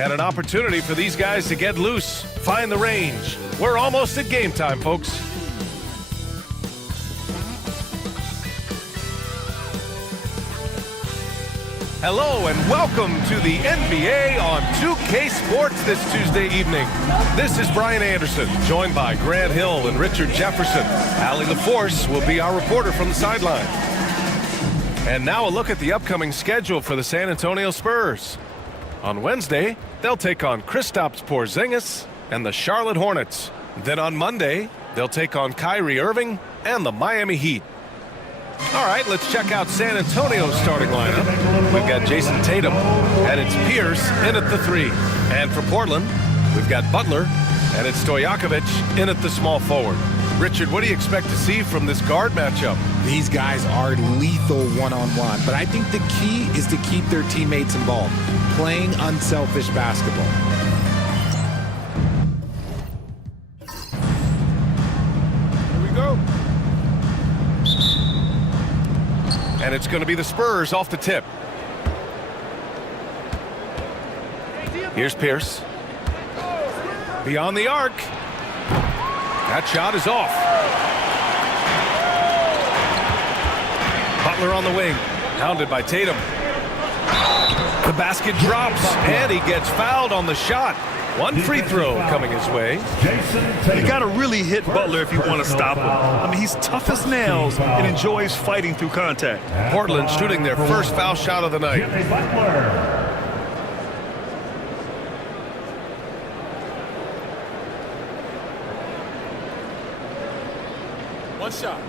And an opportunity for these guys to get loose, find the range. We're almost at game time, folks. Hello and welcome to the NBA on 2K Sports this Tuesday evening. This is Brian Anderson, joined by Grant Hill and Richard Jefferson. Allie LaForce will be our reporter from the sideline. And now a look at the upcoming schedule for the San Antonio Spurs. On Wednesday, they'll take on Kristaps Porzingis and the Charlotte Hornets. Then on Monday, they'll take on Kyrie Irving and the Miami Heat. All right, let's check out San Antonio's starting lineup. We've got Jason Tatum, and it's Pierce in at the 3. And for Portland, we've got Butler, and it's Stojakovic in at the small forward. Richard, what do you expect to see from this guard matchup? These guys are lethal one-on-one, but I think the key is to keep their teammates involved, playing unselfish basketball. And it's going to be the Spurs off the tip. Here's Pierce. Beyond the arc. That shot is off. Butler on the wing. Hounded by Tatum. The basket drops, and he gets fouled on the shot. One free throw coming his way. You got to really hit Butler if you want to stop him. I mean, he's tough as nails and enjoys fighting through contact. Portland shooting their first foul shot of the night. One shot.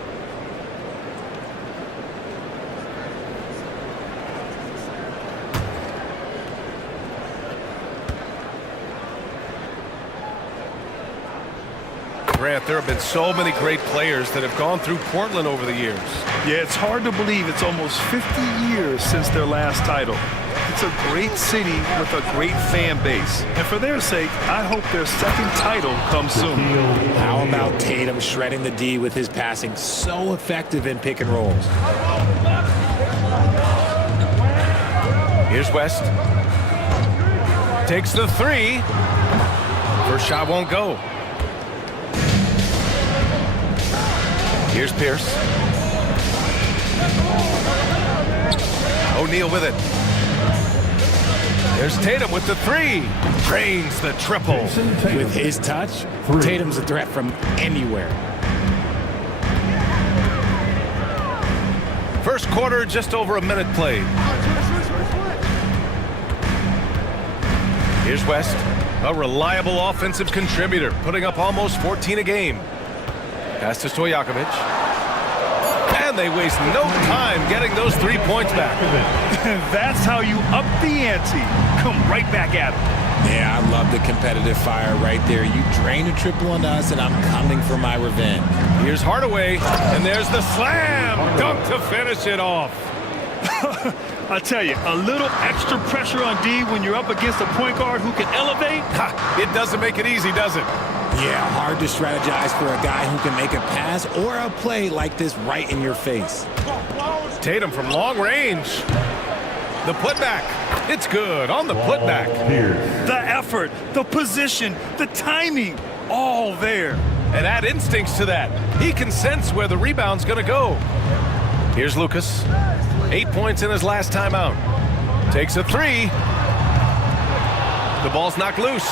Grant, there have been so many great players that have gone through Portland over the years. Yeah, it's hard to believe it's almost 50 years since their last title. It's a great city with a great fan base. And for their sake, I hope their second title comes soon. How about Tatum shredding the D with his passing? So effective in pick and rolls. Here's West. Takes the 3. First shot won't go. Here's Pierce. O'Neal with it. There's Tatum with the 3. Drains the triple. With his touch, Tatum's a threat from anywhere. First quarter, just over a minute played. Here's West, a reliable offensive contributor, putting up almost 14 a game. Pass to Stojakovic. And they waste no time getting those 3 points back. That's how you up the ante. Come right back at him. Yeah, I love the competitive fire right there. You drain a triple on us, and I'm coming for my revenge. Here's Hardaway, and there's the slam dunk to finish it off. I tell you, a little extra pressure on D when you're up against a point guard who can elevate. It doesn't make it easy, does it? Yeah, hard to strategize for a guy who can make a pass or a play like this right in your face. Tatum from long range. The putback. It's good on the putback. The effort, the position, the timing, all there. And add instincts to that. He can sense where the rebound's going to go. Here's Lucas. 8 points in his last time out. Takes a 3. The ball's knocked loose.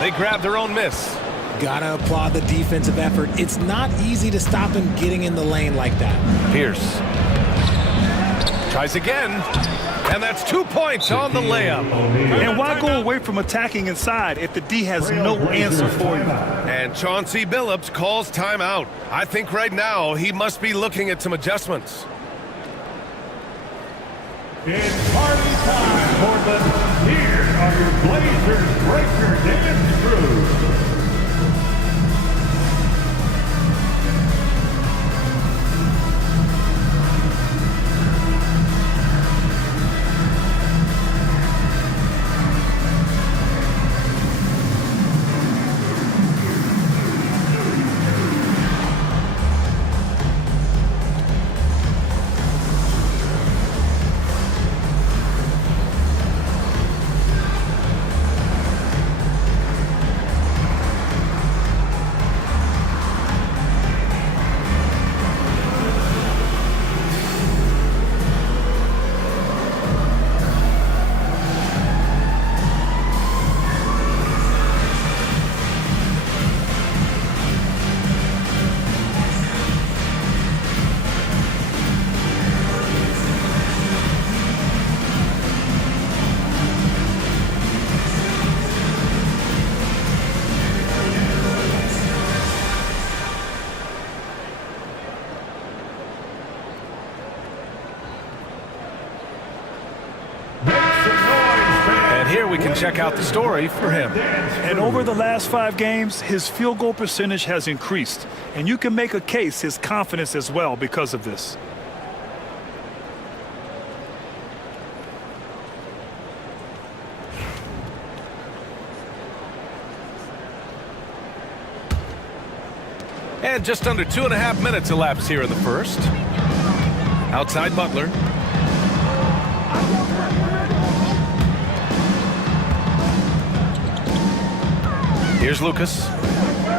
They grab their own miss. Gotta applaud the defensive effort. It's not easy to stop him getting in the lane like that. Pierce. Tries again. And that's 2 points on the layup. And why go away from attacking inside if the D has no answer for you? And Chauncey Billups calls timeout. I think right now he must be looking at some adjustments. It's party time, Portland. Here are your Blazers breakers and screws. check out the story for him. And over the last 5 games, his field goal percentage has increased. And you can make a case his confidence as well because of this. And just under 2.5 minutes elapsed here in the first. Outside Butler. Here's Lucas.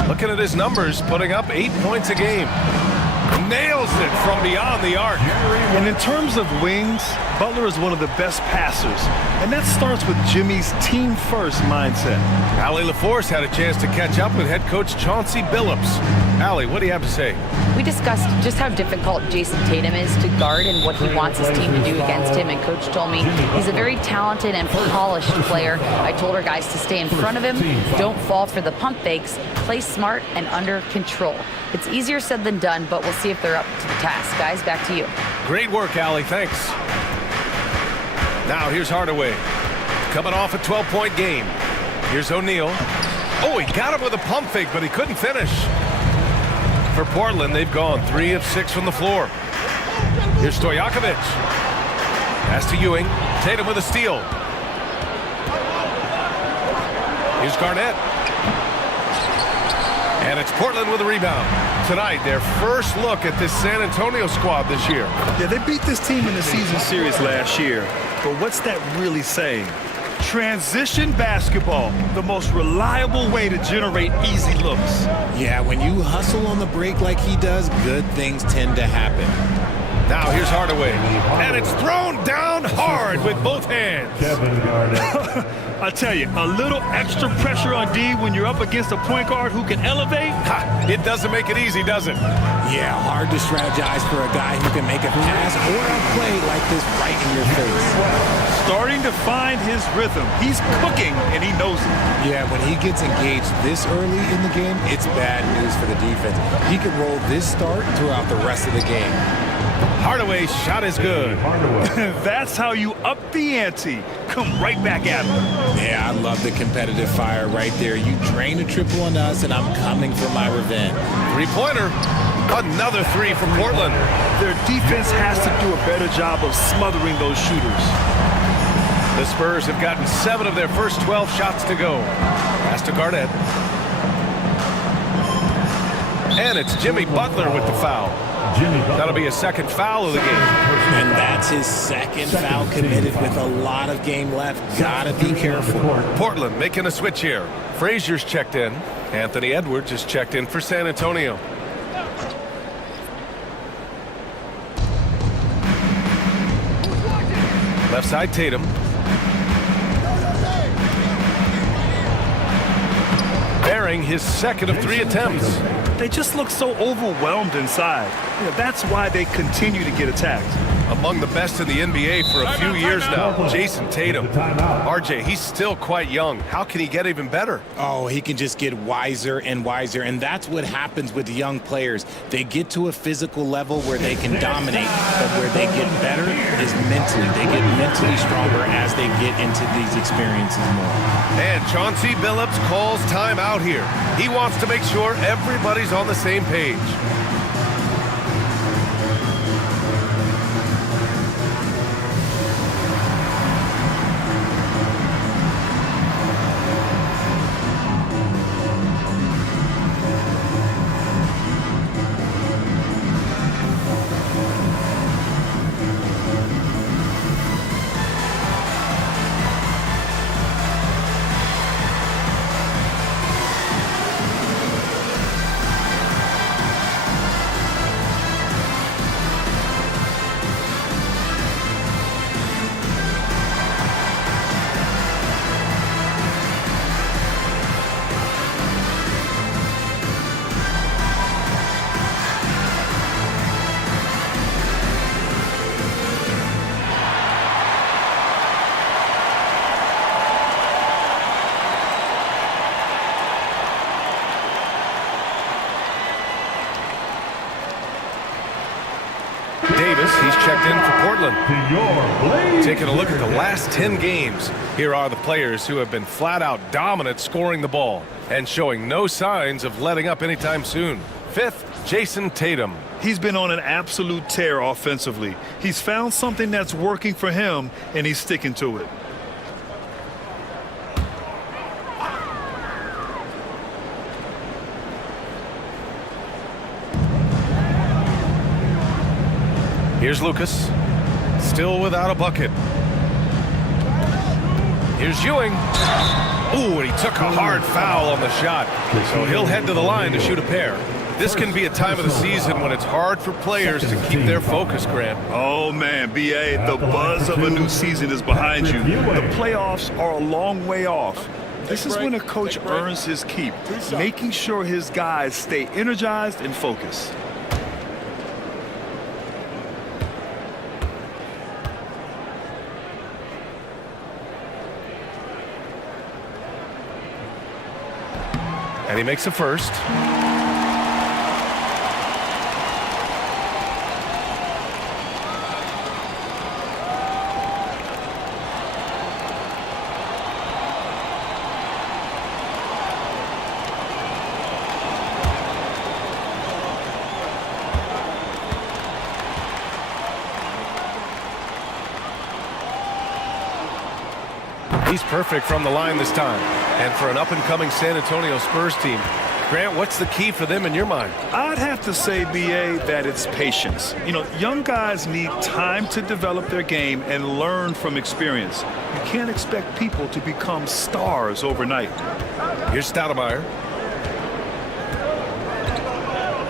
Looking at his numbers, putting up 8 points a game. Nails it from beyond the arc. And in terms of wings, Butler is one of the best passers. And that starts with Jimmy's team-first mindset. Allie LaForce had a chance to catch up with head coach Chauncey Billups. Allie, what do you have to say? We discussed just how difficult Jason Tatum is to guard and what he wants his team to do against him. And Coach told me he's a very talented and polished player. I told our guys to stay in front of him, don't fall for the pump fakes, play smart and under control. It's easier said than done, but we'll see if they're up to the task. Guys, back to you. Great work, Allie. Thanks. Now here's Hardaway. Coming off a 12-point game. Here's O'Neal. Oh, he got him with a pump fake, but he couldn't finish. For Portland, they've gone 3 of 6 from the floor. Here's Stojakovic. Pass to Ewing. Tatum with a steal. Here's Garnett. And it's Portland with a rebound. Tonight, their first look at this San Antonio squad this year. Yeah, they beat this team in the season series last year. But what's that really saying? Transition basketball, the most reliable way to generate easy looks. Yeah, when you hustle on the break like he does, good things tend to happen. Now here's Hardaway. And it's thrown down hard with both hands. Kevin Garnett. I tell you, a little extra pressure on D when you're up against a point guard who can elevate. Ha, it doesn't make it easy, does it? Yeah, hard to strategize for a guy who can make a pass or a play like this right in your face. Starting to find his rhythm. He's cooking, and he knows it. Yeah, when he gets engaged this early in the game, it's bad news for the defense. He could roll this start throughout the rest of the game. Hardaway's shot is good. That's how you up the ante. Come right back at him. Yeah, I love the competitive fire right there. You drain a triple on us, and I'm coming for my revenge. Three-pointer. Another 3 from Portland. Their defense has to do a better job of smothering those shooters. The Spurs have gotten 7 of their first 12 shots to go. Pass to Garnett. And it's Jimmy Butler with the foul. That'll be a second foul of the game. And that's his second foul committed with a lot of game left. Gotta be careful. Portland making a switch here. Frazier's checked in. Anthony Edwards is checked in for San Antonio. Left side Tatum. Bearing his second of 3 attempts. They just look so overwhelmed inside. That's why they continue to get attacked. Among the best in the NBA for a few years now, Jason Tatum. RJ, he's still quite young. How can he get even better? Oh, he can just get wiser and wiser, and that's what happens with young players. They get to a physical level where they can dominate, but where they get better is mentally. They get mentally stronger as they get into these experiences more. And Chauncey Billups calls time out here. He wants to make sure everybody's on the same page. Davis. He's checked in for Portland. To your Blazers. Taking a look at the last 10 games, here are the players who have been flat-out dominant scoring the ball and showing no signs of letting up anytime soon. Fifth, Jason Tatum. He's been on an absolute tear offensively. He's found something that's working for him, and he's sticking to it. Here's Lucas, still without a bucket. Here's Ewing. Ooh, and he took a hard foul on the shot. So he'll head to the line to shoot a pair. This can be a time of the season when it's hard for players to keep their focus, Grant. Oh, man, B.A., the buzz of a new season is behind you. The playoffs are a long way off. This is when a coach earns his keep, making sure his guys stay energized and focused. And he makes the first. He's perfect from the line this time. And for an up-and-coming San Antonio Spurs team, Grant, what's the key for them in your mind? I'd have to say, B.A., that it's patience. You know, young guys need time to develop their game and learn from experience. You can't expect people to become stars overnight. Here's Stoudemire.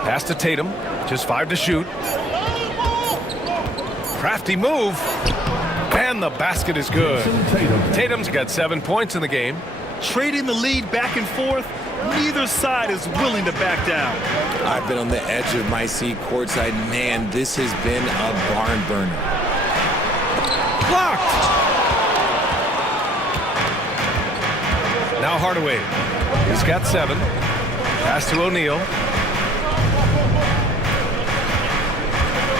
Pass to Tatum. Just 5 to shoot. Crafty move. And the basket is good. Tatum's got 7 points in the game. Trading the lead back and forth, neither side is willing to back down. I've been on the edge of my seat courtside. Man, this has been a barn burner. Blocked! Now Hardaway. He's got 7. Pass to O'Neal.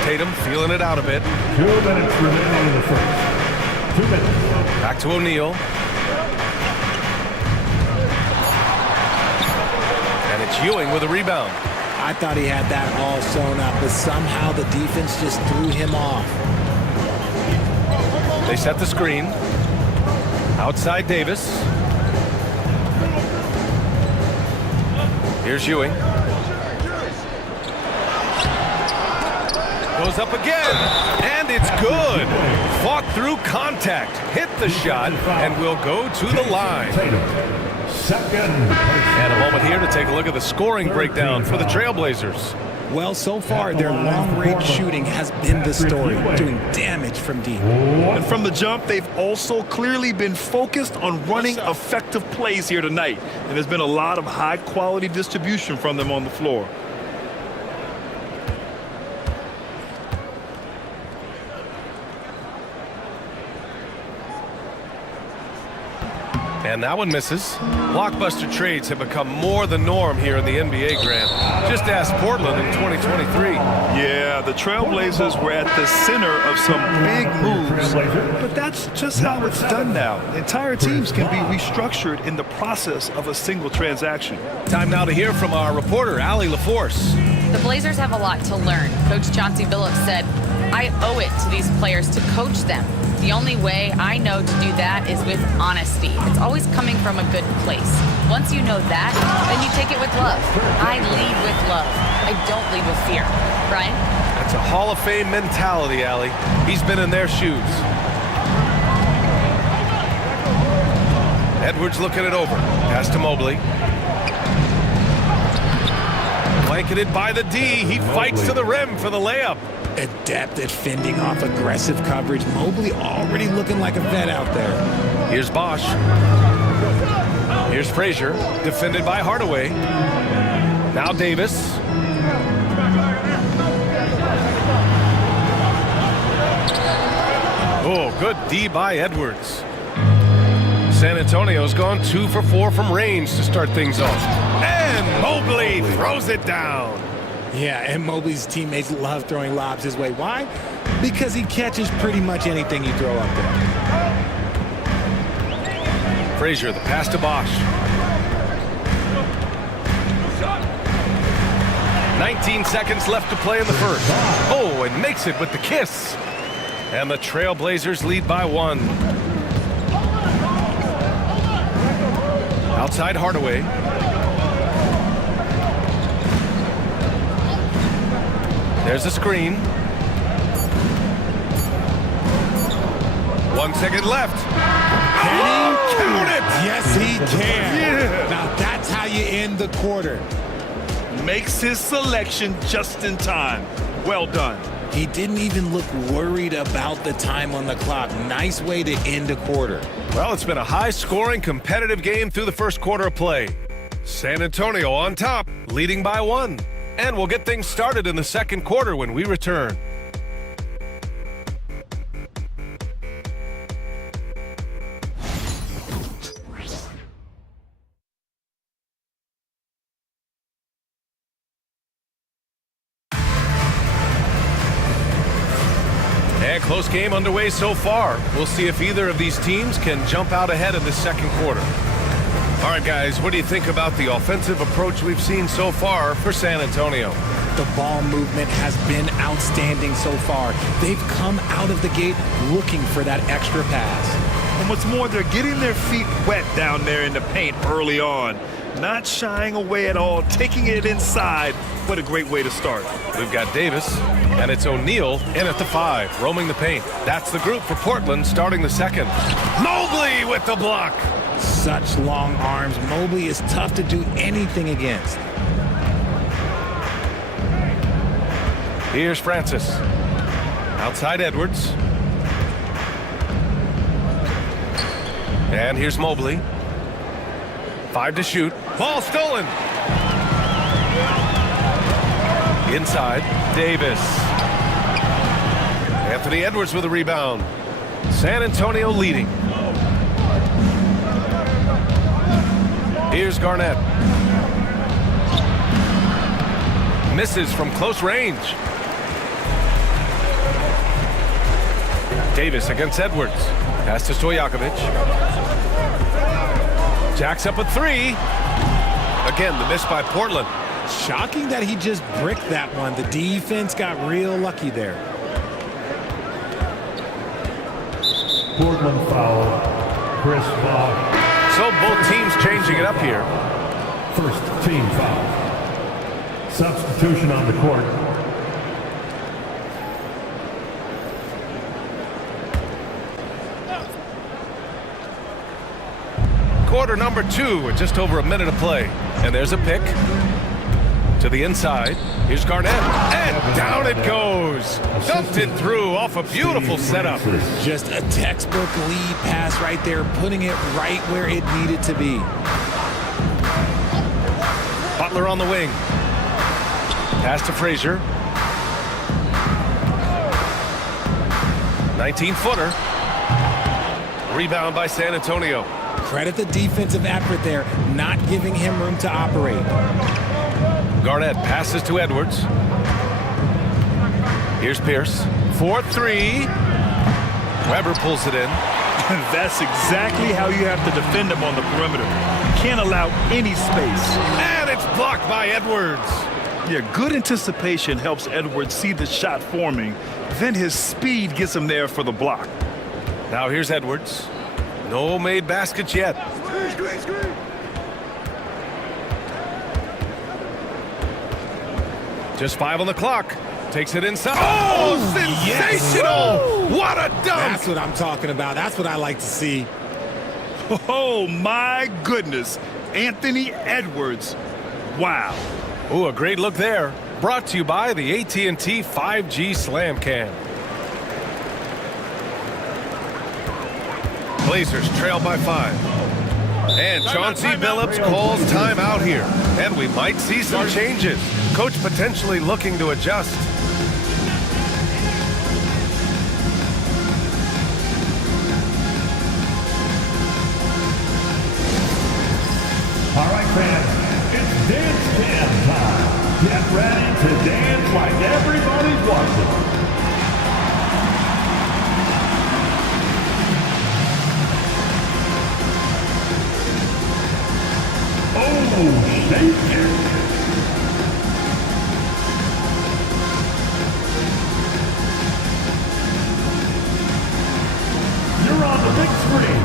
Tatum feeling it out a bit. 2 minutes remaining in the first. 2 minutes. Back to O'Neal. And it's Ewing with a rebound. I thought he had that all sewn up, but somehow the defense just threw him off. They set the screen. Outside Davis. Here's Ewing. Goes up again, and it's good. Fought through contact, hit the shot, and will go to the line. Second. And a moment here to take a look at the scoring breakdown for the Trailblazers. Well, so far, their long-range shooting has been the story, doing damage from deep. And from the jump, they've also clearly been focused on running effective plays here tonight. And there's been a lot of high-quality distribution from them on the floor. And that one misses. Blockbuster trades have become more the norm here in the NBA, Grant. Just ask Portland in 2023. Yeah, the Trailblazers were at the center of some big moves, but that's just how it's done now. Entire teams can be restructured in the process of a single transaction. Time now to hear from our reporter, Allie LaForce. The Blazers have a lot to learn. Coach Chauncey Billups said, I owe it to these players to coach them. The only way I know to do that is with honesty. It's always coming from a good place. Once you know that, then you take it with love. I lead with love. I don't lead with fear. Brian? That's a Hall of Fame mentality, Allie. He's been in their shoes. Edwards looking it over. Pass to Mobley. Blanketed by the D. He fights to the rim for the layup. Adept at fending off aggressive coverage. Mobley already looking like a vet out there. Here's Bosch. Here's Frazier, defended by Hardaway. Now Davis. Oh, good D by Edwards. San Antonio's gone 2 for 4 from range to start things off. And Mobley throws it down. Yeah, and Mobley's teammates love throwing lobs his way. Why? Because he catches pretty much anything you throw up there. Frazier, the pass to Bosch. 19 seconds left to play in the first. Oh, and makes it with the kiss. And the Trailblazers lead by 1. Outside Hardaway. There's a screen. 1 second left. Can he count it? Yes, he can. Yeah. Now that's how you end the quarter. Makes his selection just in time. Well done. He didn't even look worried about the time on the clock. Nice way to end a quarter. Well, it's been a high-scoring, competitive game through the first quarter of play. San Antonio on top, leading by 1. And we'll get things started in the second quarter when we return. And close game underway so far. We'll see if either of these teams can jump out ahead in the second quarter. All right, guys, what do you think about the offensive approach we've seen so far for San Antonio? The ball movement has been outstanding so far. They've come out of the gate looking for that extra pass. And what's more, they're getting their feet wet down there in the paint early on. Not shying away at all, taking it inside. What a great way to start. We've got Davis, and it's O'Neal in at the 5, roaming the paint. That's the group for Portland starting the second. Mobley with the block. Such long arms. Mobley is tough to do anything against. Here's Francis. Outside Edwards. And here's Mobley. 5 to shoot. Ball stolen. Inside, Davis. Anthony Edwards with a rebound. San Antonio leading. Here's Garnett. Misses from close range. Davis against Edwards. Pass to Stojakovic. Jacks up a 3. Again, the miss by Portland. Shocking that he just bricked that one. The defense got real lucky there. Portland foul, Chris Paul. So both teams changing it up here. First team foul. Substitution on the court. Quarter number 2 with just over a minute of play. And there's a pick to the inside. Here's Garnett. And down it goes. Dumped it through off a beautiful setup. Just a textbook lead pass right there, putting it right where it needed to be. Butler on the wing. Pass to Frazier. 19-footer. Rebound by San Antonio. Credit the defensive effort there, not giving him room to operate. Garnett passes to Edwards. Here's Pierce. 4-3. Weber pulls it in. That's exactly how you have to defend him on the perimeter. Can't allow any space. And it's blocked by Edwards. Yeah, good anticipation helps Edwards see the shot forming. Then his speed gets him there for the block. Now here's Edwards. No made baskets yet. Just 5 on the clock. Takes it inside. Oh, sensational! Yes. What a dunk! That's what I'm talking about. That's what I like to see. Oh, my goodness. Anthony Edwards. Wow. Ooh, a great look there. Brought to you by the AT&T 5G Slam Cam. Blazers trail by 5. And Chauncey Billups calls timeout here. And we might see some changes. Coach potentially looking to adjust. All right, fans, it's dance jam time. Get ready to dance like everybody's watching. Oh, shake it. You're on the big screen.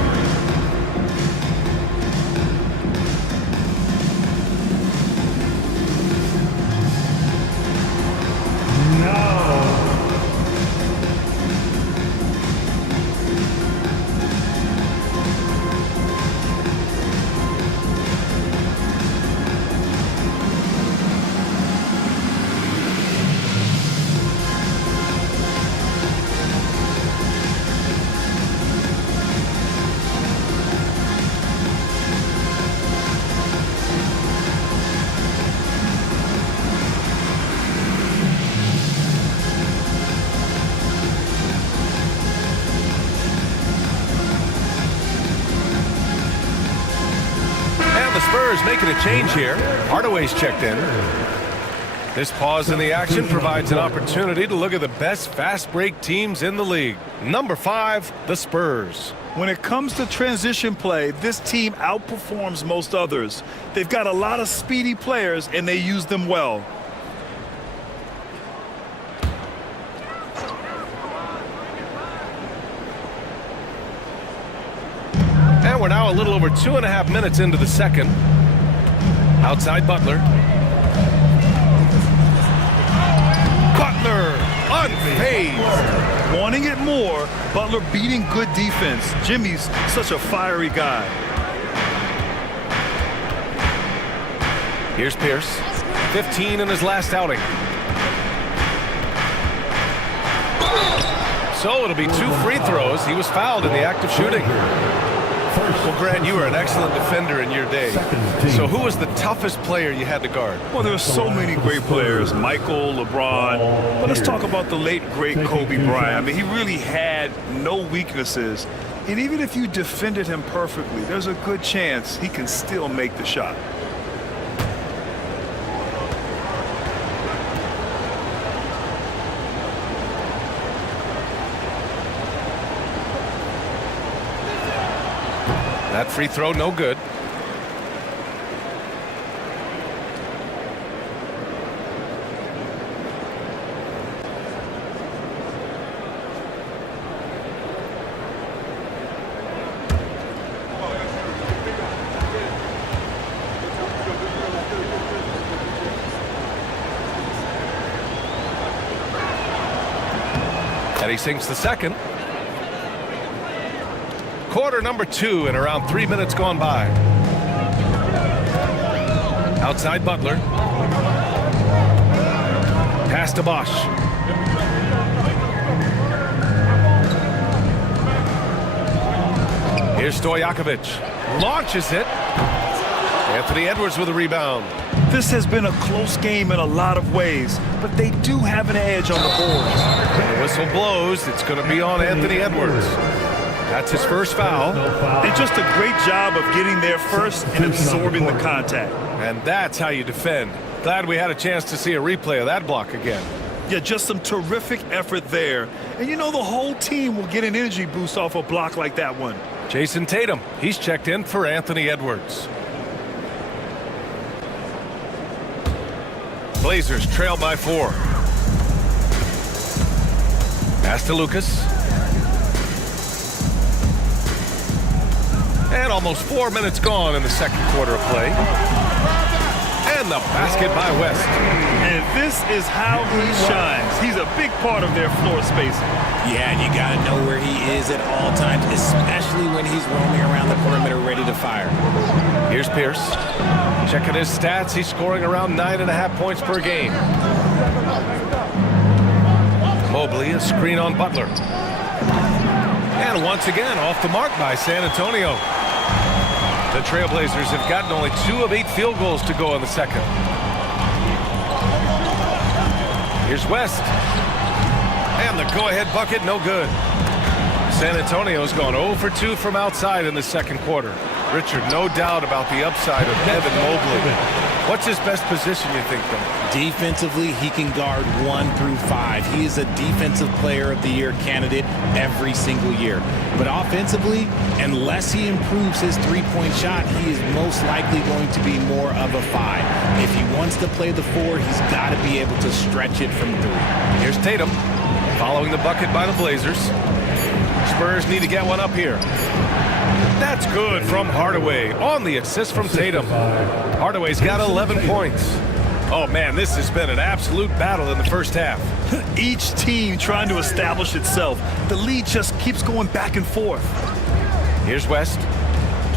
The Spurs making a change here. Hardaway's checked in. This pause in the action provides an opportunity to look at the best fast break teams in the league. Number 5, the Spurs. When it comes to transition play, this team outperforms most others. They've got a lot of speedy players, and they use them well. And we're now a little over 2.5 minutes into the second. Outside Butler. Butler unfazed. Wanting it more, Butler beating good defense. Jimmy's such a fiery guy. Here's Pierce. 15 in his last outing. So it'll be 2 free throws. He was fouled in the act of shooting. Well, Grant, you were an excellent defender in your day. So who was the toughest player you had to guard? Well, there are so many great players, Michael, LeBron. But let's talk about the late, great Kobe Bryant. I mean, he really had no weaknesses. And even if you defended him perfectly, there's a good chance he can still make the shot. That free throw, no good. And he sinks the second. Quarter number 2 and around 3 minutes gone by. Outside Butler. Pass to Bosch. Here's Stojakovic. Launches it. Anthony Edwards with a rebound. This has been a close game in a lot of ways, but they do have an edge on the boards. The whistle blows. It's going to be on Anthony Edwards. That's his first foul. Did just a great job of getting there first and absorbing the contact. And that's how you defend. Glad we had a chance to see a replay of that block again. Yeah, just some terrific effort there. And you know the whole team will get an energy boost off a block like that one. Jason Tatum, he's checked in for Anthony Edwards. Blazers trail by 4. Pass to Lucas. And almost 4 minutes gone in the second quarter of play. And the basket by West. And this is how he shines. He's a big part of their floor spacing. Yeah, and you got to know where he is at all times, especially when he's roaming around the perimeter ready to fire. Here's Pierce. Checking his stats, he's scoring around 9.5 points per game. Mobley, a screen on Butler. And once again, off the mark by San Antonio. The Trailblazers have gotten only 2 of 8 field goals to go in the second. Here's West. And the go-ahead bucket, no good. San Antonio's gone 0 for 2 from outside in the second quarter. Richard, no doubt about the upside of Evan Mobley. What's his best position, you think, though? Defensively, he can guard 1 through 5. He is a Defensive Player of the Year candidate every single year. But offensively, unless he improves his three-point shot, he is most likely going to be more of a 5. If he wants to play the 4, he's got to be able to stretch it from 3. Here's Tatum following the bucket by the Blazers. Spurs need to get one up here. That's good from Hardaway on the assist from Tatum. Hardaway's got 11 points. Oh, man, this has been an absolute battle in the first half. Each team trying to establish itself. The lead just keeps going back and forth. Here's West.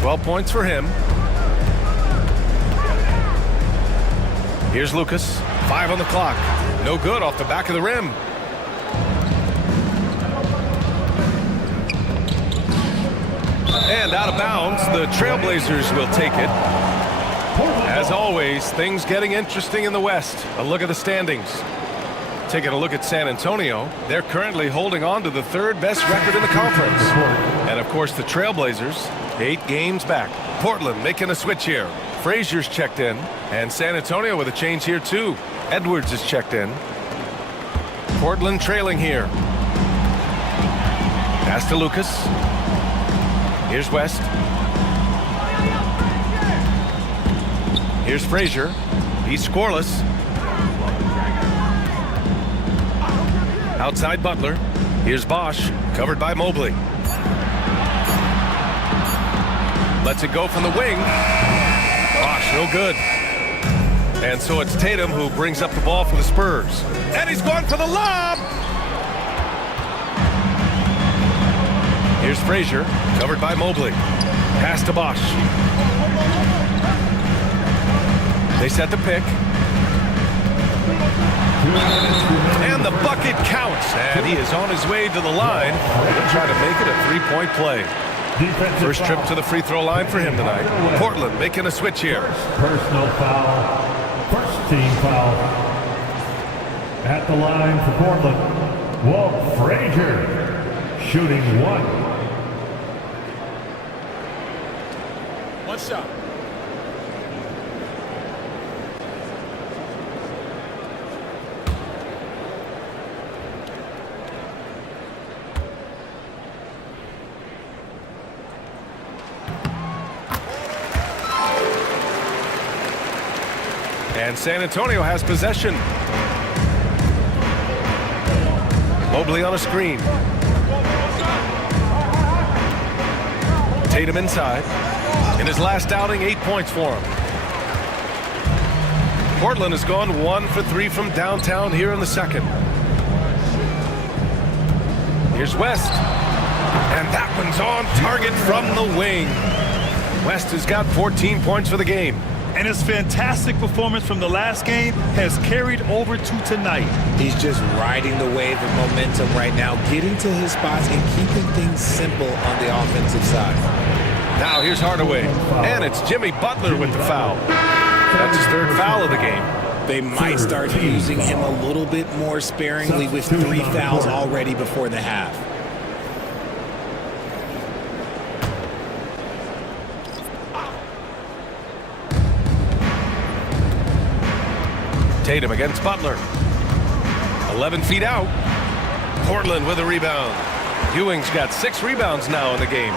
12 points for him. Here's Lucas. 5 on the clock. No good off the back of the rim. And out of bounds, the Trailblazers will take it. As always, things getting interesting in the West. A look at the standings. Taking a look at San Antonio, they're currently holding on to the 3rd best record in the conference. And of course, the Trailblazers, 8 games back. Portland making a switch here. Frazier's checked in, and San Antonio with a change here too. Edwards is checked in. Portland trailing here. Pass to Lucas. Here's West. Here's Frazier. He's scoreless. Outside Butler. Here's Bosch, covered by Mobley. Lets it go from the wing. Bosch, no good. And so it's Tatum who brings up the ball for the Spurs. And he's going for the lob. Here's Frazier, covered by Mobley. Pass to Bosch. They set the pick. And the bucket counts. And he is on his way to the line. He'll try to make it a 3-point play. First trip to the free throw line for him tonight. Portland making a switch here. Personal foul. First team foul. At the line for Portland, Walt Frazier, shooting 1. One shot. And San Antonio has possession. Mobley on a screen. Tatum inside. In his last outing, 8 points for him. Portland has gone 1 for 3 from downtown here in the second. Here's West. And that one's on target from the wing. West has got 14 points for the game. And his fantastic performance from the last game has carried over to tonight. He's just riding the wave of momentum right now, getting to his spots and keeping things simple on the offensive side. Now here's Hardaway. And it's Jimmy Butler with the foul. That's his 3rd foul of the game. They might start using him a little bit more sparingly with 3 fouls already before the half. Tatum against Butler. 11 feet out. Portland with a rebound. Ewing's got 6 rebounds now in the game.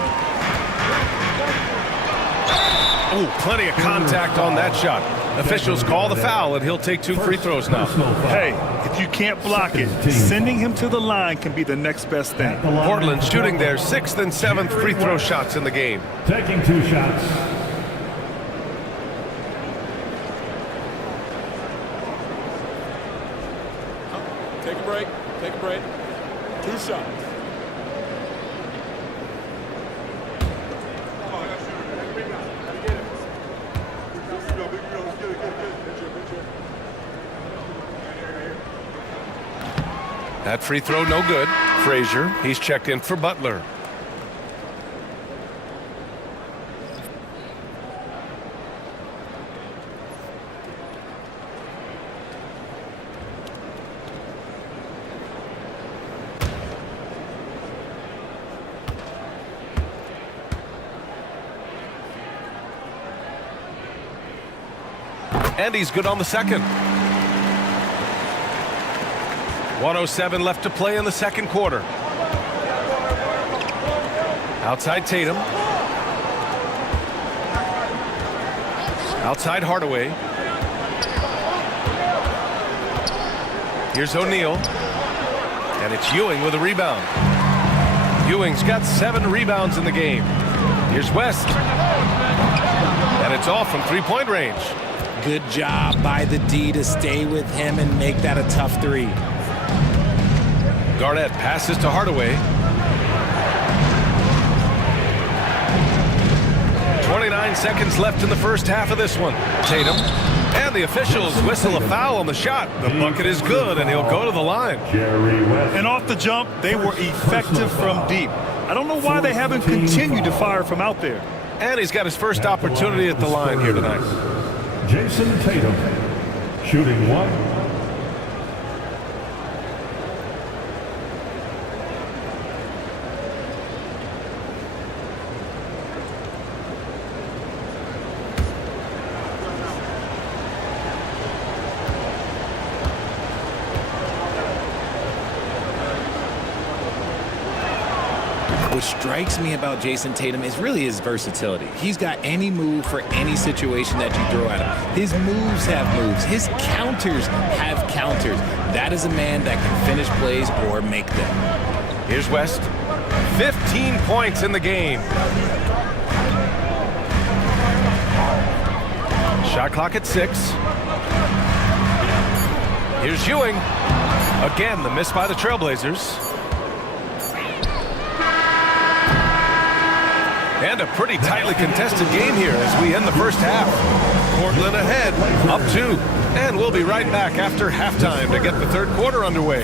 Oh, plenty of contact on that shot. Officials call the foul, and he'll take 2 free throws now. Hey, if you can't block it, sending him to the line can be the next best thing. Portland shooting their 6th and 7th free throw shots in the game. Taking 2 shots. Take a break. Take a break. 2 shots. That free throw no good. Frazier, he's checked in for Butler. And he's good on the second. 1:07 left to play in the second quarter. Outside Tatum. Outside Hardaway. Here's O'Neal. And it's Ewing with a rebound. Ewing's got 7 rebounds in the game. Here's West. And it's off from three-point range. Good job by the D to stay with him and make that a tough three. Garnett passes to Hardaway. 29 seconds left in the first half of this one. Tatum. And the officials whistle a foul on the shot. The bucket is good, and he'll go to the line. And off the jump, they were effective from deep. I don't know why they haven't continued to fire from out there. And he's got his first opportunity at the line here tonight. Jason Tatum, shooting 1. What strikes me about Jason Tatum is really his versatility. He's got any move for any situation that you throw at him. His moves have moves. His counters have counters. That is a man that can finish plays or make them. Here's West. 15 points in the game. Shot clock at 6. Here's Ewing. Again, the miss by the Trailblazers. And a pretty tightly contested game here as we end the first half. Portland ahead, up 2. And we'll be right back after halftime to get the third quarter underway.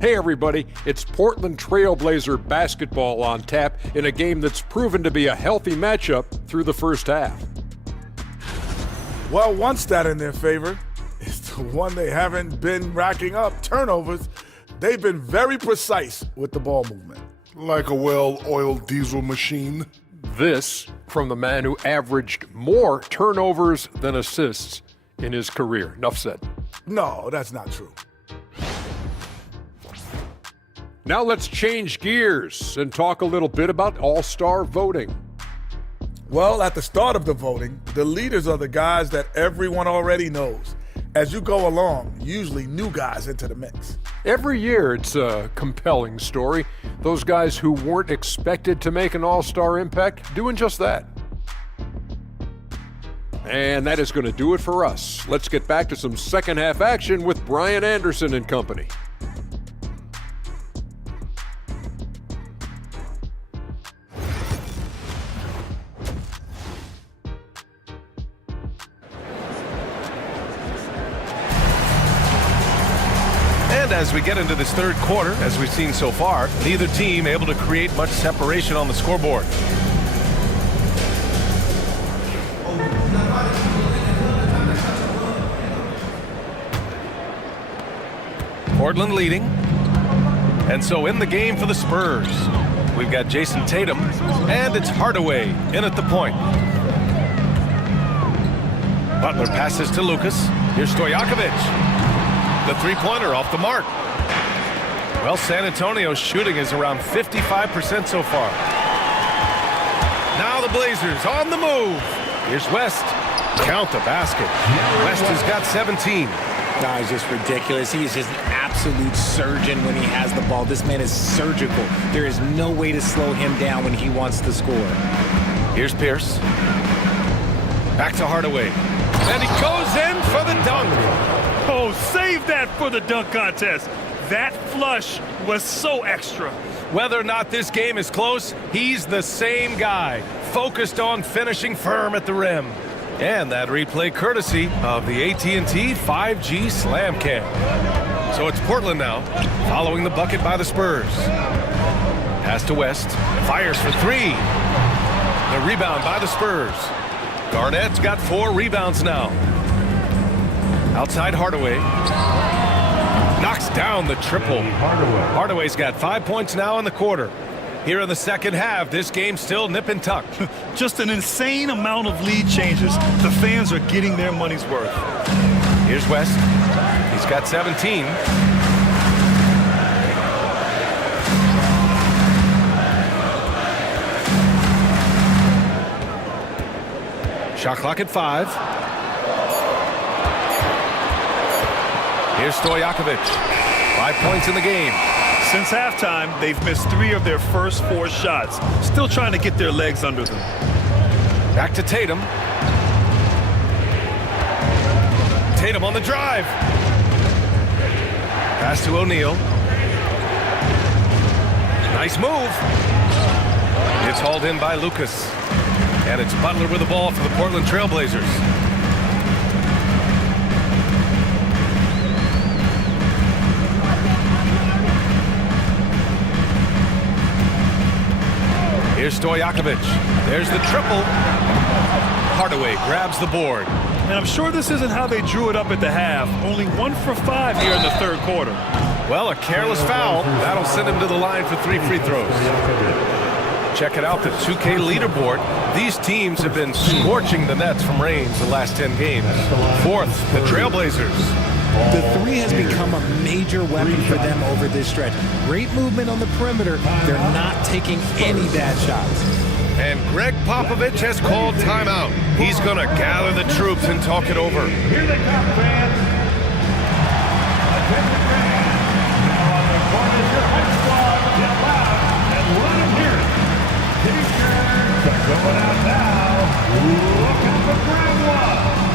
Hey everybody, it's Portland Trailblazer basketball on tap in a game that's proven to be a healthy matchup through the first half. Well, one stat in their favor is the one they haven't been racking up, turnovers. They've been very precise with the ball movement. Like a well-oiled diesel machine. This from the man who averaged more turnovers than assists in his career. Enough said. No, that's not true. Now let's change gears and talk a little bit about All-Star voting. Well, at the start of the voting, the leaders are the guys that everyone already knows. As you go along, usually new guys into the mix. Every year it's a compelling story. Those guys who weren't expected to make an All-Star impact doing just that. And that is going to do it for us. Let's get back to some second half action with Brian Anderson and company. And as we get into this third quarter, as we've seen so far, neither team able to create much separation on the scoreboard. Portland leading. And so in the game for the Spurs, we've got Jason Tatum, and it's Hardaway in at the point. Butler passes to Lucas. Here's Stojakovic. The three-pointer off the mark. Well, San Antonio's shooting is around 55% so far. Now the Blazers on the move. Here's West. Count the basket. West has got 17. Guy's just ridiculous. He is just an absolute surgeon when he has the ball. This man is surgical. There is no way to slow him down when he wants to score. Here's Pierce. Back to Hardaway. And he goes in for the dunk. Oh, save that for the dunk contest. That flush was so extra. Whether or not this game is close, he's the same guy, focused on finishing firm at the rim. And that replay courtesy of the AT&T 5G Slam Cam. So it's Portland now, following the bucket by the Spurs. Pass to West, fires for 3. The rebound by the Spurs. Garnett's got 4 rebounds now. Outside Hardaway. Knocks down the triple. Hardaway's got 5 points now in the quarter. Here in the second half, this game's still nip and tuck. Just an insane amount of lead changes. The fans are getting their money's worth. Here's West. He's got 17. Shot clock at 5. Here's Stojakovic. 5 points in the game. Since halftime, they've missed 3 of their first 4 shots. Still trying to get their legs under them. Back to Tatum. Tatum on the drive. Pass to O'Neal. Nice move. It's hauled in by Lucas. And it's Butler with the ball for the Portland Trail Blazers. Here's Stojakovic. There's the triple. Hardaway grabs the board. And I'm sure this isn't how they drew it up at the half. Only 1 for 5 here in the third quarter. Well, a careless foul. That'll send him to the line for 3 free throws. Check it out, the 2K leaderboard. These teams have been scorching the nets from Reigns the last 10 games. 4th, the Trailblazers. The 3 has become a major weapon for them over this stretch. Great movement on the perimeter. They're not taking any bad shots. And Greg Popovich has called timeout. He's going to gather the troops and talk it over. Here they come, fans. Attention, fans. Now on the court is your home squad. Get loud and let them hear it. T-shirts are going out now. Looking for round 1.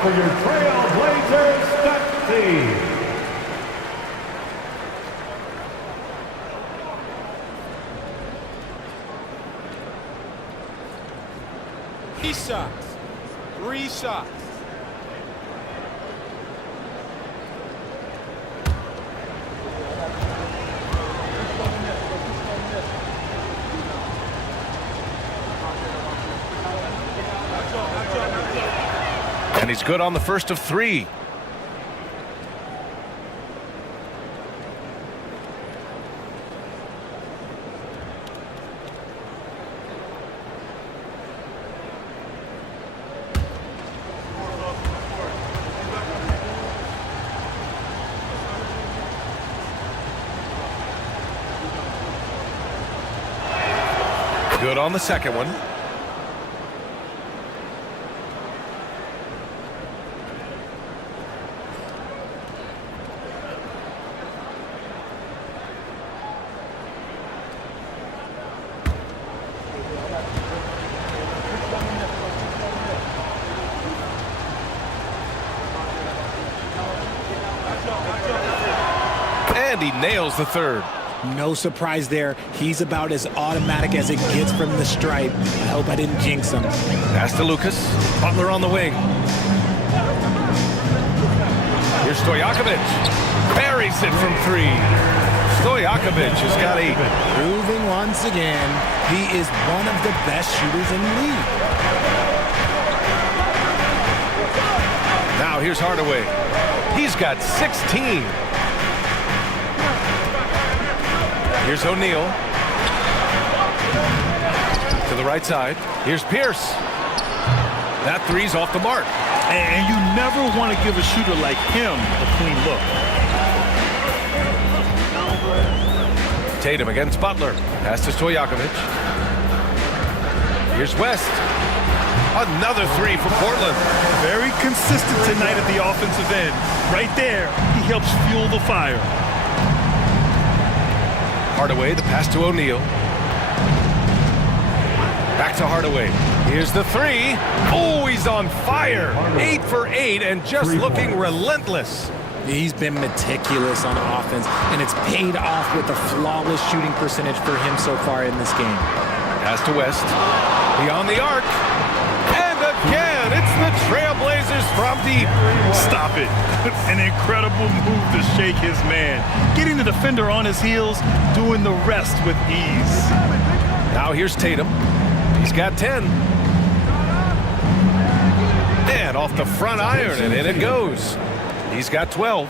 For your Trailblazers stat team. Three shots. 3 shots. And he's good on the first of 3. Good on the second one. And he nails the third. No surprise there. He's about as automatic as it gets from the stripe. I hope I didn't jinx him. Pass to Lucas. Butler on the wing. Here's Stojakovic. Buries it from 3. Stojakovic has got 8. Proving once again, he is one of the best shooters in the league. Now here's Hardaway. He's got 16. Here's O'Neal. To the right side. Here's Pierce. That three's off the mark. And you never want to give a shooter like him a clean look. Tatum against Butler. Pass to Stojakovic. Here's West. Another three for Portland. Very consistent tonight at the offensive end. Right there, he helps fuel the fire. Hardaway, the pass to O'Neal. Back to Hardaway. Here's the three. Oh, he's on fire. 8 for 8 and just looking relentless. He's been meticulous on offense, and it's paid off with a flawless shooting percentage for him so far in this game. Pass to West. Beyond the arc. And again, it's the Trailblazers from deep. Stop it. An incredible move to shake his man. Getting the defender on his heels, doing the rest with ease. Now here's Tatum. He's got 10. And off the front iron, and in it goes. He's got 12.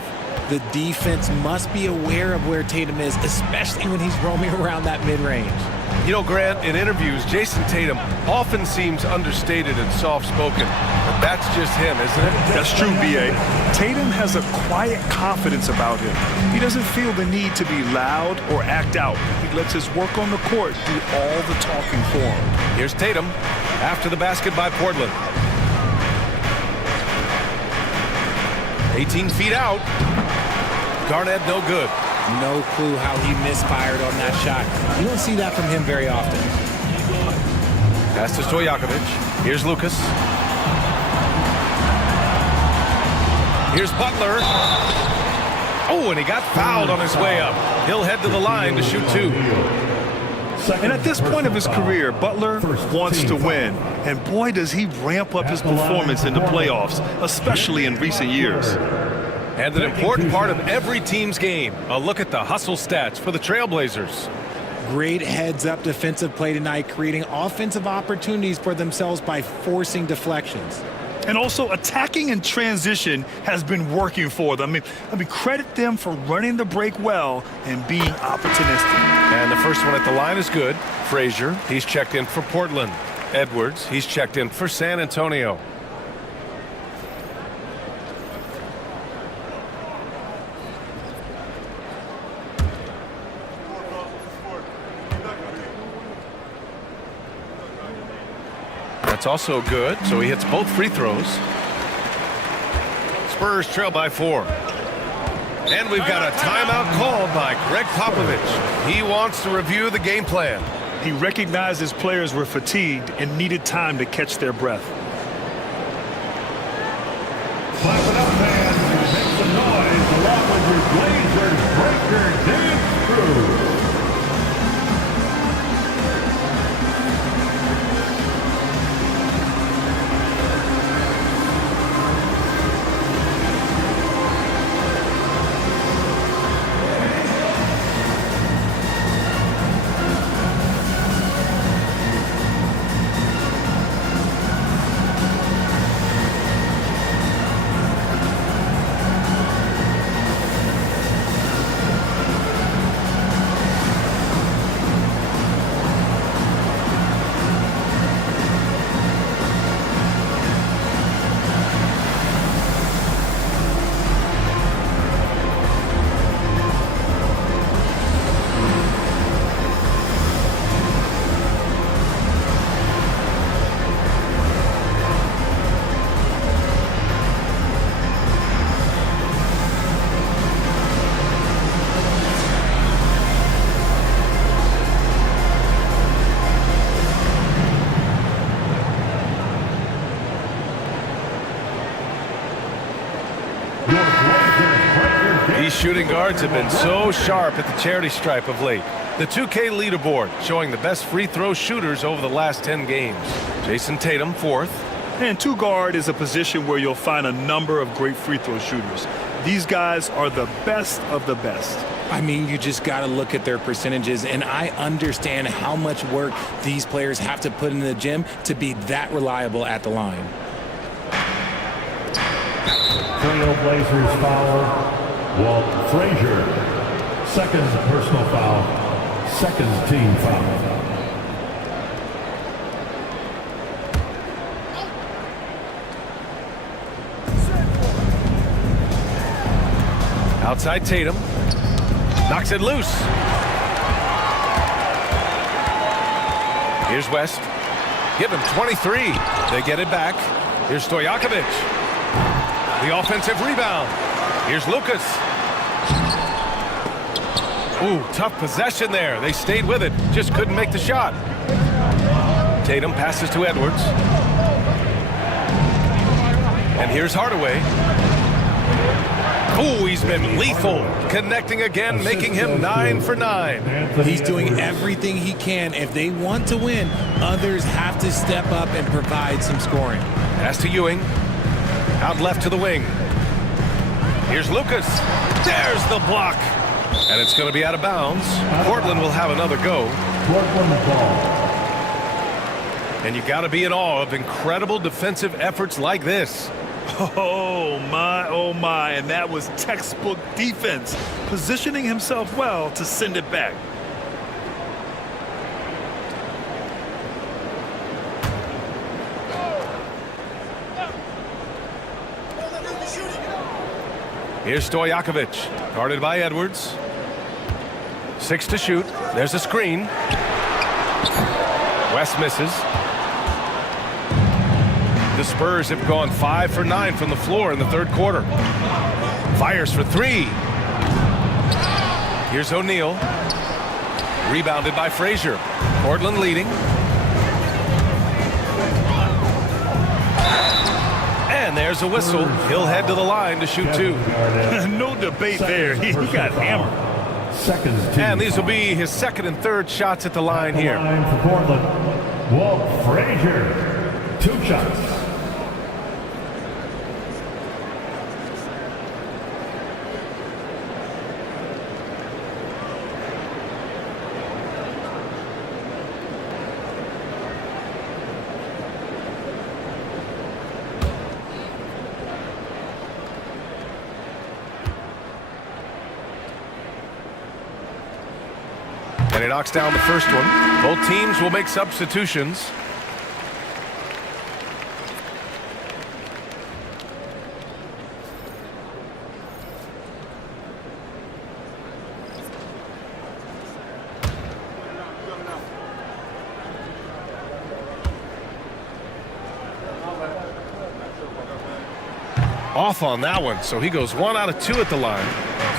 The defense must be aware of where Tatum is, especially when he's roaming around that mid-range. You know, Grant, in interviews, Jason Tatum often seems understated and soft-spoken. But that's just him, isn't it? That's true, B.A. Tatum has a quiet confidence about him. He doesn't feel the need to be loud or act out. He lets his work on the court do all the talking for him. Here's Tatum after the basket by Portland. 18 feet out. Garnett no good. No clue how he misfired on that shot. You don't see that from him very often. Pass to Stojakovic. Here's Lucas. Here's Butler. Oh, and he got fouled on his way up. He'll head to the line to shoot 2. And at this point of his career, Butler wants to win. And boy, does he ramp up his performance in the playoffs, especially in recent years. And an important part of every team's game. A look at the hustle stats for the Trailblazers. Great heads-up defensive play tonight, creating offensive opportunities for themselves by forcing deflections. And also attacking in transition has been working for them. I mean, credit them for running the break well and being opportunistic. And the first one at the line is good. Frazier, he's checked in for Portland. Edwards, he's checked in for San Antonio. That's also good, so he hits both free throws. Spurs trail by 4. And we've got a timeout called by Greg Popovich. He wants to review the game plan. He recognized his players were fatigued and needed time to catch their breath. Clap it up, fans. Make some noise along with your Blazers Breaker Dance Crew. These shooting guards have been so sharp at the charity stripe of late. The 2K leaderboard showing the best free throw shooters over the last 10 games. Jason Tatum, 4th. And 2 guard is a position where you'll find a number of great free throw shooters. These guys are the best of the best. I mean, you just got to look at their percentages, and I understand how much work these players have to put in the gym to be that reliable at the line. Trailblazers foul. Walt Frazier, second personal foul, second team foul. Outside Tatum. Knocks it loose. Here's West. Give him 23. They get it back. Here's Stojakovic. The offensive rebound. Here's Lucas. Ooh, tough possession there. They stayed with it. Just couldn't make the shot. Tatum passes to Edwards. And here's Hardaway. Ooh, he's been lethal. Connecting again, making him 9 for 9. He's doing everything he can. If they want to win, others have to step up and provide some scoring. Pass to Ewing. Out left to the wing. Here's Lucas. There's the block. And it's going to be out of bounds. Portland will have another go. And you got to be in awe of incredible defensive efforts like this. Oh my, and that was textbook defense, positioning himself well to send it back. Here's Stojakovic, guarded by Edwards. 6 to shoot. There's a screen. West misses. The Spurs have gone 5 for 9 from the floor in the third quarter. Fires for 3. Here's O'Neal. Rebounded by Frazier. Portland leading. And there's a whistle. He'll head to the line to shoot 2. No debate there. He got hammered. And these will be his second and third shots at the line here. For Portland, Walt Frazier, 2 shots. And he knocks down the first one. Both teams will make substitutions. Off on that one, so he goes 1 out of 2 at the line.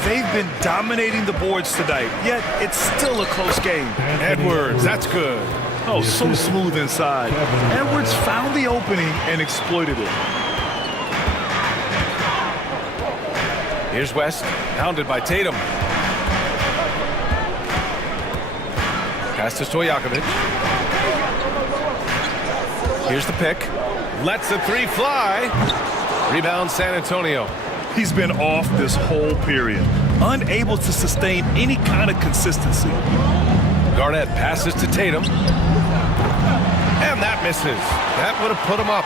They've been dominating the boards tonight, yet it's still a close game. Edwards, that's good. Oh, so smooth inside. Edwards found the opening and exploited it. Here's West, hounded by Tatum. Pass to Stojakovic. Here's the pick. Lets the 3 fly. Rebound San Antonio. He's been off this whole period, unable to sustain any kind of consistency. Garnett passes to Tatum. And that misses. That would have put him up.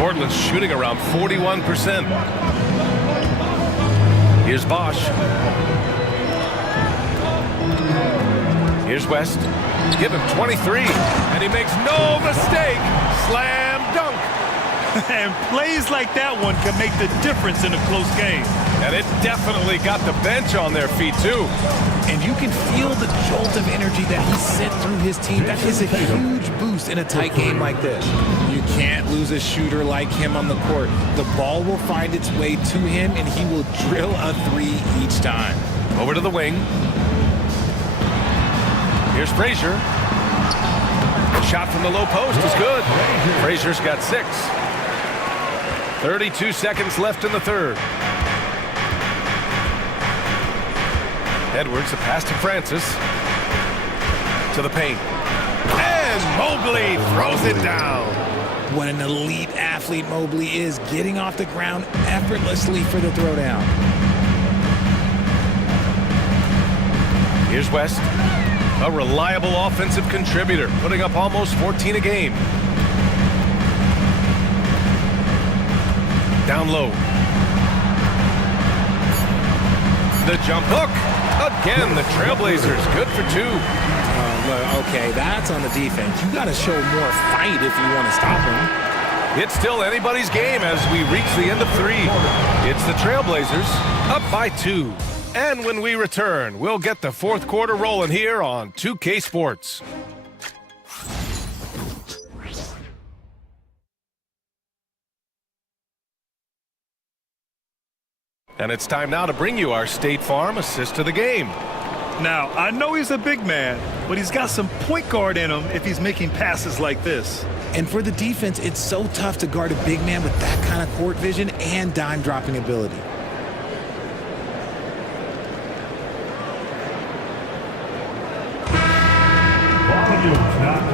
Portland's shooting around 41%. Here's Bosch. Here's West. Give him 23. And he makes no mistake. Slam dunk. And plays like that one can make the difference in a close game. And it definitely got the bench on their feet, too. And you can feel the jolt of energy that he sent through his team. That is a huge boost in a tight game like this. You can't lose a shooter like him on the court. The ball will find its way to him, and he will drill a 3 each time. Over to the wing. Here's Frazier. The shot from the low post is good. Frazier's got 6. 32 seconds left in the third. Edwards, a pass to Francis. To the paint. And Mobley throws it down. What an elite athlete Mobley is, getting off the ground effortlessly for the throwdown. Here's West, a reliable offensive contributor, putting up almost 14 a game. Down low. The jump hook. Again, the Trailblazers good for 2. Okay, that's on the defense. You got to show more fight if you want to stop him. It's still anybody's game as we reach the end of 3. It's the Trailblazers up by 2. And when we return, we'll get the fourth quarter rolling here on 2K Sports. And it's time now to bring you our State Farm assist of the game. Now, I know he's a big man, but he's got some point guard in him if he's making passes like this. And for the defense, it's so tough to guard a big man with that kind of court vision and dime dropping ability.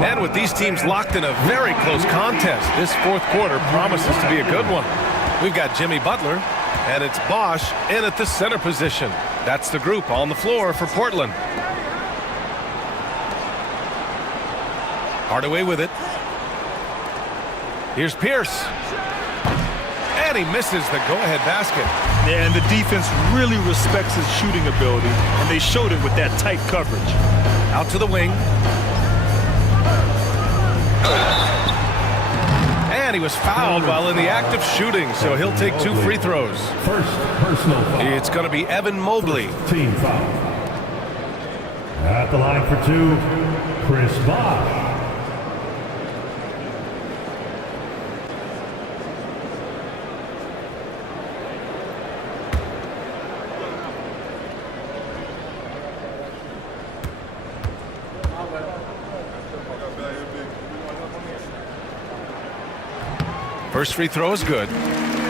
And with these teams locked in a very close contest, this fourth quarter promises to be a good one. We've got Jimmy Butler, and it's Bosch in at the center position. That's the group on the floor for Portland. Hardaway with it. Here's Pierce. And he misses the go-ahead basket. Yeah, and the defense really respects his shooting ability, and they showed it with that tight coverage. Out to the wing. And he was fouled while in the act of shooting, so he'll take 2 free throws. First personal foul. It's going to be Evan Mobley. Team foul. At the line for 2, Chris Bosh. First free throw is good.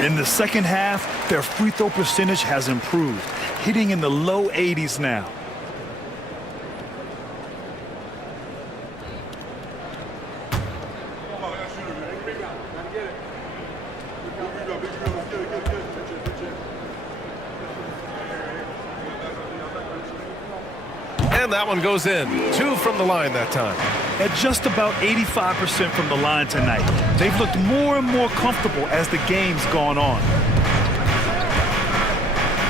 In the second half, their free throw percentage has improved, hitting in the low 80s now. And that one goes in. 2 from the line that time. At just about 85% from the line tonight, they've looked more and more comfortable as the game's gone on.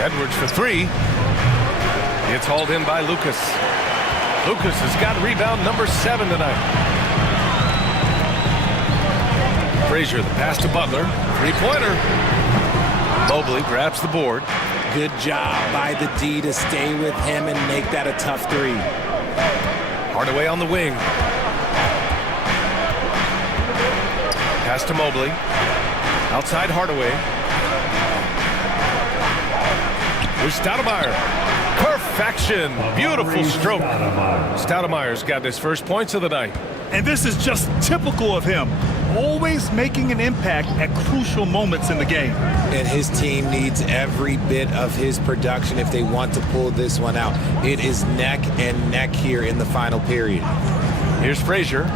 Edwards for 3. It's hauled in by Lucas. Lucas has got rebound number 7 tonight. Frazier, the pass to Butler. 3-pointer. Mobley grabs the board. Good job by the D to stay with him and make that a tough 3. Hardaway on the wing. Pass to Mobley. Outside Hardaway. Here's Stoudemire. Perfection. Beautiful stroke. Stoudemire's got his first points of the night. And this is just typical of him. Always making an impact at crucial moments in the game. And his team needs every bit of his production if they want to pull this one out. It is neck and neck here in the final period. Here's Frazier.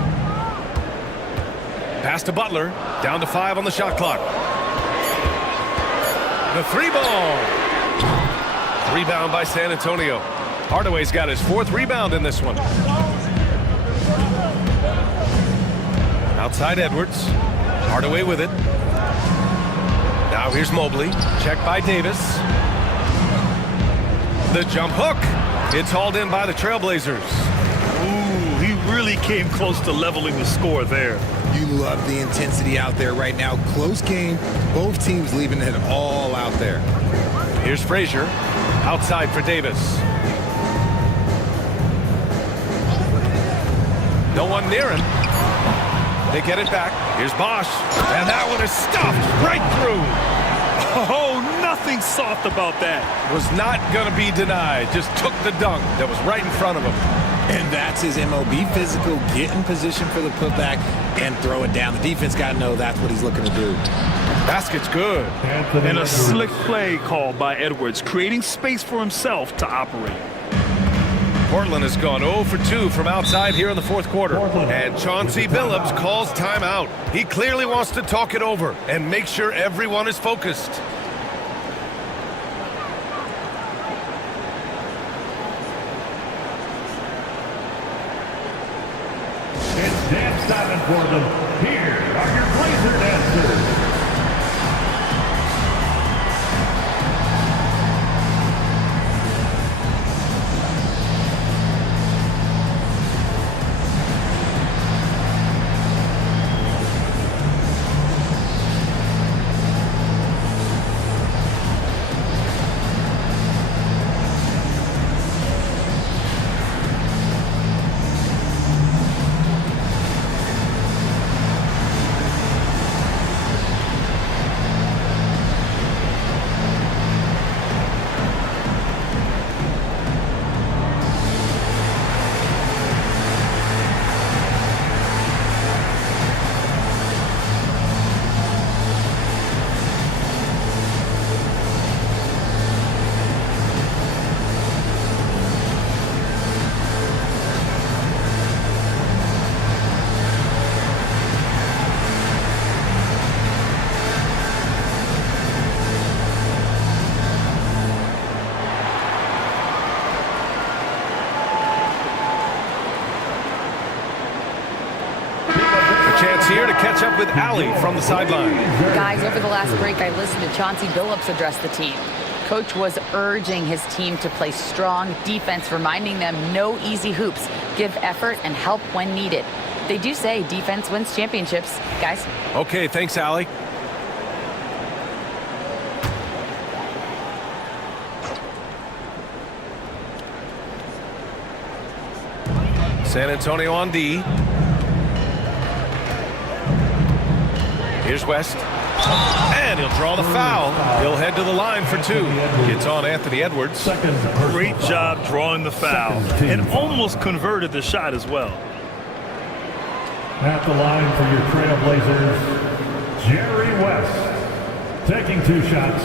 Pass to Butler. Down to 5 on the shot clock. The 3-ball. Rebound by San Antonio. Hardaway's got his 4th rebound in this one. Outside Edwards. Hardaway with it. Now here's Mobley. Check by Davis. The jump hook. It's hauled in by the Trailblazers. Ooh, he really came close to leveling the score there. You love the intensity out there right now. Close game. Both teams leaving it all out there. Here's Frazier. Outside for Davis. No one near him. They get it back. Here's Bosch. And that one is stuffed right through. Oh, nothing soft about that. Was not going to be denied. Just took the dunk that was right in front of him. And that's his MOB physical. Get in position for the putback and throw it down. The defense got to know that's what he's looking to do. Basket's good. And a slick play called by Edwards, creating space for himself to operate. Portland has gone 0 for 2 from outside here in the fourth quarter. And Chauncey Billups calls timeout. He clearly wants to talk it over and make sure everyone is focused. It's dance time for them. Here are your Blazer dancers. here to catch up with Allie from the sideline. Guys, over the last break, I listened to Chauncey Billups address the team. Coach was urging his team to play strong defense, reminding them no easy hoops, give effort, and help when needed. They do say defense wins championships, guys. Okay, thanks, Allie. San Antonio on D. Here's West. And he'll draw the foul. He'll head to the line for two. It's on Anthony Edwards. Great job drawing the foul and almost converted the shot as well. At the line for your Trailblazers, Jerry West, taking 2 shots.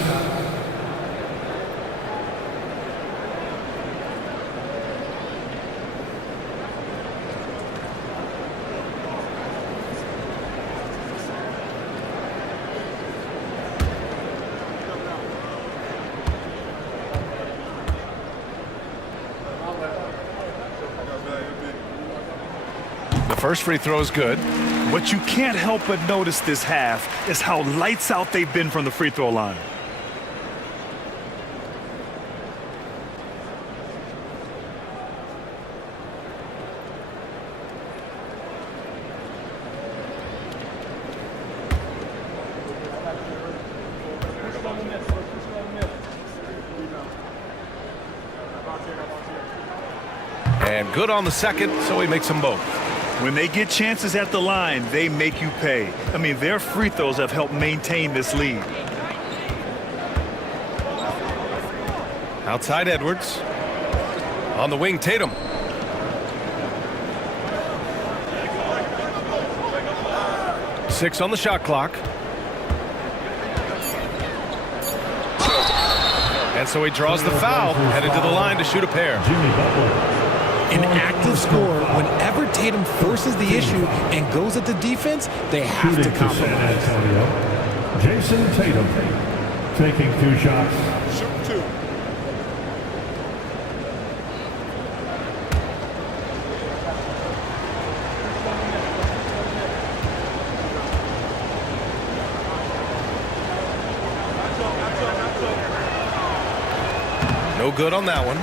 First free throw is good. What you can't help but notice this half is how lights out they've been from the free throw line. And good on the second, so he makes them both. When they get chances at the line, they make you pay. I mean, their free throws have helped maintain this lead. Outside Edwards. On the wing, Tatum. Six on the shot clock. And so he draws the foul, headed to the line to shoot a pair. An active scorer, whenever Tatum forces the issue and goes at the defense, they have to compromise. Jason Tatum taking 2 shots. Shoot 2. No good on that one.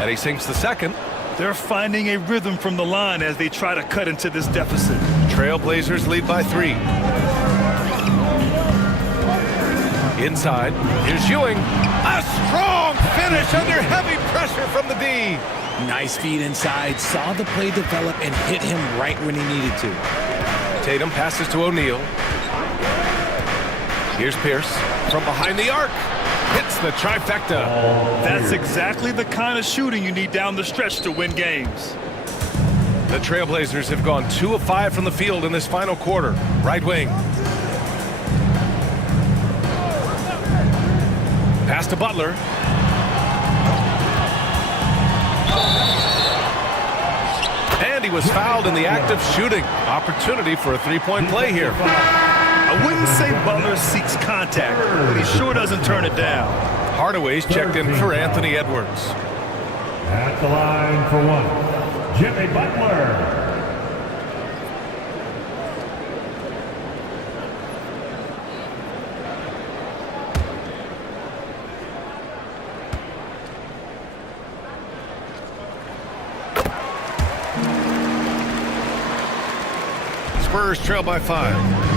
And he sinks the second. They're finding a rhythm from the line as they try to cut into this deficit. Trailblazers lead by 3. Inside, here's Ewing. A strong finish under heavy pressure from the D. Nice feed inside, saw the play develop and hit him right when he needed to. Tatum passes to O'Neal. Here's Pierce from behind the arc. Hits the trifecta. That's exactly the kind of shooting you need down the stretch to win games. The Trailblazers have gone 2 of 5 from the field in this final quarter. Right wing. Pass to Butler. And he was fouled in the act of shooting. Opportunity for a 3-point play here. I wouldn't say Butler seeks contact, but he sure doesn't turn it down. Hardaway's checked in for Anthony Edwards. At the line for 1, Jimmy Butler. Spurs trail by 5.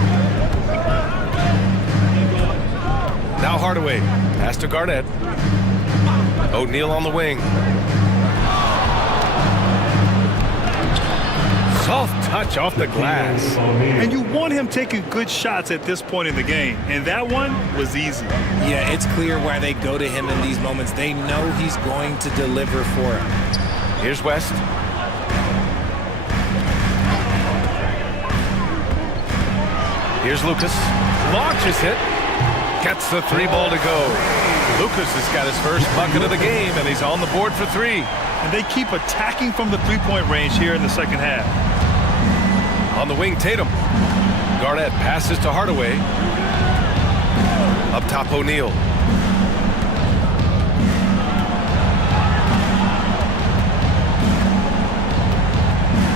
Now Hardaway. Pass to Garnett. O'Neal on the wing. Soft touch off the glass. And you want him taking good shots at this point in the game. And that one was easy. Yeah, it's clear why they go to him in these moments. They know he's going to deliver for them. Here's West. Here's Lucas. Launches it. Gets the 3 ball to go. Lucas has got his first bucket of the game, and he's on the board for 3. And they keep attacking from the three-point range here in the second half. On the wing, Tatum. Garnett passes to Hardaway. Up top, O'Neal.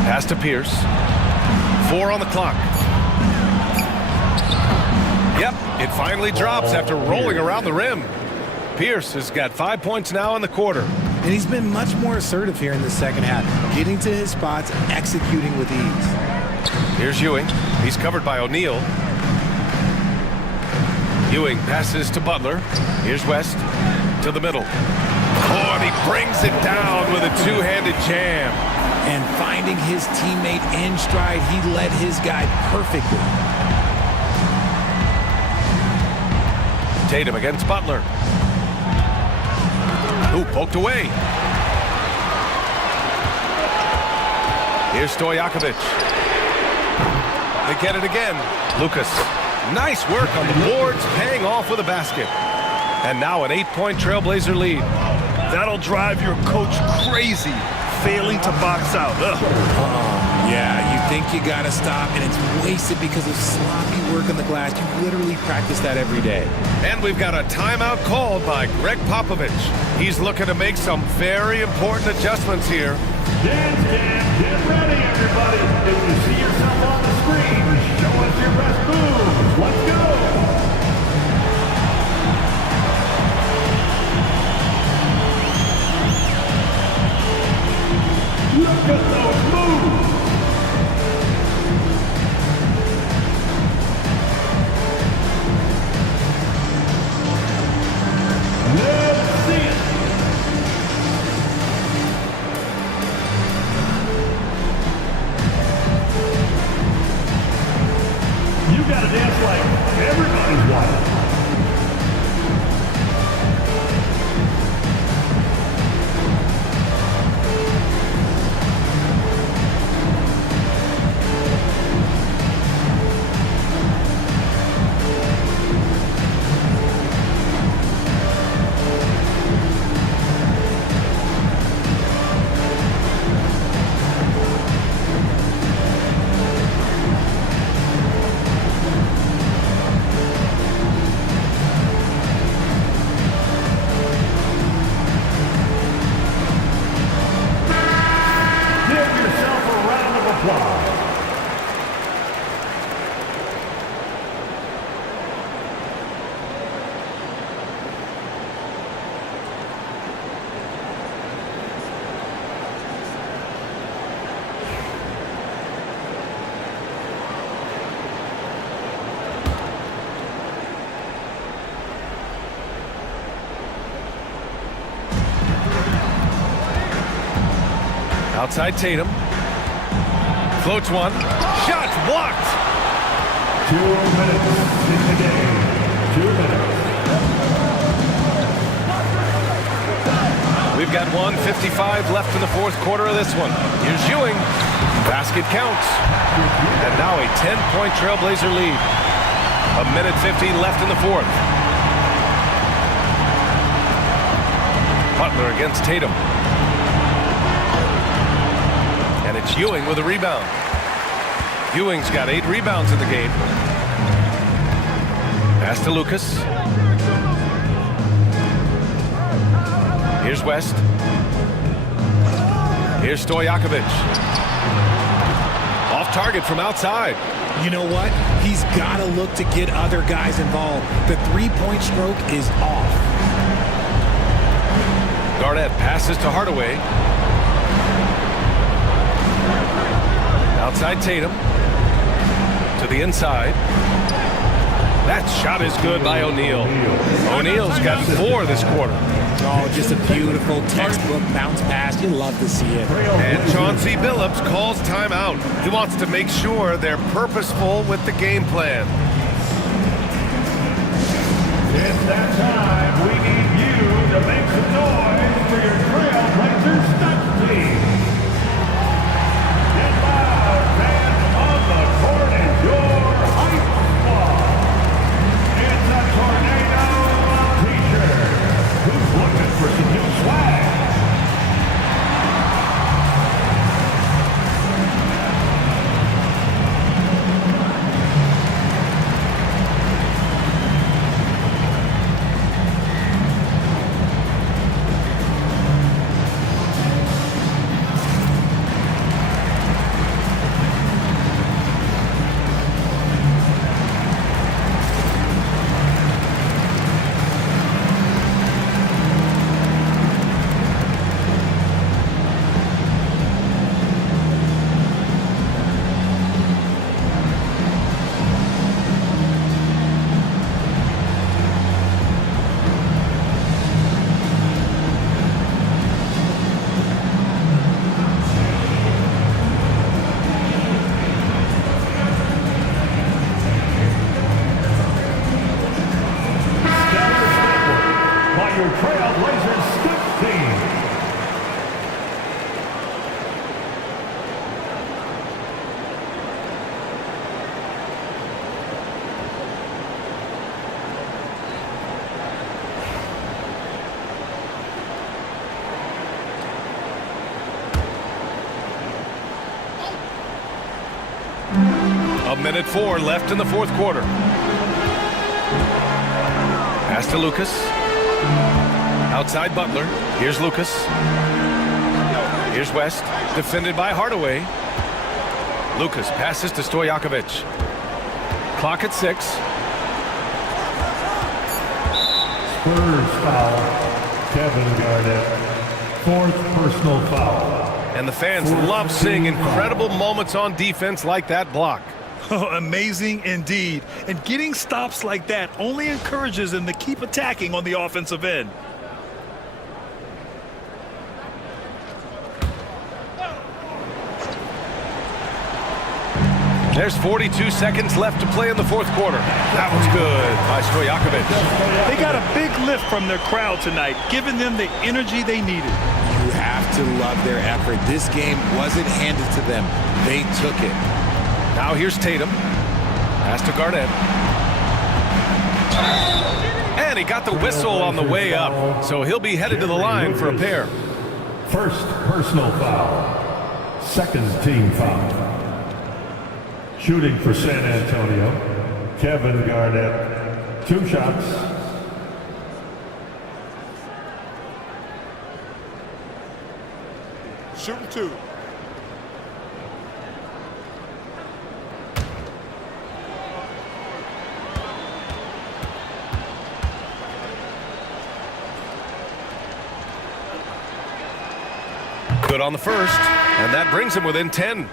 Pass to Pierce. 4 on the clock. Yep, it finally drops after rolling around the rim. Pierce has got 5 points now in the quarter. And he's been much more assertive here in the second half, getting to his spots, executing with ease. Here's Ewing. He's covered by O'Neal. Ewing passes to Butler. Here's West to the middle. Oh, and he brings it down with a two-handed jam. And finding his teammate in stride, he led his guy perfectly. Tatum against Butler. Ooh, poked away. Here's Stojakovic. They get it again. Lucas. Nice work on the boards, paying off with a basket. And now an 8-point Trailblazer lead. That'll drive your coach crazy, failing to box out. Yeah, you think you gotta stop, and it's wasted because of sloppy work on the glass. You literally practice that every day. And we've got a timeout called by Greg Popovich. He's looking to make some very important adjustments here. Dance, dance, get ready, everybody. If you see yourself on the screen, show us your best moves. Let's go. Look at those moves. Let's see it. You gotta dance like everybody's watching. Give yourself a round of applause. Outside Tatum. Floats one. Shot blocked. 2 minutes in the game. 2 minutes. We've got 1:55 left in the fourth quarter of this one. Here's Ewing. Basket counts. And now a 10-point Trailblazer lead. 1:50 left in the fourth. Butler against Tatum. And it's Ewing with a rebound. Ewing's got 8 rebounds in the game. Pass to Lucas. Here's West. Here's Stojakovic. Off target from outside. You know what? He's got to look to get other guys involved. The three-point stroke is off. Garnett passes to Hardaway. Outside Tatum. To the inside. That shot is good by O'Neal. O'Neal's got 4 this quarter. Oh, just a beautiful textbook bounce pass. You love to see it. And Chauncey Billups calls timeout. He wants to make sure they're purposeful with the game plan. It's that time. We need you to make some noise for your Trailblazers stunt team. Get loud, fans on the court is your hype squad. It's a tornado of t-shirts. 1:04 left in the fourth quarter. Pass to Lucas. Outside Butler. Here's Lucas. Here's West. Defended by Hardaway. Lucas passes to Stojakovic. Clock at 6. Spurs foul. Kevin Garnett. 4th personal foul. And the fans love seeing incredible moments on defense like that block. Oh, amazing indeed. And getting stops like that only encourages them to keep attacking on the offensive end. There's 42 seconds left to play in the fourth quarter. That was good by Stojakovic. They got a big lift from their crowd tonight, giving them the energy they needed. You have to love their effort. This game wasn't handed to them. They took it. Now here's Tatum. Pass to Garnett. And he got the whistle on the way up, so he'll be headed to the line for a pair. 1st personal foul. 2nd team foul. Shooting for San Antonio, Kevin Garnett. 2 shots. Shooting 2. Good on the first, and that brings him within 10.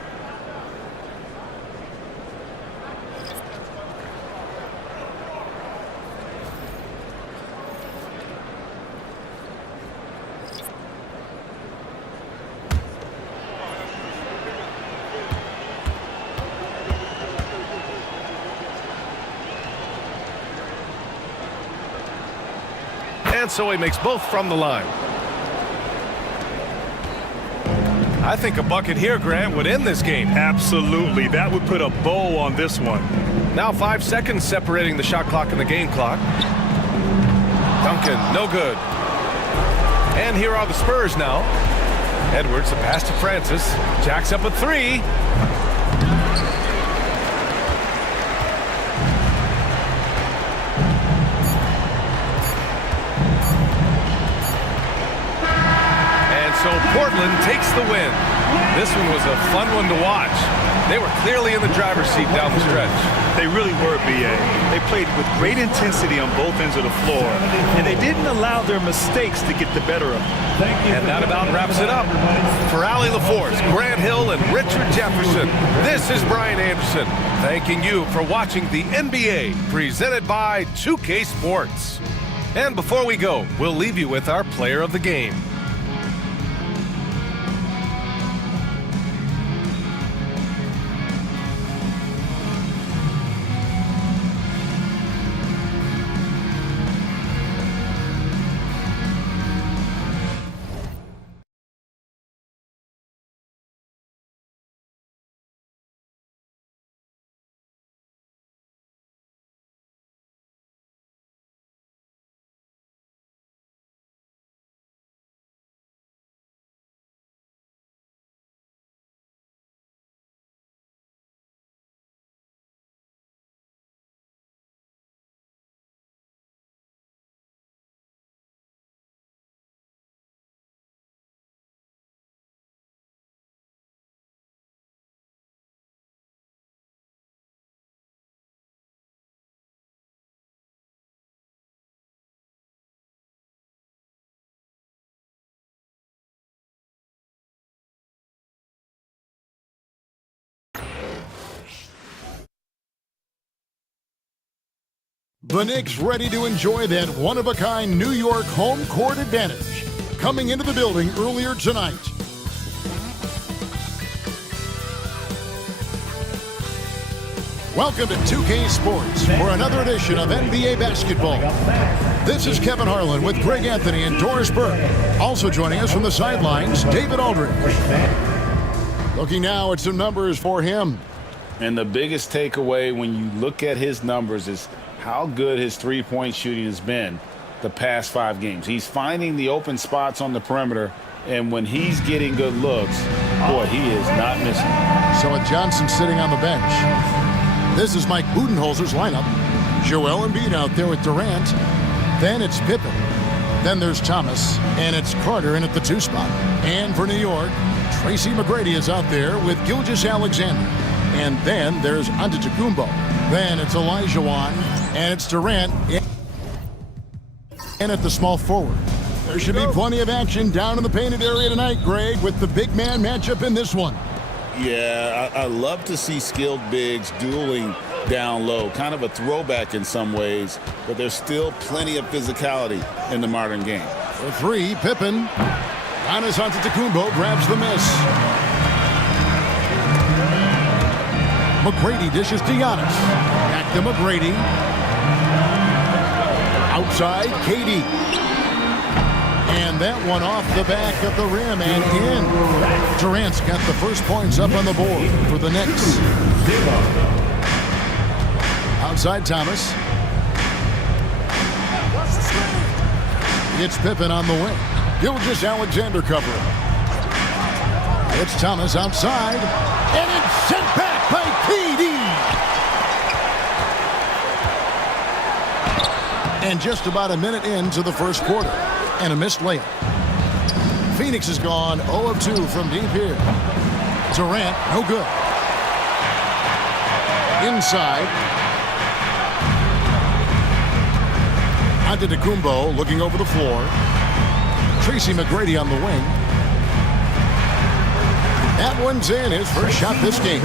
And so he makes both from the line. I think a bucket here, Grant, would end this game. Absolutely. That would put a bow on this one. Now 5 seconds separating the shot clock and the game clock. Duncan, no good. And here are the Spurs now. Edwards, a pass to Francis. Jacks up a 3. So Portland takes the win. This one was a fun one to watch. They were clearly in the driver's seat down the stretch. They really were, B.A. They played with great intensity on both ends of the floor, and they didn't allow their mistakes to get the better of them. And that about wraps it up. For Allie LaForce, Grant Hill, and Richard Jefferson, this is Brian Anderson, thanking you for watching the NBA presented by 2K Sports. And before we go, we'll leave you with our player of the game. The Knicks ready to enjoy that one-of-a-kind New York home court advantage. Coming into the building earlier tonight. Welcome to 2K Sports for another edition of NBA basketball. This is Kevin Harlan with Greg Anthony and Doris Burke. Also joining us from the sidelines, David Aldridge. Looking now at some numbers for him. And the biggest takeaway when you look at his numbers is how good his three-point shooting has been the past 5 games. He's finding the open spots on the perimeter, and when he's getting good looks, boy, he is not missing. So with Johnson sitting on the bench. This is Mike Budenholzer's lineup. Joel Embiid out there with Durant. Then it's Pippen. Then there's Thomas, and it's Carter in at the 2 spot. And for New York, Tracy McGrady is out there with Gilgeous-Alexander. And then there's Antetokounmpo. Then it's Olajuwon, and it's Durant. And at the small forward. There should be plenty of action down in the painted area tonight, Greg, with the big man matchup in this one. Yeah, I love to see skilled bigs dueling down low. Kind of a throwback in some ways, but there's still plenty of physicality in the modern game. For 3, Pippen. Giannis Antetokounmpo grabs the miss. McGrady dishes to Giannis. Back to McGrady. Outside, KD. And that one off the back of the rim and in. Durant's got the first points up on the board for the Knicks. Outside Thomas. It's Pippen on the wing. Gilgeous-Alexander covering. It's Thomas outside. And it's sent back by KD. And just about a minute into the first quarter. And a missed layup. Phoenix has gone 0 of 2 from deep here. Durant, no good. Inside. Antetokounmpo looking over the floor. Tracy McGrady on the wing. That one's in, his first shot this game.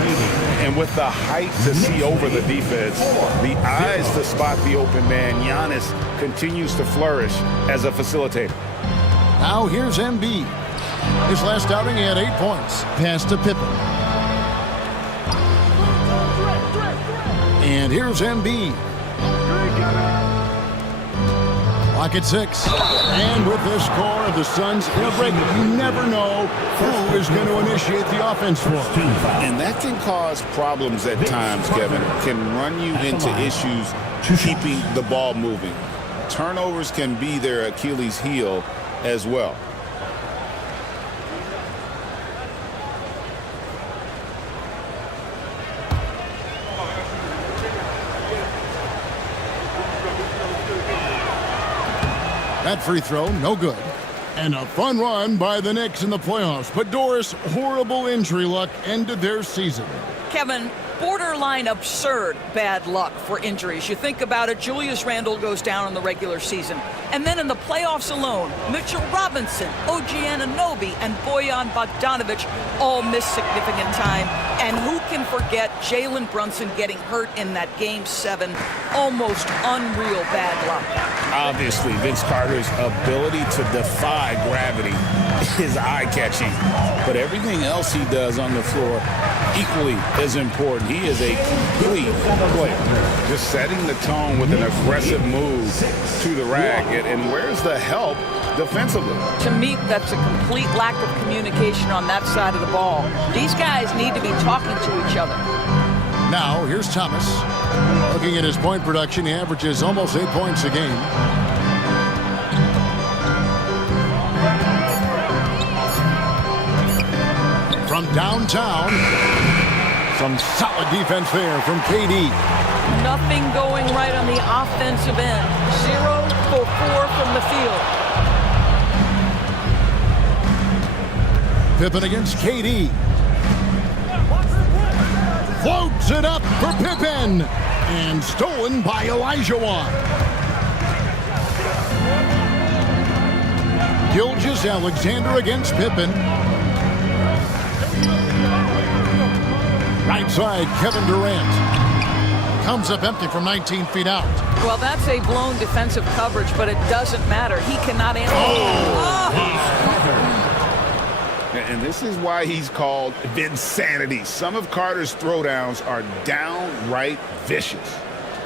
And with the height to see over the defense, the eyes to spot the open man, Giannis continues to flourish as a facilitator. Now here's Embiid. His last outing, he had 8 points. Pass to Pippen. And here's Embiid. Clock at 6. And with this score of the Suns in a break, you never know who is going to initiate the offense for them. And that can cause problems at times, Kevin. Can run you into issues keeping the ball moving. Turnovers can be their Achilles heel as well. That free throw, no good. And a fun run by the Knicks in the playoffs. But Doris, horrible injury luck ended their season. Kevin, borderline absurd bad luck for injuries. You think about it, Julius Randle goes down in the regular season. And then in the playoffs alone, Mitchell Robinson, OG Anunoby, and Bojan Bogdanovic all miss significant time. And who can forget Jalen Brunson getting hurt in that Game 7? Almost unreal bad luck. Obviously, Vince Carter's ability to defy gravity is eye-catching. But everything else he does on the floor equally as important. He is a complete player. Just setting the tone with an aggressive move to the rack. And where's the help defensively? To me, that's a complete lack of communication on that side of the ball. These guys need to be talking to each other. Now, here's Thomas. Looking at his point production, he averages almost 8 points a game. From downtown, some solid defense there from KD. Nothing going right on the offensive end. 0 for 4 from the field. Pippen against KD. Floats it up for Pippen. And stolen by Olajuwon. Gilgeous-Alexander against Pippen. Right side, Kevin Durant. Comes up empty from 19 feet out. Well, that's a blown defensive coverage, but it doesn't matter. He cannot answer. And this is why he's called Vinsanity. Some of Carter's throwdowns are downright vicious.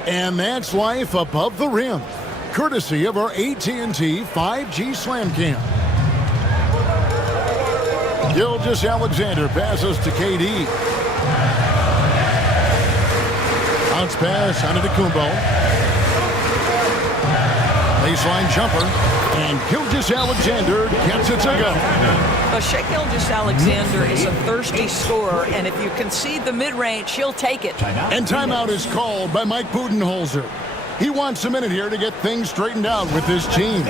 And that's life above the rim, courtesy of our AT&T 5G Slam Cam. Gilgeous-Alexander passes to KD. Bounce pass, Antetokounmpo. Baseline jumper. And Gilgeous-Alexander gets it to go. Shai Gilgeous-Alexander is a thirsty scorer, and if you concede the mid-range, he'll take it. And timeout is called by Mike Budenholzer. He wants a minute here to get things straightened out with his team.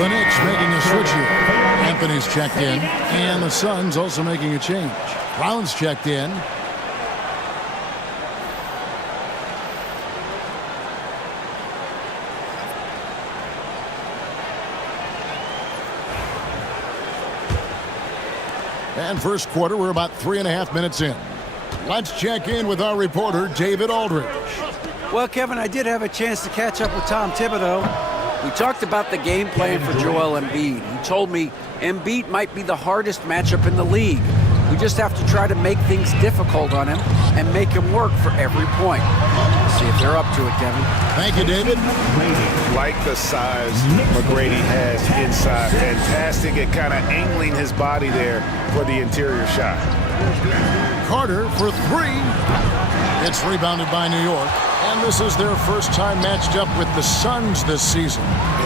The Knicks making a switch here. Anthony's checked in, and the Suns also making a change. Brown's checked in. And first quarter, we're about 3.5 minutes in. Let's check in with our reporter, David Aldridge. Well, Kevin, I did have a chance to catch up with Tom Thibodeau. We talked about the game plan for Joel Embiid. He told me Embiid might be the hardest matchup in the league. We just have to try to make things difficult on him and make him work for every point. See if they're up to it, Kevin. Thank you, David. Like the size McGrady has inside. Fantastic at kind of angling his body there for the interior shot. Carter for three. It's rebounded by New York. And this is their first time matched up with the Suns this season.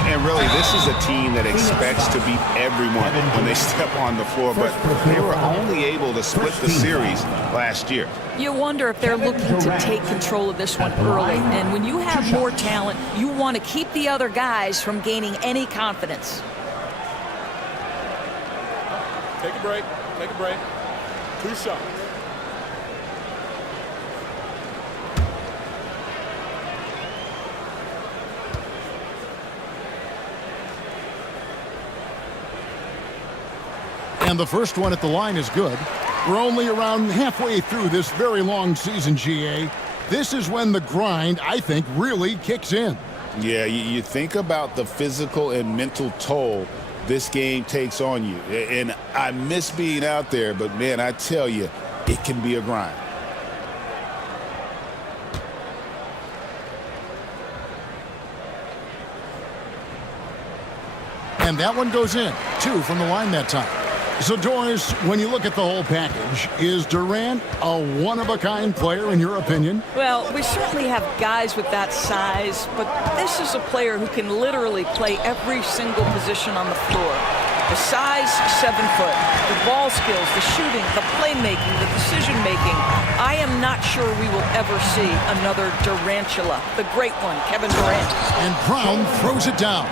And really, this is a team that expects to beat everyone when they step on the floor, but they were only able to split the series last year. You wonder if they're looking to take control of this one early. And when you have more talent, you want to keep the other guys from gaining any confidence. Take a break. Take a break. 2 shots. And the first one at the line is good. We're only around halfway through this very long season, GA. This is when the grind, I think, really kicks in. Yeah, you think about the physical and mental toll this game takes on you. And I miss being out there, but, man, I tell you, it can be a grind. And that one goes in. 2 from the line that time. So, Doris, when you look at the whole package, is Durant a one-of-a-kind player in your opinion? Well, we certainly have guys with that size, but this is a player who can literally play every single position on the floor. The size, 7 foot. The ball skills, the shooting, the playmaking, the decision-making. I am not sure we will ever see another Durantula, the great one, Kevin Durant. And Brown throws it down.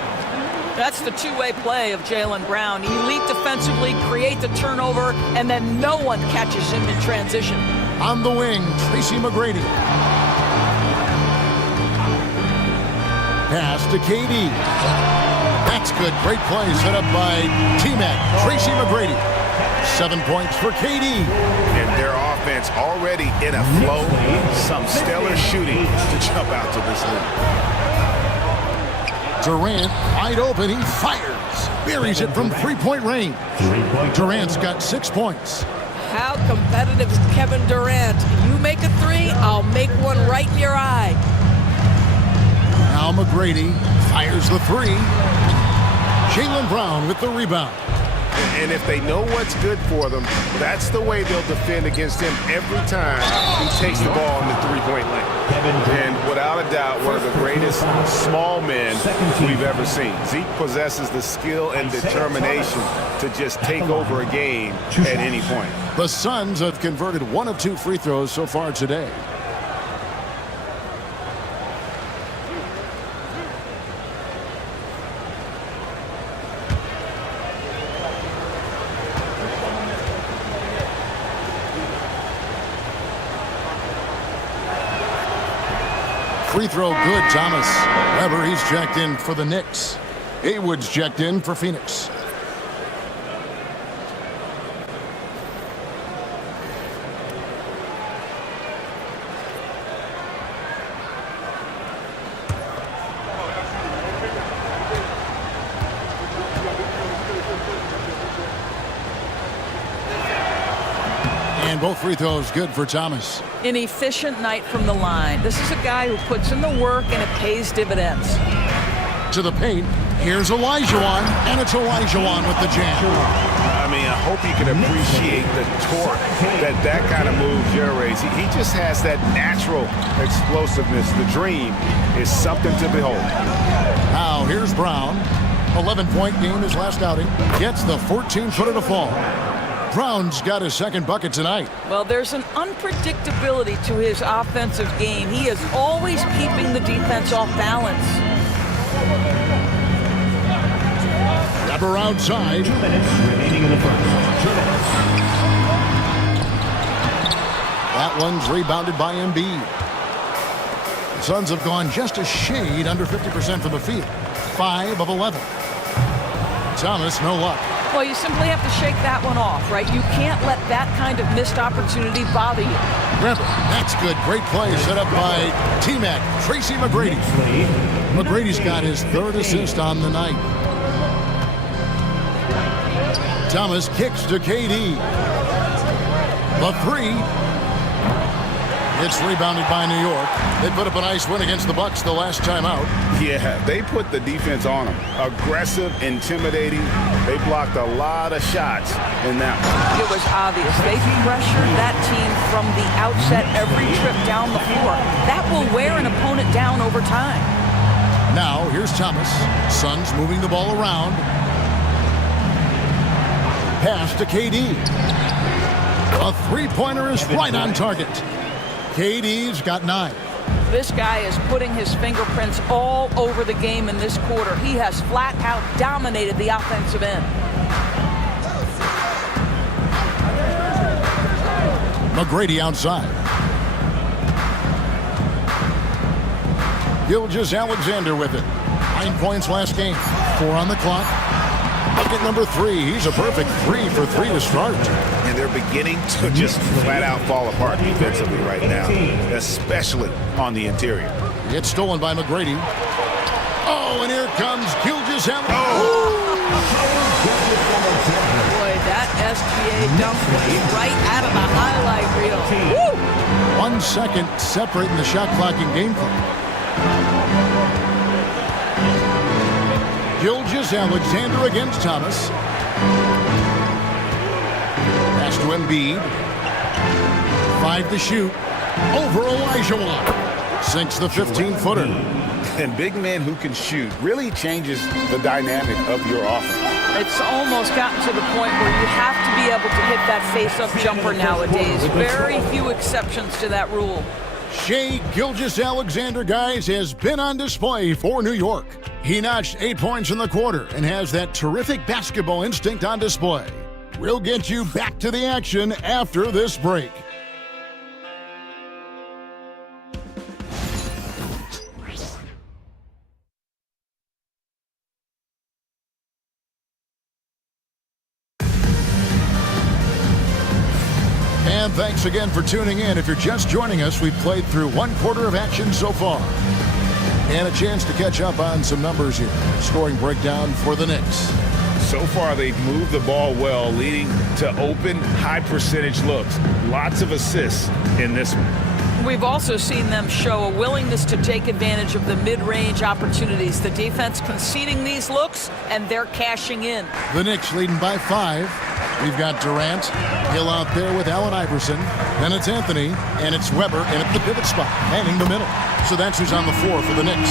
That's the two-way play of Jaylen Brown. Elite defensively, create the turnover, and then no one catches him in transition. On the wing, Tracy McGrady. Pass to KD. That's good. Great play set up by T-Mac, Tracy McGrady. 7 points for KD. And their offense already in a flow. Some stellar shooting to jump out to this league. Durant, wide open, he fires. Buries it from three-point range. Durant's got 6 points. How competitive is Kevin Durant? You make a three, I'll make one right in your eye. Now McGrady fires the three. Jaylen Brown with the rebound. And if they know what's good for them, that's the way they'll defend against him every time he takes the ball in the three-point lane. And what without a doubt, one of the greatest small men we've ever seen. Zeke possesses the skill and determination to just take over a game at any point. The Suns have converted 1 of 2 free throws so far today. Free throw good, Thomas. Weber, he's checked in for the Knicks. Haywood's checked in for Phoenix. And both free throws good for Thomas. An efficient night from the line. This is a guy who puts in the work and it pays dividends. To the paint, here's Olajuwon, and it's Olajuwon with the jam. I mean, I hope you can appreciate the torque that kind of move generates. He just has that natural explosiveness. The dream is something to behold. Now, here's Brown. 11-point game his last outing. Gets the 14-footer to fall. Brown's got his second bucket tonight. Well, there's an unpredictability to his offensive game. He is always keeping the defense off balance. Weber outside. 2 minutes remaining in the first. 2 minutes. That one's rebounded by Embiid. The Suns have gone just a shade under 50% from the field. 5 of 11. Thomas, no luck. Well, you simply have to shake that one off, right? You can't let that kind of missed opportunity bother you. Remember, that's good. Great play set up by T-Mac, Tracy McGrady. McGrady's got his 3rd assist on the night. Thomas kicks to KD. The 3. It's rebounded by New York. They put up a nice win against the Bucks the last time out. Yeah, they put the defense on them. Aggressive, intimidating. They blocked a lot of shots in that one. It was obvious. They pressured that team from the outset every trip down the floor. That will wear an opponent down over time. Now, here's Thomas. Suns moving the ball around. Pass to KD. A three-pointer is right on target. KD's got 9. This guy is putting his fingerprints all over the game in this quarter. He has flat out dominated the offensive end. McGrady outside. Gilgeous-Alexander with it. 9 points last game. 4 on the clock. Bucket number 3. He's a perfect 3 for 3 to start. And they're beginning to just flat out fall apart defensively right now, especially on the interior. It's stolen by McGrady. Oh, and here comes Gilgeous-Alexander. Boy, that SGA dump was right out of the highlight reel. Woo! 1 second separating the shot clock and game clock. Gilgeous-Alexander against Thomas. Pass to Embiid. 5 to shoot. Over Olajuwon. Sinks the 15-footer. And big men who can shoot really changes the dynamic of your offense. It's almost gotten to the point where you have to be able to hit that face-up jumper nowadays. Very few exceptions to that rule. Shai Gilgeous-Alexander, guys, has been on display for New York. He notched 8 points in the quarter and has that terrific basketball instinct on display. We'll get you back to the action after this break. And thanks again for tuning in. If you're just joining us, we've played through 1 quarter of action so far. And a chance to catch up on some numbers here. Scoring breakdown for the Knicks. So far, they've moved the ball well, leading to open, high-percentage looks. Lots of assists in this one. We've also seen them show a willingness to take advantage of the mid-range opportunities. The defense conceding these looks, and they're cashing in. The Knicks leading by 5. We've got Durant, Hill out there with Allen Iverson. Then it's Anthony, and it's Weber in at the pivot spot, manning the middle. So that's who's on the floor for the Knicks.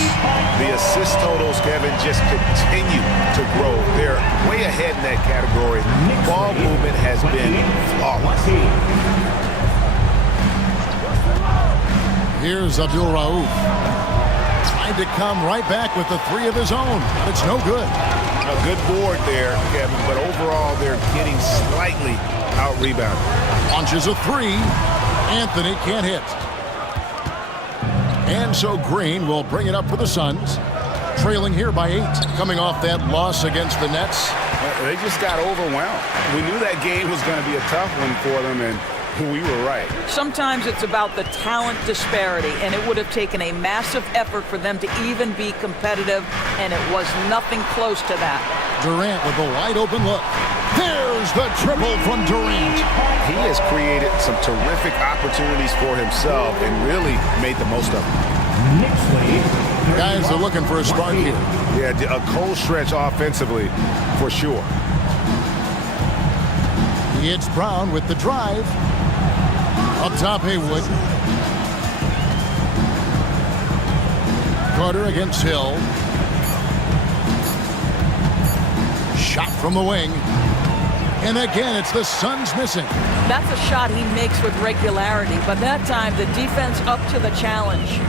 The assist totals, Kevin, just continue to grow. They're way ahead in that category. Ball movement has been flawless. Here's Abdul Rauf. Trying to come right back with the three of his own. It's no good. A good board there, Kevin, but overall they're getting slightly out-rebounded. Launches a three. Anthony can't hit. And so Green will bring it up for the Suns. Trailing here by 8. Coming off that loss against the Nets. They just got overwhelmed. We knew that game was going to be a tough one for them, and we were right. Sometimes it's about the talent disparity, and it would have taken a massive effort for them to even be competitive, and it was nothing close to that. Durant with a wide open look. There's the triple from Durant. He has created some terrific opportunities for himself and really made the most of them. Guys are looking for a spark here. Yeah, a cold stretch offensively for sure. It's Brown with the drive. Up top, Haywood. Carter against Hill. Shot from the wing. And again, it's the Suns missing. That's a shot he makes with regularity, but that time the defense up to the challenge.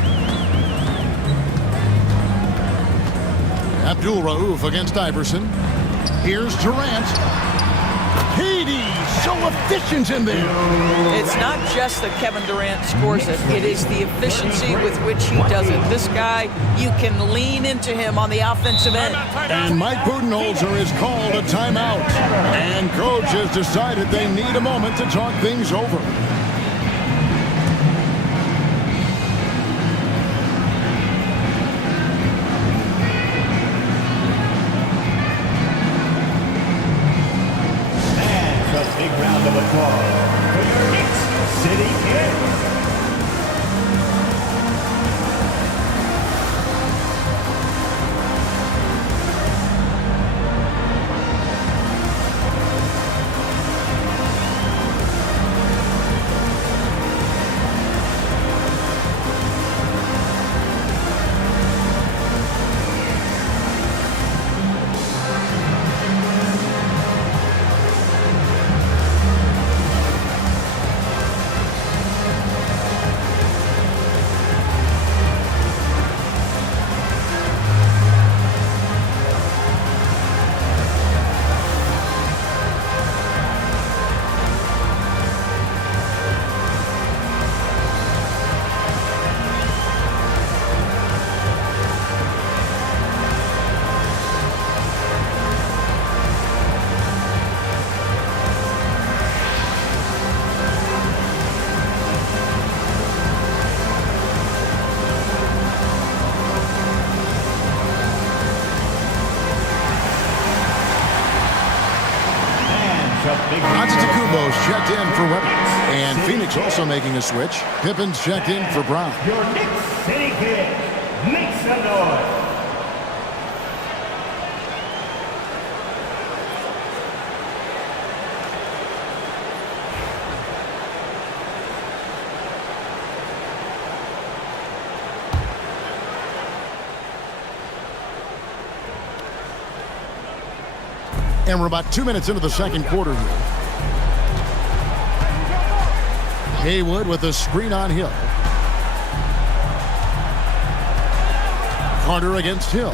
Abdul Rauf against Iverson. Here's Durant. Katie, so efficient in there. It's not just that Kevin Durant scores it. It is the efficiency with which he does it. This guy, you can lean into him on the offensive end. And Mike Budenholzer has called a timeout. And coach has decided they need a moment to talk things over. Big round of applause for your Knicks City Kings. Antetokounmpo's checked in for Weber. And Phoenix also making a switch. Pippen's checked in for Brown. Your Knicks City Kings, make some noise. And we're about 2 minutes into the second quarter here. Haywood with a screen on Hill. Carter against Hill.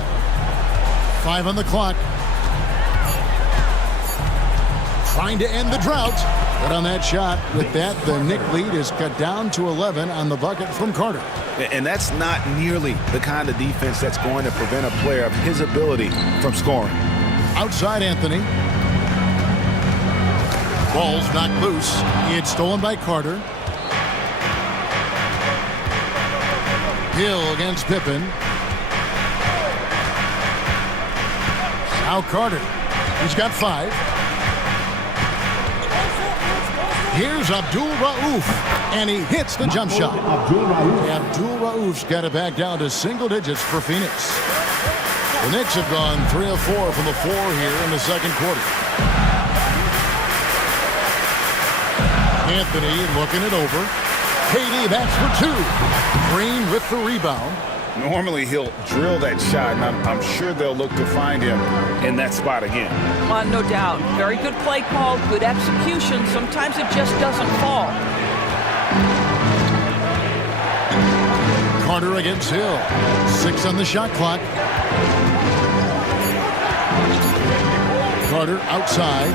5 on the clock. Trying to end the drought. But on that shot, with that, the Knick lead is cut down to 11 on the bucket from Carter. And that's not nearly the kind of defense that's going to prevent a player of his ability from scoring. Outside Anthony. Ball's knocked loose. It's stolen by Carter. Hill against Pippen. Now Carter. He's got 5. Here's Abdul Rauf. And he hits the jump shot. Abdul Rauf's got it back down to single digits for Phoenix. The Knicks have gone 3 of 4 from the floor here in the second quarter. Anthony looking it over. KD, that's for two. Green with the rebound. Normally he'll drill that shot, and I'm sure they'll look to find him in that spot again. No doubt. Very good play call, good execution. Sometimes it just doesn't fall. Carter against Hill. 6 on the shot clock. Carter outside.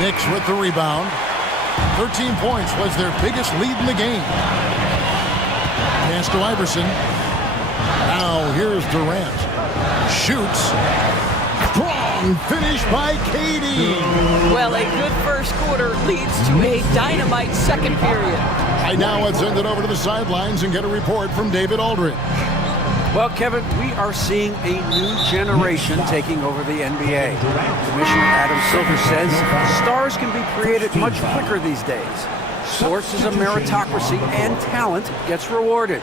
Knicks with the rebound. 13 points was their biggest lead in the game. Pass to Iverson. Now here's Durant. Shoots. Strong finish by KD. Well, a good first quarter leads to a dynamite second period. Right now, let's send it over to the sidelines and get a report from David Aldridge. Well, Kevin, we are seeing a new generation taking over the NBA. Commissioner Adam Silver says stars can be created much quicker these days. Sports is a meritocracy and talent gets rewarded.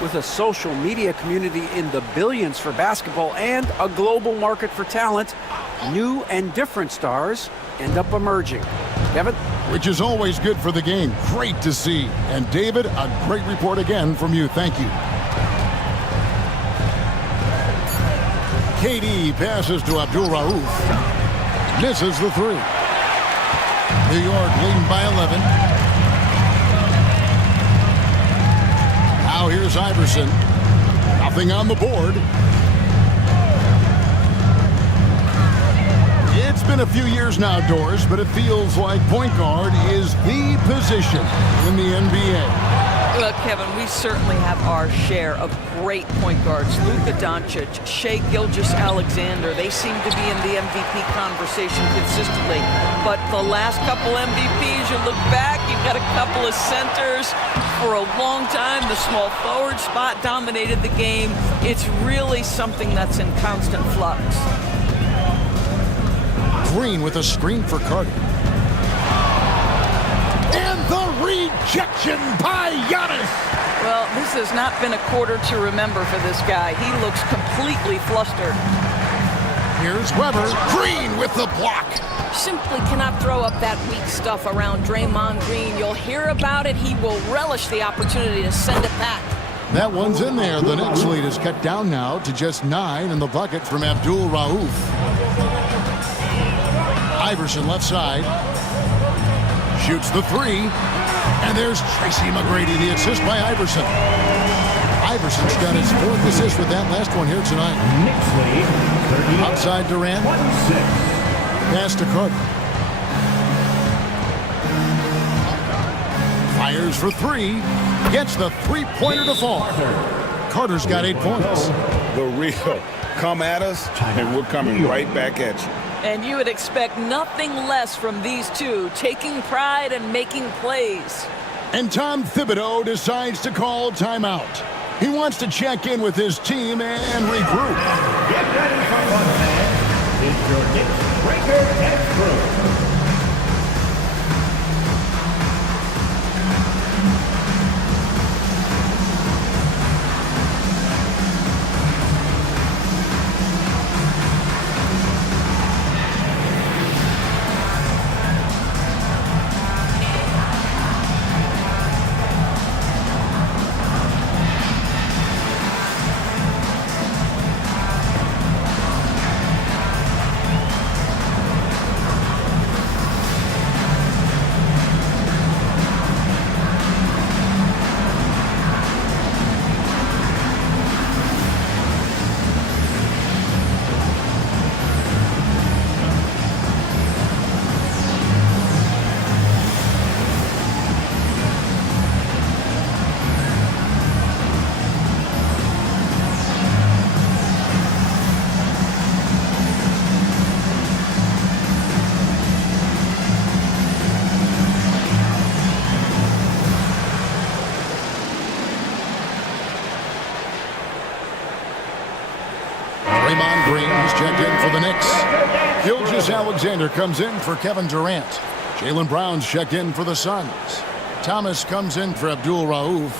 With a social media community in the billions for basketball and a global market for talent, new and different stars end up emerging. Kevin? Which is always good for the game. Great to see. And David, a great report again from you. Thank you. KD passes to Abdul Rauf. Misses the three. New York leading by 11. Now here's Iverson. Nothing on the board. It's been a few years now, Doris, but it feels like point guard is the position in the NBA. Well, Kevin, we certainly have our share of great point guards. Luka Doncic, Shai Gilgeous-Alexander, they seem to be in the MVP conversation consistently. But the last couple MVPs, you look back, you've got a couple of centers. For a long time, the small forward spot dominated the game. It's really something that's in constant flux. Green with a screen for Carter. And the rejection by Giannis. Well, this has not been a quarter to remember for this guy. He looks completely flustered. Here's Weber. Green with the block. Simply cannot throw up that weak stuff around Draymond Green. You'll hear about it. He will relish the opportunity to send it back. That one's in there. The Knicks lead is cut down now to just 9 in the bucket from Abdul Rauf. Iverson left side. Shoots the three. And there's Tracy McGrady, the assist by Iverson. Iverson's got his 4th assist with that last one here tonight. Outside Durant. Pass to Carter. Fires for 3. Gets the three-pointer to fall. Carter's got 8 points. The real. Come at us, and we're coming right back at you. And you would expect nothing less from these two, taking pride and making plays. And Tom Thibodeau decides to call timeout. He wants to check in with his team and regroup. Get ready for fun, fans. It's your Knicks Breaker and Crew. Checked in for the Knicks. Gilgeous-Alexander comes in for Kevin Durant. Jaylen Brown's checked in for the Suns. Thomas comes in for Abdul Rauf.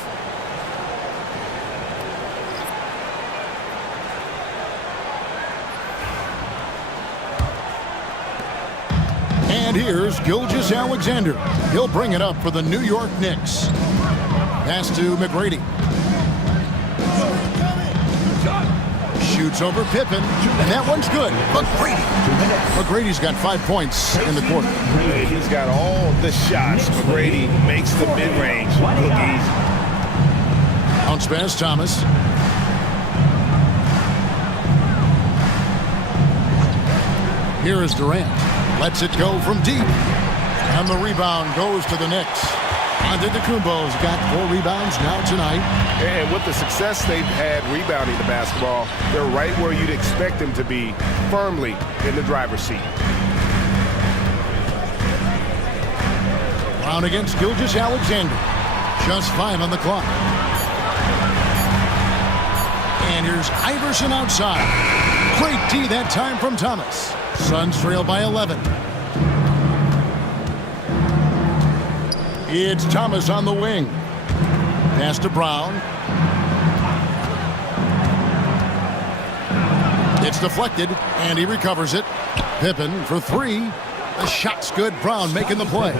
And And here's Gilgeous-Alexander. He'll bring it up for the New York Knicks. Pass to McGrady. Shoots over Pippen, and that one's good. McGrady's got 5 points in the quarter. He's got all the shots. McGrady makes the mid-range look easy. Bounce pass, Thomas. Here is Durant. Lets it go from deep. And the rebound goes to the Knicks. Antetokounmpo's got 4 rebounds now tonight. And with the success they've had rebounding the basketball, they're right where you'd expect them to be, firmly in the driver's seat. Brown against Gilgeous-Alexander. Just 5 on the clock. And here's Iverson outside. Great D that time from Thomas. Suns trail by 11. It's Thomas on the wing. Pass to Brown. It's deflected, and he recovers it. Pippen for 3. The shot's good. Brown making the play.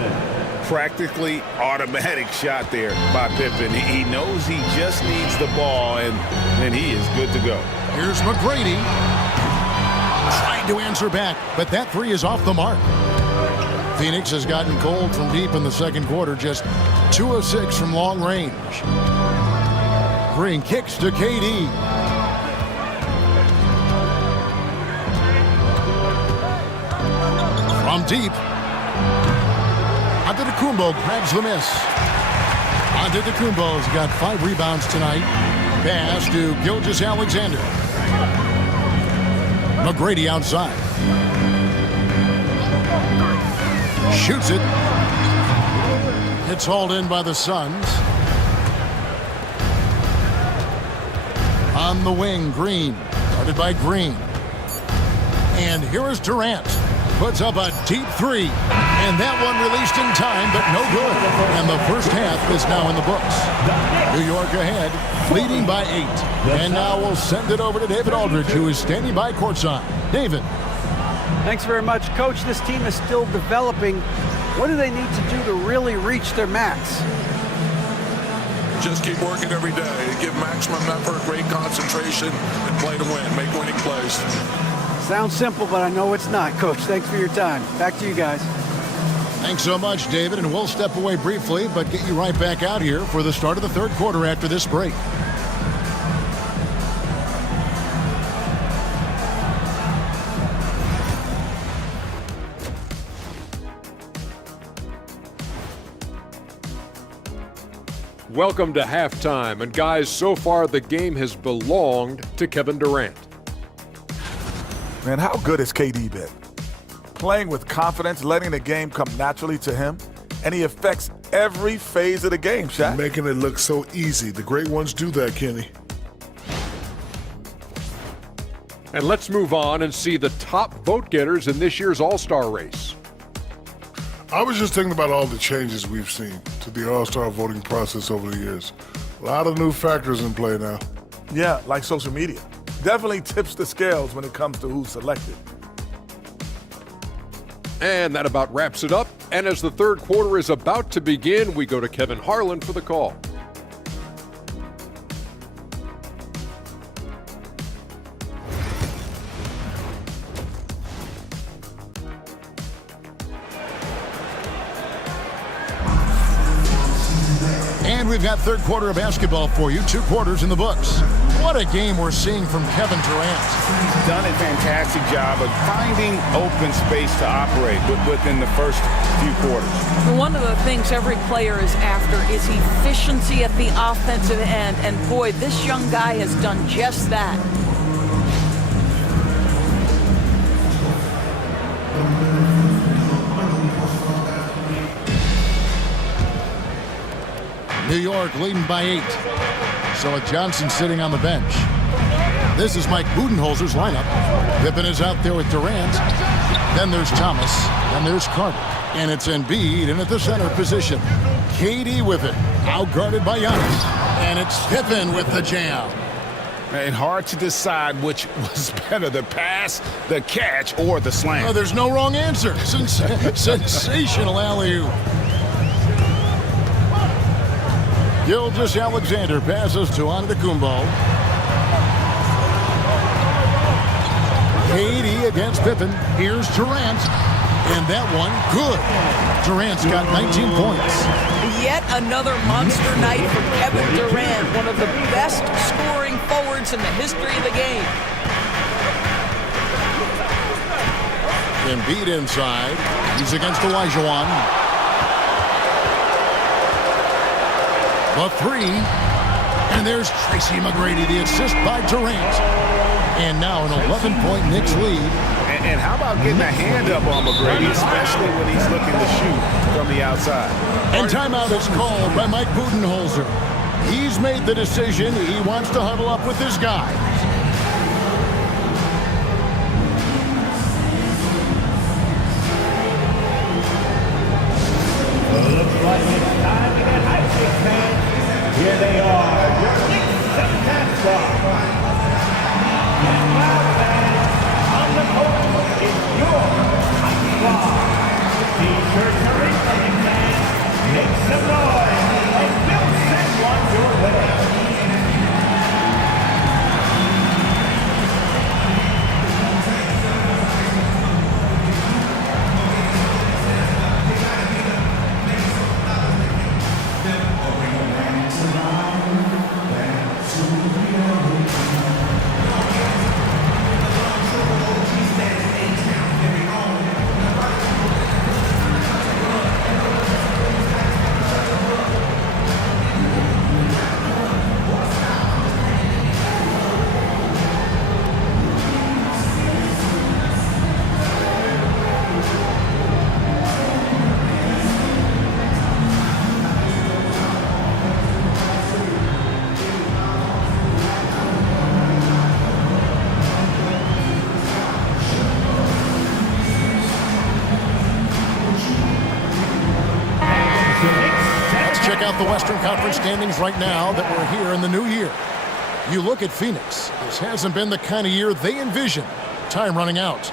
Practically automatic shot there by Pippen. He knows he just needs the ball, and then he is good to go. Here's McGrady. Trying to answer back, but that 3 is off the mark. Phoenix has gotten cold from deep in the second quarter, just 2 of 6 from long range. Green kicks to KD. From deep. Antetokounmpo grabs the miss. Antetokounmpo's got 5 rebounds tonight. Pass to Gilgeous-Alexander. McGrady outside. Shoots it. It's hauled in by the Suns. On the wing, Green. Guarded by Green. And here is Durant. Puts up a deep 3. And that one released in time, but no good. And the first half is now in the books. New York ahead, leading by 8. And now we'll send it over to David Aldridge, who is standing by courtside. David. Thanks very much, Coach. This team is still developing. What do they need to do to really reach their max? Just keep working every day. Give maximum effort, great concentration, and play to win. Make winning plays. Sounds simple, but I know it's not, Coach. Thanks for your time. Back to you guys. Thanks so much, David, and we'll step away briefly, but get you right back out here for the start of the third quarter after this break. Welcome to halftime, and guys, so far the game has belonged to Kevin Durant. Man, how good has KD been? Playing with confidence, letting the game come naturally to him, and he affects every phase of the game, Shaq. Making it look so easy. The great ones do that, Kenny. And let's move on and see the top vote getters in this year's All-Star race. I was just thinking about all the changes we've seen to the All-Star voting process over the years. A lot of new factors in play now. Yeah, like social media. Definitely tips the scales when it comes to who's selected. And that about wraps it up. And as the third quarter is about to begin, we go to Kevin Harlan for the call. And we've got third quarter of basketball for you. 2 quarters in the books. What a game we're seeing from Kevin Durant. He's done a fantastic job of finding open space to operate within the first few quarters. One of the things every player is after is efficiency at the offensive end. And boy, this young guy has done just that. New York leading by 8. So with Johnson sitting on the bench. This is Mike Budenholzer's lineup. Pippen is out there with Durant. Then there's Thomas. Then there's Carter. And it's Embiid in at the center position. KD with it. Out guarded by Giannis. And it's Pippen with the jam. And hard to decide which was better, the pass, the catch, or the slam. Oh, there's no wrong answer. Sensational alley-oop. Gilgeous-Alexander passes to Antetokounmpo. KD against Pippen. Here's Durant. And that one, good. Durant's got 19 points. Yet another monster night for Kevin Durant, one of the best scoring forwards in the history of the game. Embiid inside. He's against Olajuwon. The three. And there's Tracy McGrady, the assist by Durant. And now an 11-point Knicks lead. And how about getting a hand up on McGrady, especially when he's looking to shoot from the outside. And timeout is called by Mike Budenholzer. He's made the decision. He wants to huddle up with his guys. Looks like it's time to get hyped, fans. Here they are, your Knicks success stars. And now, fans, on the court is your hype squad. T-shirts are incoming, fans. Make some noise, and we'll send one your way. Check out the Western Conference standings right now that we're here in the new year. You look at Phoenix. This hasn't been the kind of year they envisioned. Time running out.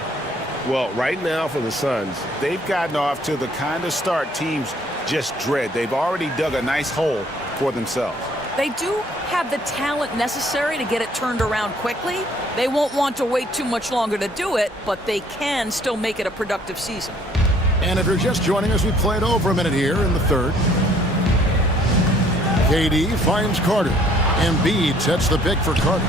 Well, right now for the Suns, they've gotten off to the kind of start teams just dread. They've already dug a nice hole for themselves. They do have the talent necessary to get it turned around quickly. They won't want to wait too much longer to do it, but they can still make it a productive season. And if you're just joining us, we played over a minute here in the third. KD finds Carter. Embiid sets the pick for Carter.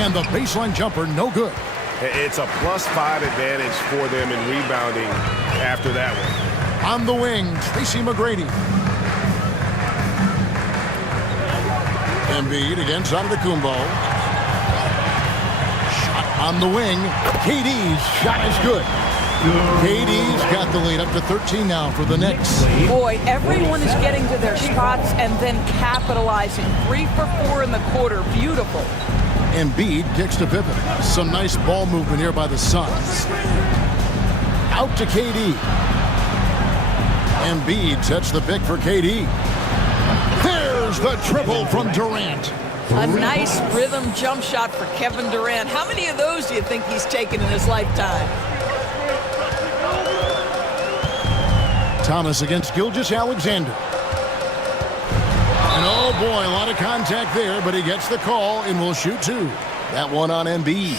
And the baseline jumper, no good. It's a +5 advantage for them in rebounding after that one. On the wing, Tracy McGrady. Embiid against Antetokounmpo. Shot on the wing. KD's shot is good. KD's got the lead up to 13 now for the Knicks. Boy, everyone is getting to their spots and then capitalizing. 3 for 4 in the quarter. Beautiful. Embiid kicks to Pippen. Some nice ball movement here by the Suns. Out to KD. Embiid sets the pick for KD. There's the triple from Durant. A nice rhythm jump shot for Kevin Durant. How many of those do you think he's taken in his lifetime? Thomas against Gilgeous-Alexander. And oh boy, a lot of contact there, but he gets the call and will shoot two. That one on Embiid.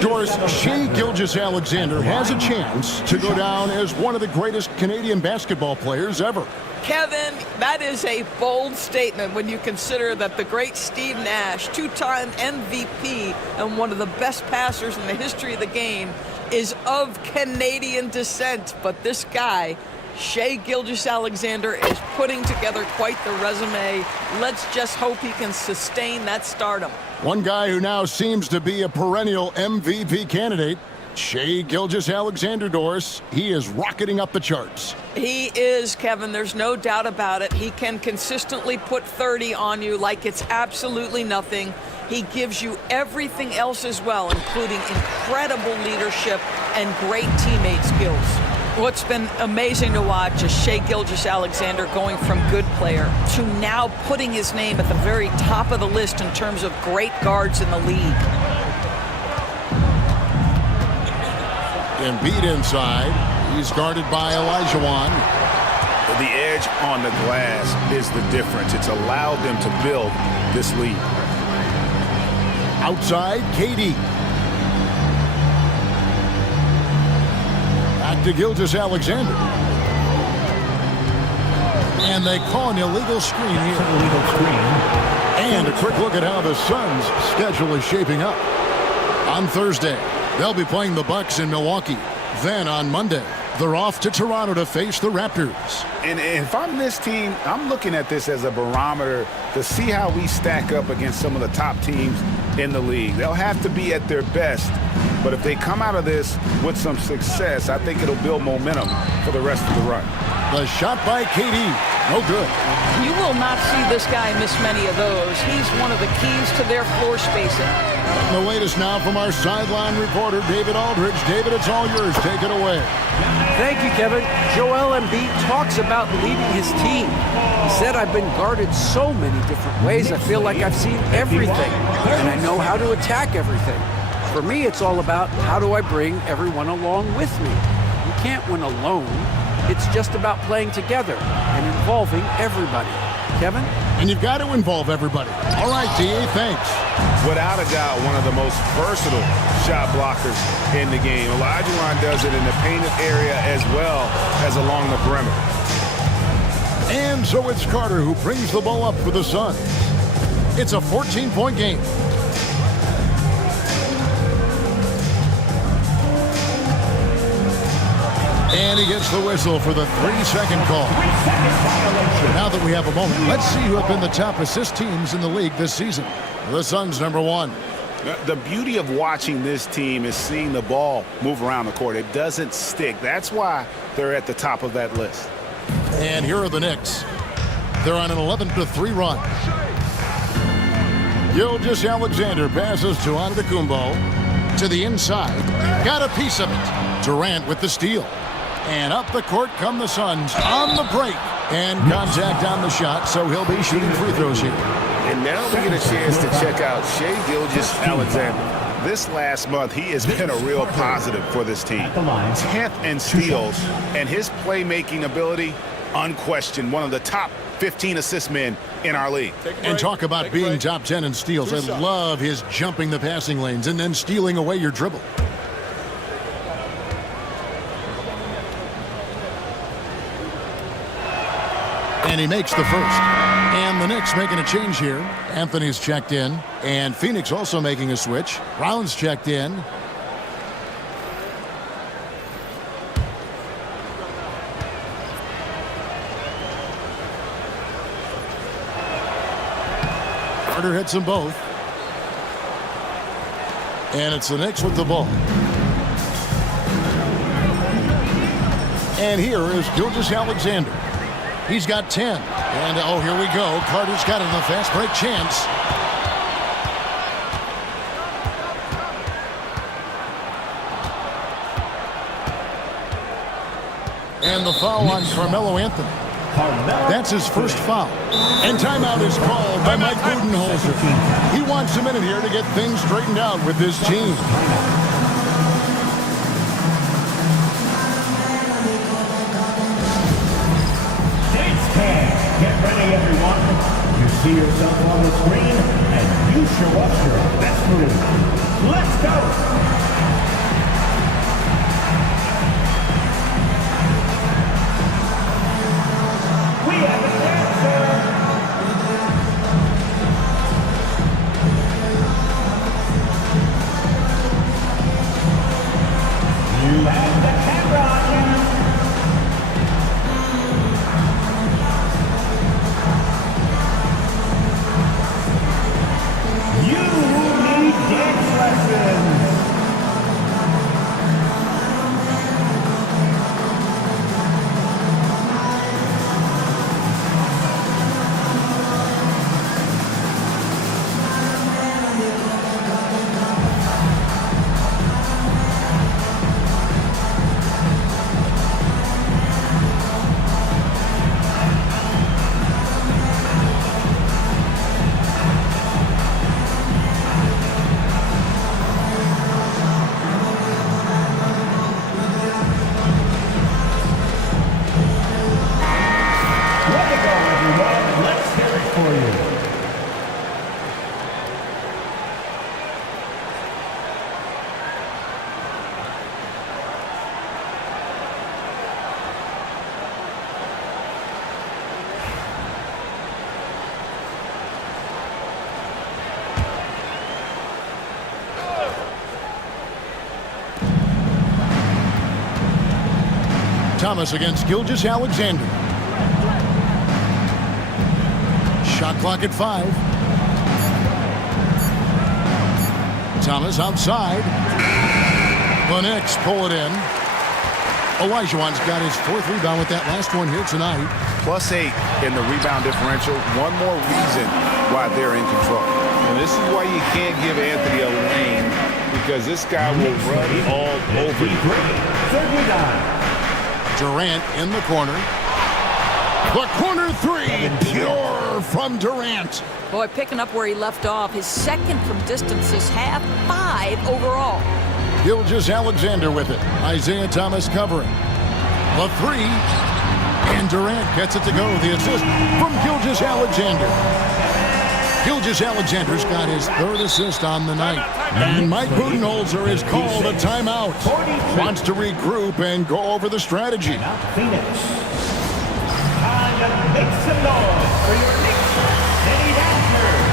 Doris, Shai Gilgeous-Alexander has a chance to go down as one of the greatest Canadian basketball players ever. Kevin, that is a bold statement when you consider that the great Steve Nash, two-time MVP and one of the best passers in the history of the game, is of Canadian descent. But this guy, Shai Gilgeous-Alexander, is putting together quite the resume. Let's just hope he can sustain that stardom. One guy who now seems to be a perennial MVP candidate, Shai Gilgeous-Alexander, Doris. He is rocketing up the charts. He is, Kevin. There's no doubt about it. He can consistently put 30 on you like it's absolutely nothing. He gives you everything else as well, including incredible leadership and great teammate skills. What's been amazing to watch is Shai Gilgeous-Alexander going from good player to now putting his name at the very top of the list in terms of great guards in the league. Embiid inside. He's guarded by Olajuwon. The edge on the glass is the difference. It's allowed them to build this lead. Outside, KD. Back to Gilgeous-Alexander. And they call an illegal screen here. And a quick look at how the Suns' schedule is shaping up. On Thursday, they'll be playing the Bucks in Milwaukee. Then on Monday, they're off to Toronto to face the Raptors. And if I'm this team, I'm looking at this as a barometer to see how we stack up against some of the top teams in the league. They'll have to be at their best, but if they come out of this with some success, I think it'll build momentum for the rest of the run. The shot by KD, no good. You will not see this guy miss many of those. He's one of the keys to their floor spacing. And the latest now from our sideline reporter, David Aldridge. David, it's all yours. Take it away. Thank you, Kevin. Joel Embiid talks about leading his team. He said, I've been guarded so many different ways. I feel like I've seen everything, and I know how to attack everything. For me, it's all about how do I bring everyone along with me. You can't win alone. It's just about playing together and involving everybody. Kevin? And you've got to involve everybody. All right, D.A., thanks. Without a doubt, one of the most versatile shot blockers in the game. Olajuwon does it in the painted area as well as along the perimeter. And so it's Carter who brings the ball up for the Suns. It's a 14-point game. And he gets the whistle for the 3-second call. Now that we have a moment, let's see who have been the top assist teams in the league this season. The Suns, #1. The beauty of watching this team is seeing the ball move around the court. It doesn't stick. That's why they're at the top of that list. And here are the Knicks. They're on an 11-3 run. Gilgeous-Alexander passes to Antetokounmpo to the inside. Got a piece of it. Durant with the steal. And up the court come the Suns on the break. And contact on the shot, so he'll be shooting free throws here. And now we get a chance to check out Shai Gilgeous-Alexander. This last month, he has been a real positive for this team. 10th in steals, and his playmaking ability, unquestioned, one of the top 15 assist men in our league. And talk about being top 10 in steals. I love his jumping the passing lanes and then stealing away your dribble. And he makes the first. And the Knicks making a change here. Anthony's checked in. And Phoenix also making a switch. Brown's checked in. Carter hits them both. And it's the Knicks with the ball. And here is Gilgeous-Alexander. He's got 10. And, oh, here we go. Carter's got it in the fast break chance. And the foul on Carmelo Anthony. That's his first foul. And timeout is called by Mike Budenholzer. He wants a minute here to get things straightened out with his team. Get ready, everyone. You see yourself on the screen, and you show us your best move. Let's go! We have an answer! You have the camera on you. Thomas against Gilgeous-Alexander. Shot clock at 5. Thomas outside. The Knicks pull it in. Olajuwon's got his 4th rebound with that last one here tonight. +8 in the rebound differential. One more reason why they're in control. And this is why you can't give Anthony a lane, because this guy will run all over you. Durant in the corner. The corner 3, pure from Durant. Boy, picking up where he left off. His 2nd from distance this half, 5 overall. Gilgeous-Alexander with it. Isaiah Thomas covering. The 3. And Durant gets it to go. The assist from Gilgeous-Alexander. Gilgeous-Alexander's got his 3rd assist on the night. And Mike Budenholzer is called a timeout. Wants to regroup and go over the strategy. Phoenix. Time to make some noise for your Knicks City Dancers.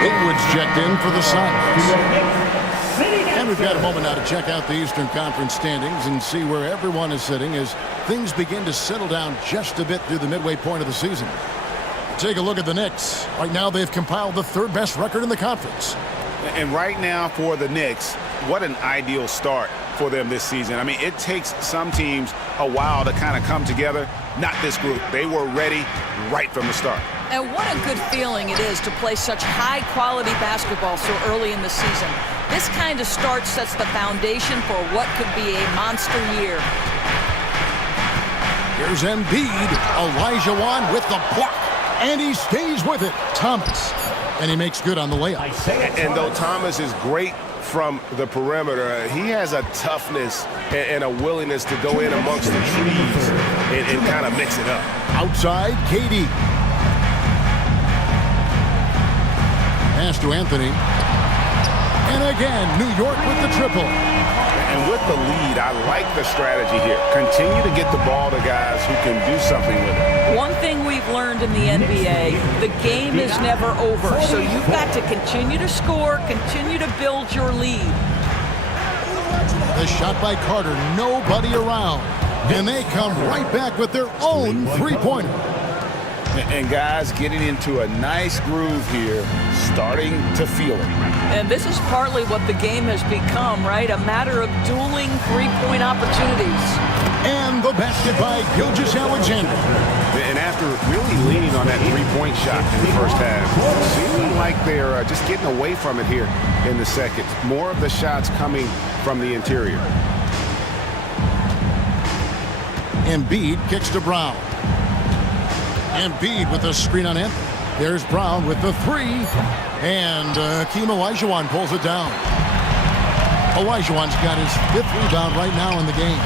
Haywood's checked in for the Suns. And we've got a moment now to check out the Eastern Conference standings and see where everyone is sitting as things begin to settle down just a bit through the midway point of the season. Take a look at the Knicks. Right now they've compiled the 3rd best record in the conference. And right now for the Knicks, what an ideal start for them this season. I mean, it takes some teams a while to kind of come together. Not this group. They were ready right from the start. And what a good feeling it is to play such high-quality basketball so early in the season. This kind of start sets the foundation for what could be a monster year. Here's Embiid. Olajuwon with the block. And he stays with it. Thomas. And he makes good on the layup. And though Thomas is great from the perimeter, he has a toughness and a willingness to go in amongst the trees and kind of mix it up. Outside, KD. Pass to Anthony. And again, New York with the triple. And with the lead, I like the strategy here. Continue to get the ball to guys who can do something with it. One thing we've learned in the NBA, the game is never over. So you've got to continue to score, continue to build your lead. The shot by Carter, nobody around. And they come right back with their own three-pointer. And guys getting into a nice groove here, starting to feel it. And this is partly what the game has become, right? A matter of dueling three-point opportunities. And the basket by Gilgeous-Alexander. And after really leaning on that three-point shot in the first half, seeming like they're just getting away from it here in the second. More of the shots coming from the interior. Embiid kicks to Brown. Embiid with a screen on him. There's Brown with the three. And Hakeem Olajuwon pulls it down. Olajuwon's got his 5th rebound right now in the game.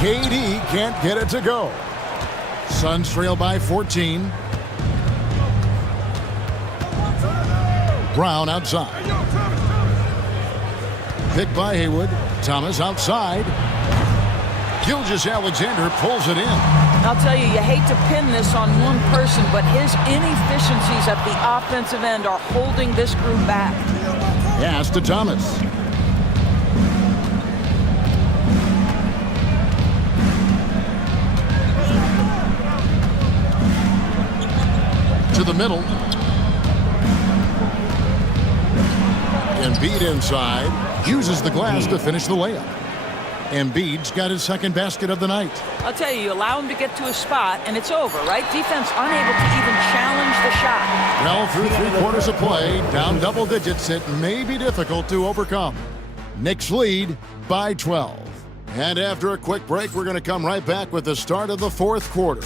KD can't get it to go. Suns trail by 14. Brown outside. Picked by Haywood. Thomas outside. Gilgeous-Alexander pulls it in. I'll tell you, you hate to pin this on one person, but his inefficiencies at the offensive end are holding this group back. Pass to Thomas. To the middle. Embiid inside. Uses the glass to finish the layup. Embiid's got his second basket of the night. I'll tell you, you allow him to get to a spot, and it's over, right? Defense unable to even challenge the shot. Well, through 3 quarters of play, down double digits, it may be difficult to overcome. Knicks lead by 12. And after a quick break, we're going to come right back with the start of the fourth quarter.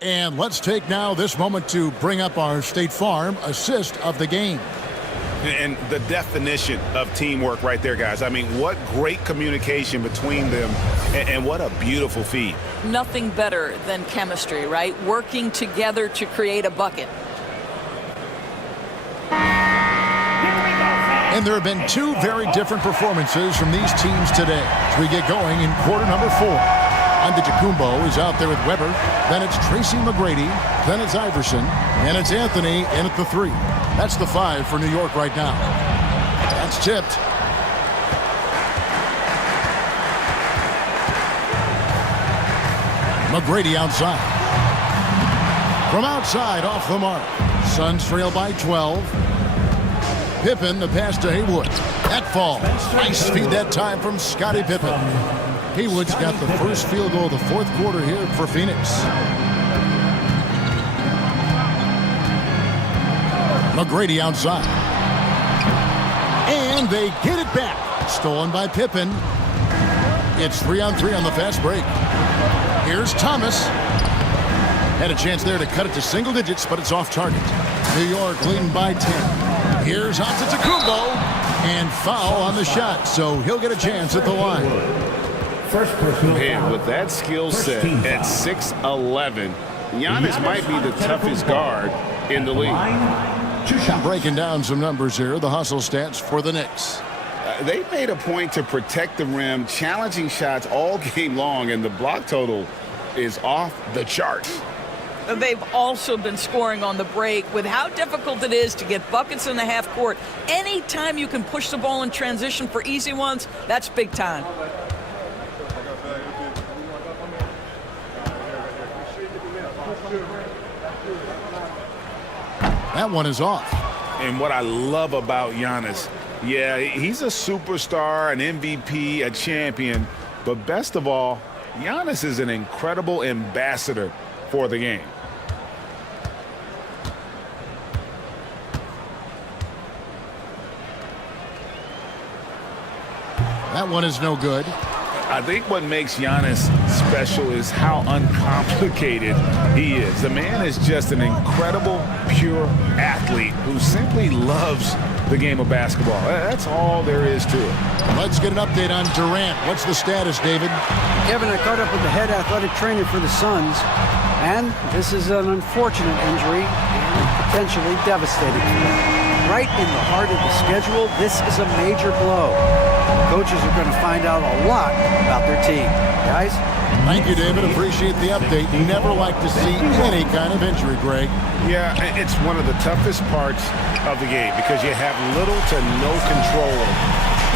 And let's take now this moment to bring up our State Farm assist of the game. And the definition of teamwork right there, guys. I mean, what great communication between them, and what a beautiful feed. Nothing better than chemistry, right? Working together to create a bucket. And there have been 2 very different performances from these teams today as we get going in quarter number 4. Antetokounmpo is out there with Weber. Then it's Tracy McGrady. Then it's Iverson. And it's Anthony in at the 3. That's the 5 for New York right now. That's tipped. McGrady outside. From outside, off the mark. Suns trail by 12. Pippen, the pass to Haywood. That fall. Nice feed that time from Scottie Pippen. Haywood's got the first field goal of the fourth quarter here for Phoenix. McGrady outside. And they get it back. Stolen by Pippen. It's 3-on-3 on the fast break. Here's Thomas. Had a chance there to cut it to single digits, but it's off target. New York leading by 10. Here's Antetokounmpo. And foul on the shot, so he'll get a chance at the line. Man, with that skill set at 6'11", Giannis might be the toughest guard in the league. Breaking down some numbers here, the hustle stats for the Knicks. They made a point to protect the rim, challenging shots all game long, and the block total is off the charts. They've also been scoring on the break. With how difficult it is to get buckets in the half court, anytime you can push the ball in transition for easy ones, that's big time. That one is off. And what I love about Giannis, yeah, he's a superstar, an MVP, a champion, but best of all, Giannis is an incredible ambassador for the game. That one is no good. I think what makes Giannis special is how uncomplicated he is. The man is just an incredible, pure athlete who simply loves the game of basketball. That's all there is to it. Let's get an update on Durant. What's the status, David? Kevin, I caught up with the head athletic trainer for the Suns, and this is an unfortunate injury and potentially devastating for them. Right in the heart of the schedule, this is a major blow. Coaches are going to find out a lot about their team. Guys? Thank you, David. Appreciate the update. Never like to see any kind of injury, Greg. Yeah, it's one of the toughest parts of the game because you have little to no control.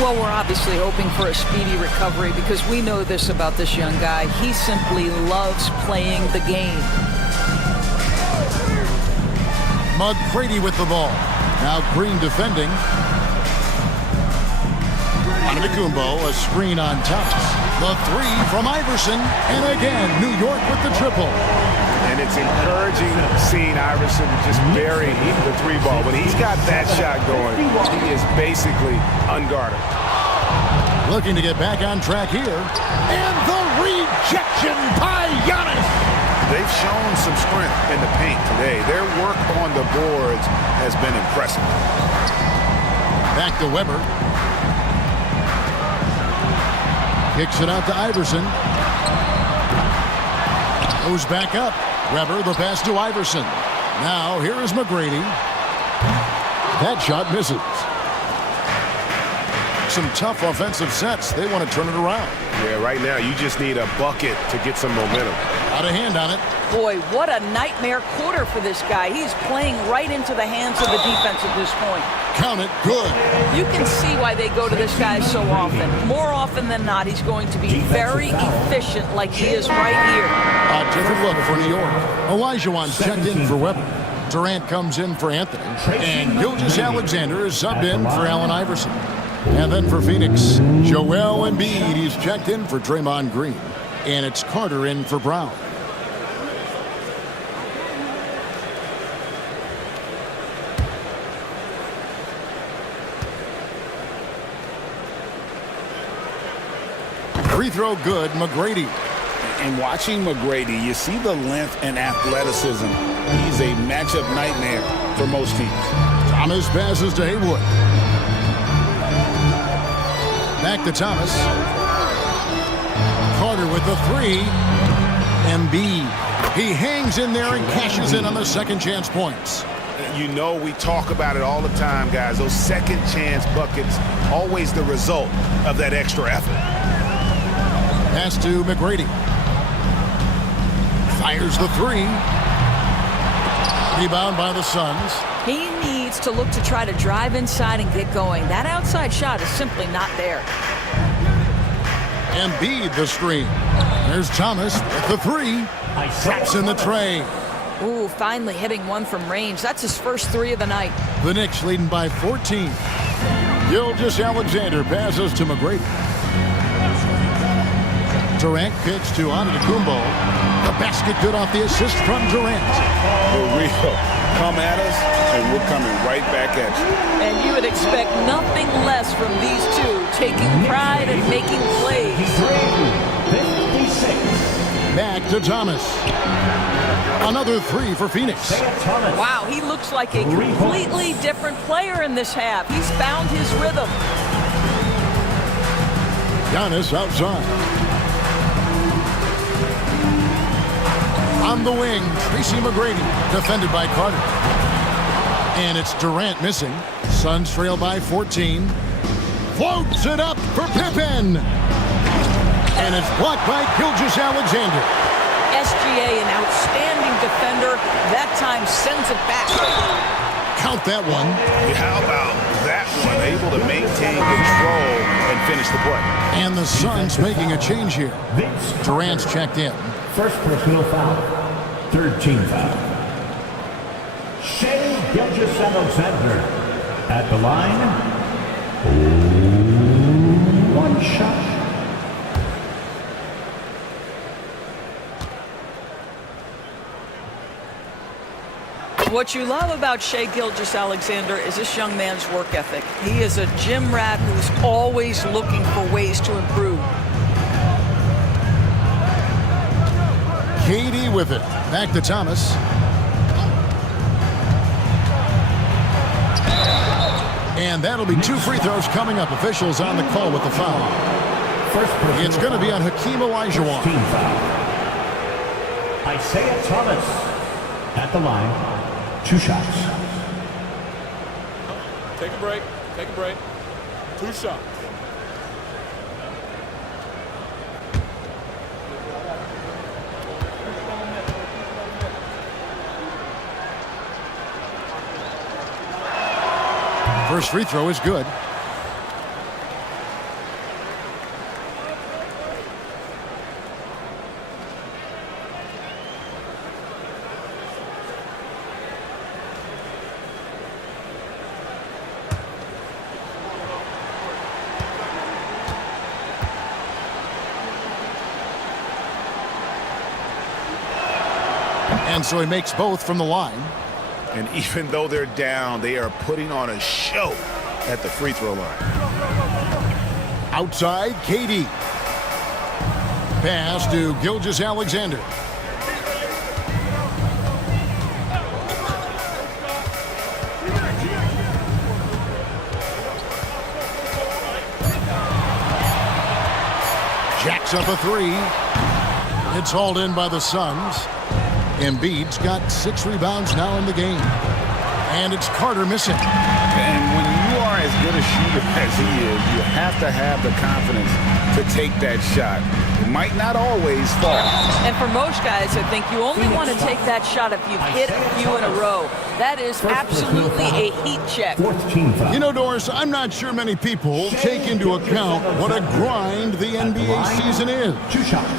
Well, we're obviously hoping for a speedy recovery because we know this about this young guy. He simply loves playing the game. McGrady with the ball. Now Green defending. Antetokounmpo, a screen on Thomas. The 3 from Iverson, and again, New York with the triple. And it's encouraging seeing Iverson just bury the 3-ball. When he's got that shot going, he is basically unguarded. Looking to get back on track here. And the rejection by Giannis. They've shown some strength in the paint today. Their work on the boards has been impressive. Back to Weber. Kicks it out to Iverson. Goes back up. Weber, the pass to Iverson. Now, here is McGrady. That shot misses. Some tough offensive sets. They want to turn it around. Yeah, right now, you just need a bucket to get some momentum. Got a hand on it. Boy, what a nightmare quarter for this guy. He's playing right into the hands of the defense at this point. Count it. Good. You can see why they go to this guy so often. More often than not, he's going to be very efficient like he is right here. A different look for New York. Olajuwon's checked in for Weber. Durant comes in for Anthony. And Gilgeous-Alexander is subbed in for Allen Iverson. And then for Phoenix, Joel Embiid. He's checked in for Draymond Green. And it's Carter in for Brown. Free throw good, McGrady. And watching McGrady, you see the length and athleticism. He's a matchup nightmare for most teams. Thomas passes to Haywood. Back to Thomas. Carter with the three. Embiid. He hangs in there and cashes in on the second chance points. You know, we talk about it all the time, guys. Those second chance buckets, always the result of that extra effort. Pass to McGrady. Fires the three. Rebound by the Suns. He needs to look to try to drive inside and get going. That outside shot is simply not there. Embiid the screen. There's Thomas with the three. Traps in the tray. Ooh, finally hitting one from range. That's his first three of the night. The Knicks leading by 14. Gilgeous-Alexander passes to McGrady. Durant kicks to Antetokounmpo. The basket good off the assist from Durant. For real. Come at us, and we're coming right back at you. And you would expect nothing less from these two, taking pride and making plays. Back to Thomas. Another three for Phoenix. Wow, he looks like a completely different player in this half. He's found his rhythm. Giannis outside. On the wing, Tracy McGrady, defended by Carter. And it's Durant missing. Suns trail by 14. Floats it up for Pippen. And it's blocked by Gilgeous-Alexander. SGA, an outstanding defender, that time sends it back. Count that one. How about that one? Able to maintain control and finish the play. And the Suns making a change here. Durant's checked in. First personal foul. Third team foul. Shai Gilgeous-Alexander at the line. One shot. What you love about Shai Gilgeous-Alexander is this young man's work ethic. He is a gym rat who's always looking for ways to improve. KD with it. Back to Thomas. And that'll be two free throws coming up. Officials on the call with the foul. It's going to be on Hakeem Olajuwon. Team foul. Isaiah Thomas at the line. 2 shots. Take a break. Take a break. 2 shots. First free throw is good. And so he makes both from the line. And even though they're down, they are putting on a show at the free throw line. Outside, KD. Pass to Gilgeous-Alexander. Jacks up a three. It's hauled in by the Suns. Embiid's got 6 rebounds now in the game. And it's Carter missing. And when you are as good a shooter as he is, you have to have the confidence to take that shot. It might not always fall. And for most guys, I think you only want to take that shot if you've hit a few in a row. That is absolutely a heat check. You know, Doris, I'm not sure many people take into account what a grind the NBA season is.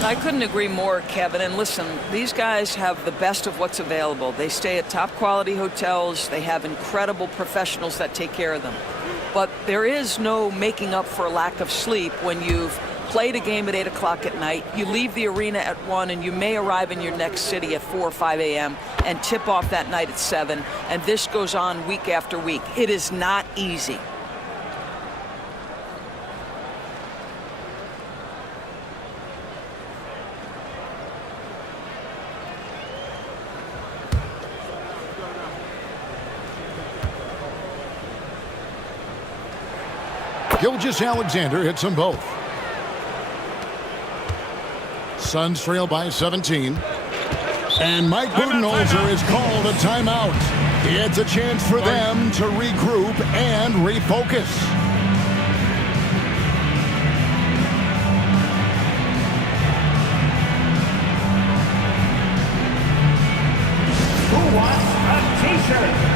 I couldn't agree more, Kevin. And listen, these guys have the best of what's available. They stay at top quality hotels. They have incredible professionals that take care of them. But there is no making up for a lack of sleep when you've played a game at 8 o'clock at night, you leave the arena at 1, and you may arrive in your next city at 4 or 5 a.m. and tip off that night at 7, and this goes on week after week. It is not easy. Gilgeous-Alexander hits them both. Suns trail by 17. And Mike Budenholzer has called a timeout. It's a chance for them to regroup and refocus. Who wants a t-shirt?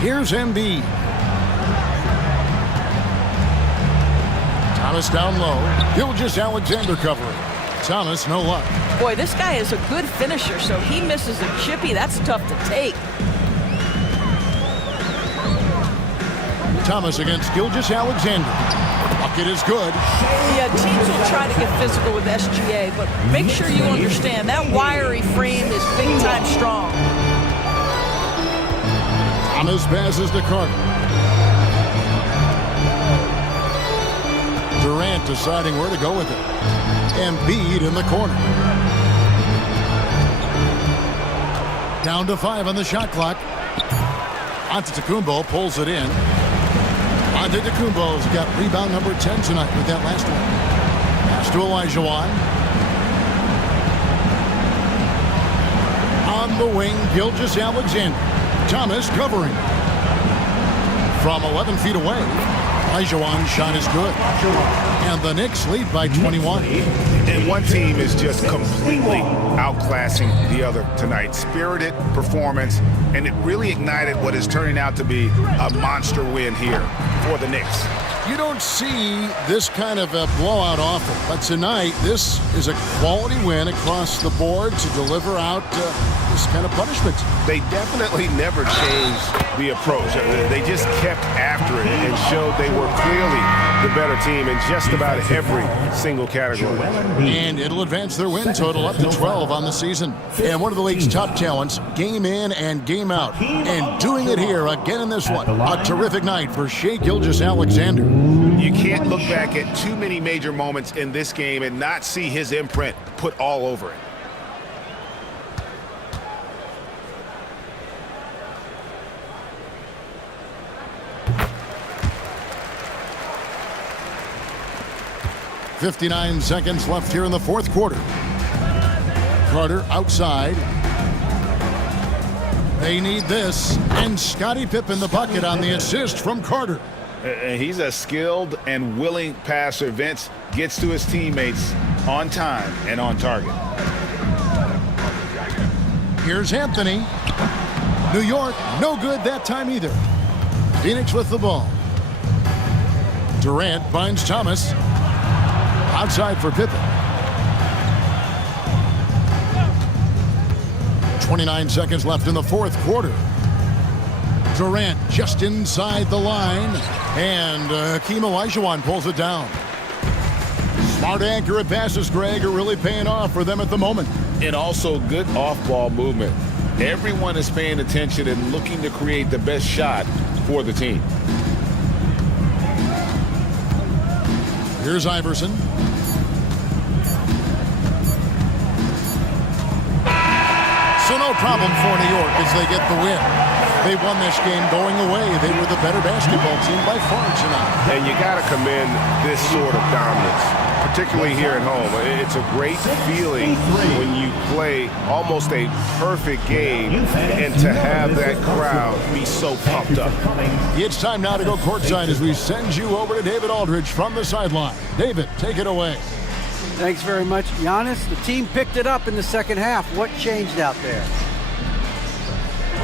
Here's Embiid. Thomas down low. Gilgeous-Alexander covering. Thomas, no luck. Boy, this guy is a good finisher, so he misses a chippy. That's tough to take. Thomas against Gilgeous-Alexander. Bucket is good. Yeah, teams will try to get physical with SGA, but make sure you understand that wiry frame is big-time strong. Thomas passes to Carter. Durant deciding where to go with it. Embiid in the corner. Down to 5 on the shot clock. Antetokounmpo pulls it in. Antetokounmpo's got rebound number 10 tonight with that last one. Pass to Olajuwon. On the wing, Gilgeous-Alexander. Thomas covering. From 11 feet away, Olajuwon's shot is good. And the Knicks lead by 21. And one team is just completely outclassing the other tonight. Spirited performance, and it really ignited what is turning out to be a monster win here for the Knicks. You don't see this kind of a blowout often, but tonight this is a quality win across the board to deliver out this kind of punishment. They definitely never changed the approach. They just kept after it and showed they were clearly the better team in just about every single category. And it'll advance their win total up to 12 on the season. And one of the league's top talents, game in and game out. And doing it here again in this one. A terrific night for Shai Gilgeous-Alexander. You can't look back at too many major moments in this game and not see his imprint put all over it. 59 seconds left here in the fourth quarter. Carter outside. They need this. And Scottie Pippen the bucket on the assist from Carter. He's a skilled and willing passer. Vince gets to his teammates on time and on target. Here's Anthony. New York, no good that time either. Phoenix with the ball. Durant finds Thomas. Outside for Pippen. 29 seconds left in the fourth quarter. Durant just inside the line. And Hakeem Olajuwon pulls it down. Smart, accurate passes, Greg, are really paying off for them at the moment. And also good off-ball movement. Everyone is paying attention and looking to create the best shot for the team. Here's Iverson. So no problem for New York as they get the win. They won this game going away. They were the better basketball team by far tonight. And you got to commend this sort of dominance, particularly here at home. It's a great feeling when you play almost a perfect game and to have that crowd be so pumped up. It's time now to go courtside as we send you over to David Aldridge from the sideline. David, take it away. Thanks very much, Giannis. The team picked it up in the second half. What changed out there?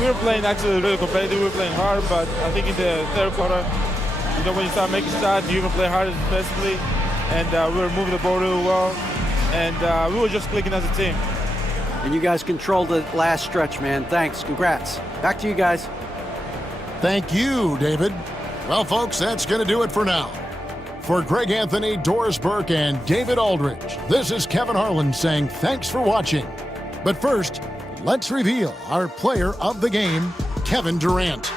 We were playing actually really competitive. We were playing hard, but I think in the third quarter, when you start making shots, you even play harder defensively. And we were moving the ball really well. And we were just clicking as a team. And you guys controlled the last stretch, man. Thanks. Congrats. Back to you guys. Thank you, David. Well, folks, that's going to do it for now. For Greg Anthony, Doris Burke, and David Aldridge, this is Kevin Harlan saying thanks for watching. But first, let's reveal our player of the game, Kevin Durant.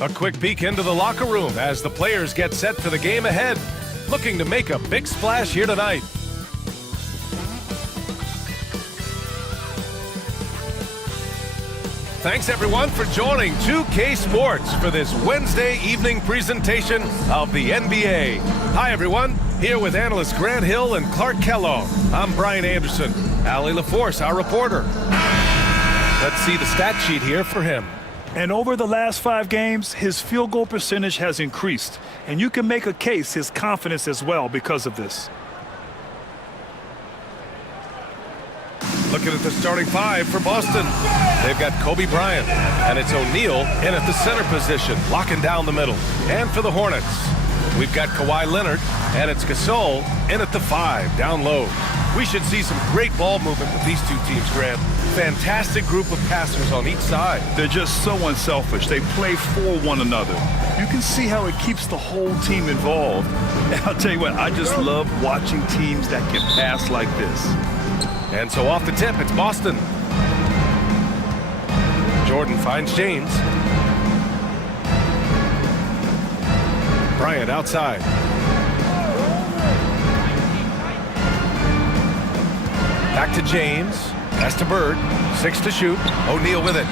A quick peek into the locker room as the players get set for the game ahead. Looking to make a big splash here tonight. Thanks everyone for joining 2K Sports for this Wednesday evening presentation of the NBA. Hi everyone, here with analysts Grant Hill and Clark Kellogg. I'm Brian Anderson. Allie LaForce, our reporter. Let's see the stat sheet here for him. And over the last 5 games, his field goal percentage has increased. And you can make a case his confidence as well because of this. Look looking at the starting five for Boston. They've got Kobe Bryant, and it's O'Neal in at the center position, locking down the middle. And for the Hornets, we've got Kawhi Leonard, and it's Gasol in at the 5, down low. We should see some great ball movement with these two teams, Grant. Fantastic group of passers on each side. They're just so unselfish. They play for one another. You can see how it keeps the whole team involved. And I'll tell you what, I just love watching teams that can pass like this. And so off the tip, it's Boston. Jordan finds James. Bryant outside. Back to James. Pass to Bird. 6 to shoot. O'Neal with it.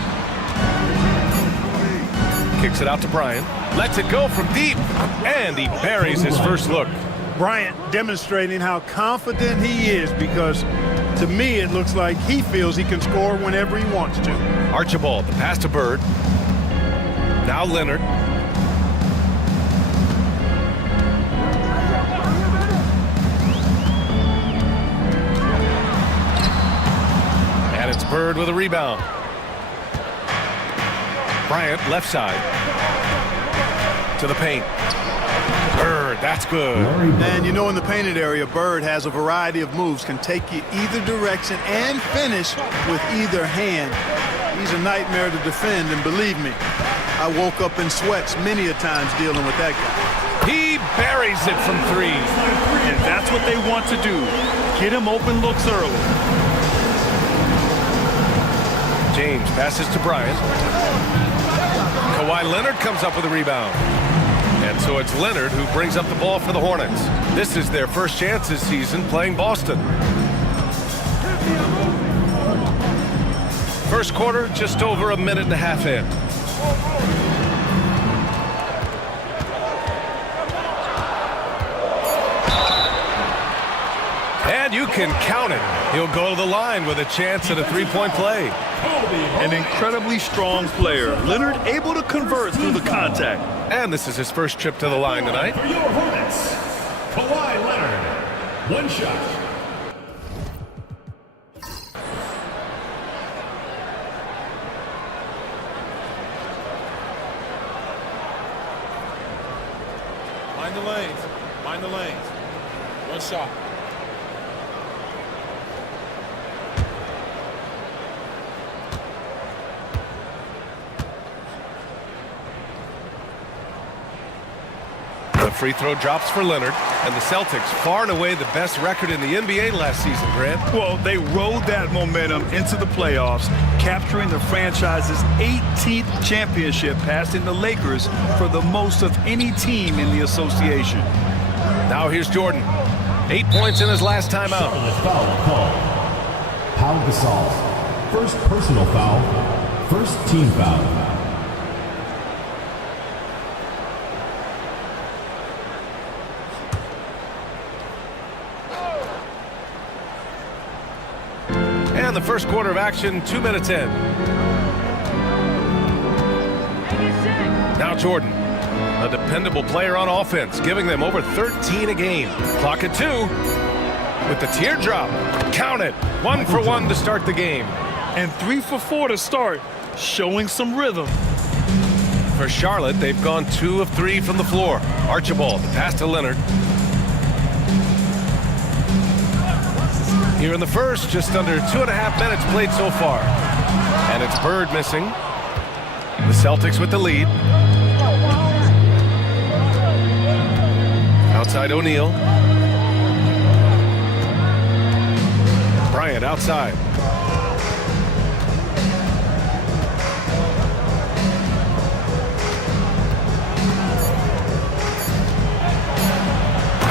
Kicks it out to Bryant. Lets it go from deep. And he buries his first look. Bryant demonstrating how confident he is, because to me it looks like he feels he can score whenever he wants to. Archibald, the pass to Bird. Now Leonard. And it's Bird with a rebound. Bryant, left side. To the paint. Bird, that's good. And you know, in the painted area, Bird has a variety of moves, can take you either direction and finish with either hand. He's a nightmare to defend, and believe me, I woke up in sweats many a times dealing with that guy. He buries it from 3. And that's what they want to do. Get him open looks early. James passes to Bryant. Kawhi Leonard comes up with a rebound. And so it's Leonard who brings up the ball for the Hornets. This is their first chance this season playing Boston. First quarter, just over a minute and a half in. And you can count it. He'll go to the line with a chance at a three-point play. An incredibly strong player. Leonard able to convert through the contact. And this is his first trip to the line tonight. For your Hornets, Kawhi Leonard. One shot. Mind the lanes. Mind the lanes. One shot. The free throw drops for Leonard, and the Celtics far and away the best record in the NBA last season, Grant. Well, they rode that momentum into the playoffs, capturing the franchise's 18th championship, passing the Lakers for the most of any team in the association. Now here's Jordan. 8 points in his last time out. Foul call. Pau Gasol. First personal foul. First team foul. And the first quarter of action, 2 minutes in. Now Jordan, a dependable player on offense, giving them over 13 a game. Clock at 2 with the teardrop. Count it. 1 for 1 to start the game. And 3 for 4 to start, showing some rhythm. For Charlotte, they've gone 2 of 3 from the floor. Archibald, the pass to Leonard. Here in the first, just under 2.5 minutes played so far. And it's Bird missing. The Celtics with the lead. Outside O'Neal. Bryant outside.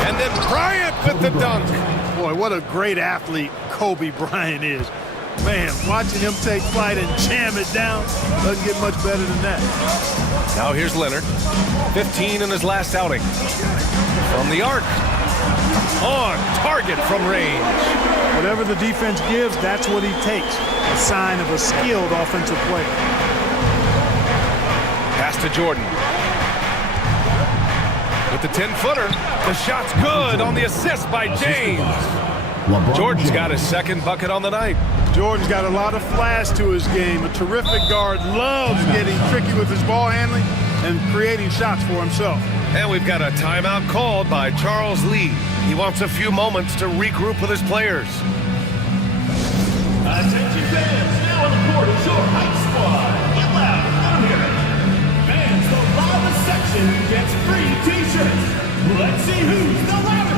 And then Bryant with the dunk. Boy, what a great athlete Kobe Bryant is. Man, watching him take flight and jam it down doesn't get much better than that. Now here's Leonard. 15 in his last outing. From the arc. On target from range. Whatever the defense gives, that's what he takes. A sign of a skilled offensive player. Pass to Jordan. With the 10-footer, the shot's good on the assist by James. Jordan's got his second bucket on the night. Jordan's got a lot of flash to his game. A terrific guard, loves getting tricky with his ball handling and creating shots for himself. And we've got a timeout called by Charles Lee. He wants a few moments to regroup with his players. Attention fans, now on the court is your hype squad. Get loud, let 'em hear it. Fans, the loudest section gets free t-shirts. Let's see who's the loudest.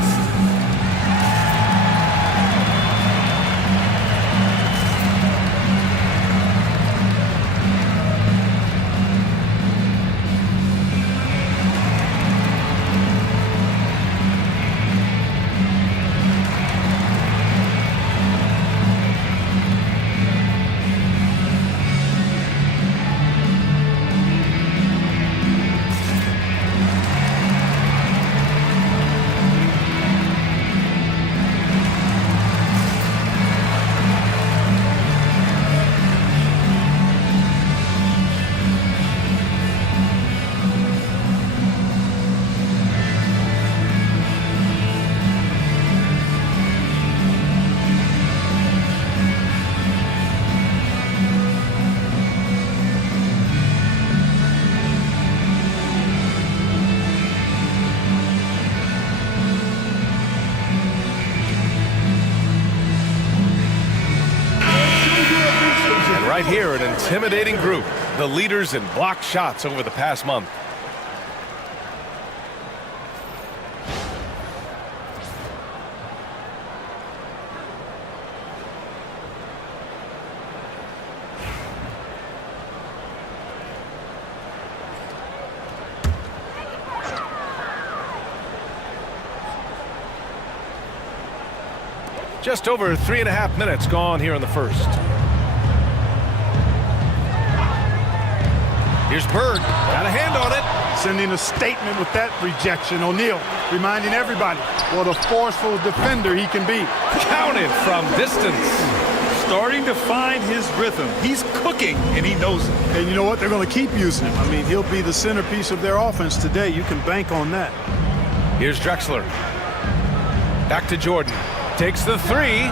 Right here, an intimidating group, the leaders in blocked shots over the past month. Just over 3.5 minutes gone here in the first. Here's Bird, got a hand on it. Sending a statement with that rejection. O'Neal reminding everybody what a forceful defender he can be. Counted from distance. Starting to find his rhythm. He's cooking, and he knows it. And you know what? They're going to keep using him. I mean, he'll be the centerpiece of their offense today. You can bank on that. Here's Drexler. Back to Jordan. Takes the three.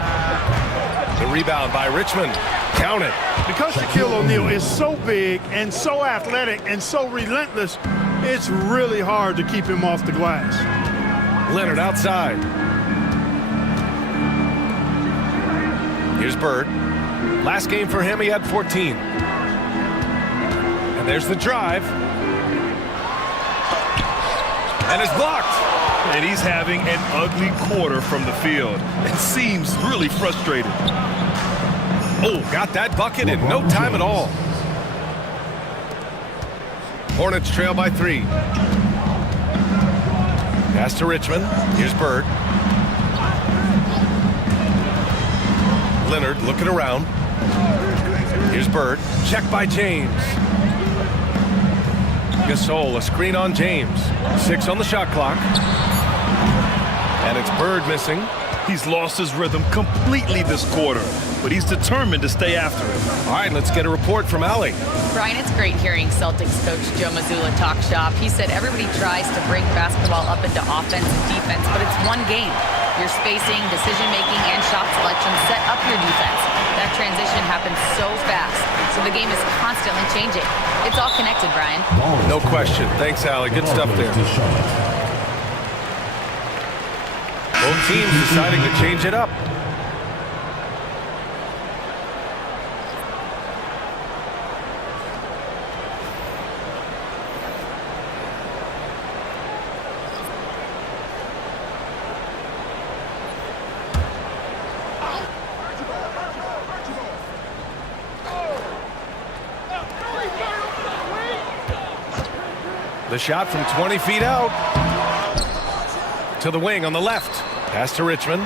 The rebound by Richmond. Count it. Because Shaquille O'Neal is so big and so athletic and so relentless, it's really hard to keep him off the glass. Leonard outside. Here's Bird. Last game for him, he had 14. And there's the drive. And it's blocked. And he's having an ugly quarter from the field. It seems really frustrated. Oh, got that bucket in no time at all. Hornets trail by 3. Pass to Richmond. Here's Bird. Leonard looking around. Here's Bird. Check by James. Gasol, a screen on James. 6 on the shot clock. And it's Bird missing. He's lost his rhythm completely this quarter, but he's determined to stay after it. All right, let's get a report from Allie. Brian, it's great hearing Celtics coach Joe Mazzulla talk shop. He said everybody tries to break basketball up into offense and defense, but it's one game. Your spacing, decision-making, and shot selection set up your defense. That transition happens so fast, so the game is constantly changing. It's all connected, Brian. No question. Thanks, Allie. Good stuff there. Both teams deciding to change it up. The shot from 20 feet out. To the wing on the left. Pass to Richmond.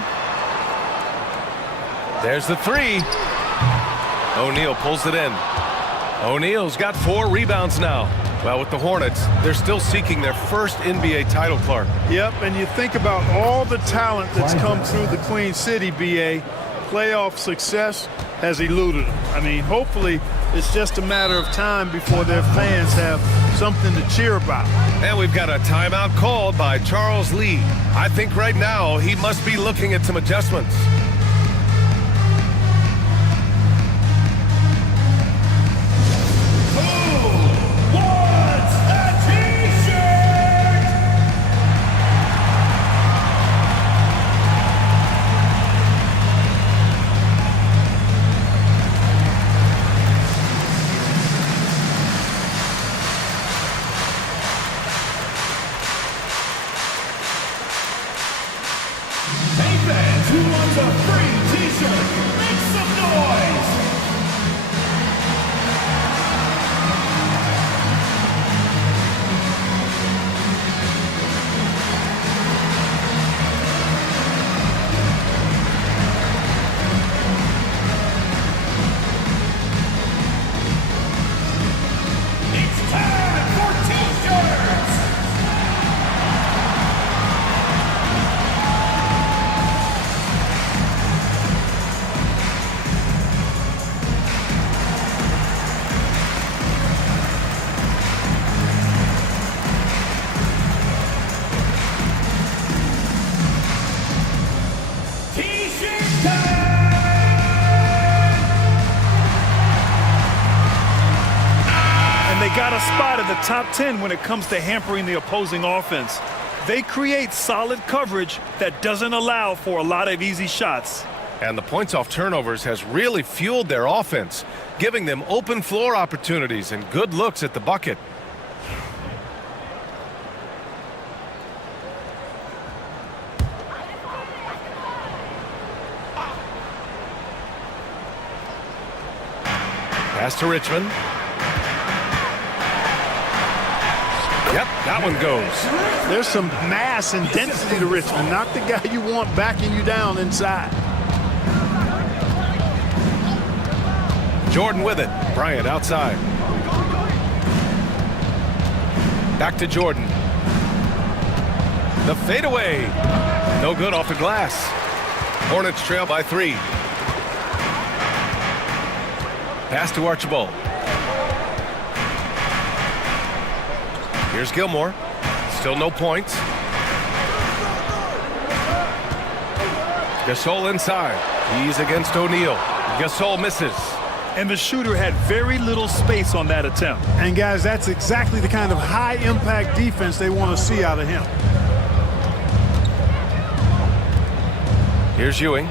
There's the three. O'Neal pulls it in. O'Neal's got 4 rebounds now. Well, with the Hornets, they're still seeking their first NBA title, Clark. Yep, and you think about all the talent that's come through the Queen City, BA. Playoff success has eluded them. I mean, hopefully it's just a matter of time before their fans have something to cheer about. And we've got a timeout called by Charles Lee. I think right now he must be looking at some adjustments. Who wants a free t-shirt? Make some noise! It's time for t-shirts! And they got a spot in the top 10 when it comes to hampering the opposing offense. They create solid coverage that doesn't allow for a lot of easy shots. And the points off turnovers has really fueled their offense, giving them open floor opportunities and good looks at the bucket. Pass to Richmond. Yep, that one goes. There's some mass and density to Richmond. Not the guy you want backing you down inside. Jordan with it. Bryant outside. Back to Jordan. The fadeaway. No good off the glass. Hornets trail by 3. Pass to Archibald. Here's Gilmore. Still no points. Gasol inside. He's against O'Neal. Gasol misses. And the shooter had very little space on that attempt. And guys, that's exactly the kind of high-impact defense they want to see out of him. Here's Ewing.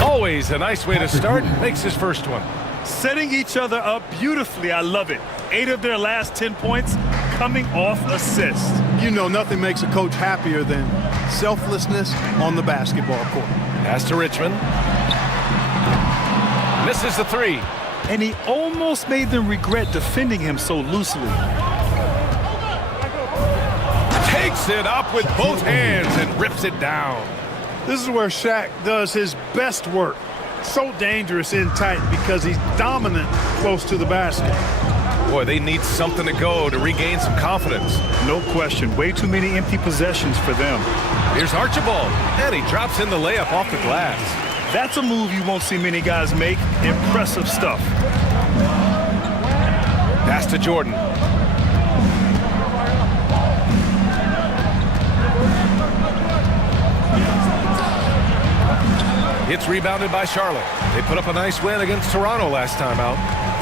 Always a nice way to start. Makes his first one. Setting each other up beautifully. I love it. 8 of their last 10 points coming off assists. You know, nothing makes a coach happier than selflessness on the basketball court. Pass to Richmond. Misses the 3. And he almost made them regret defending him so loosely. Takes it up with both hands and rips it down. This is where Shaq does his best work. So dangerous in tight because he's dominant close to the basket. Boy, they need something to go to regain some confidence. No question. Way too many empty possessions for them. Here's Archibald, and he drops in the layup off the glass. That's a move you won't see many guys make. Impressive stuff. Pass to Jordan. It's rebounded by Charlotte. They put up a nice win against Toronto last time out.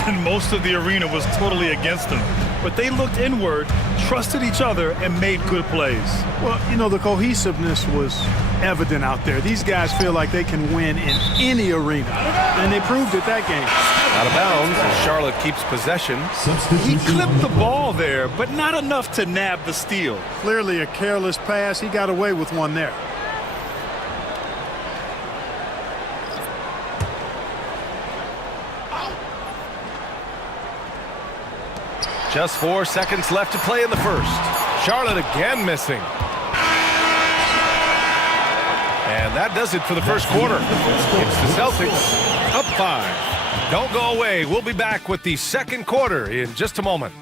And most of the arena was totally against them. But they looked inward, trusted each other, and made good plays. Well, you know, the cohesiveness was evident out there. These guys feel like they can win in any arena. And they proved it that game. Out of bounds as Charlotte keeps possession. He clipped the ball there, but not enough to nab the steal. Clearly a careless pass. He got away with one there. Just 4 seconds left to play in the first. Charlotte again missing. And that does it for the first quarter. It's the Celtics up 5. Don't go away. We'll be back with the second quarter in just a moment.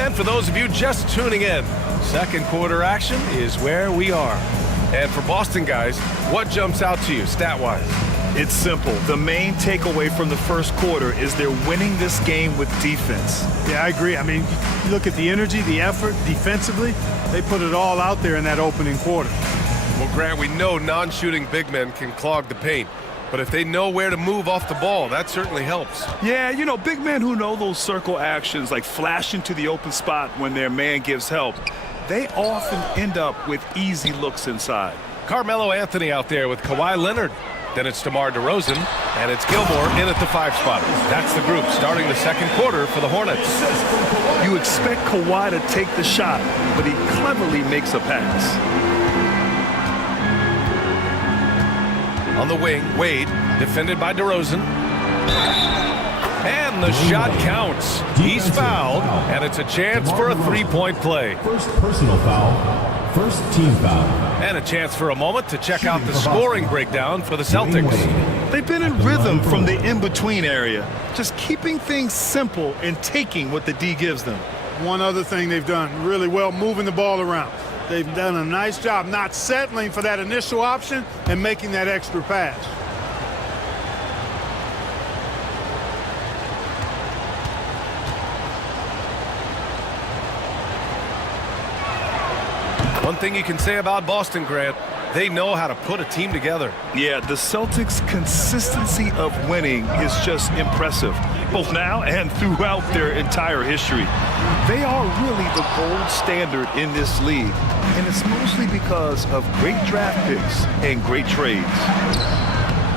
And for those of you just tuning in, second quarter action is where we are. And for Boston guys, what jumps out to you stat-wise? It's simple. The main takeaway from the first quarter is they're winning this game with defense. Yeah, I agree. I mean, you look at the energy, the effort, defensively, they put it all out there in that opening quarter. Well, Grant, we know non-shooting big men can clog the paint. But if they know where to move off the ball, that certainly helps. Yeah, you know, big men who know those circle actions, like flashing to the open spot when their man gives help, they often end up with easy looks inside. Carmelo Anthony out there with Kawhi Leonard. Then it's DeMar DeRozan, and it's Gilmore in at the 5 spot. That's the group starting the second quarter for the Hornets. You expect Kawhi to take the shot, but he cleverly makes a pass. On the wing, Wade, defended by DeRozan. And the shot counts. He's fouled, and it's a chance for a 3-point play. First personal foul. First team foul. And a chance for a moment to check out the scoring breakdown for the Celtics. They've been in rhythm from the in-between area, just keeping things simple and taking what the D gives them. One other thing they've done really well, moving the ball around. They've done a nice job not settling for that initial option and making that extra pass. One thing you can say about Boston, Grant, they know how to put a team together. Yeah, the Celtics' consistency of winning is just impressive, both now and throughout their entire history. They are really the gold standard in this league, and it's mostly because of great draft picks and great trades.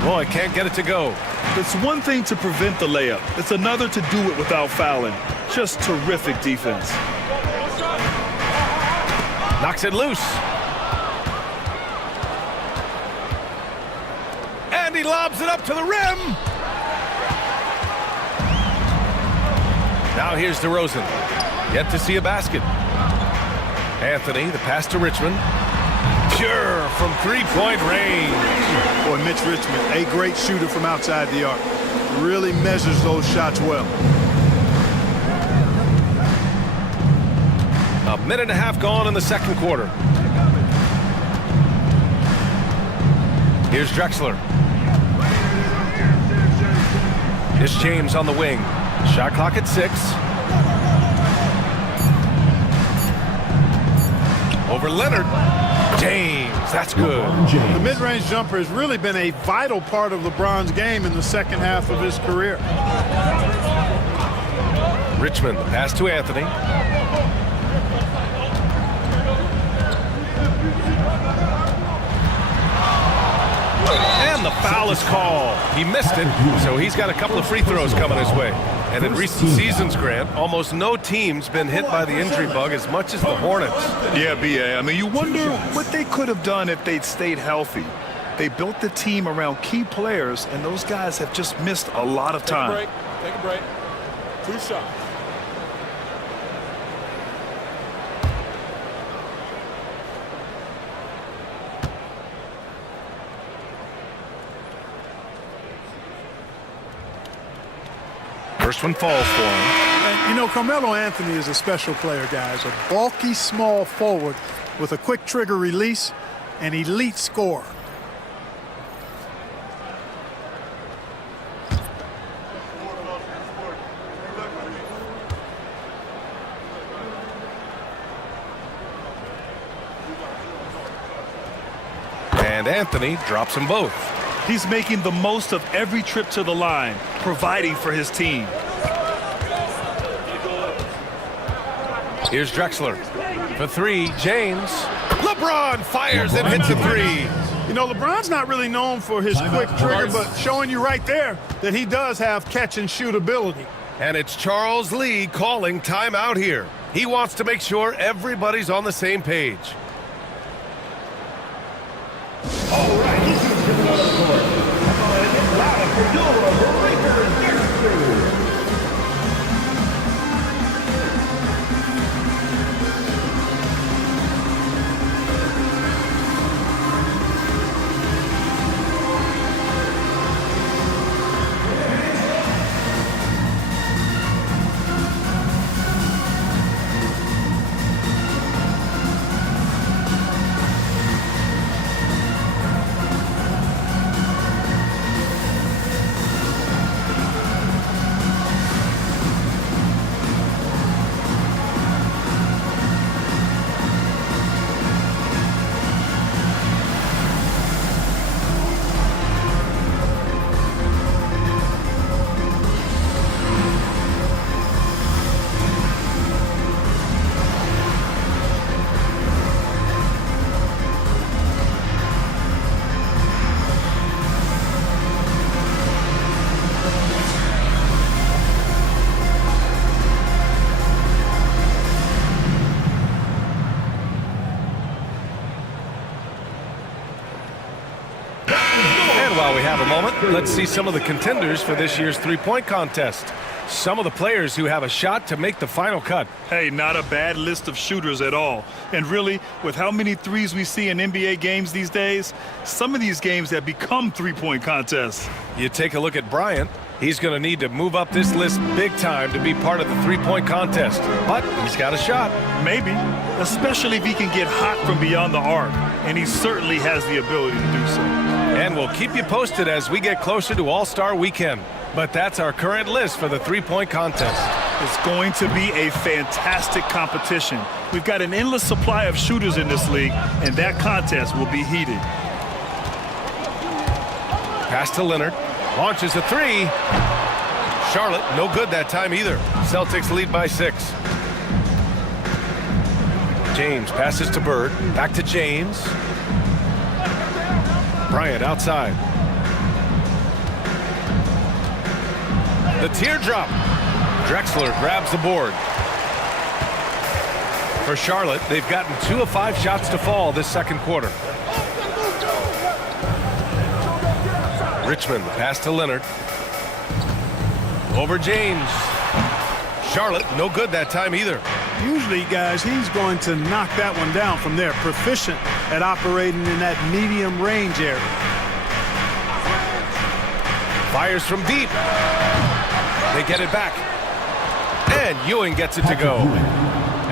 Boy, can't get it to go. It's one thing to prevent the layup. It's another to do it without fouling. Just terrific defense. Knocks it loose. And he lobs it up to the rim. Now here's DeRozan. Yet to see a basket. Anthony, the pass to Richmond. Pure from 3-point range. Boy, Mitch Richmond, a great shooter from outside the arc. Really measures those shots well. A minute and a half gone in the second quarter. Here's Drexler. Here's James on the wing. Shot clock at 6. Over Leonard. James, that's good. The mid-range jumper has really been a vital part of LeBron's game in the second half of his career. Richmond, the pass to Anthony. And the foul is called. He missed it, so he's got a couple of free throws coming his way. And in recent seasons, Grant, almost no team's been hit by the injury bug as much as the Hornets. Yeah, B.A. I mean, you wonder what they could have done if they'd stayed healthy. They built the team around key players, and those guys have just missed a lot of time. Take a break. 2 shots. First one falls for him. And, you know, Carmelo Anthony is a special player, guys. A bulky, small forward with a quick trigger release, an elite scorer. And Anthony drops them both. He's making the most of every trip to the line, providing for his team. Here's Drexler. For 3, James. LeBron fires and hits a 3. You know, LeBron's not really known for his quick trigger, but showing you right there that he does have catch and shoot ability. And it's Charles Lee calling timeout here. He wants to make sure everybody's on the same page. All right, this is coming out of the court. Live for your Lakers next. Let's see some of the contenders for this year's three-point contest. Some of the players who have a shot to make the final cut. Hey, not a bad list of shooters at all. And really, with how many threes we see in NBA games these days, some of these games have become three-point contests. You take a look at Bryant. He's going to need to move up this list big time to be part of the three-point contest. But he's got a shot. Maybe, especially if he can get hot from beyond the arc. And he certainly has the ability to do so. And we'll keep you posted as we get closer to All-Star Weekend. But that's our current list for the three-point contest. It's going to be a fantastic competition. We've got an endless supply of shooters in this league, and that contest will be heated. Pass to Leonard. Launches a three. Charlotte, no good that time either. Celtics lead by 6. James passes to Bird. Back to James. Bryant outside. The teardrop. Drexler grabs the board. For Charlotte, they've gotten 2 of 5 shots to fall this second quarter. Richmond, pass to Leonard. Over James. Charlotte, no good that time either. Usually, guys, he's going to knock that one down from there. Proficient at operating in that medium range area. Fires from deep. They get it back. And Ewing gets it to go.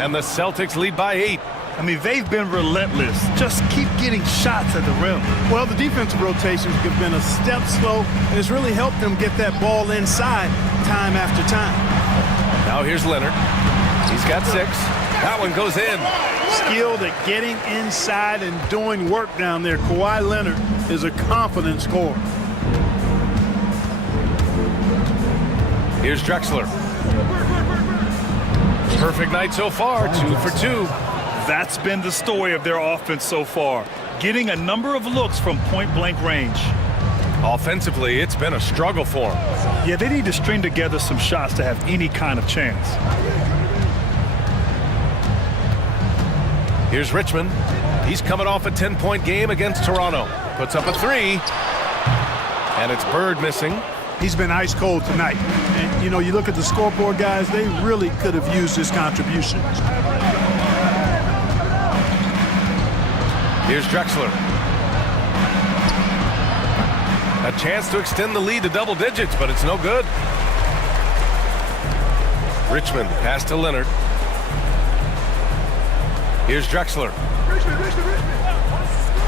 And the Celtics lead by 8. I mean, they've been relentless. Just keep getting shots at the rim. Well, the defensive rotations have been a step slow, and it's really helped them get that ball inside time after time. Now here's Leonard. He's got 6. That one goes in. Skilled at getting inside and doing work down there. Kawhi Leonard is a confident scorer. Here's Drexler. Perfect night so far, 2 for 2. That's been the story of their offense so far, getting a number of looks from point-blank range. Offensively, it's been a struggle for them. Yeah, they need to string together some shots to have any kind of chance. Here's Richmond. He's coming off a 10-point game against Toronto. Puts up a 3. And it's Bird missing. He's been ice cold tonight. And, you know, you look at the scoreboard, guys, they really could have used his contributions. Here's Drexler. A chance to extend the lead to double digits, but it's no good. Richmond, pass to Leonard. Here's Drexler.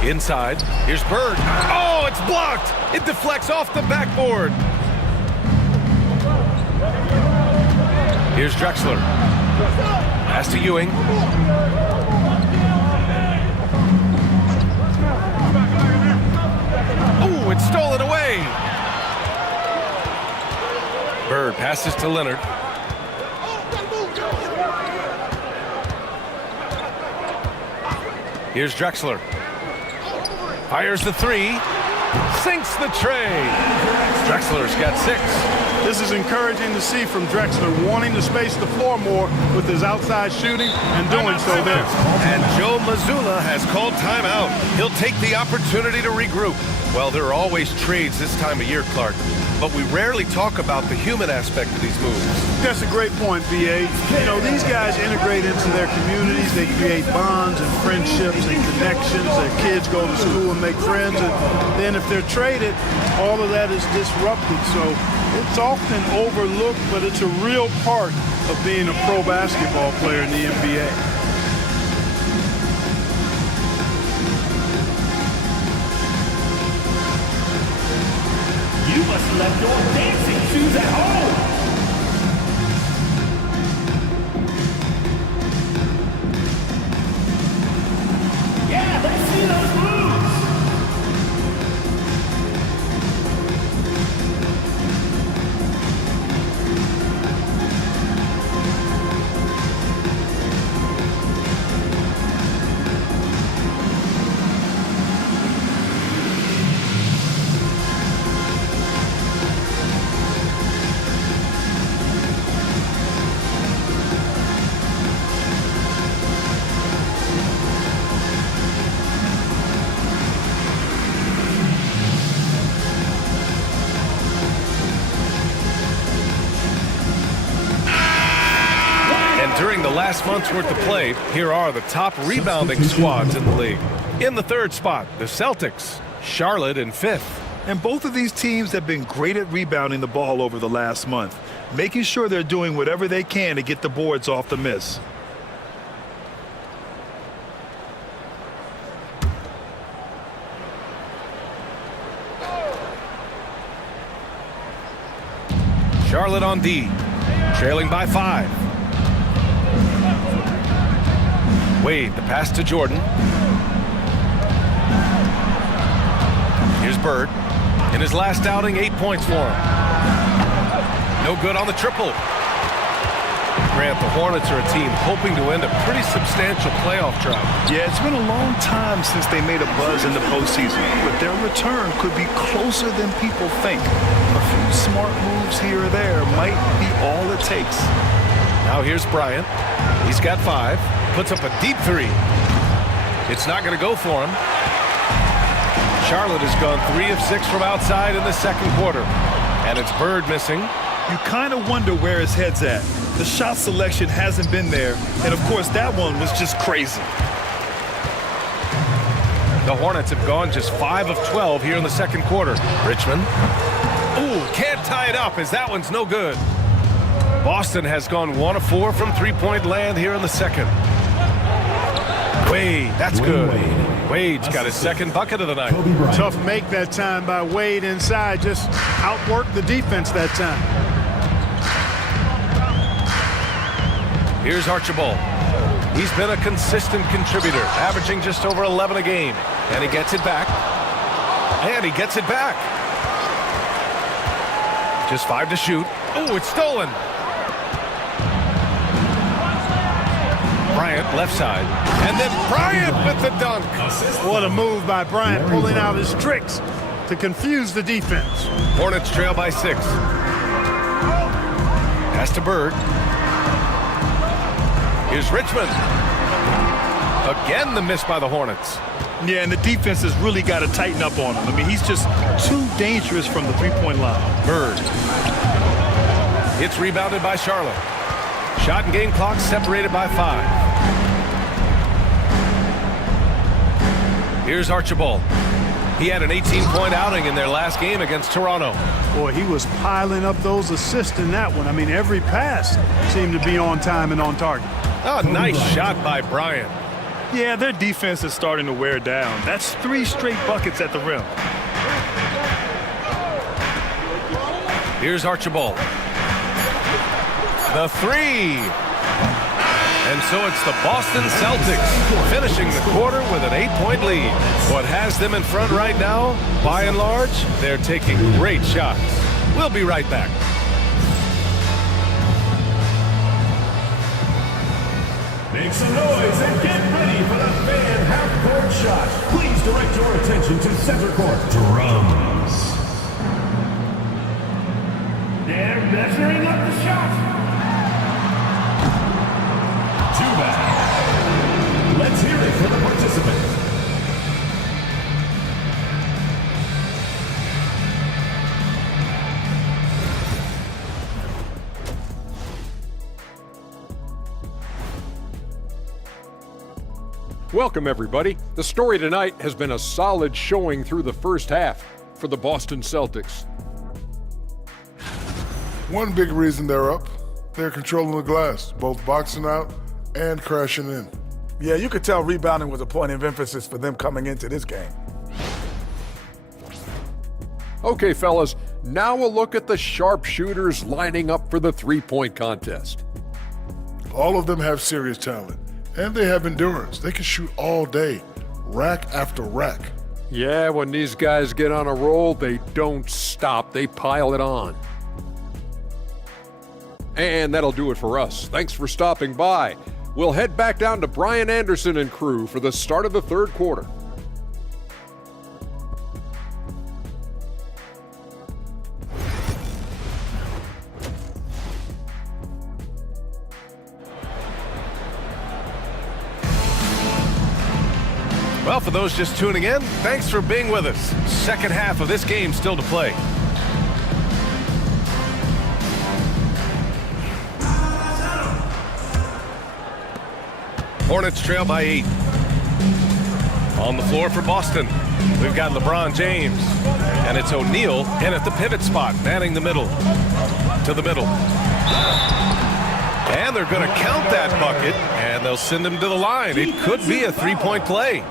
Inside. Here's Bird. Oh, it's blocked. It deflects off the backboard. Here's Drexler. Pass to Ewing. Oh, it's stolen away. Bird passes to Leonard. Here's Drexler. Fires the 3. Sinks the tray. Drexler's got 6. This is encouraging to see from Drexler, wanting to space the floor more with his outside shooting and doing so there. And Joe Mazzulla has called timeout. He'll take the opportunity to regroup. Well, there are always trades this time of year, Clark, but we rarely talk about the human aspect of these moves. That's a great point, B.A. You know, these guys integrate into their communities. They create bonds and friendships and connections. Their kids go to school and make friends. And then if they're traded, all of that is disrupted. So it's often overlooked, but it's a real part of being a pro basketball player in the NBA. You must have left your dancing shoes at home. Yeah, let's see those moves. And during the last month's worth of play, here are the top rebounding squads in the league. In the third spot, the Celtics, Charlotte in fifth. And both of these teams have been great at rebounding the ball over the last month, making sure they're doing whatever they can to get the boards off the miss. Charlotte on D, trailing by 5. Wade, the pass to Jordan. Here's Bird. In his last outing, 8 points for him. No good on the triple. Grant, the Hornets are a team hoping to end a pretty substantial playoff drought. Yeah, it's been a long time since they made a buzz in the postseason, but their return could be closer than people think. A few smart moves here or there might be all it takes. Now here's Bryant. He's got 5. Puts up a deep 3. It's not going to go for him. Charlotte has gone 3 of 6 from outside in the second quarter. And it's Bird missing. You kind of wonder where his head's at. The shot selection hasn't been there. And, of course, that one was just crazy. The Hornets have gone just 5 of 12 here in the second quarter. Richmond. Ooh, can't tie it up as that one's no good. Boston has gone 1 of 4 from three-point land here in the second. Wade, that's good. Wade's got his second bucket of the night. Tough make that time by Wade inside. Just outworked the defense that time. Here's Archibald. He's been a consistent contributor, averaging just over 11 a game. And he gets it back. And he gets it back. Just 5 to shoot. Oh, it's stolen. Bryant left side. And then Bryant with the dunk. What a move by Bryant, pulling out his tricks to confuse the defense. Hornets trail by 6. Pass to Bird. Here's Richmond. Again, the miss by the Hornets. Yeah, and the defense has really got to tighten up on him. I mean, he's just too dangerous from the three-point line. Bird. It's rebounded by Charlotte. Shot and game clock separated by 5. Here's Archibald. He had an 18-point outing in their last game against Toronto. Boy, he was piling up those assists in that one. I mean, every pass seemed to be on time and on target. Oh, nice shot by Bryant. Yeah, their defense is starting to wear down. That's 3 straight buckets at the rim. Here's Archibald. The 3. And so it's the Boston Celtics finishing the quarter with an 8-point lead. What has them in front right now, by and large, they're taking great shots. We'll be right back. Make some noise and get ready for the fan half-court shot. Please direct your attention to center court. Drums. They're measuring up the shot. Too bad. Let's hear it for the participant. Welcome, everybody. The story tonight has been a solid showing through the first half for the Boston Celtics. One big reason they're up, they're controlling the glass, both boxing out and crashing in. Yeah, you could tell rebounding was a point of emphasis for them coming into this game. Okay, fellas, now a look at the sharpshooters lining up for the three-point contest. All of them have serious talent, and they have endurance. They can shoot all day, rack after rack. Yeah, when these guys get on a roll, they don't stop. They pile it on. And that'll do it for us. Thanks for stopping by. We'll head back down to Brian Anderson and crew for the start of the third quarter. Well, for those just tuning in, thanks for being with us. Second half of this game still to play. Hornets trail by 8. On the floor for Boston, we've got LeBron James. And it's O'Neal in at the pivot spot, manning the middle. To the middle. And they're going to count that bucket, and they'll send him to the line. It could be a three-point play.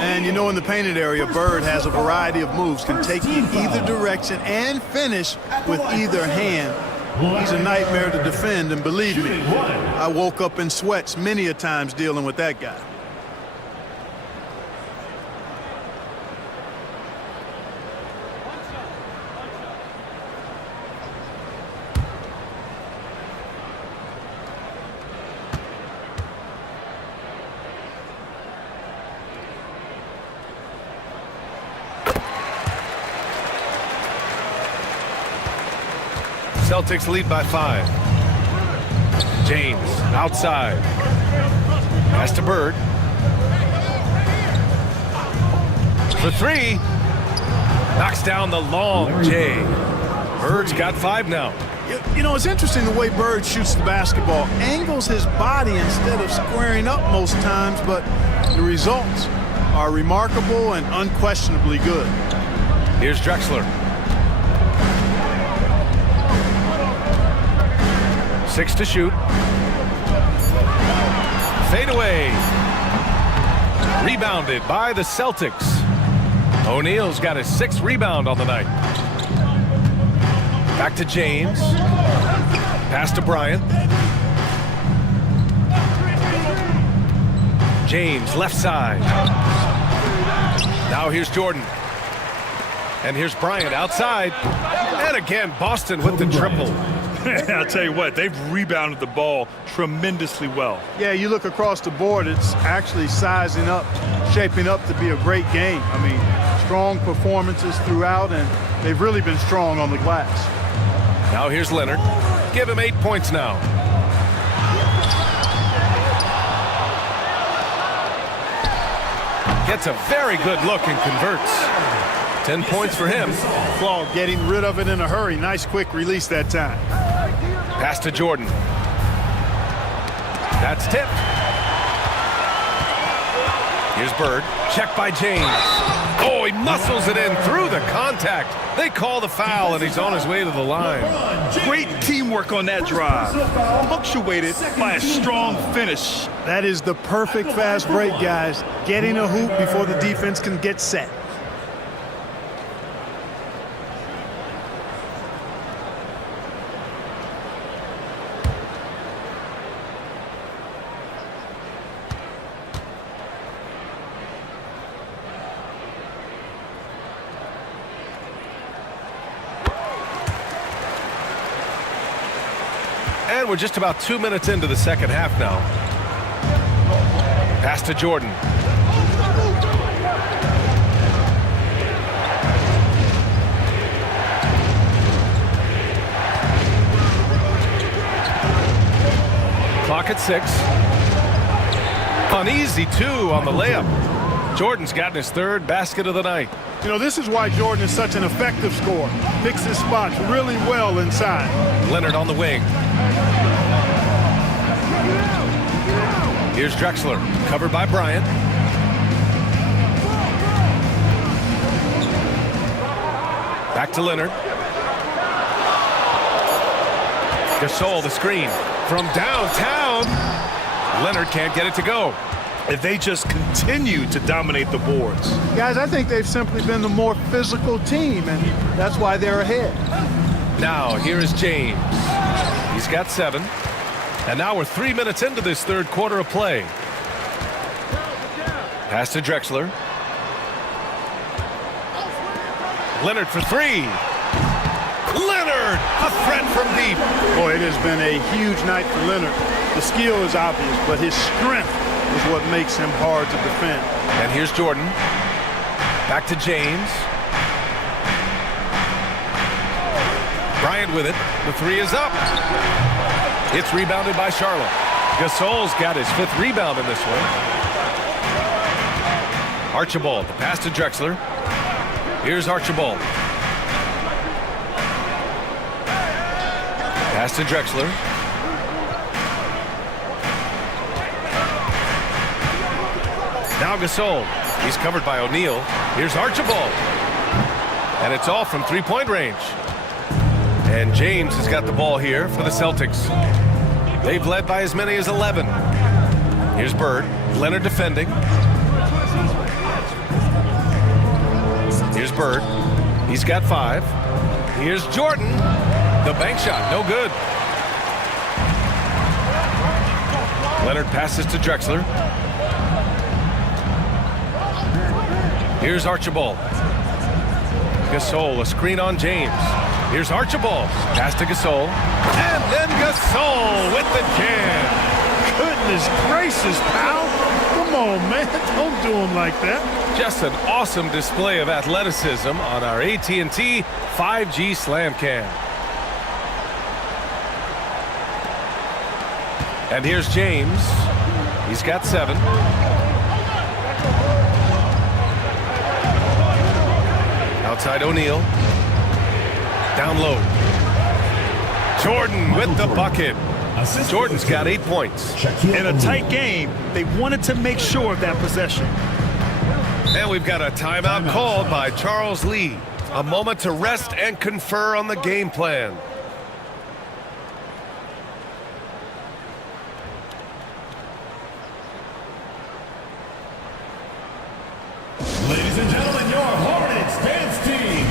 And you know, in the painted area, Bird has a variety of moves, can take you either direction and finish with either hand. He's a nightmare to defend, and believe me, I woke up in sweats many a times dealing with that guy. Celtics lead by 5. James outside. Pass to Bird. For 3. Knocks down the long J. Bird's got 5 now. You know, it's interesting the way Bird shoots the basketball. Angles his body instead of squaring up most times, but the results are remarkable and unquestionably good. Here's Drexler. 6 to shoot. Fade away. Rebounded by the Celtics. O'Neal's got his 6th rebound on the night. Back to James. Pass to Bryant. James left side. Now here's Jordan. And here's Bryant outside. And again, Boston with the triple. I'll tell you what, they've rebounded the ball tremendously well. Yeah, you look across the board, it's actually sizing up, shaping up to be a great game. I mean, strong performances throughout, and they've really been strong on the glass. Now here's Leonard. Give him 8 points now. Gets a very good look and converts. 10 points for him. Claw getting rid of it in a hurry. Nice quick release that time. Pass to Jordan. That's tipped. Here's Bird. Check by James. Oh, he muscles it in through the contact. They call the foul, and he's on his way to the line. Great teamwork on that drive. Punctuated by a strong finish. That is the perfect fast break, guys. Getting a hoop before the defense can get set. And we're just about 2 minutes into the second half now. Pass to Jordan. Clock at 6. Uneasy 2 on the layup. Jordan's gotten his 3rd basket of the night. You know, this is why Jordan is such an effective scorer. Picks his spots really well inside. Leonard on the wing. Here's Drexler, covered by Bryant. Back to Leonard. Gasol, the screen from downtown. Leonard can't get it to go. If they just continue to dominate the boards. Guys, I think they've simply been the more physical team, and that's why they're ahead. Now, here is James. He's got 7. And now we're 3 minutes into this third quarter of play. Pass to Drexler. Leonard for 3. Leonard, a threat from deep. Boy, it has been a huge night for Leonard. The skill is obvious, but his strength is what makes him hard to defend. And here's Jordan. Back to James. Bryant with it. The 3 is up. It's rebounded by Charlotte. Gasol's got his 5th rebound in this one. Archibald, the pass to Drexler. Here's Archibald. Pass to Drexler. Now Gasol. He's covered by O'Neal. Here's Archibald. And it's off from three-point range. And James has got the ball here for the Celtics. They've led by as many as 11. Here's Bird. Leonard defending. Here's Bird. He's got 5. Here's Jordan. The bank shot, no good. Leonard passes to Drexler. Here's Archibald. Gasol, a screen on James. Here's Archibald. Pass to Gasol. And then Gasol with the jam. Goodness gracious, pal. Come on, man. Don't do him like that. Just an awesome display of athleticism on our AT&T 5G Slam Cam. And here's James. He's got 7. Outside O'Neal. Down low. Jordan with the bucket. Jordan's got 8 points. In a tight game, they wanted to make sure of that possession. And we've got a timeout called by Charles Lee. A moment to rest and confer on the game plan. Ladies and gentlemen, your Hornets dance team.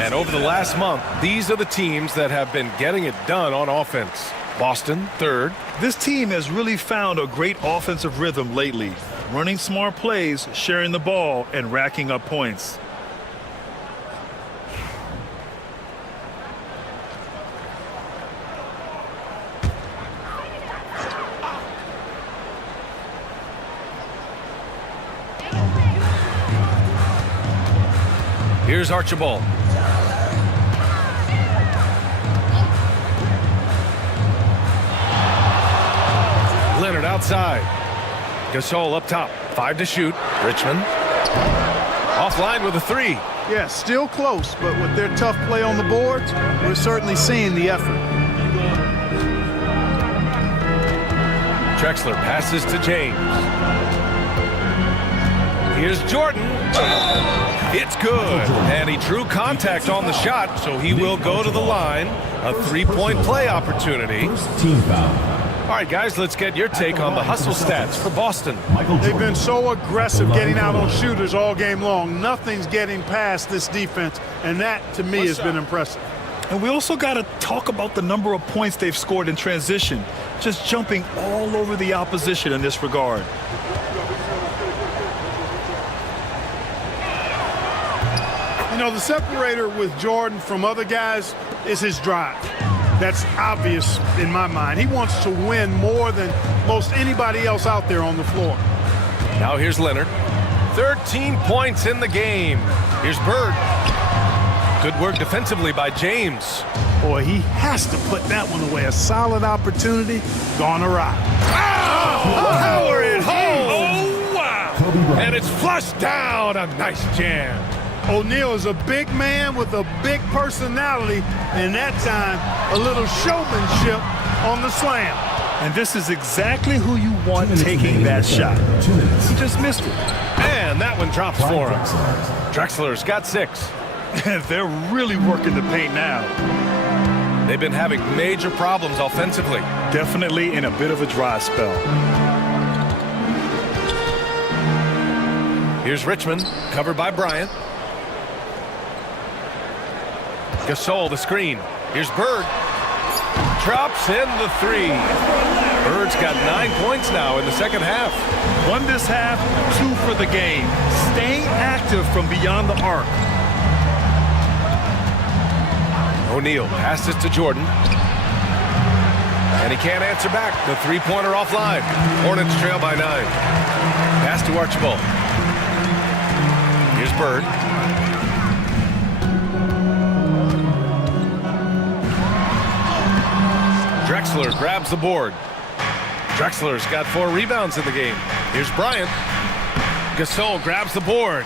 And over the last month, these are the teams that have been getting it done on offense. Boston, 3rd. This team has really found a great offensive rhythm lately. Running smart plays, sharing the ball, and racking up points. Here's Archibald. Leonard outside. Gasol up top. 5 to shoot. Richmond. Offline with a 3. Yeah, still close, but with their tough play on the boards, we're certainly seeing the effort. Drexler passes to James. Here's Jordan. It's good. And he drew contact on the shot, so he will go to the line. A 3-point play opportunity. Team foul. All right, guys, let's get your take on the hustle stats for Boston. They've been so aggressive getting out on shooters all game long. Nothing's getting past this defense, and that, to me, has been impressive. And we also got to talk about the number of points they've scored in transition, just jumping all over the opposition in this regard. You know, the separator with Jordan from other guys is his drive. That's obvious in my mind. He wants to win more than most anybody else out there on the floor. Now here's Leonard. 13 points in the game. Here's Bird. Good work defensively by James. Boy, he has to put that one away. A solid opportunity gone awry. Oh, power it home. Oh, wow. And it's flushed down. A nice jam. O'Neal is a big man with a big personality, and that time, a little showmanship on the slam. And this is exactly who you want taking that shot. He just missed it. And And that one drops for him. Drexler's got 6. They're really working the paint now. They've been having major problems offensively. Definitely in a bit of a dry spell. Here's Richmond, covered by Bryant. Gasol, the screen. Here's Bird. Drops in the 3. Bird's got 9 points now in the second half. 1 this half, 2 for the game. Staying active from beyond the arc. O'Neal passes to Jordan. And he can't answer back. The 3-pointer offline. Hornets trail by 9. Pass to Archibald. Here's Bird. Drexler grabs the board. Drexler's got 4 rebounds in the game. Here's Bryant. Gasol grabs the board.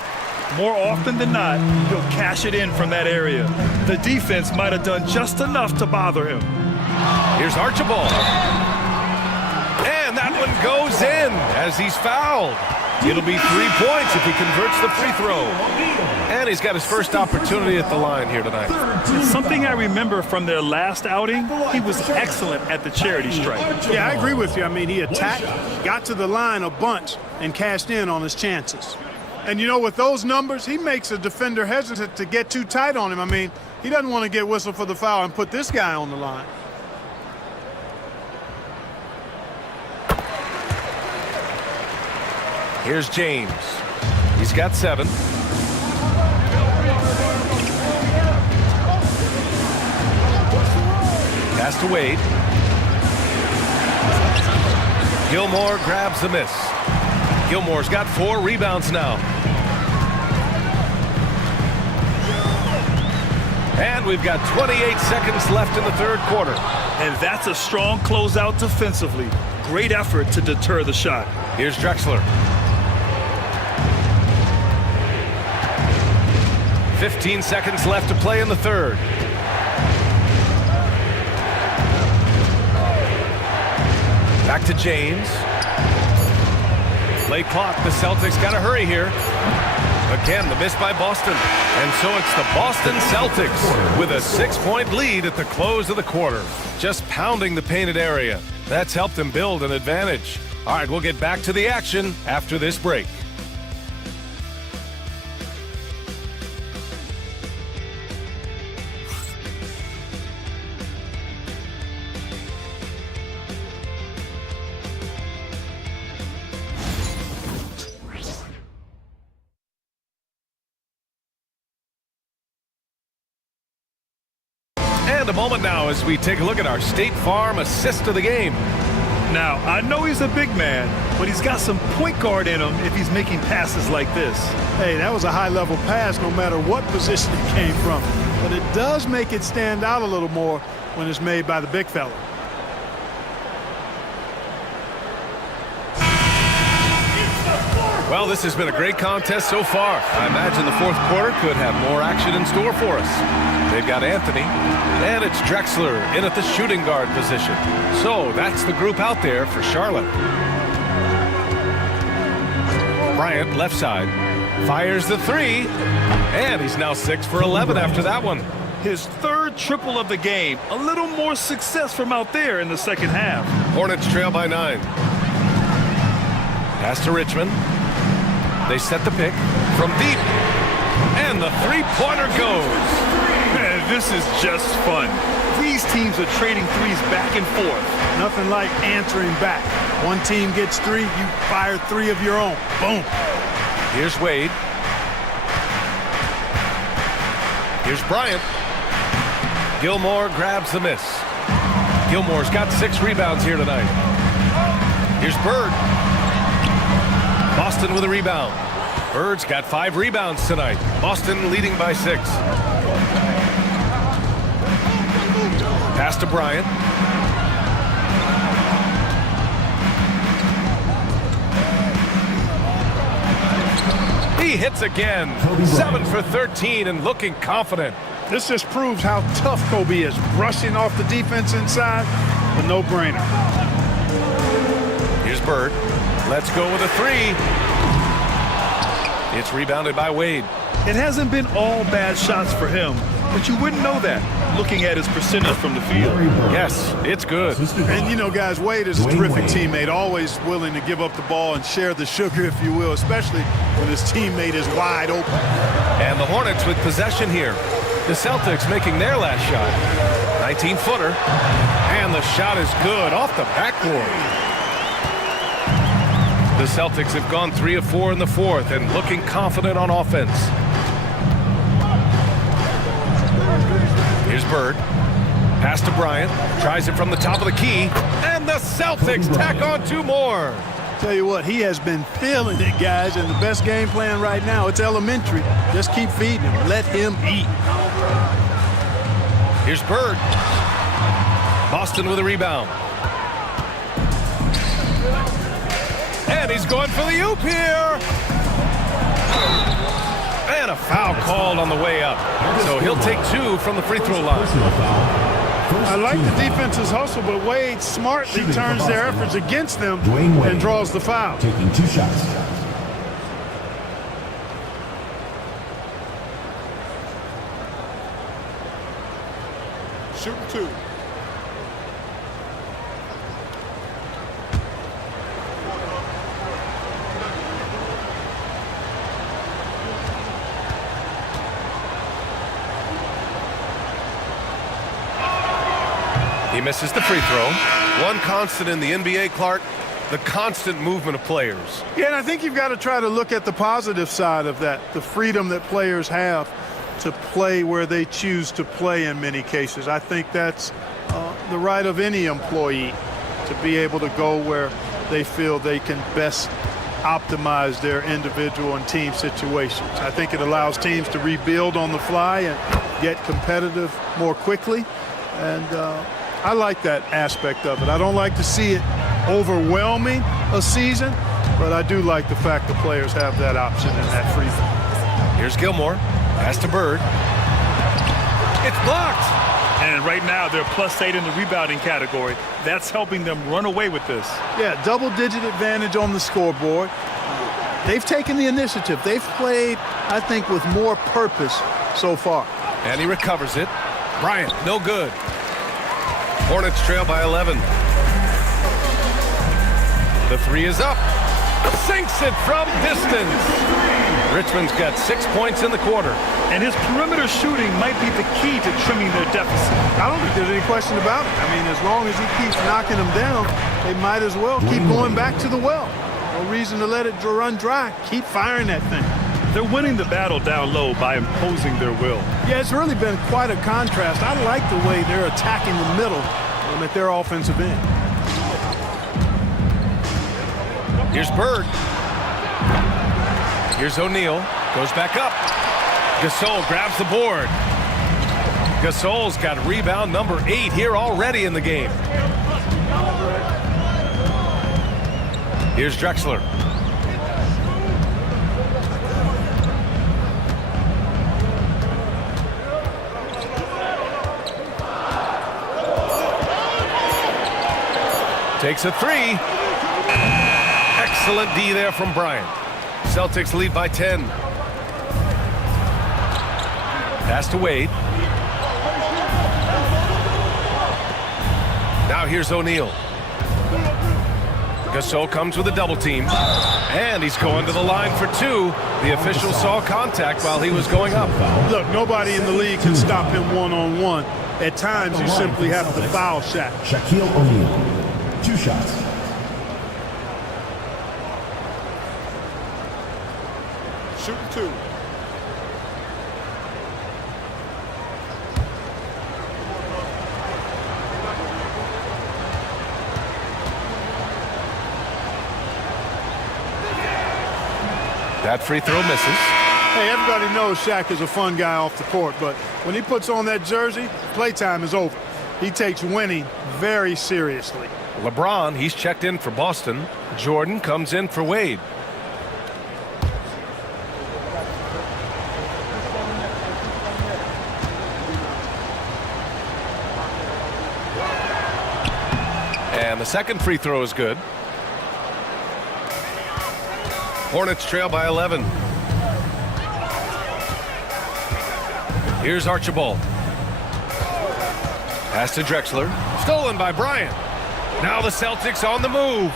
More often than not, he'll cash it in from that area. The defense might have done just enough to bother him. Here's Archibald. And that one goes in as he's fouled. It'll be 3 points if he converts the free throw. And he's got his first opportunity at the line here tonight. Something I remember from their last outing, he was excellent at the charity stripe. Yeah, I agree with you. I mean, he attacked, got to the line a bunch, and cashed in on his chances. And, you know, with those numbers, he makes a defender hesitant to get too tight on him. I mean, he doesn't want to get whistled for the foul and put this guy on the line. Here's James. He's got 7. Pass to Wade. Gilmore grabs the miss. Gilmore's got 4 rebounds now. And we've got 28 seconds left in the third quarter. And that's a strong closeout defensively. Great effort to deter the shot. Here's Drexler. 15 seconds left to play in the third. Back to James. Late clock. The Celtics got to hurry here. Again, the miss by Boston. And so it's the Boston Celtics with a 6-point lead at the close of the quarter. Just pounding the painted area. That's helped them build an advantage. All right, we'll get back to the action after this break. And a moment now as we take a look at our State Farm assist of the game. Now, I know he's a big man, but he's got some point guard in him if he's making passes like this. Hey, that was a high-level pass no matter what position it came from. But it does make it stand out a little more when it's made by the big fella. Well, this has been a great contest so far. I imagine the fourth quarter could have more action in store for us. They've got Anthony, and it's Drexler in at the shooting guard position. So that's the group out there for Charlotte. Bryant, left side, fires the 3, and he's now 6 for 11 after that one. His third triple of the game. A little more success from out there in the second half. Hornets trail by 9. Pass to Richmond. They set the pick from deep, and the 3-pointer goes. Man, this is just fun. These teams are trading threes back and forth. Nothing like answering back. One team gets 3, you fire 3 of your own. Boom. Here's Wade. Here's Bryant. Gilmore grabs the miss. Gilmore's got 6 rebounds here tonight. Here's Bird. Boston with a rebound. Bird's got 5 rebounds tonight. Boston leading by 6. Pass to Bryant. He hits again. 7 for 13 and looking confident. This just proves how tough Kobe is. Brushing off the defense inside, a no-brainer. Here's Bird. Let's go with a 3. It's rebounded by Wade. It hasn't been all bad shots for him, but you wouldn't know that looking at his percentage from the field. Yes, it's good. And, you know, guys, Wade is a terrific teammate, always willing to give up the ball and share the sugar, if you will, especially when his teammate is wide open. And the Hornets with possession here. The Celtics making their last shot. 19-footer. And the shot is good off the backboard. The Celtics have gone 3 of 4 in the fourth and looking confident on offense. Here's Bird. Pass to Bryant. Tries it from the top of the key. And the Celtics tack on 2 more. Tell you what, he has been feeling it, guys, and the best game plan right now, it's elementary. Just keep feeding him. Let him eat. Here's Bird. Boston with a rebound. And he's going for the oop here. And a foul called on the way up. So he'll take 2 from the free throw line. I like the defense's hustle, but Wade smartly turns their efforts against them and draws the foul. Taking 2 shots. Shooting 2. He misses the free throw. One constant in the NBA, Clark, the constant movement of players. Yeah, and I think you've got to try to look at the positive side of that, the freedom that players have to play where they choose to play in many cases. I think that's the right of any employee to be able to go where they feel they can best optimize their individual and team situations. I think it allows teams to rebuild on the fly and get competitive more quickly. And I like that aspect of it. I don't like to see it overwhelming a season, but I do like the fact the players have that option and that freedom. Here's Gilmore. Pass to Bird. It's blocked. And right now they're +8 in the rebounding category. That's helping them run away with this. Yeah, double-digit advantage on the scoreboard. They've taken the initiative. They've played, I think, with more purpose so far. And he recovers it. Bryant, no good. Hornets trail by 11. The 3 is up. Sinks it from distance. Richmond's got 6 points in the quarter. And his perimeter shooting might be the key to trimming their deficit. I don't think there's any question about it. I mean, as long as he keeps knocking them down, they might as well keep going back to the well. No reason to let it run dry. Keep firing that thing. They're winning the battle down low by imposing their will. Yeah, it's really been quite a contrast. I like the way they're attacking the middle at their offensive end. Here's Bird. Here's O'Neal. Goes back up. Gasol grabs the board. Gasol's got rebound number 8 here already in the game. Here's Drexler. Takes a 3. Excellent D there from Bryant. Celtics lead by 10. Pass to Wade. Now here's O'Neal. Gasol comes with a double team. And he's going to the line for 2. The official saw contact while he was going up. Look, nobody in the league can stop him one-on-one. At times, you simply have to foul Shaq. Shaquille O'Neal. 2 shots. Shooting 2. That free throw misses. Hey, everybody knows Shaq is a fun guy off the court, but when he puts on that jersey, playtime is over. He takes winning very seriously. LeBron, he's checked in for Boston. Jordan comes in for Wade. And the second free throw is good. Hornets trail by 11. Here's Archibald. Pass to Drexler. Stolen by Bryant. Now the Celtics on the move.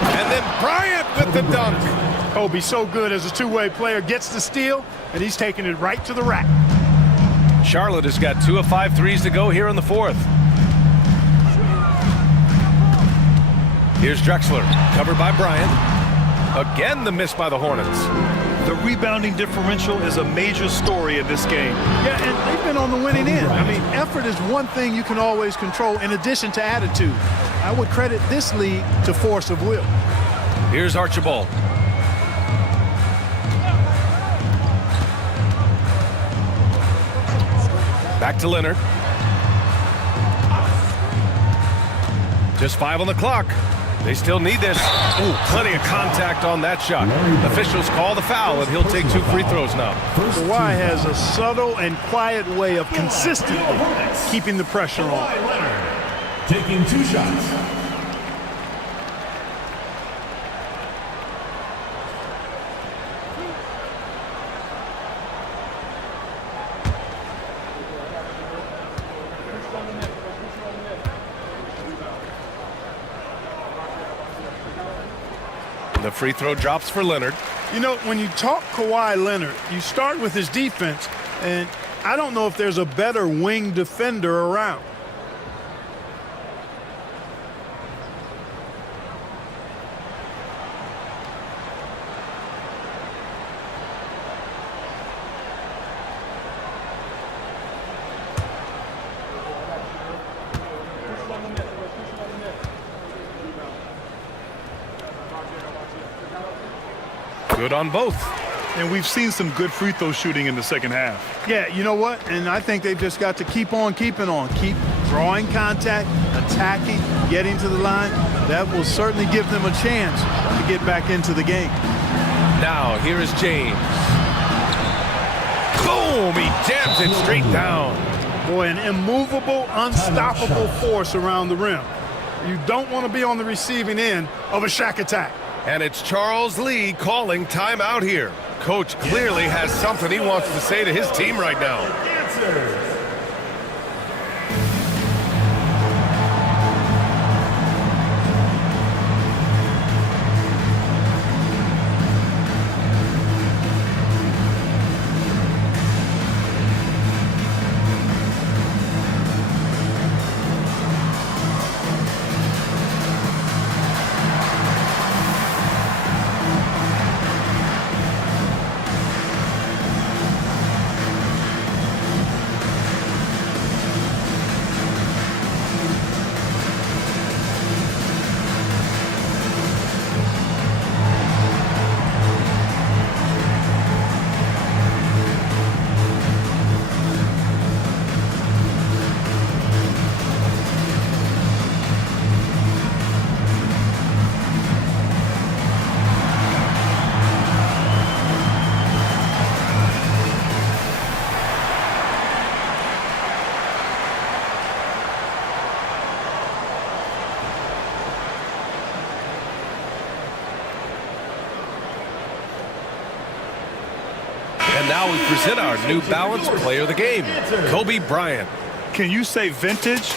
And then Bryant with the dunk. Kobe so good as a two-way player, gets the steal, and he's taking it right to the rack. Charlotte has got 2 of 5 threes to go here in the fourth. Here's Drexler, covered by Bryant. Again, the miss by the Hornets. The rebounding differential is a major story in this game. Yeah, and they've been on the winning end. I mean, effort is one thing you can always control in addition to attitude. I would credit this lead to force of will. Here's Archibald. Back to Leonard. Just 5 on the clock. They still need this. Ooh, plenty of contact on that shot. Officials call the foul, and he'll take 2 free throws now. Kawhi has a subtle and quiet way of consistently keeping the pressure on. Taking 2 shots. The free throw drops for Leonard. You know, when you talk Kawhi Leonard, you start with his defense, and I don't know if there's a better wing defender around. Good on both. And we've seen some good free throw shooting in the second half. Yeah, you know what? And I think they've just got to keep on keeping on. Keep drawing contact, attacking, getting to the line. That will certainly give them a chance to get back into the game. Now, here is James. Boom! He jams it straight down. Boy, an immovable, unstoppable force around the rim. You don't want to be on the receiving end of a Shaq attack. And it's Charles Lee calling timeout here. Coach clearly has something he wants to say to his team right now. And now we present our New Balance Player of the Game, Kobe Bryant. Can you say vintage?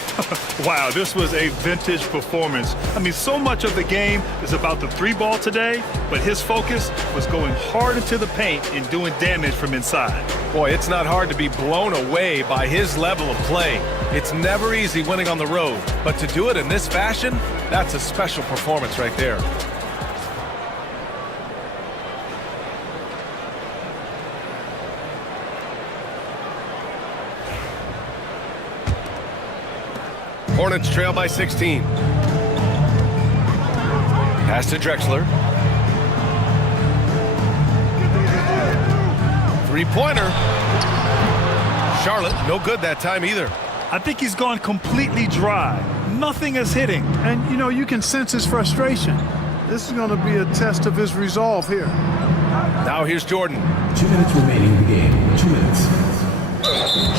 Wow, this was a vintage performance. I mean, so much of the game is about the 3-ball today, but his focus was going hard into the paint and doing damage from inside. Boy, it's not hard to be blown away by his level of play. It's never easy winning on the road, but to do it in this fashion, that's a special performance right there. Hornets trail by 16. Pass to Drexler. Three-pointer. Charlotte, no good that time either. I think he's gone completely dry. Nothing is hitting. And, you know, you can sense his frustration. This is going to be a test of his resolve here. Now here's Jordan. 2 minutes remaining in the game. 2 minutes.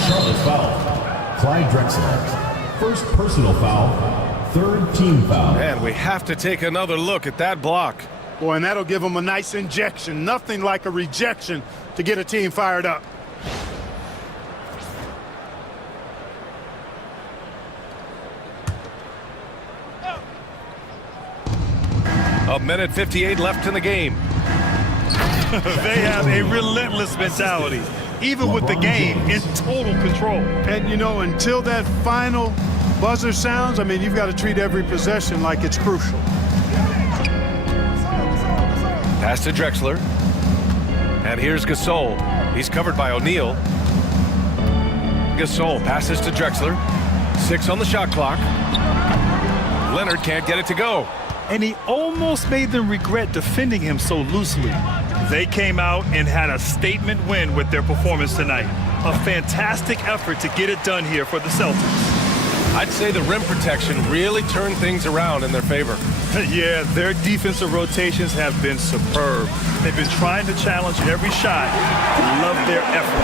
Charlotte foul. Clyde Drexler. First personal foul, third team foul. And we have to take another look at that block. Boy, and that'll give them a nice injection. Nothing like a rejection to get a team fired up. A minute 58 left in the game. They have a relentless mentality, even with the game in total control. And, you know, until that final buzzer sounds, I mean, you've got to treat every possession like it's crucial. Pass to Drexler. And here's Gasol. He's covered by O'Neal. Gasol passes to Drexler. 6 on the shot clock. Leonard can't get it to go. And he almost made them regret defending him so loosely. They came out and had a statement win with their performance tonight. A fantastic effort to get it done here for the Celtics. I'd say the rim protection really turned things around in their favor. Yeah, their defensive rotations have been superb. They've been trying to challenge every shot. Love their effort.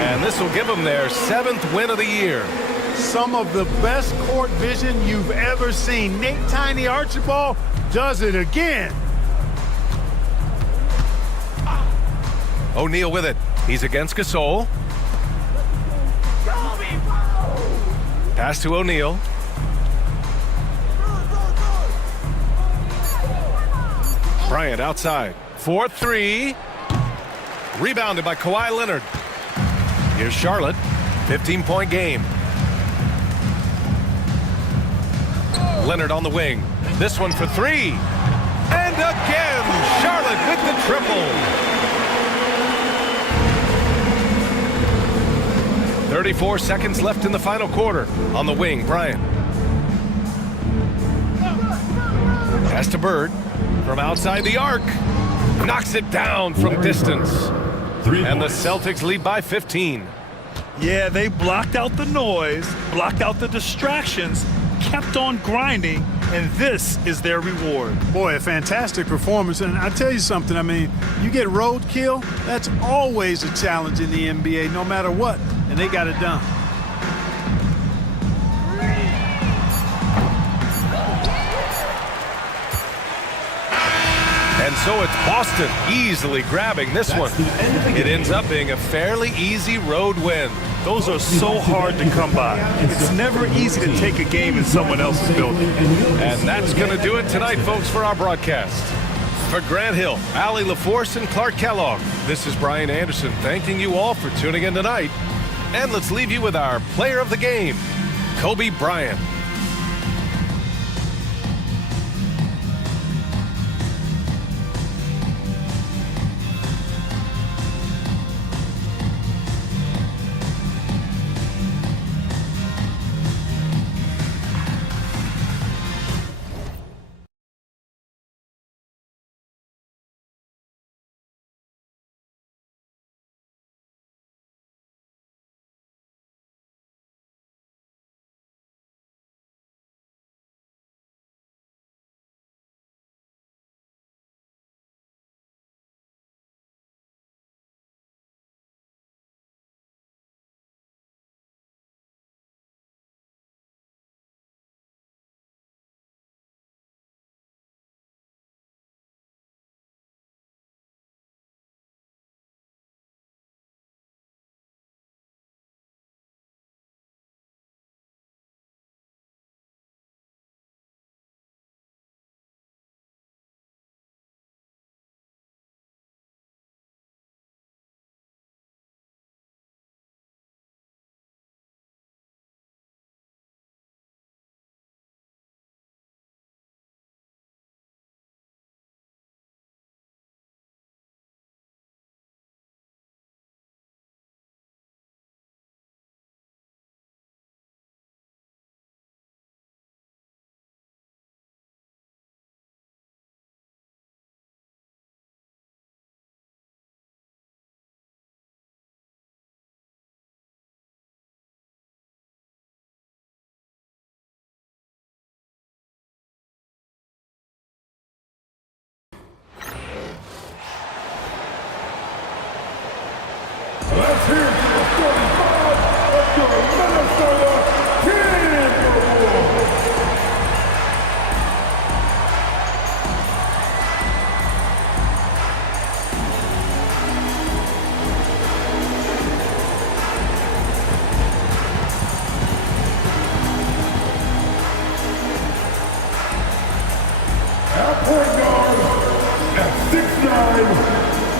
And this will give them their 7th win of the year. Some of the best court vision you've ever seen. Nate Tiny Archibald does it again. O'Neal with it. He's against Gasol. Pass to O'Neal. Bryant outside. 4-3. Rebounded by Kawhi Leonard. Here's Charlotte. 15-point game. Leonard on the wing. This one for 3. And again, Charlotte with the triple. 34 seconds left in the final quarter. On the wing, Bryant. Pass to Bird. From outside the arc. Knocks it down from distance. And the Celtics lead by 15. Yeah, they blocked out the noise, blocked out the distractions, kept on grinding, and this is their reward. Boy, a fantastic performance. And I tell you something, I mean, you get roadkill, that's always a challenge in the NBA, no matter what, and they got it done. And so it's Boston easily grabbing this one. It ends up being a fairly easy road win. Those are so hard to come by. It's never easy to take a game in someone else's building. And that's going to do it tonight, folks, for our broadcast. For Grant Hill, Allie LaForce, and Clark Kellogg, this is Brian Anderson thanking you all for tuning in tonight. And let's leave you with our player of the game, Kobe Bryant.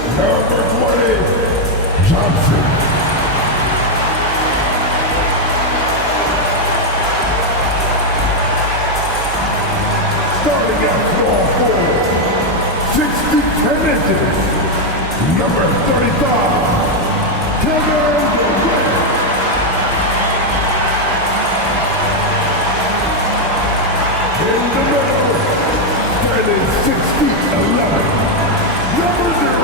Number 20, Johnson. Starting at floor 4, 6'10" inches, number 35, Kevin Durant. In the middle, standing 6'11", number 0,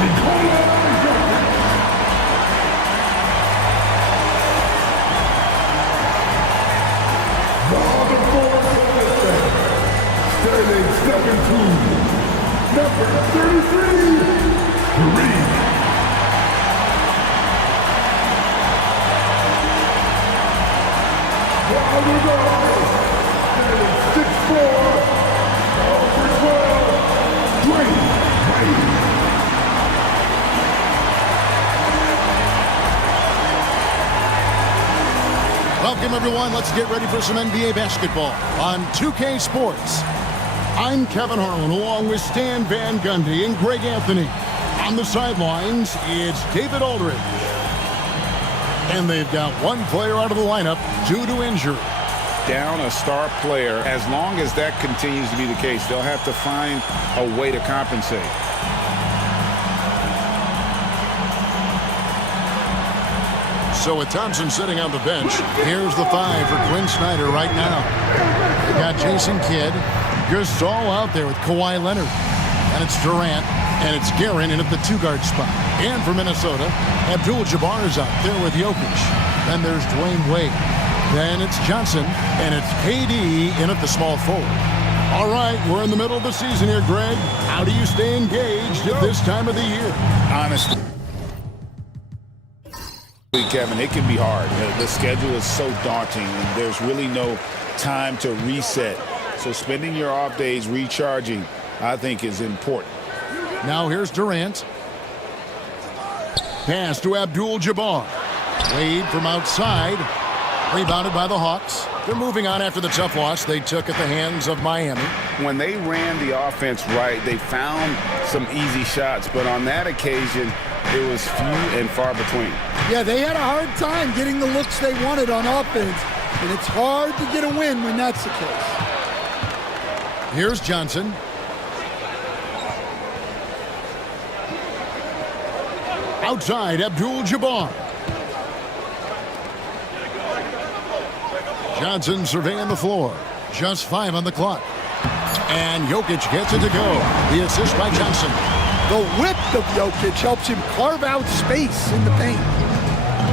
Nikola Jokic. The other 4 contestants, standing 7'2", number 33, Kareem. While we go, standing 6'4", number 12, Dwayne Wade. Welcome, everyone. Let's get ready for some NBA basketball on 2K Sports. I'm Kevin Harlan, along with Stan Van Gundy and Greg Anthony. On the sidelines, it's David Aldridge. And they've got one player out of the lineup due to injury. Down a star player. As long as that continues to be the case, they'll have to find a way to compensate. So with Thompson sitting on the bench, here's the 5 for Quinn Snyder right now. They got Jason Kidd, Gasol out there with Kawhi Leonard. And it's Durant, and it's Guerin in at the 2-guard spot. And for Minnesota, Abdul-Jabbar is out there with Jokic. Then there's Dwayne Wade. Then it's Johnson, and it's KD in at the small forward. All right, we're in the middle of the season here, Greg. How do you stay engaged at this time of the year? Honestly, Kevin, it can be hard. The schedule is so daunting, and there's really no time to reset. So spending your off days recharging, I think, is important. Now here's Durant. Pass to Abdul-Jabbar. Wade from outside. Rebounded by the Hawks. They're moving on after the tough loss they took at the hands of Miami. When they ran the offense right, they found some easy shots, but on that occasion, it was few and far between. Yeah, they had a hard time getting the looks they wanted on offense, and it's hard to get a win when that's the case. Here's Johnson. Outside, Abdul-Jabbar. Johnson surveying the floor. Just 5 on the clock. And Jokic gets it to go. The assist by Johnson. The whip of Jokic helps him carve out space in the paint.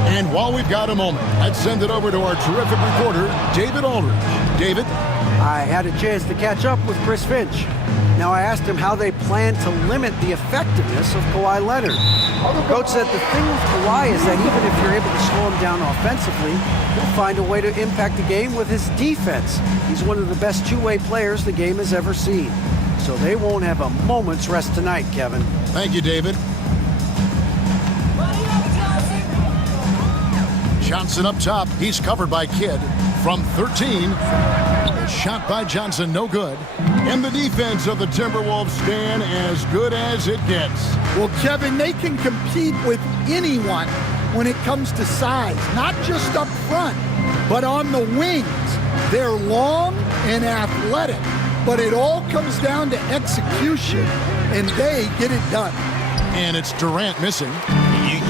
And while we've got a moment, let's send it over to our terrific reporter, David Aldridge. David? I had a chance to catch up with Chris Finch. Now, I asked him how they plan to limit the effectiveness of Kawhi Leonard. The coach said the thing with Kawhi is that even if you're able to slow him down offensively, he'll find a way to impact the game with his defense. He's one of the best two-way players the game has ever seen. So they won't have a moment's rest tonight, Kevin. Thank you, David. Johnson up top. He's covered by Kidd from 13. A shot by Johnson, no good. And the defense of the Timberwolves stand as good as it gets. Well, Kevin, they can compete with anyone when it comes to size, not just up front, but on the wings. They're long and athletic, but it all comes down to execution, and they get it done. And it's Durant missing.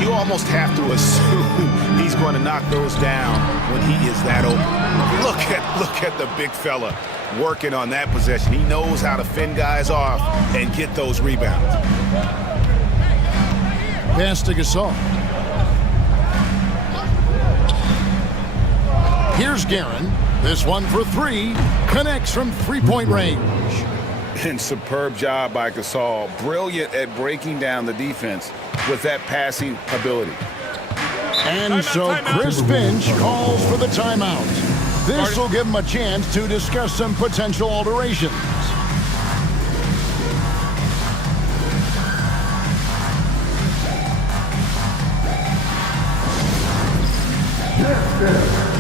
You almost have to assume he's going to knock those down when he is that open. Look at the big fella working on that possession. He knows how to fend guys off and get those rebounds. Pass to Gasol. Here's Guerin. This one for 3. Connects from 3-point range. And superb job by Gasol. Brilliant at breaking down the defense with that passing ability. And so Chris Finch calls for the timeout. This will give him a chance to discuss some potential alterations.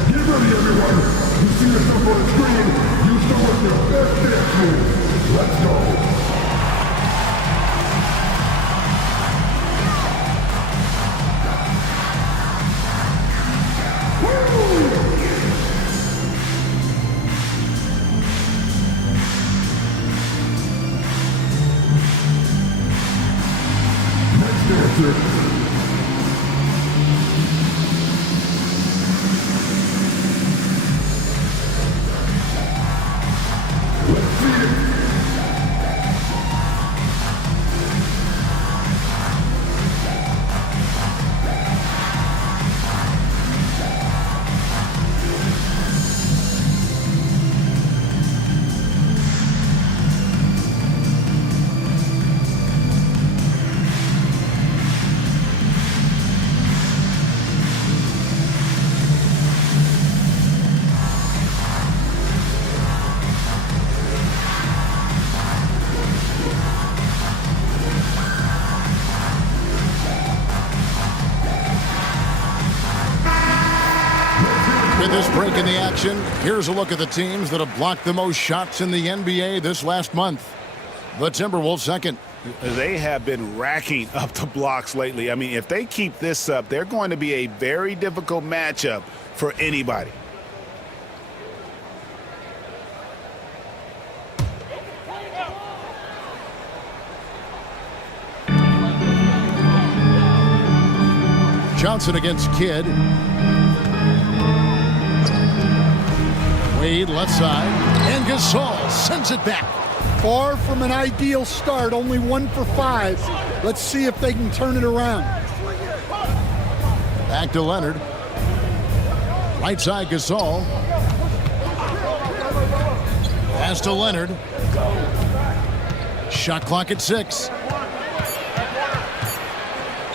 Get ready, everyone. You see yourself on the screen. You show us your best dance move. Let's go. With this break in the action, here's a look at the teams that have blocked the most shots in the NBA this last month. The Timberwolves second. They have been racking up the blocks lately. I mean, if they keep this up, they're going to be a very difficult matchup for anybody. Johnson against Kidd. Wade left side, and Gasol sends it back. Far from an ideal start, only 1 for 5. Let's see if they can turn it around. Back to Leonard. Right side Gasol. Pass to Leonard. Shot clock at 6.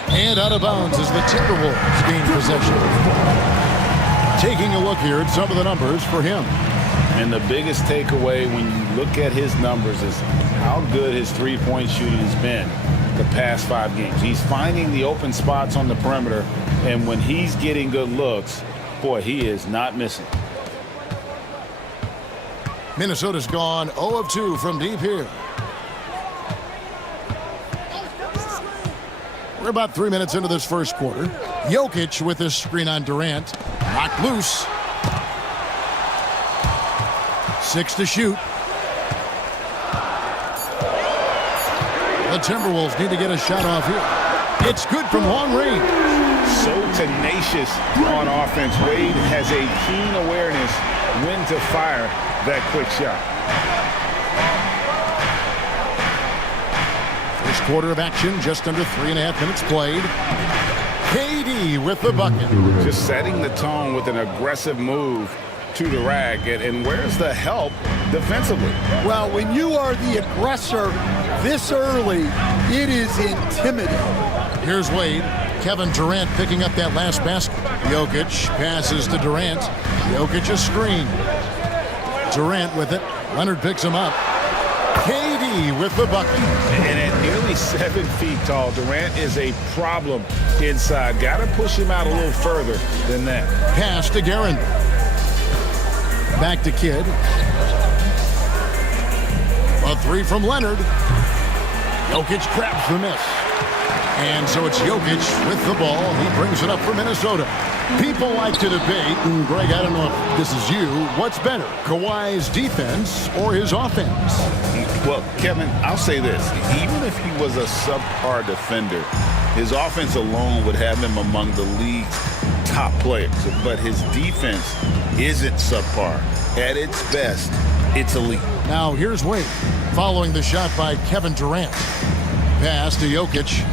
And out of bounds as the Timberwolves gain possession. Taking a look here at some of the numbers for him. And the biggest takeaway when you look at his numbers is how good his three-point shooting has been the past 5 games. He's finding the open spots on the perimeter, and when he's getting good looks, boy, he is not missing. Minnesota's gone 0 of 2 from deep here. We're about 3 minutes into this first quarter. Jokic with this screen on Durant. Knocked loose. 6 to shoot. The Timberwolves need to get a shot off here. It's good from long range. So tenacious on offense. Wade has a keen awareness when to fire that quick shot. First quarter of action, just under 3.5 minutes played. KD with the bucket. Just setting the tone with an aggressive move to the rack. And where's the help defensively? Well, when you are the aggressor this early, it is intimidating. Here's Wade. Kevin Durant picking up that last basket. Jokic passes to Durant. Jokic a screen. Durant with it. Leonard picks him up. KD with the bucket. And at nearly 7 feet tall, Durant is a problem inside. Got to push him out a little further than that. Pass to Guerin. Back to Kidd. A 3 from Leonard. Jokic grabs the miss. And so it's Jokic with the ball. He brings it up for Minnesota. People like to debate, and Greg, I don't know if this is you, what's better, Kawhi's defense or his offense? Well, Kevin, I'll say this. Even if he was a subpar defender, his offense alone would have him among the league's top players. But his defense isn't subpar. At its best, it's elite. Now here's Wade following the shot by Kevin Durant. Pass to Jokic.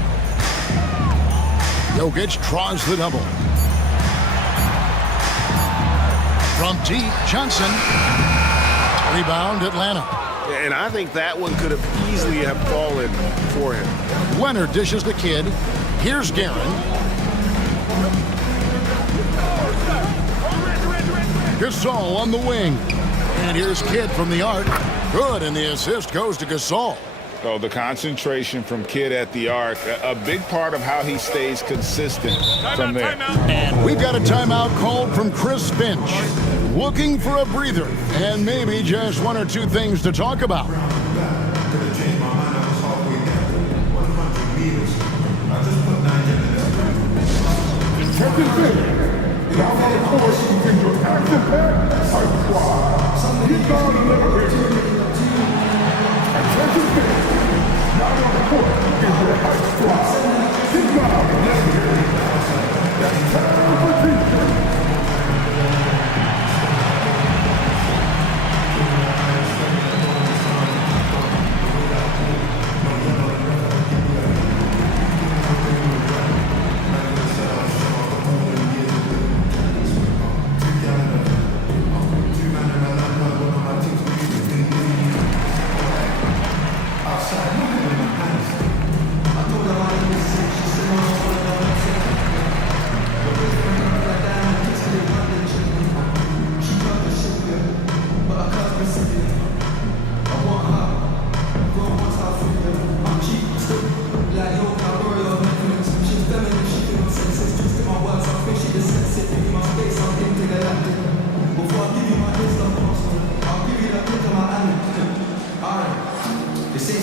Jokic draws the double. From deep, Johnson. Rebound, Atlanta. And I think that one could have easily have fallen for him. Leonard dishes the Kidd. Here's Guerin. Gasol on the wing. And here's Kidd from the arc. Good, and the assist goes to Gasol. Oh, the concentration from Kidd at the arc, a big part of how he stays consistent from there. And we've got a timeout called from Chris Finch. Looking for a breather and maybe just 1 or 2 things to talk about.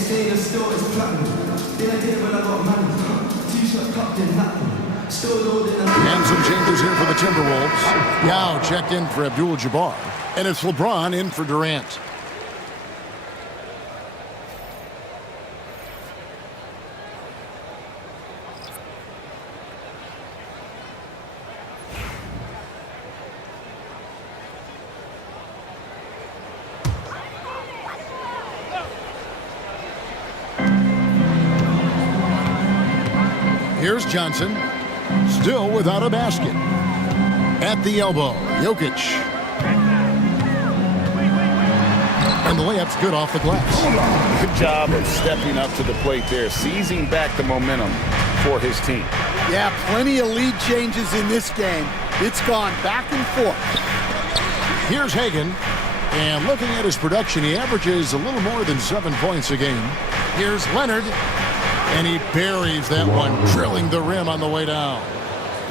stainless steel is platinum. Then I did it when I got money. T-shirt cupped in platinum. Still loading. And some changes here for the Timberwolves. Yao checked in for Abdul-Jabbar. And it's LeBron in for Durant. Here's Johnson, still without a basket. At the elbow, Jokic. And the layup's good off the glass. Good job of stepping up to the plate there, seizing back the momentum for his team. Yeah, plenty of lead changes in this game. It's gone back and forth. Here's Hagan. And looking at his production, he averages a little more than 7 points a game. Here's Leonard. And he buries that one, drilling the rim on the way down.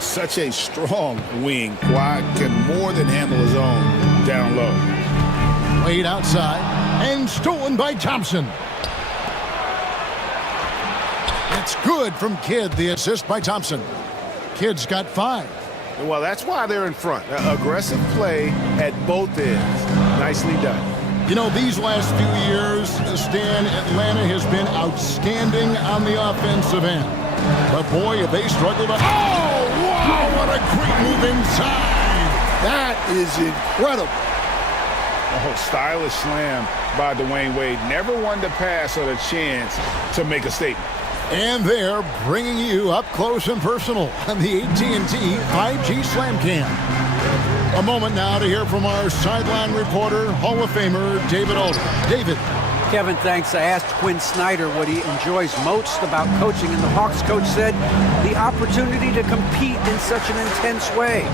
Such a strong wing. Kawhi can more than handle his own down low. Played outside and stolen by Thompson. It's good from Kidd, the assist by Thompson. Kidd's got 5. Well, that's why they're in front. Aggressive play at both ends. Nicely done. You know, these last few years, Stan, Atlanta has been outstanding on the offensive end. But boy, have they struggled. Oh, wow, what a great move inside. That is incredible. Oh, stylish slam by Dwayne Wade. Never one to pass on a chance to make a statement. And they're bringing you up close and personal on the AT&T 5G Slam Cam. A moment now to hear from our sideline reporter, Hall of Famer David Aldridge. David. Kevin, thanks. I asked Quinn Snyder what he enjoys most about coaching, and the Hawks coach said the opportunity to compete in such an intense way.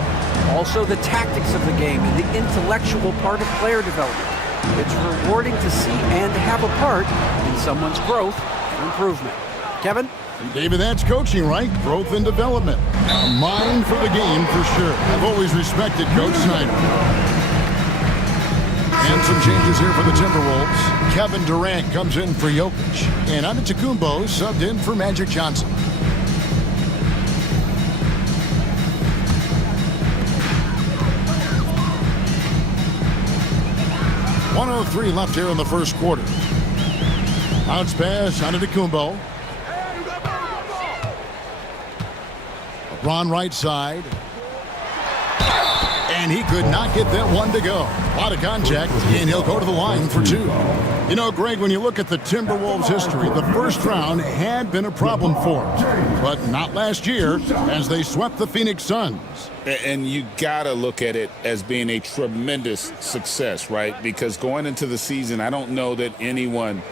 Also, the tactics of the game and the intellectual part of player development. It's rewarding to see and have a part in someone's growth and improvement. Kevin? David, that's coaching, right? Growth and development. A mind for the game, for sure. I've always respected Coach Snyder. And some changes here for the Timberwolves. Kevin Durant comes in for Jokic. And Antetokounmpo subbed in for Magic Johnson. .103 left here in the first quarter. Bounce pass, Antetokounmpo. LeBron right side. And he could not get that one to go. A lot of contact, and he'll go to the line for 2. You know, Greg, when you look at the Timberwolves' history, the first round had been a problem for them. But not last year, as they swept the Phoenix Suns. And you got to look at it as being a tremendous success, right? Because going into the season, I don't know that anyone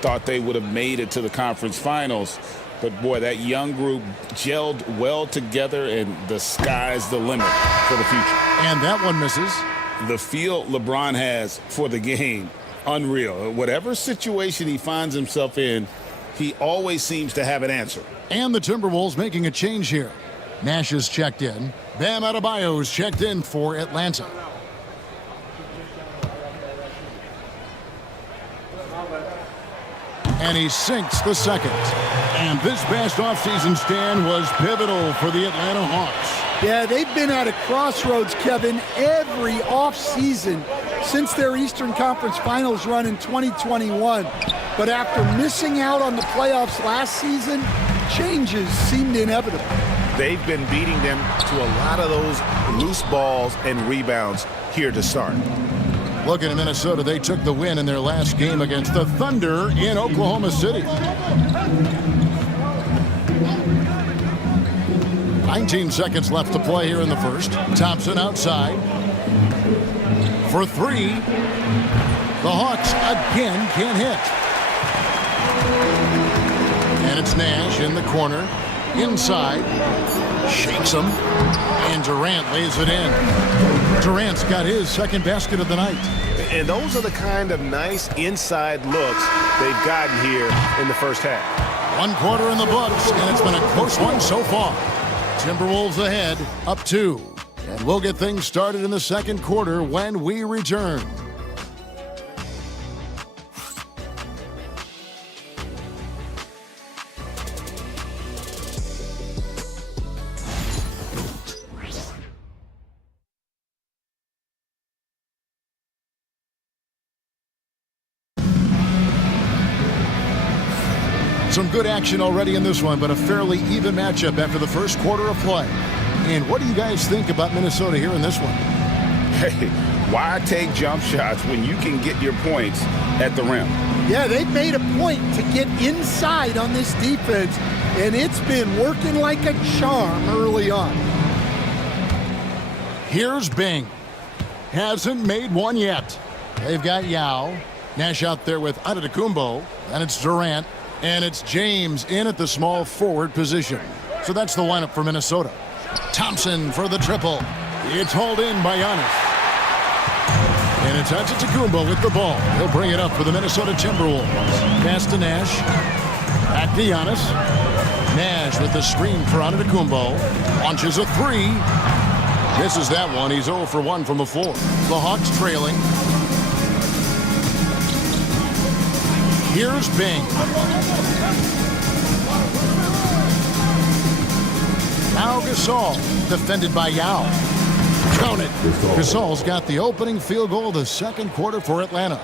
thought they would have made it to the conference finals. But, boy, that young group gelled well together, and the sky's the limit for the future. And that one misses. The feel LeBron has for the game, unreal. Whatever situation he finds himself in, he always seems to have an answer. And the Timberwolves making a change here. Nash is checked in. Bam Adebayo's checked in for Atlanta. And he sinks the second. And this past offseason stand was pivotal for the Atlanta Hawks. Yeah, they've been at a crossroads, Kevin, every offseason since their Eastern Conference Finals run in 2021. But after missing out on the playoffs last season, changes seemed inevitable. They've been beating them to a lot of those loose balls and rebounds here to start. Looking at Minnesota, they took the win in their last game against the Thunder in Oklahoma City. 19 seconds left to play here in the first. Thompson outside. For 3. The Hawks again can't hit. And it's Nash in the corner. Inside. Shakes him. And Durant lays it in. Durant's got his second basket of the night. And those are the kind of nice inside looks they've gotten here in the first half. 1 quarter in the books, and it's been a close one so far. Timberwolves ahead, up 2. And we'll get things started in the second quarter when we return. Some good action already in this one, but a fairly even matchup after the first quarter of play. And what do you guys think about Minnesota here in this one? Hey, why take jump shots when you can get your points at the rim? Yeah, they've made a point to get inside on this defense, and it's been working like a charm early on. Here's Bing. Hasn't made one yet. They've got Yao. Nash out there with Antetokounmpo. And it's Durant. And it's James in at the small forward position. So that's the lineup for Minnesota. Thompson for the triple. It's hauled in by Giannis. And it's Antetokounmpo with the ball. He'll bring it up for the Minnesota Timberwolves. Pass to Nash. Back to Giannis. Nash with the screen for Antetokounmpo. Launches a three. Misses that one. He's 0 for 1 from the floor. The Hawks trailing. Here's Bing. Now Gasol, defended by Yao. Count it. Gasol's got the opening field goal of the second quarter for Atlanta.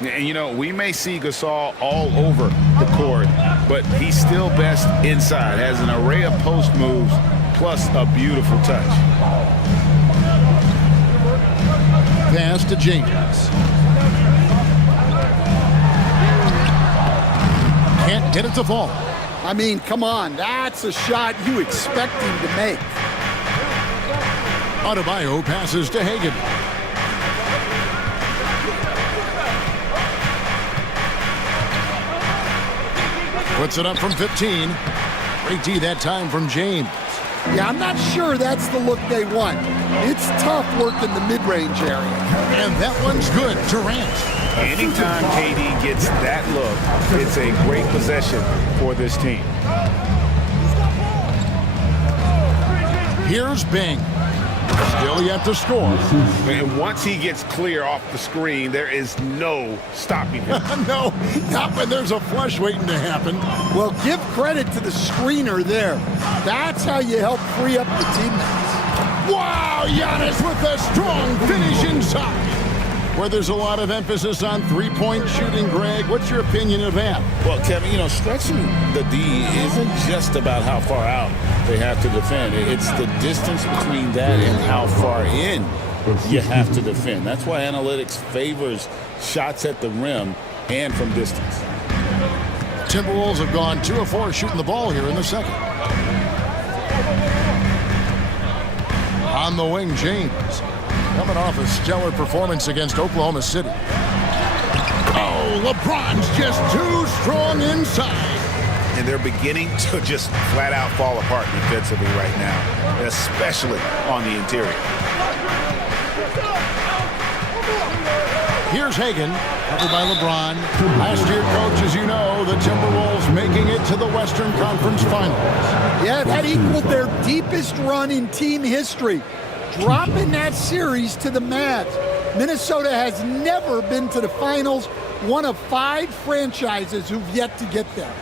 And, you know, we may see Gasol all over the court, but he's still best inside. Has an array of post moves, plus a beautiful touch. Pass to James. Can't get it to fall. I mean, come on. That's a shot you expect him to make. Adebayo passes to Hagan. Puts it up from 15. Great D that time from James. Yeah, I'm not sure that's the look they want. It's tough working the mid-range area. And that one's good. Durant. Anytime KD gets that look, it's a great possession for this team. Here's Bing. Still yet to score. And once he gets clear off the screen, there is no stopping him. No, not when there's a flush waiting to happen. Well, give credit to the screener there. That's how you help free up the teammates. Wow, Giannis with a strong finish inside. Where there's a lot of emphasis on three-point shooting, Greg. What's your opinion of that? Well, Kevin, you know, stretching the D isn't just about how far out they have to defend. It's the distance between that and how far in you have to defend. That's why analytics favors shots at the rim and from distance. Timberwolves have gone 2 of 4 shooting the ball here in the second. On the wing, James. Coming off a stellar performance against Oklahoma City. Oh, LeBron's just too strong inside. And they're beginning to just flat out fall apart defensively right now, especially on the interior. Here's Hagan, covered by LeBron. Last year, coach, as you know, the Timberwolves making it to the Western Conference Finals. Yeah, that equaled their deepest run in team history. Dropping that series to the Mavs. Minnesota has never been to the finals, one of 5 franchises who've yet to get there.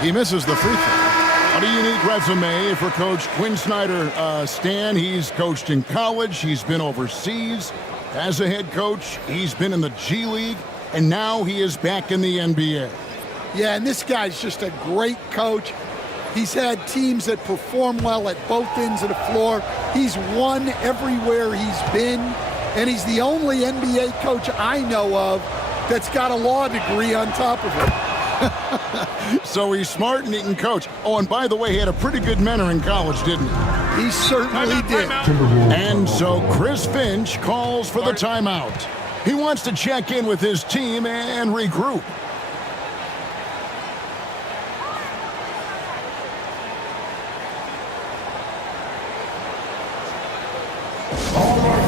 He misses the free throw. A unique resume for Coach Quinn Snyder. Stan, he's coached in college. He's been overseas as a head coach. He's been in the G League, and now he is back in the NBA. Yeah, and this guy's just a great coach. He's had teams that perform well at both ends of the floor. He's won everywhere he's been, and he's the only NBA coach I know of that's got a law degree on top of it. So he's smart and he can coach. Oh, and by the way, he had a pretty good mentor in college, didn't he? He certainly did. And so Chris Finch calls for the timeout. He wants to check in with his team and regroup. All right,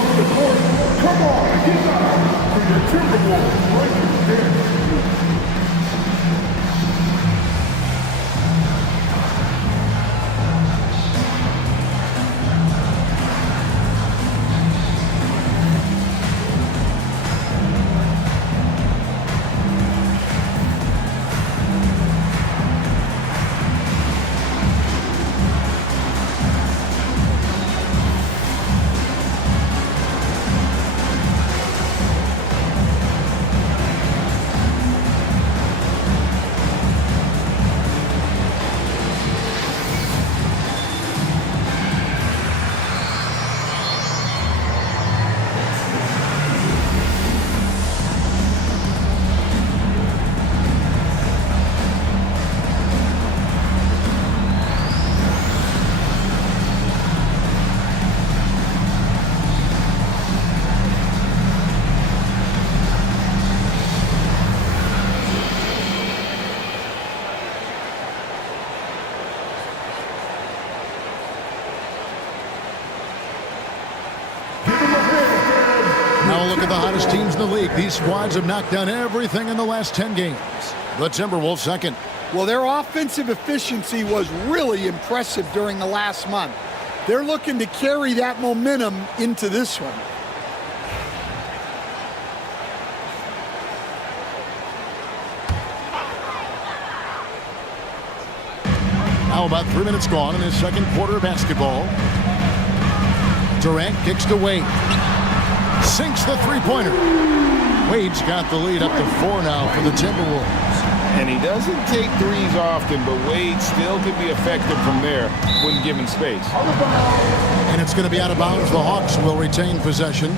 off the court. Come on, get down for your Timberwolves breaking their look at the hottest teams in the league. These squads have knocked down everything in the last 10 games. The Timberwolves second. Well, their offensive efficiency was really impressive during the last month. They're looking to carry that momentum into this one. Now about 3 minutes gone in his second quarter of basketball. Durant kicks to Wade. Sinks the three-pointer. Wade's got the lead up to 4 now for the Timberwolves. And he doesn't take threes often, but Wade still can be effective from there when given space. And it's going to be out of bounds. The Hawks will retain possession.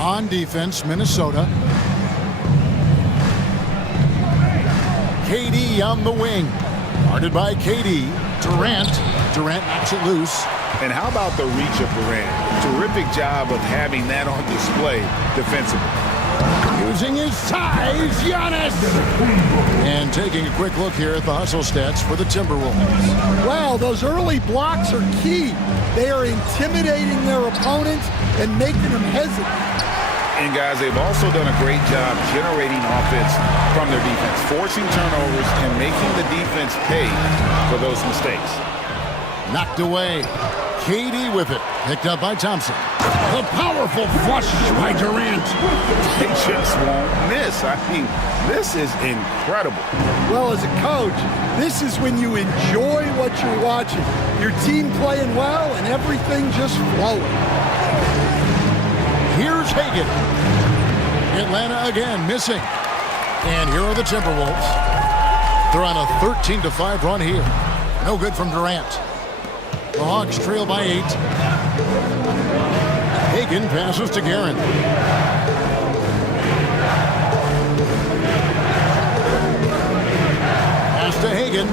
On defense, Minnesota. KD on the wing. Guarded by KD. Durant knocks it loose. And how about the reach of Durant? Terrific job of having that on display defensively. Using his size, Giannis! And taking a quick look here at the hustle stats for the Timberwolves. Wow, those early blocks are key. They are intimidating their opponents and making them hesitate. And guys, they've also done a great job generating offense from their defense, forcing turnovers and making the defense pay for those mistakes. Knocked away. KD with it. Picked up by Thompson. The powerful flush by Durant. They just won't miss. I mean, this is incredible. Well, as a coach, this is when you enjoy what you're watching. Your team playing well and everything just flowing. Here's Hagan. Atlanta again missing. And here are the Timberwolves. They're on a 13-5 run here. No good from Durant. The Hawks trail by 8. Hagan passes to Guerin. Pass to Hagan.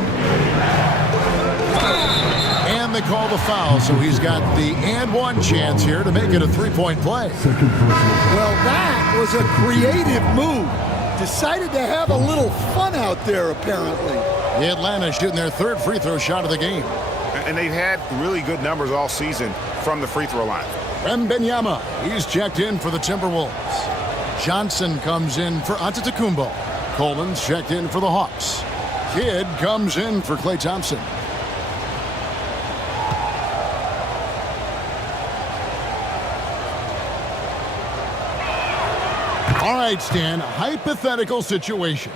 And they call the foul, so he's got the and one chance here to make it a three-point play. Well, that was a creative move. Decided to have a little fun out there, apparently. Atlanta shooting their third free throw shot of the game. And they've had really good numbers all season from the free throw line. Wembanyama, he's checked in for the Timberwolves. Johnson comes in for Antetokounmpo. Coleman's checked in for the Hawks. Kidd comes in for Klay Thompson. All right, Stan, hypothetical situation.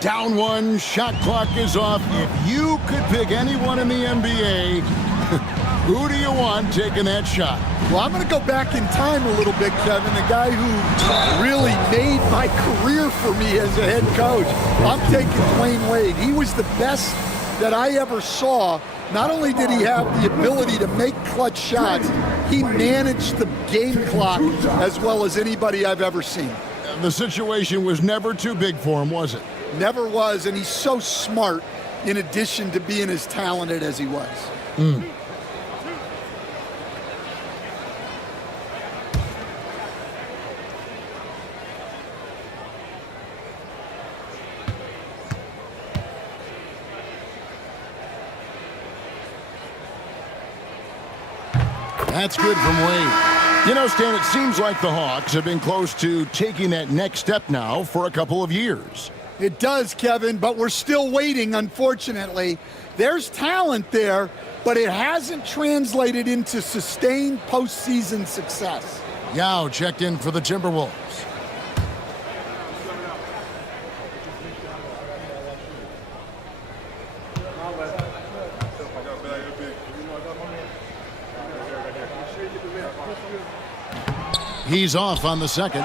Down 1, shot clock is off. If you could pick anyone in the NBA, who do you want taking that shot? Well, I'm going to go back in time a little bit, Kevin. The guy who really made my career for me as a head coach. I'm taking Dwayne Wade. He was the best that I ever saw. Not only did he have the ability to make clutch shots, he managed the game clock as well as anybody I've ever seen. The situation was never too big for him, was it? Never was, and he's so smart in addition to being as talented as he was. That's good from Wade. You know, Stan, it seems like the Hawks have been close to taking that next step now for a couple of years. It does, Kevin, but we're still waiting, unfortunately. There's talent there, but it hasn't translated into sustained postseason success. Yao checked in for the Timberwolves. He's off on the second.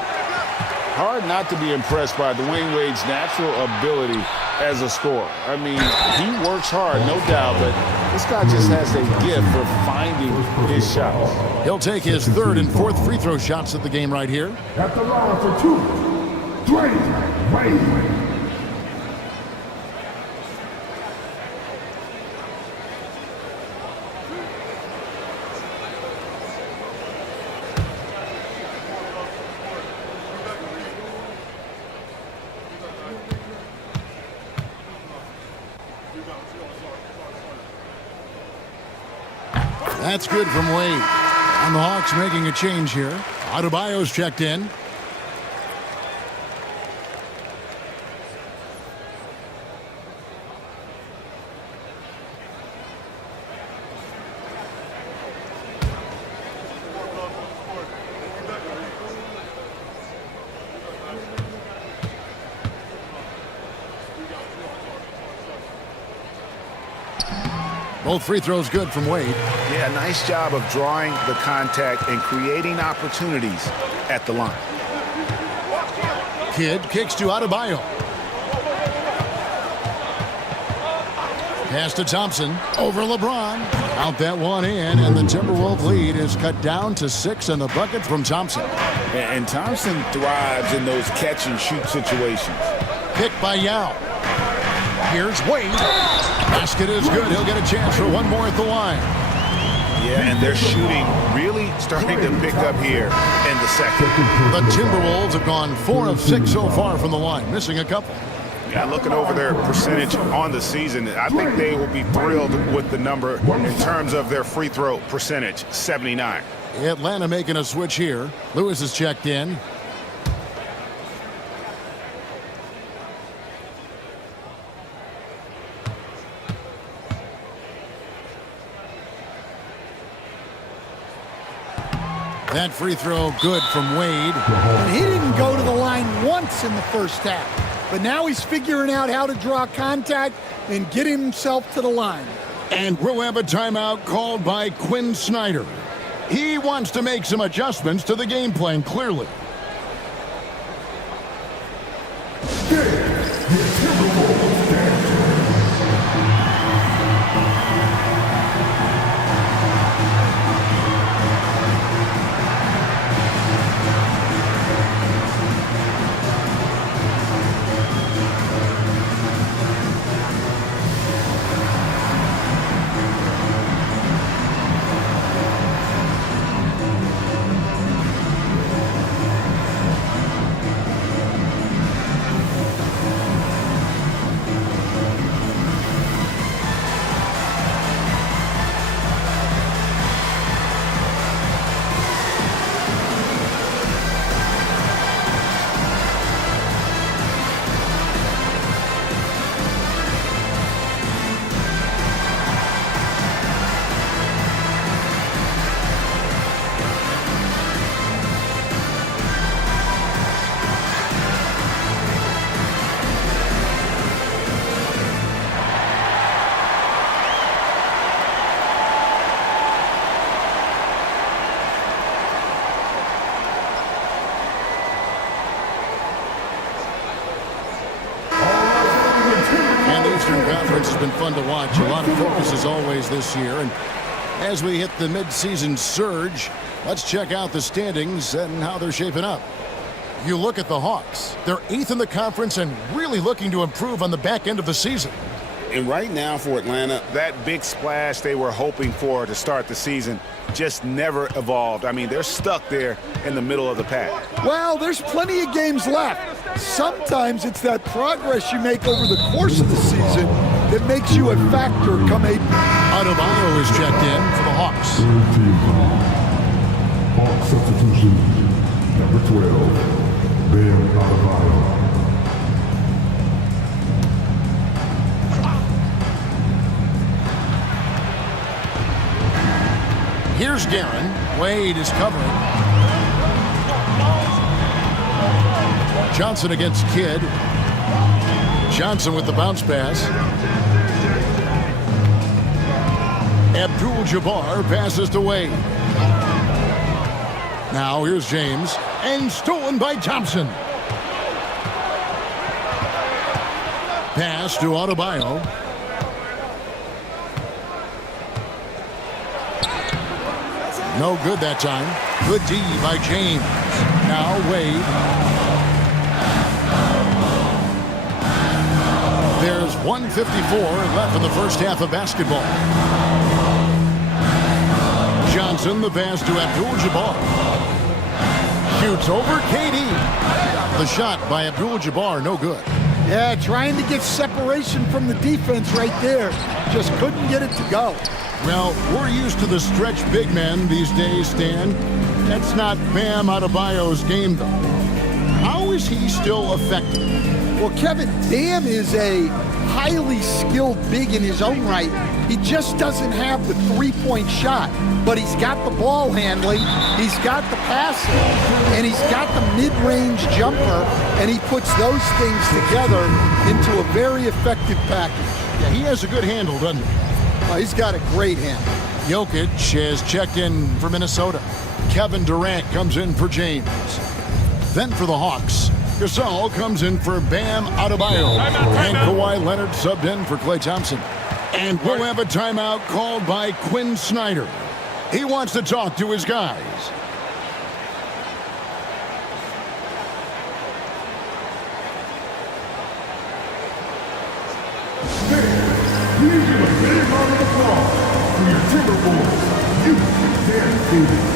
Hard not to be impressed by Dwayne Wade's natural ability as a scorer. I mean, he works hard, no doubt, but this guy just has a gift for finding his shots. He'll take his third and fourth free throw shots of the game right here. At the line for 2, Dwayne Wade. That's good from Wade. And the Hawks making a change here. Adebayo's checked in. Both free throws good from Wade. Yeah, nice job of drawing the contact and creating opportunities at the line. Kidd kicks to Adebayo. Pass to Thompson. Over LeBron. Out that one in, and the Timberwolves lead is cut down to 6, and the bucket from Thompson. And Thompson thrives in those catch-and-shoot situations. Picked by Yao. Here's Wade. Basket is good. He'll get a chance for one more at the line. Yeah, and their shooting really starting to pick up here in the second. The Timberwolves have gone 4 of 6 so far from the line, missing a couple. Yeah, looking over their percentage on the season, I think they will be thrilled with the number in terms of their free throw percentage, 79. Atlanta making a switch here. Lewis is checked in. That free throw good from Wade. And he didn't go to the line once in the first half. But now he's figuring out how to draw contact and get himself to the line. And we'll have a timeout called by Quinn Snyder. He wants to make some adjustments to the game plan, clearly. Has been fun to watch. A lot of focus as always this year. And as we hit the midseason surge, let's check out the standings and how they're shaping up. You look at the Hawks. They're 8th in the conference and really looking to improve on the back end of the season. And right now for Atlanta, that big splash they were hoping for to start the season just never evolved. I mean, they're stuck there in the middle of the pack. Well, there's plenty of games left. Sometimes it's that progress you make over the course of the season that makes you a factor come April. Adebayo is checked in for the Hawks. Hawks substitution, number 12, Bam Adebayo. Here's Guerin. Wade is covering. Johnson against Kidd. Johnson with the bounce pass. Abdul-Jabbar passes to Wade. Now here's James. And stolen by Thompson. Pass to Adebayo. No good that time. Good D by James. Now Wade. There's 1:54 left in the first half of basketball. Johnson, the pass to Abdul-Jabbar. Shoots over KD. The shot by Abdul-Jabbar, no good. Yeah, trying to get separation from the defense right there. Just couldn't get it to go. Well, we're used to the stretch big men these days, Stan. That's not Bam Adebayo's game, though. How is he still effective? Well, Kevin, Bam is a highly skilled big in his own right. He just doesn't have the three-point shot, but he's got the ball handling, he's got the passing, and he's got the mid-range jumper, and he puts those things together into a very effective package. Yeah, he has a good handle, doesn't he? Oh, he's got a great handle. Jokic has checked in for Minnesota. Kevin Durant comes in for James. Then for the Hawks, Gasol comes in for Bam Adebayo. And Kawhi Leonard subbed in for Klay Thompson. And we'll have a timeout called by Quinn Snyder. He wants to talk to his guys. Please give a big round of applause for your Timberwolves. You can do this.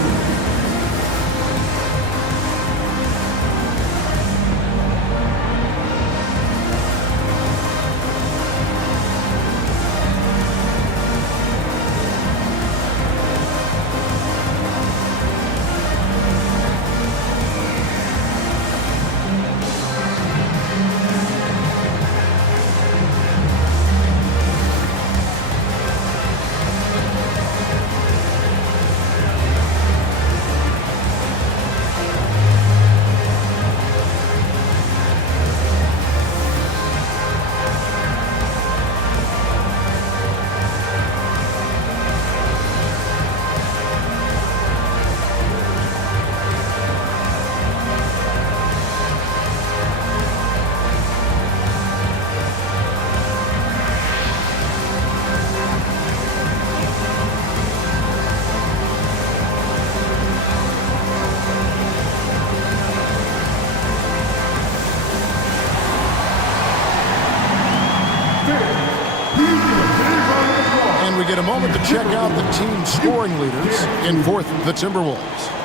We get a moment to check out the team's scoring leaders. In fourth, the Timberwolves.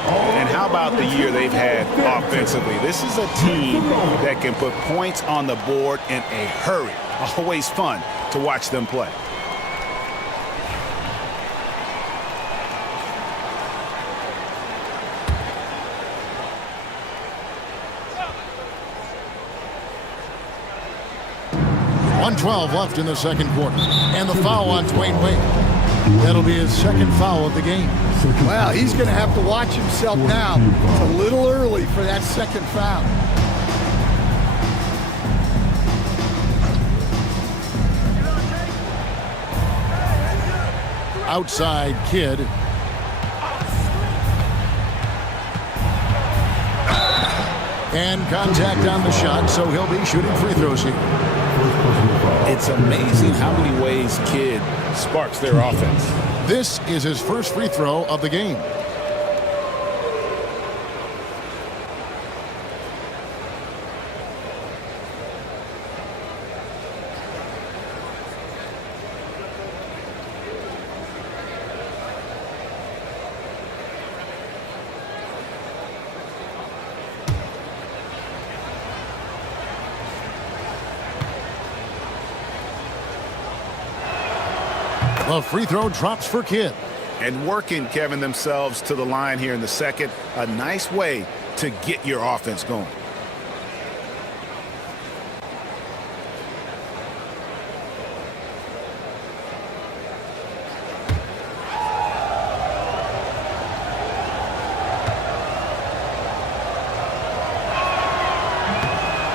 And how about the year they've had offensively? This is a team that can put points on the board in a hurry. Always fun to watch them play. .112 left in the second quarter. And the foul on Dwayne Wade. That'll be his second foul of the game. Well, he's going to have to watch himself now. It's a little early for that second foul. Outside Kid. And contact on the shot, so he'll be shooting free throws here. It's amazing how many ways Kid sparks their offense. This is his first free throw of the game. The free throw drops for Kidd. And working, Kevin, themselves to the line here in the second. A nice way to get your offense going.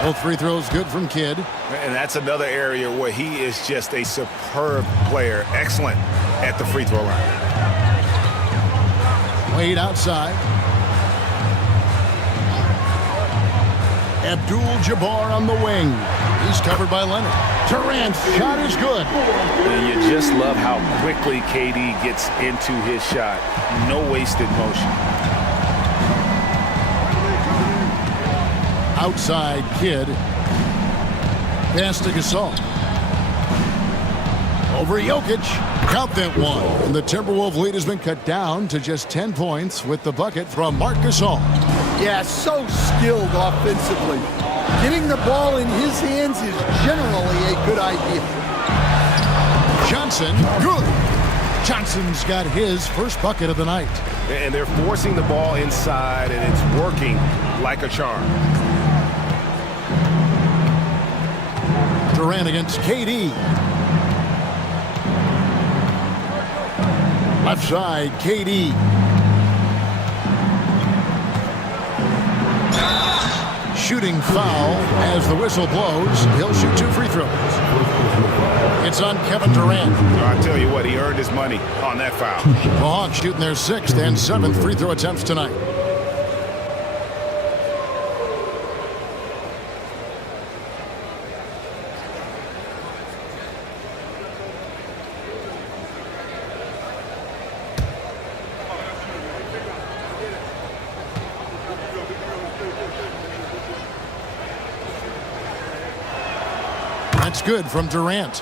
Both free throws good from Kidd. And that's another area where he is just a superb player. Excellent at the free throw line. Wade outside. Abdul-Jabbar on the wing. He's covered by Leonard. Durant's shot is good. And you just love how quickly KD gets into his shot. No wasted motion. Outside Kidd. Pass to Gasol. Over Jokic. Count that one. And the Timberwolves lead has been cut down to just 10 points with the bucket from Marc Gasol. Yeah, so skilled offensively. Getting the ball in his hands is generally a good idea. Johnson, good. Johnson's got his first bucket of the night. And they're forcing the ball inside, and it's working like a charm. Durant against KD. Left side, KD. Shooting foul as the whistle blows. He'll shoot 2 free throws. It's on Kevin Durant. I tell you what, he earned his money on that foul. The Hawks shooting their 6th and 7th free throw attempts tonight. That's good from Durant.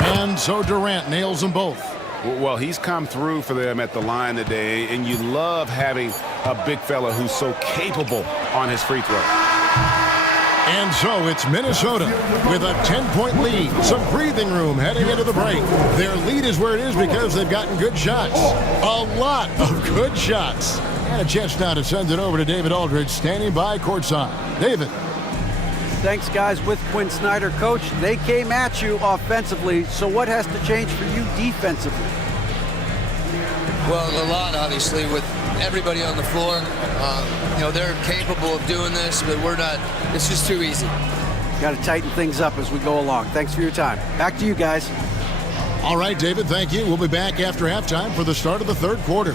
And so Durant nails them both. Well, he's come through for them at the line today, and you love having a big fella who's so capable on his free throw. And so it's Minnesota with a 10-point lead. Some breathing room heading into the break. Their lead is where it is because they've gotten good shots. A lot of good shots. And a chance now to send it over to David Aldridge, standing by courtside. David. Thanks, guys. With Quinn Snyder, Coach, they came at you offensively. So what has to change for you defensively? Well, a lot, obviously, with everybody on the floor. You know, they're capable of doing this, but we're not. It's just too easy. Got to tighten things up as we go along. Thanks for your time. Back to you guys. All right, David, thank you. We'll be back after halftime for the start of the third quarter.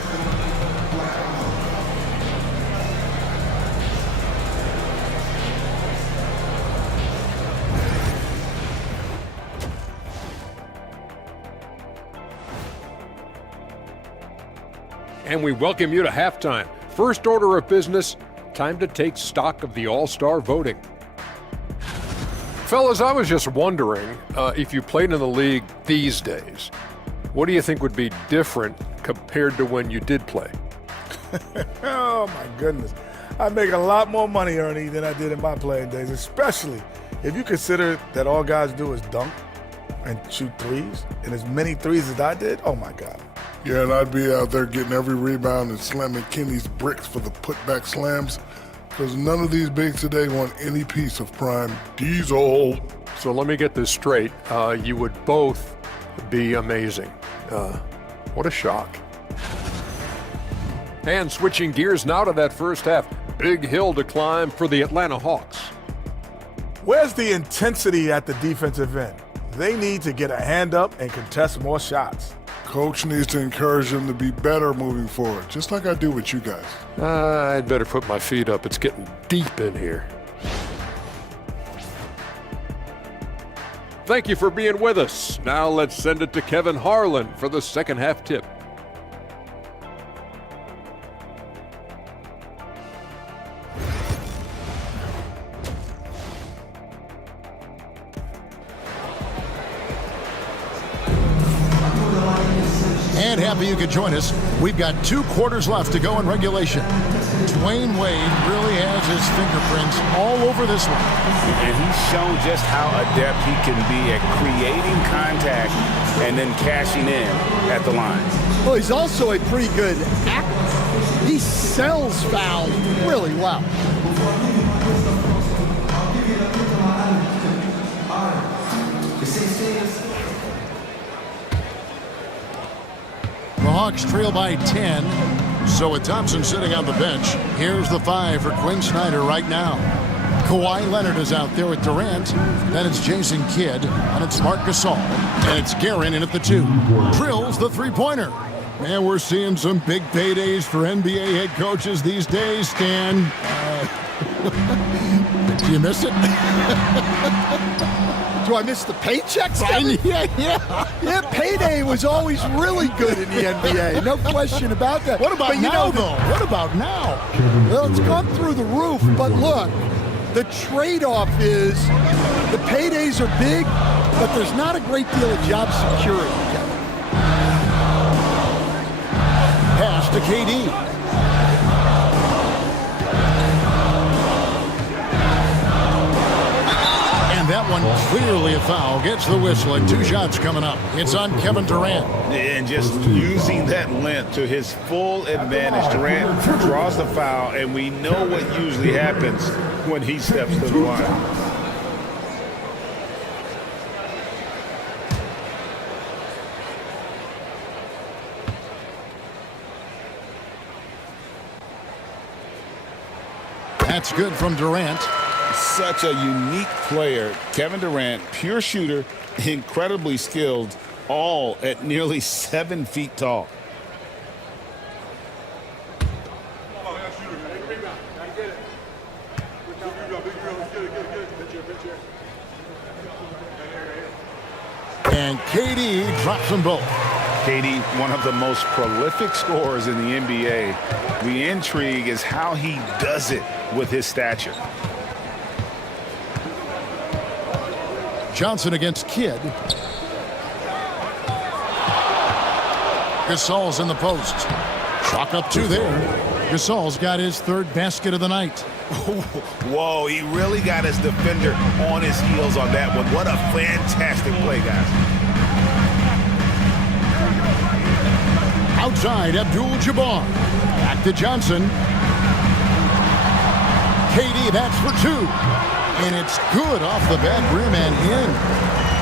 And we welcome you to halftime. First order of business, time to take stock of the All-Star voting. Fellas, I was just wondering if you played in the league these days, what do you think would be different compared to when you did play? Oh, my goodness. I make a lot more money, Ernie, than I did in my playing days, especially if you consider that all guys do is dunk and shoot threes, and as many threes as I did, oh, my God. Yeah, and I'd be out there getting every rebound and slamming Kenny's bricks for the putback slams, because none of these bigs today want any piece of prime Diesel. So let me get this straight. You would both be amazing. What a shock. And switching gears now to that first half. Big hill to climb for the Atlanta Hawks. Where's the intensity at the defensive end? They need to get a hand up and contest more shots. Coach needs to encourage them to be better moving forward, just like I do with you guys. I'd better put my feet up. It's getting deep in here. Thank you for being with us. Now let's send it to Kevin Harlan for the second half tip. And happy you could join us. We've got 2 quarters left to go in regulation. Dwayne Wade really has his fingerprints all over this one. And he's shown just how adept he can be at creating contact and then cashing in at the line. Well, he's also a pretty good actor. He sells fouls really well. The Hawks trail by 10. So with Thompson sitting on the bench, here's the 5 for Quinn Snyder right now. Kawhi Leonard is out there with Durant. Then it's Jason Kidd, and it's Marc Gasol. And it's Guerin in at the 2. Drills the three-pointer. Man, we're seeing some big paydays for NBA head coaches these days, Stan. you miss it? Do I miss the paychecks? Yeah. Payday was always really good in the NBA. No question about that. What about but now, though? What about now? Well, it's gone through the roof. But look, the trade-off is the paydays are big, but there's not a great deal of job security, Kevin. Pass to KD. And that one clearly a foul. Gets the whistle and 2 shots coming up. It's on Kevin Durant. And just using that length to his full advantage. Durant draws the foul, and we know what usually happens when he steps to the line. That's good from Durant. Such a unique player. Kevin Durant, pure shooter, incredibly skilled, all at nearly 7 feet tall. And KD drops them both. KD, one of the most prolific scorers in the NBA. The intrigue is how he does it with his stature. Johnson against Kidd. Gasol's in the post. Chalk up 2 there. Gasol's got his 3rd basket of the night. Whoa, he really got his defender on his heels on that one. What a fantastic play, guys. Outside, Abdul-Jabbar. Back to Johnson. KD, that's for 2. And it's good off the back rim and in.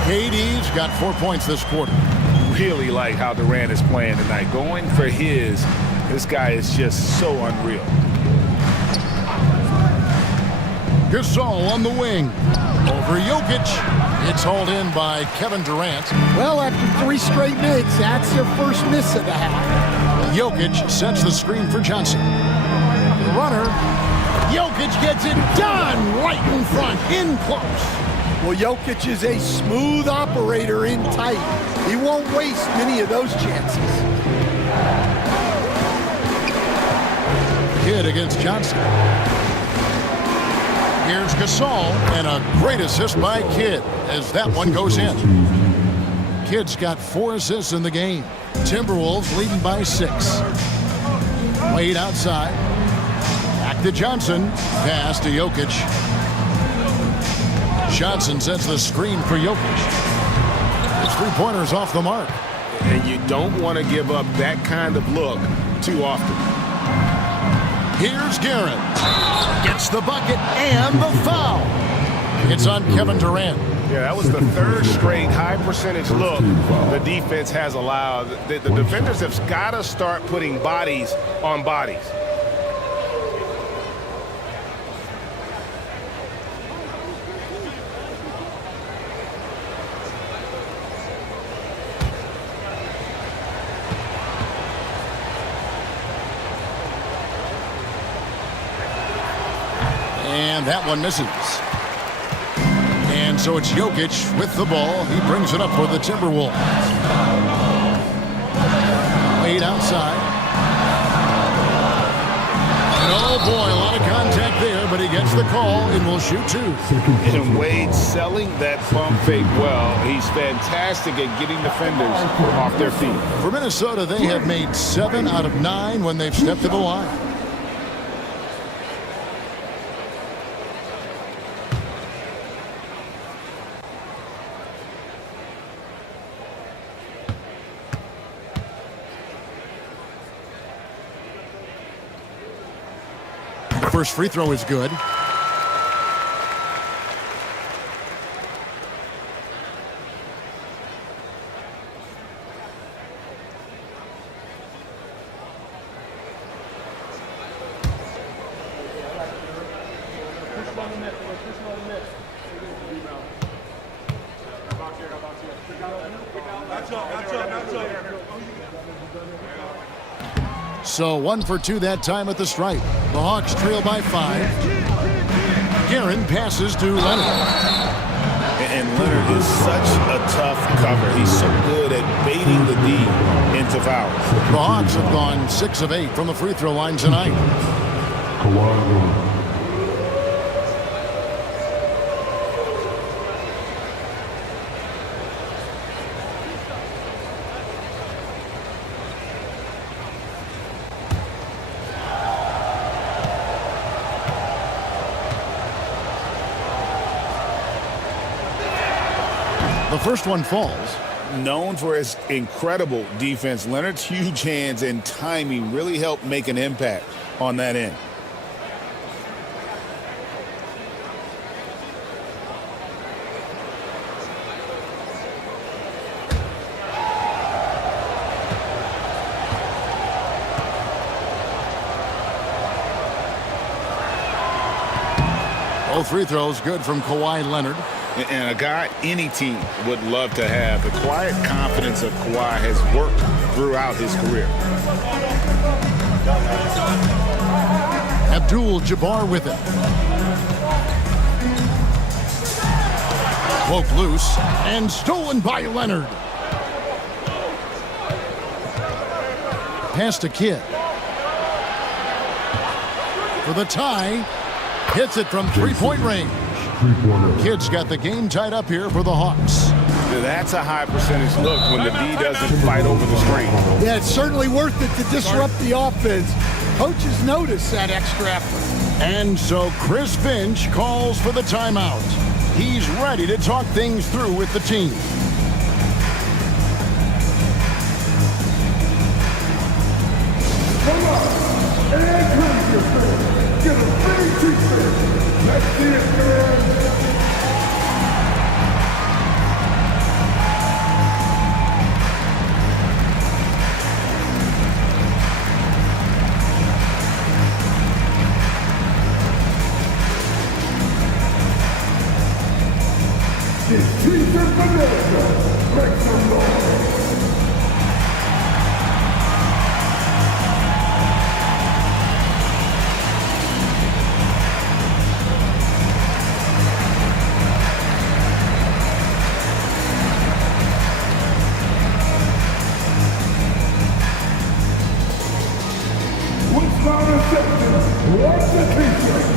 KD's got 4 points this quarter. Really like how Durant is playing tonight. Going for his. This guy is just so unreal. Gasol on the wing. Over Jokic. It's hauled in by Kevin Durant. Well, after 3 straight makes, that's their first miss of the half. Jokic sets the screen for Johnson. The runner. Jokic gets it done right in front, in close. Well, Jokic is a smooth operator in tight. He won't waste many of those chances. Kidd against Johnson. Here's Gasol, and a great assist by Kidd as that one goes in. Kidd's got 4 assists in the game. Timberwolves leading by 6. Wade outside. Back to Johnson. Pass to Jokic. Johnson sets the screen for Jokic. His 3-pointers off the mark. And you don't want to give up that kind of look too often. Here's Garrett. Gets the bucket and the foul. It's on Kevin Durant. Yeah, that was the 3rd straight high percentage look the defense has allowed. The defenders have got to start putting bodies on bodies. And that one misses. And so it's Jokic with the ball. He brings it up for the Timberwolves. Wade outside. And oh boy, a lot of contact there, but he gets the call and will shoot 2. And Wade selling that pump fake well. He's fantastic at getting defenders off their feet. For Minnesota, they have made 7 out of 9 when they've stepped to the line. First free throw is good. So 1 for 2 that time at the stripe. The Hawks trail by 5. McCarron passes to Leonard. And Leonard is such a tough cover. He's so good at baiting the D into fouls. The Hawks have gone 6 of 8 from the free throw line tonight. The first one falls. Known for his incredible defense, Leonard's huge hands and timing really helped make an impact on that end. Both free throws good from Kawhi Leonard. And a guy any team would love to have. The quiet confidence of Kawhi has worked throughout his career. Abdul-Jabbar with it. Woke loose and stolen by Leonard. Pass to Kidd. For the tie. Hits it from three-point range. Kidd's got the game tied up here for the Hawks. That's a high percentage look when the D doesn't fight over the screen. Yeah, it's certainly worth it to disrupt the offense. Coaches notice that extra effort. And so Chris Finch calls for the timeout. He's ready to talk things through with the team. Come on, and drink your food. Get a free t-shirt. Let's see it, man. It's T-shirt America. Make some noise. What's not a section? What's a T-shirt?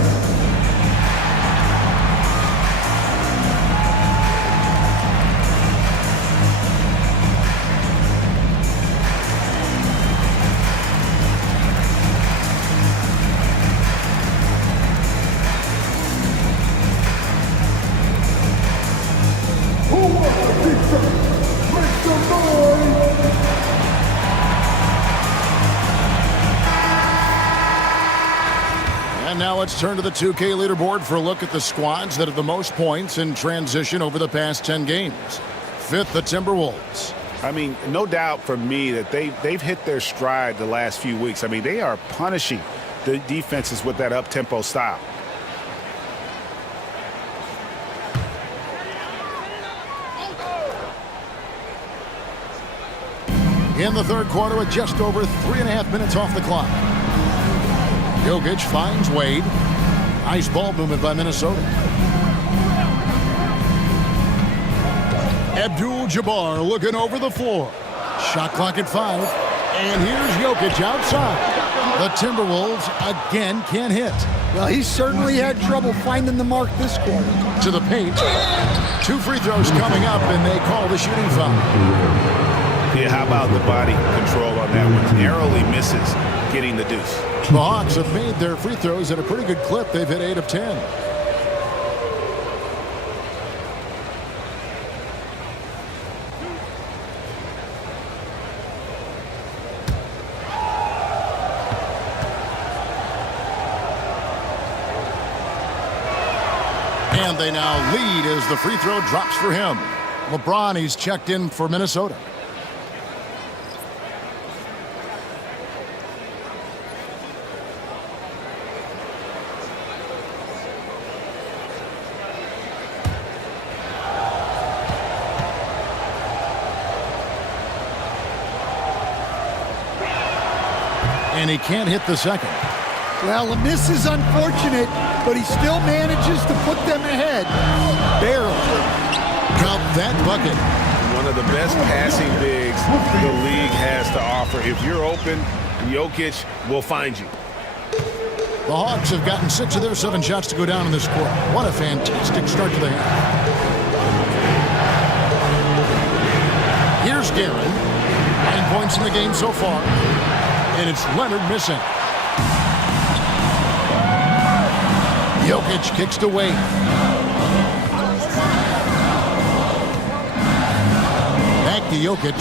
And now let's turn to the 2K leaderboard for a look at the squads that have the most points in transition over the past 10 games. Fifth, the Timberwolves. I mean, no doubt for me that they've hit their stride the last few weeks. I mean, they are punishing the defenses with that up-tempo style. In the third quarter with just over 3.5 minutes off the clock. Jokic finds Wade. Nice ball movement by Minnesota. Abdul-Jabbar looking over the floor. Shot clock at 5. And here's Jokic outside. The Timberwolves again can't hit. Well, he certainly had trouble finding the mark this quarter. To the paint. 2 free throws coming up, and they call the shooting foul. Yeah, how about the body control on that one? Narrowly misses getting the deuce. The Hawks have made their free throws at a pretty good clip. They've hit 8 of 10. And they now lead as the free throw drops for him. LeBron, he's checked in for Minnesota. And he can't hit the second. Well, the miss is unfortunate. but he still manages to put them ahead. Barely. Count that bucket. One of the best passing bigs the league has to offer. If you're open, Jokic will find you. The Hawks have gotten 6 of their 7 shots to go down in this quarter. What a fantastic start to the half. Here's Guerin. 9 points in the game so far. And it's Leonard missing. Jokic kicks to Wade. Back to Jokic.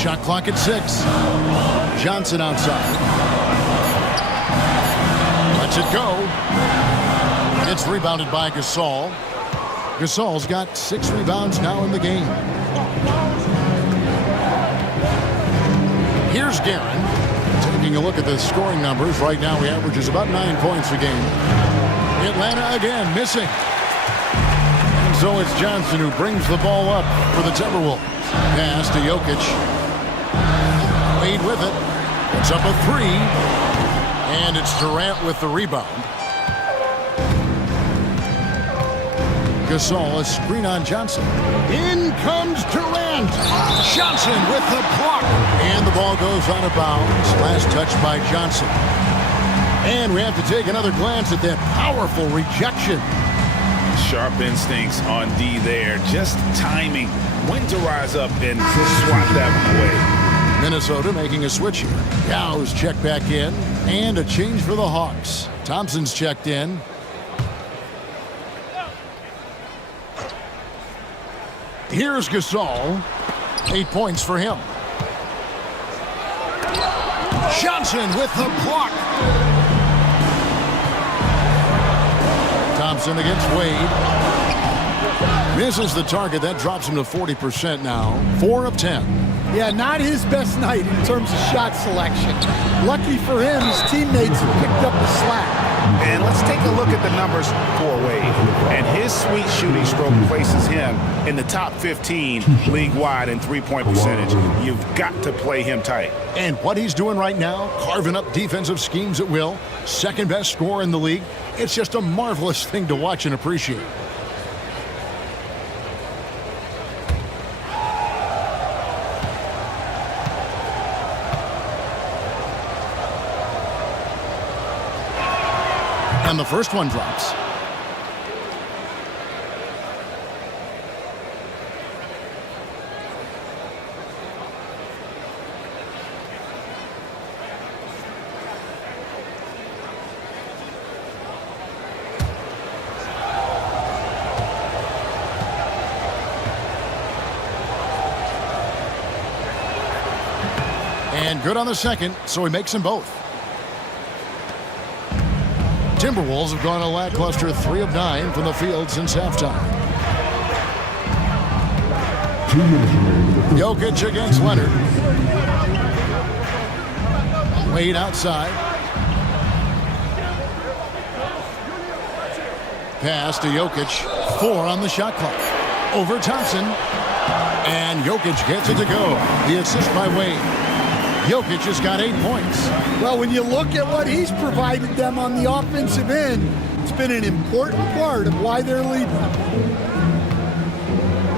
Shot clock at 6. Johnson outside. Lets it go. It's rebounded by Gasol. Gasol's got 6 rebounds now in the game. Here's Guerin. Taking a look at the scoring numbers. Right now he averages about 9 points a game. Atlanta again missing. And so it's Johnson who brings the ball up for the Timberwolves. Pass to Jokic. Wade with it. It's up a 3. And it's Durant with the rebound. Gasol, a screen on Johnson. In comes Durant. Johnson with the block. And the ball goes out of bounds. Last touch by Johnson. And we have to take another glance at that powerful rejection. Sharp instincts on D there. Just timing. When to rise up and swat that one away. Minnesota making a switch here. Yow's checked back in. And a change for the Hawks. Thompson's checked in. Here's Gasol. 8 points for him. Johnson with the block. Thompson against Wade. Misses the target. That drops him to 40% now. 4 of 10. Yeah, not his best night in terms of shot selection. Lucky for him, his teammates have picked up the slack. And let's take a look at the numbers for Wade. And his sweet shooting stroke places him in the top 15 league-wide in three-point percentage. You've got to play him tight. And what he's doing right now, carving up defensive schemes at will, second best scorer in the league. It's just a marvelous thing to watch and appreciate. And the first one drops. And good on the second, so he makes them both. Timberwolves have gone a lackluster 3 of 9 from the field since halftime. Jokic against Leonard. Wade outside. Pass to Jokic. 4 on the shot clock. Over Thompson. And Jokic gets it to go. The assist by Wade. Jokic has got 8 points. Well, when you look at what he's provided them on the offensive end, it's been an important part of why they're leading.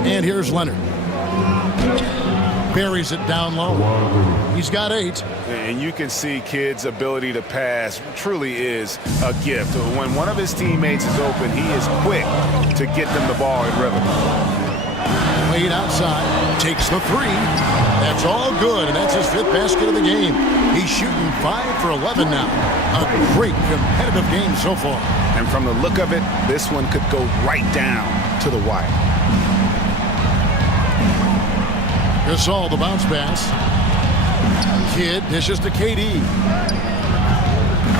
And here's Leonard. Buries it down low. He's got 8. And you can see Kidd's ability to pass truly is a gift. When one of his teammates is open, he is quick to get them the ball in rhythm. Wade outside, takes the 3. That's all good, and that's his 5th basket of the game. He's shooting 5 for 11 now. A great competitive game so far. And from the look of it, this one could go right down to the wire. Gasol, the bounce pass. Kidd dishes to KD.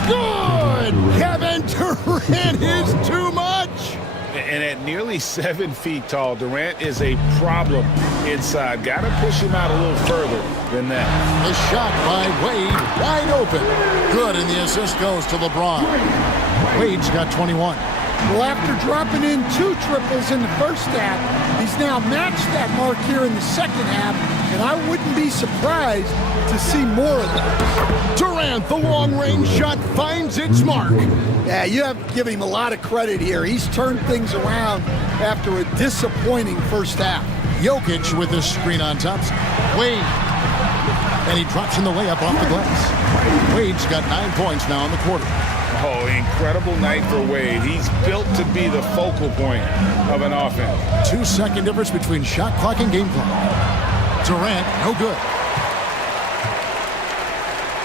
Good! Kevin Durant is too much! And at nearly 7 feet tall, Durant is a problem inside. Got to push him out a little further than that. The shot by Wade, wide open. Good, and the assist goes to LeBron. Wade's got 21. Well, after dropping in 2 triples in the first half, he's now matched that mark here in the second half and I wouldn't be surprised to see more of that. Durant, the long-range shot finds its mark. Yeah, you have to give him a lot of credit here. He's turned things around after a disappointing first half. Jokic with the screen on Thompson. Wade. And he drops in the layup off the glass. Wade's got 9 points now in the quarter. Oh, incredible night for Wade. He's built to be the focal point of an offense. 2-second difference between shot clock and game clock. Durant, no good.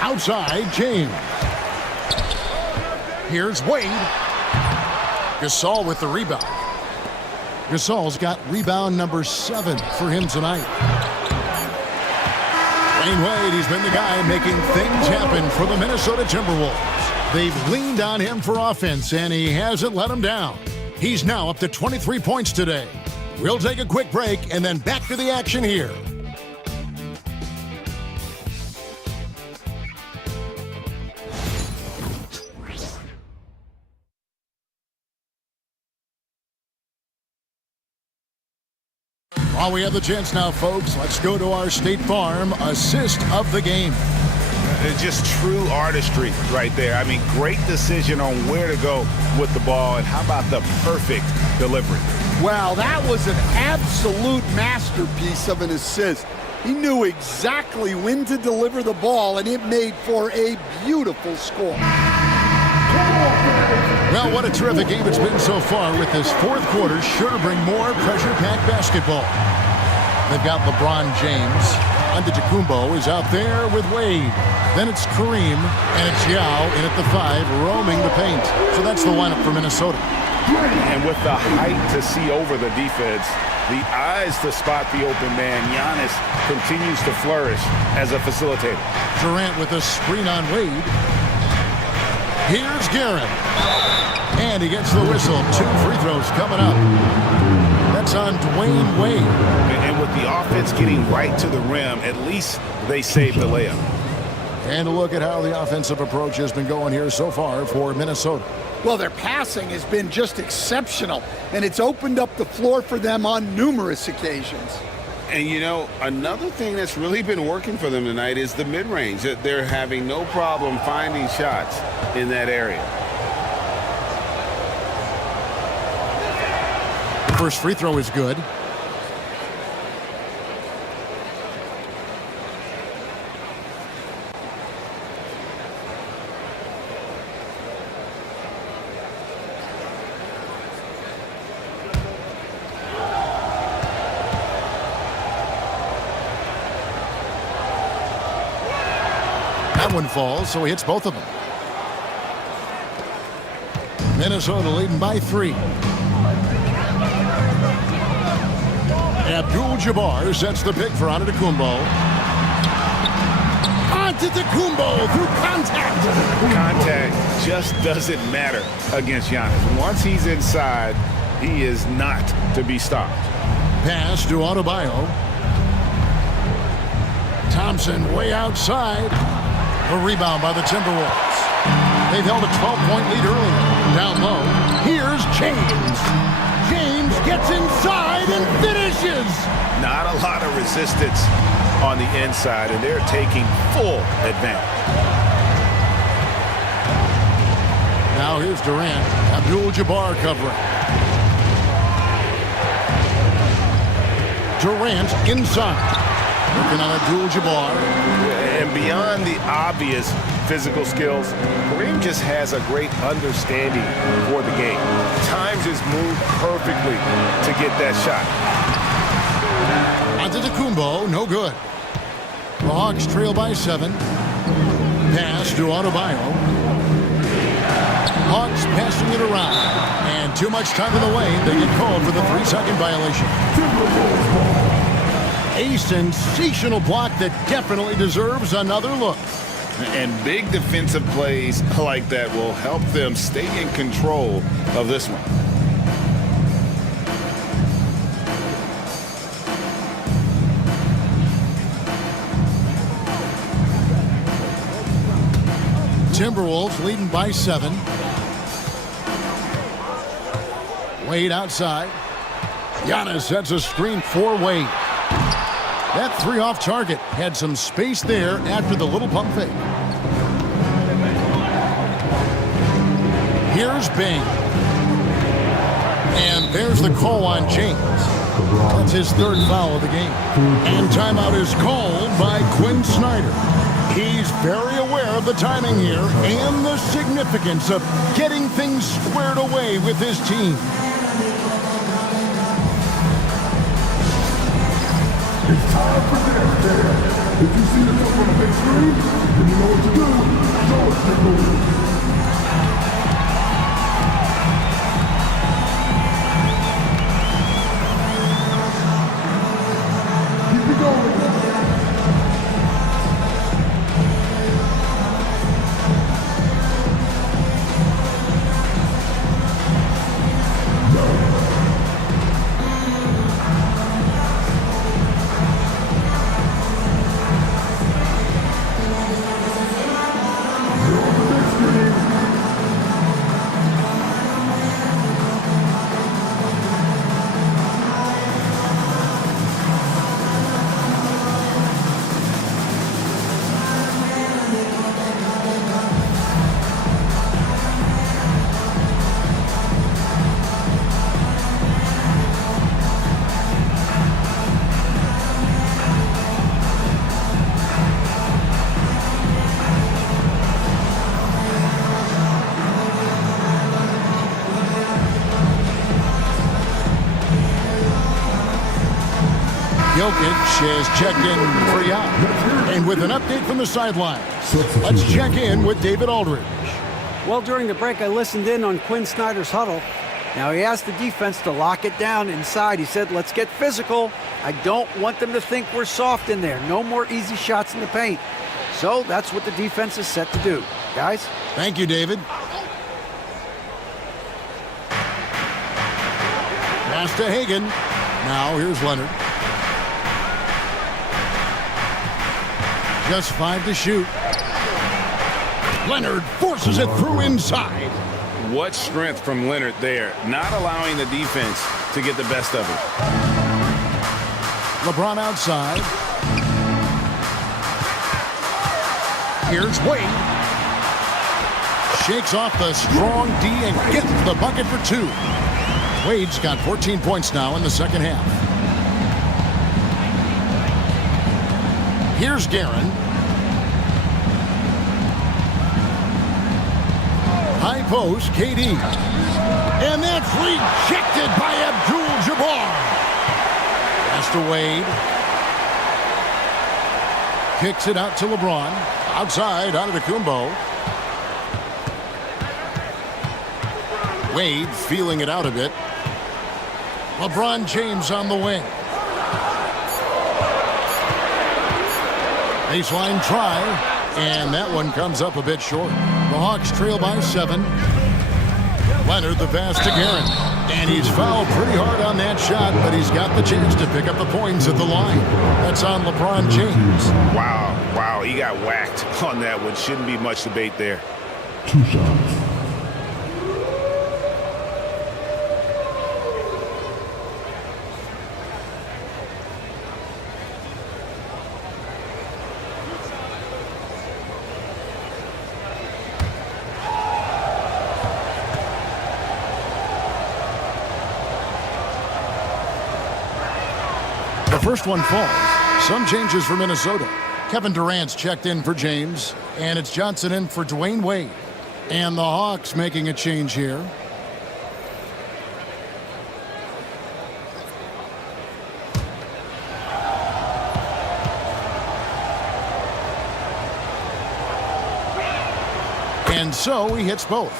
Outside, James. Here's Wade. Gasol with the rebound. Gasol's got rebound number 7 for him tonight. Dwayne Wade, he's been the guy making things happen for the Minnesota Timberwolves. They've leaned on him for offense, and he hasn't let them down. He's now up to 23 points today. We'll take a quick break and then back to the action here. While we have the chance now, folks, let's go to our State Farm assist of the game. Just true artistry right there. I mean, great decision on where to go with the ball, and how about the perfect delivery? Wow, that was an absolute masterpiece of an assist. He knew exactly when to deliver the ball, and it made for a beautiful score. Well, what a terrific game it's been so far, with this fourth quarter sure to bring more pressure-packed basketball. They've got LeBron James. Antetokounmpo is out there with Wade. Then it's Kareem, and it's Yao in at the 5, roaming the paint. So that's the lineup for Minnesota. And with the height to see over the defense, the eyes to spot the open man, Giannis continues to flourish as a facilitator. Durant with a screen on Wade. Here's Garrett. And he gets the whistle. 2 free throws coming up. That's on Dwayne Wade. And with the offense getting right to the rim, at least they saved the layup. And a look at how the offensive approach has been going here so far for Minnesota. Well, their passing has been just exceptional, and it's opened up the floor for them on numerous occasions. And, you know, another thing that's really been working for them tonight is the mid-range. They're having no problem finding shots in that area. First free throw is good. That one falls, so he hits both of them. Minnesota leading by 3. Abdul-Jabbar sets the pick for Antetokounmpo. Antetokounmpo through contact. Contact just doesn't matter against Giannis. Once he's inside, he is not to be stopped. Pass to Adebayo. Thompson way outside. A rebound by the Timberwolves. They've held a 12-point lead earlier. Down low. Here's James. James gets inside and finishes. Not a lot of resistance on the inside, and they're taking full advantage. Now here's Durant. Abdul-Jabbar covering. Durant inside. Looking on Abdul-Jabbar. And beyond the obvious physical skills, Kareem just has a great understanding for the game. Times his move perfectly to get that shot. Antetokounmpo, no good. The Hawks trail by 7. Pass to Adebayo. Hawks passing it around. And too much time in the lane. They get called for the 3-second violation. A sensational block that definitely deserves another look. And big defensive plays like that will help them stay in control of this one. Timberwolves leading by 7. Wade outside. Giannis sets a screen for Wade. That three off target had some space there after the little pump fake. Here's Bing. And there's the call on James. That's his third foul of the game. And timeout is called by Quinn Snyder. He's very aware of the timing here and the significance of getting things squared away with his team. It's time for the next day. If you see the top on the big screen, then you know what to do. Show us the move. Jokic has checked in for out. And with an update from the sideline, let's check in with David Aldridge. Well, during the break, I listened in on Quinn Snyder's huddle. Now, he asked the defense to lock it down inside. He said, let's get physical. I don't want them to think we're soft in there. No more easy shots in the paint. So that's what the defense is set to do. Guys? Thank you, David. Pass to Hagan. Now here's Leonard. Just 5 to shoot. Leonard forces it through inside. What strength from Leonard there, not allowing the defense to get the best of it. LeBron outside. Here's Wade. Shakes off the strong D and gets the bucket for 2. Wade's got 14 points now in the second half. Here's Guerin. High post, KD. And that's rejected by Abdul-Jabbar. Pass to Wade. Kicks it out to LeBron. Outside, Antetokounmpo. Wade feeling it out a bit. LeBron James on the wing. Baseline try, and that one comes up a bit short. The Hawks trail by 7. Leonard the pass to Guerin. And he's fouled pretty hard on that shot, but he's got the chance to pick up the points at the line. That's on LeBron James. Wow, he got whacked on that one. Shouldn't be much debate there. 2 shots. The first one falls. Some changes for Minnesota. Kevin Durant's checked in for James, and it's Johnson in for Dwayne Wade. And the Hawks making a change here. And so he hits both.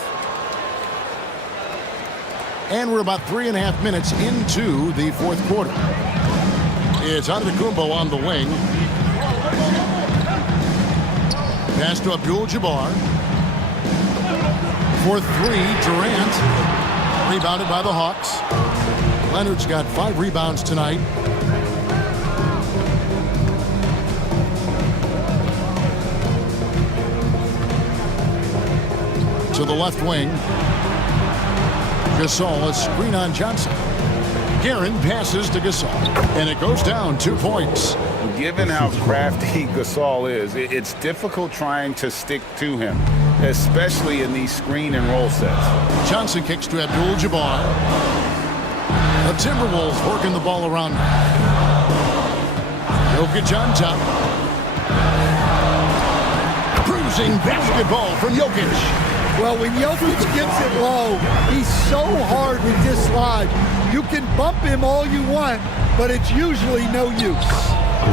And we're about 3.5 minutes into the fourth quarter. It's Antetokounmpo on the wing. Pass to Abdul-Jabbar. For 3, Durant. Rebounded by the Hawks. Leonard's got 5 rebounds tonight. To the left wing. Gasol, a screen on Johnson. Guerin passes to Gasol, and it goes down 2 points. Given how crafty Gasol is, it's difficult trying to stick to him, especially in these screen and roll sets. Johnson kicks to Abdul-Jabbar. The Timberwolves working the ball around. Jokic on top. Cruising basketball from Jokic. Well, when Jokic gets it low, he's so hard to dislodge. You can bump him all you want, but it's usually no use.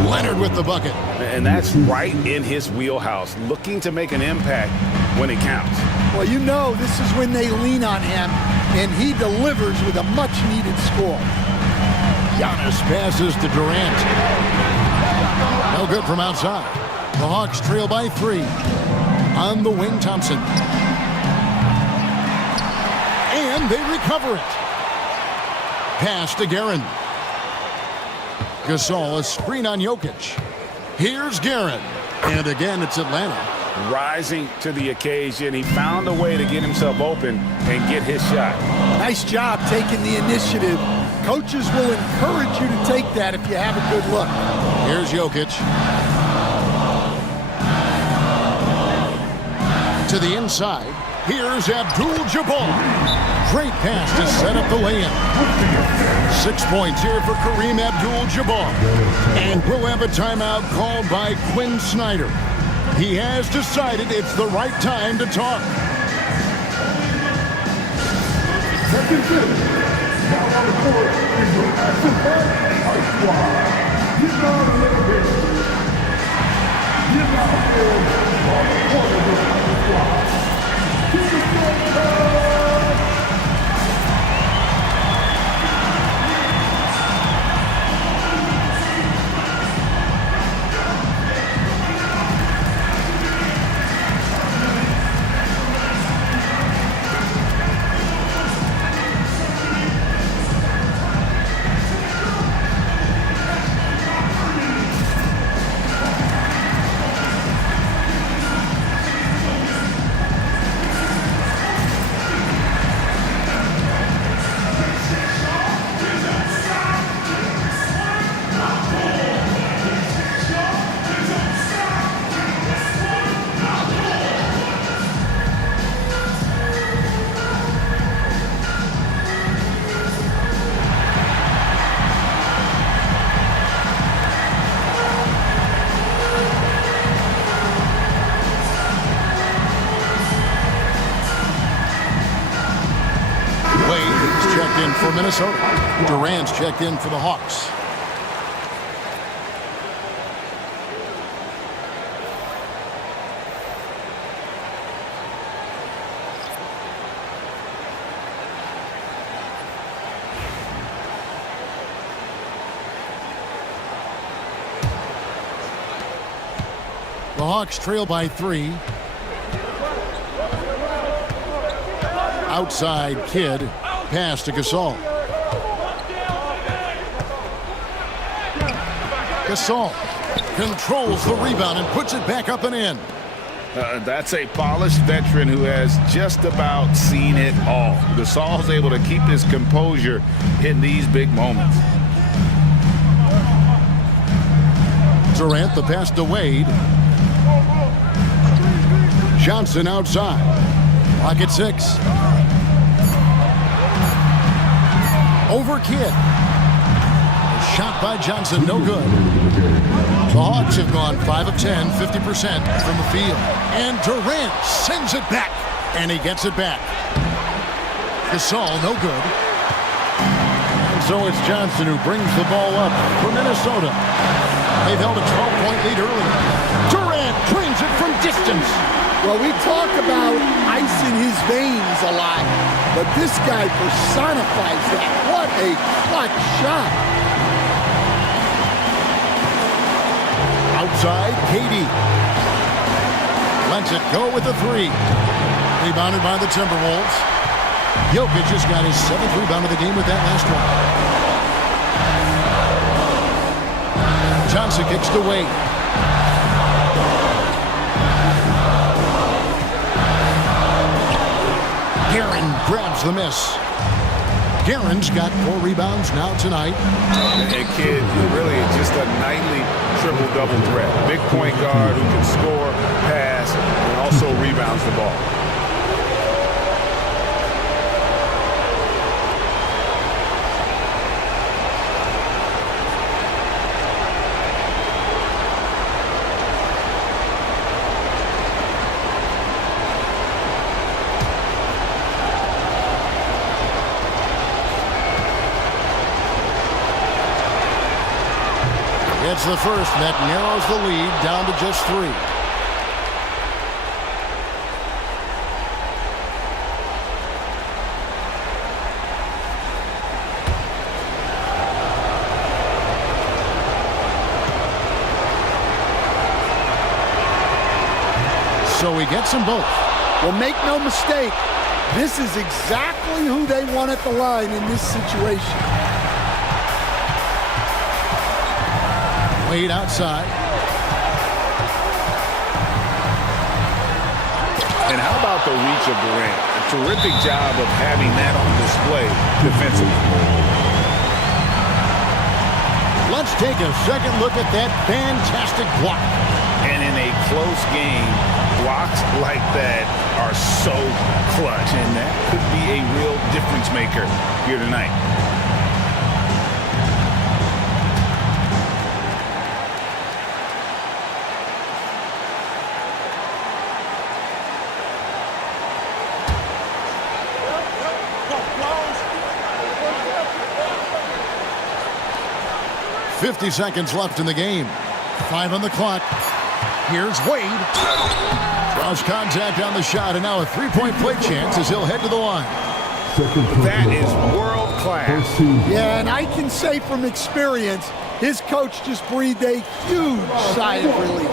Leonard with the bucket. And that's right in his wheelhouse, looking to make an impact when it counts. Well, you know this is when they lean on him, and he delivers with a much-needed score. Giannis passes to Durant. No good from outside. The Hawks trail by 3. On the wing, Thompson. And they recover it. Pass to Guerin. Gasol, a screen on Jokic. Here's Guerin. And again, it's Atlanta. Rising to the occasion. He found a way to get himself open and get his shot. Nice job taking the initiative. Coaches will encourage you to take that if you have a good look. Here's Jokic. To the inside. Here's Abdul-Jabbar. Great pass to set up the layup. 6 points here for Kareem Abdul-Jabbar. And we'll have a timeout called by Quinn Snyder. He has decided it's the right time to talk. Now on the court is your Action Park Squad. He's on a little bit. He's on the court of your Action Squad. For Minnesota. Durant's checked in for the Hawks. The Hawks trail by 3. Outside Kidd. Pass to Gasol. Gasol controls the rebound and puts it back up and in. That's a polished veteran who has just about seen it all. Gasol's able to keep his composure in these big moments. Durant, the pass to Wade. Johnson outside. Clock at 6. Over Kidd. A shot by Johnson, no good. The Hawks have gone 5 of 10, 50% from the field. And Durant sends it back. And he gets it back. Gasol, no good. And so it's Johnson who brings the ball up for Minnesota. They've held a 12-point lead earlier. Durant drains it from distance. Well, we talk about ice in his veins a lot, but this guy personifies that. What a clutch shot. Outside, KD. Lets it go with the 3. Rebounded by the Timberwolves. Jokic just got his 7th rebound of the game with that last one. Johnson kicks to Wade. Guerin grabs the miss. Guerin's got 4 rebounds now tonight. And kid, really just a nightly triple-double threat. Big point guard who can score, pass, and also rebounds the ball. It's the first that narrows the lead down to just 3. So he gets them both. Well, make no mistake, this is exactly who they want at the line in this situation. Wade outside. And how about the reach of Durant? A terrific job of having that on display defensively. Let's take a second look at that fantastic block. And in a close game, blocks like that are so clutch, and that could be a real difference maker here tonight. .50 seconds left in the game. 5 on the clock. Here's Wade. Draws contact on the shot, and now a 3-point play chance as he'll head to the line. That is world class. Yeah, and I can say from experience, his coach just breathed a huge sigh of relief.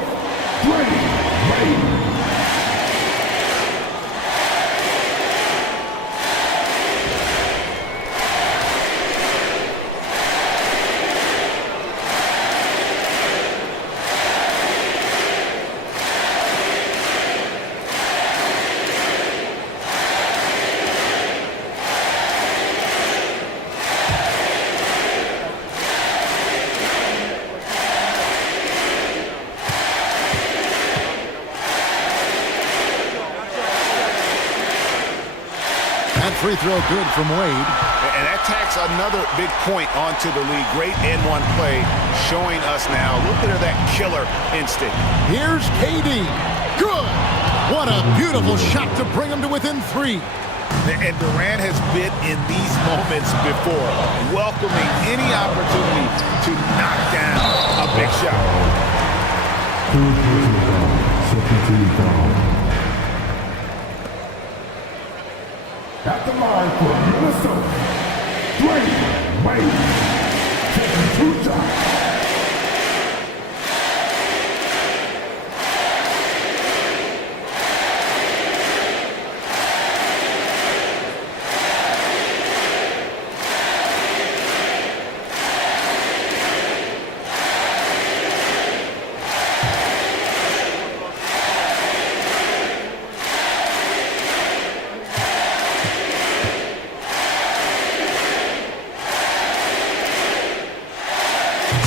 Free throw good from Wade. And that tacks another big point onto the league. Great N1 play showing us now a little bit of that killer instinct. Here's KD. Good. What a beautiful shot to bring him to within 3. And Durant has been in these moments before, welcoming any opportunity to knock down a big shot. At the line for Minnesota, Dwayne Wade, taking 2 shots.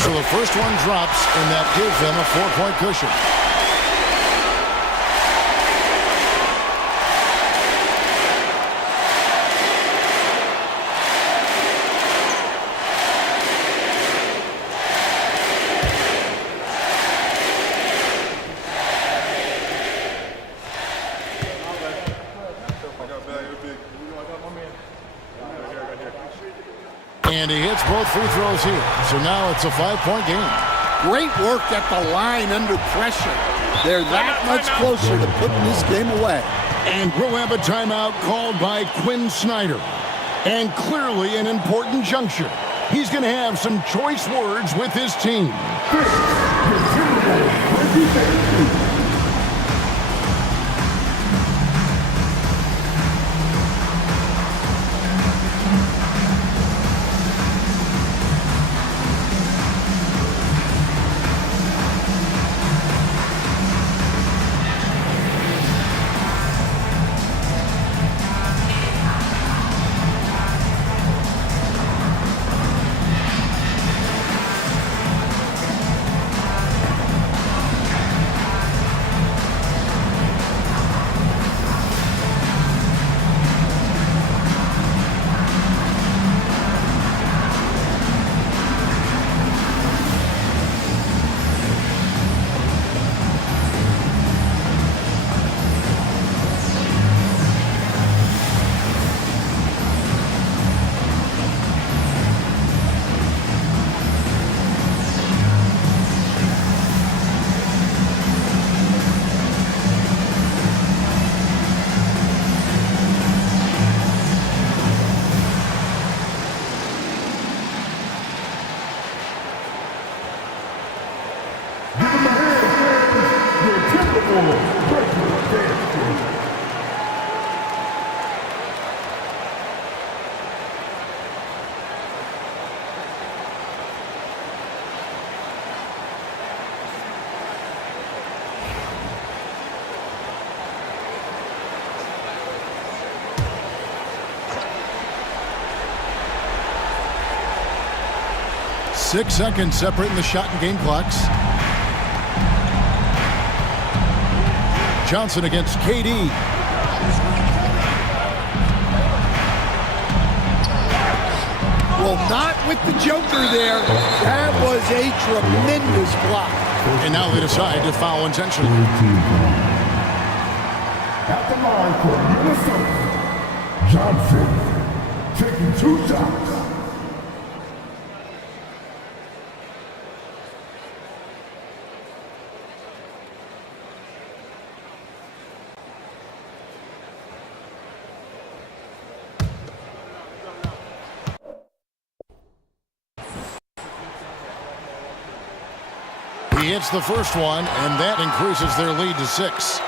So the first one drops, and that gives them a 4-point cushion. And he hits both free throws here. So now it's a 5-point game. Great work at the line under pressure. They're that much closer to putting this game away. And we'll have a timeout called by Quinn Snyder. And clearly an important juncture. He's going to have some choice words with his team. 6 seconds separating the shot and game clocks. Johnson against KD. Well, not with the Joker there. That was a tremendous block. And now they decide to foul intentionally. At the line for Minnesota, Johnson taking 2 shots. He hits the first one, and that increases their lead to 6.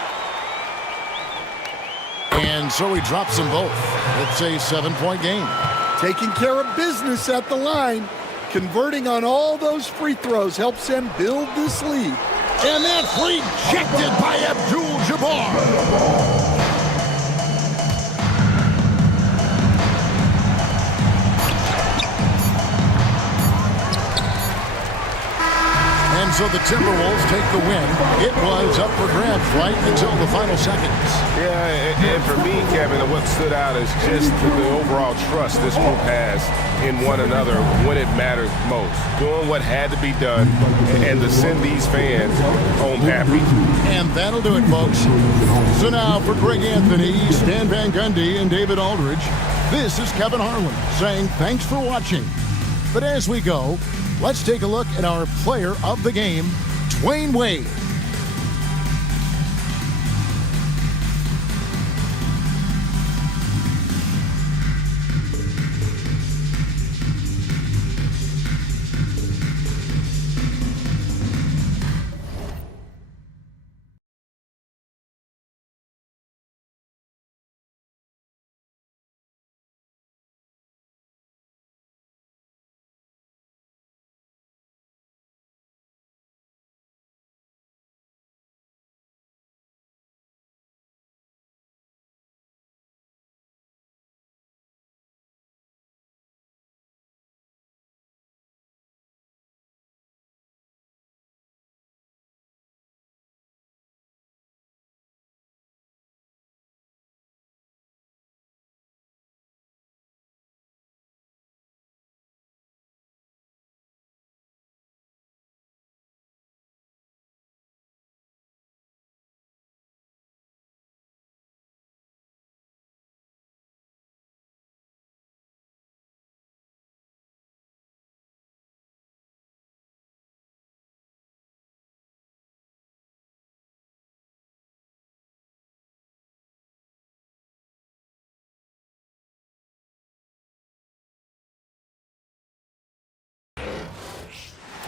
And so he drops them both. It's a 7-point game. Taking care of business at the line. Converting on all those free throws helps them build this lead. And that's rejected by Abdul-Jabbar. And so the Timberwolves take the win. It was up for grabs right until the final seconds. Yeah, and for me, Kevin, what stood out is just the overall trust this group has in one another when it matters most. Doing what had to be done and to send these fans home happy. And that'll do it, folks. So now for Greg Anthony, Stan Van Gundy, and David Aldridge, this is Kevin Harlan saying thanks for watching. But as we go, let's take a look at our player of the game, Dwayne Wade.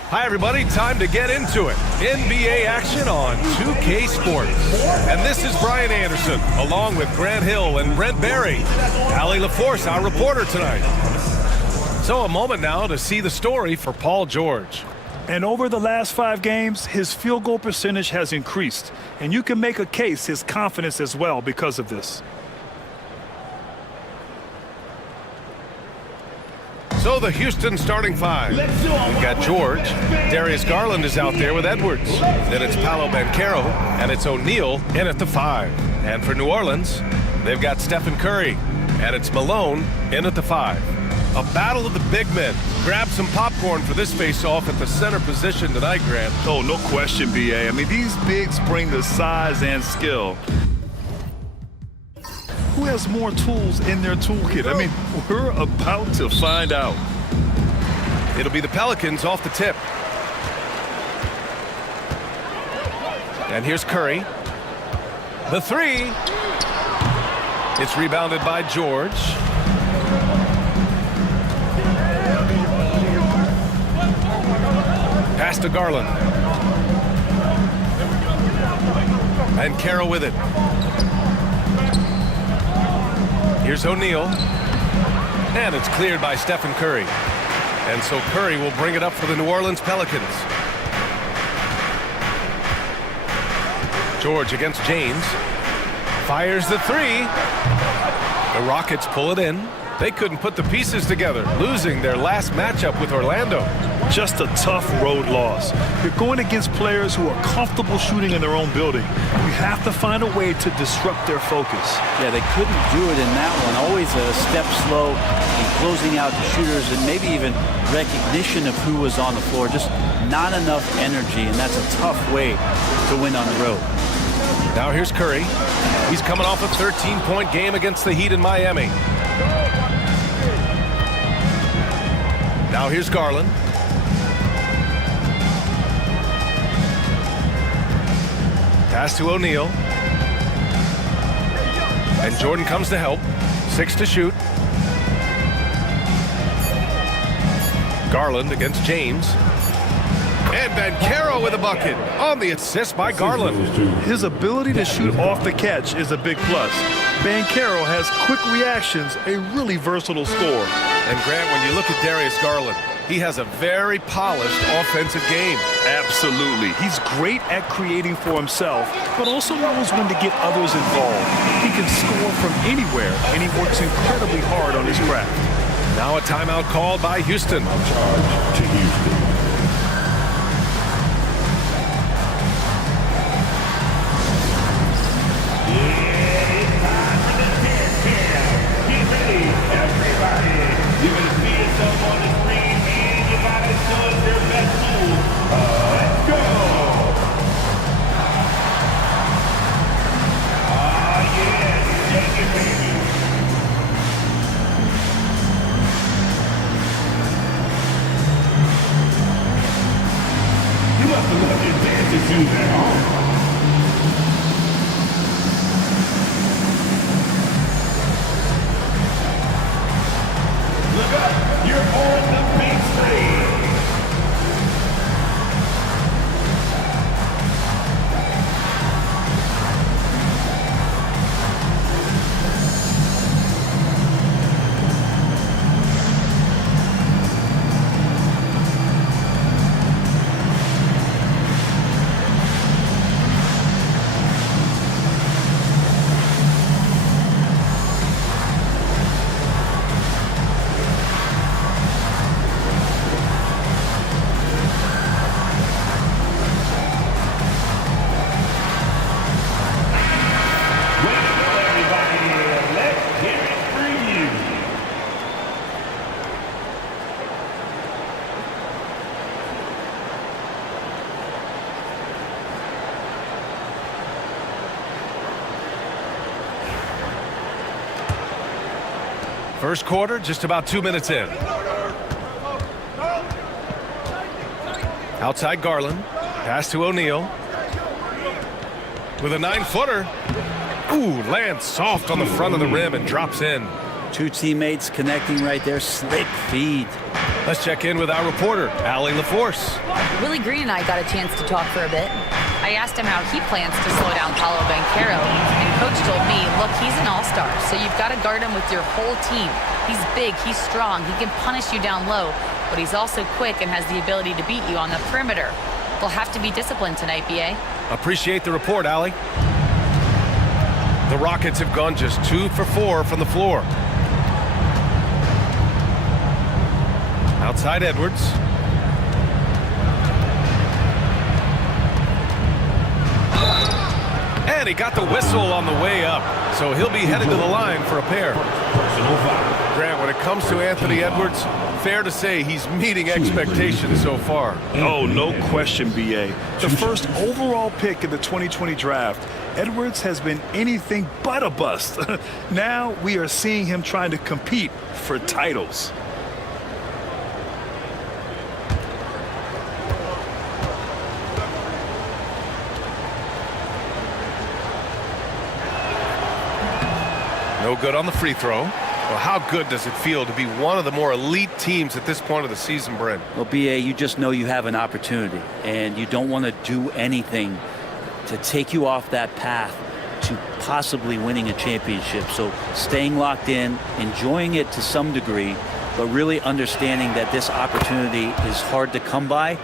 Hi, everybody. Time to get into it. NBA action on 2K Sports. And this is Brian Anderson, along with Grant Hill and Brent Barry. Allie LaForce, our reporter tonight. So a moment now to see the story for Paul George. And over the last 5 games, his field goal percentage has increased. And you can make a case his confidence as well because of this. So the Houston starting 5. We've got George. Darius Garland is out there with Edwards. Then it's Paolo Banchero, and it's O'Neal in at the 5. And for New Orleans, they've got Stephen Curry, and it's Malone in at the 5. A battle of the big men. Grab some popcorn for this face-off at the center position tonight, Grant. Oh, no question, B.A. I mean, these bigs bring the size and skill. Who has more tools in their toolkit? I mean, we're about to find out. It'll be the Pelicans off the tip. And here's Curry. The 3. It's rebounded by George. Pass to Garland. And Carroll with it. Here's O'Neal. And it's cleared by Stephen Curry. And so Curry will bring it up for the New Orleans Pelicans. George against James. Fires the 3. The Rockets pull it in. They couldn't put the pieces together, losing their last matchup with Orlando. Just a tough road loss. You're going against players who are comfortable shooting in their own building. You have to find a way to disrupt their focus. Yeah, they couldn't do it in that one. Always a step slow in closing out the shooters and maybe even recognition of who was on the floor. Just not enough energy, and that's a tough way to win on the road. Now here's Curry. He's coming off a 13-point game against the Heat in Miami. Now here's Garland. Pass to O'Neal. And Jordan comes to help. 6 to shoot. Garland against James. And Banchero with a bucket on the assist by Garland. His ability to shoot off the catch is a big plus. Banchero has quick reactions, a really versatile scorer. And Grant, when you look at Darius Garland, he has a very polished offensive game. Absolutely. He's great at creating for himself, but also knows when to get others involved. He can score from anywhere, and he works incredibly hard on his craft. Now a timeout called by Houston. Charge to Houston. You can see yourself on the screen, and you gotta show us your best move. Let's go! Oh, yeah, shake it, baby. You must have left your dancing shoes at home. Look up, you're on the big screen. First quarter, just about 2 minutes in. Outside Garland. Pass to O'Neal. With a 9-footer. Ooh, lands soft on the front of the rim and drops in. Two teammates connecting right there. Slick feed. Let's check in with our reporter, Allie LaForce. Willie Green and I got a chance to talk for a bit. I asked him how he plans to slow down Paolo Banchero, and Coach told me, look, he's an all-star, so you've got to guard him with your whole team. He's big, he's strong, he can punish you down low, but he's also quick and has the ability to beat you on the perimeter. We'll have to be disciplined tonight, B.A. Appreciate the report, Allie. The Rockets have gone just 2 for 4 from the floor. Outside Edwards. And he got the whistle on the way up, so he'll be headed to the line for a pair. Grant, when it comes to Anthony Edwards, fair to say he's meeting expectations so far. Oh, no question, B.A. The first overall pick in the 2020 draft, Edwards has been anything but a bust. Now we are seeing him trying to compete for titles. No good on the free throw. Well, how good does it feel to be one of the more elite teams at this point of the season, Brent? Well, B.A., you just know you have an opportunity, and you don't want to do anything to take you off that path to possibly winning a championship. So staying locked in, enjoying it to some degree, but really understanding that this opportunity is hard to come by,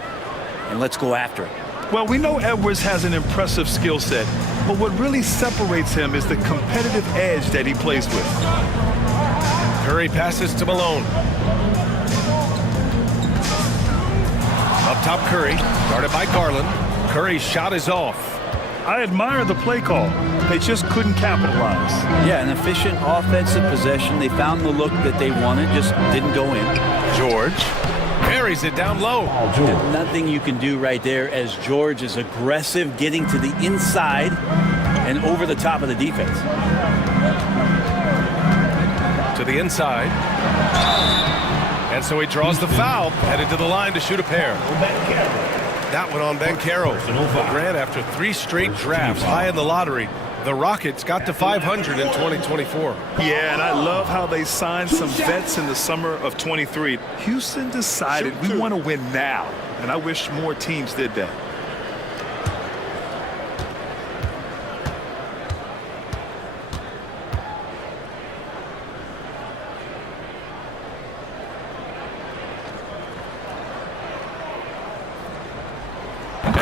and let's go after it. Well, we know Edwards has an impressive skill set, but what really separates him is the competitive edge that he plays with. Curry Curry passes to Malone. Up top, Curry, guarded by Garland. Curry's shot is off. I admire the play call. They just couldn't capitalize. Yeah, an efficient offensive possession. They found the look that they wanted, just didn't go in. George carries it down low. There's nothing you can do right there as George is aggressive, getting to the inside and over the top of the defense. To the inside. And so he draws the foul, headed to the line to shoot a pair. That one on Banchero. Grant, after 3 straight drafts high in the lottery, the Rockets got to 500 in 2024. Yeah, and I love how they signed some vets in the summer of 23. Houston decided we want to win now, and I wish more teams did that.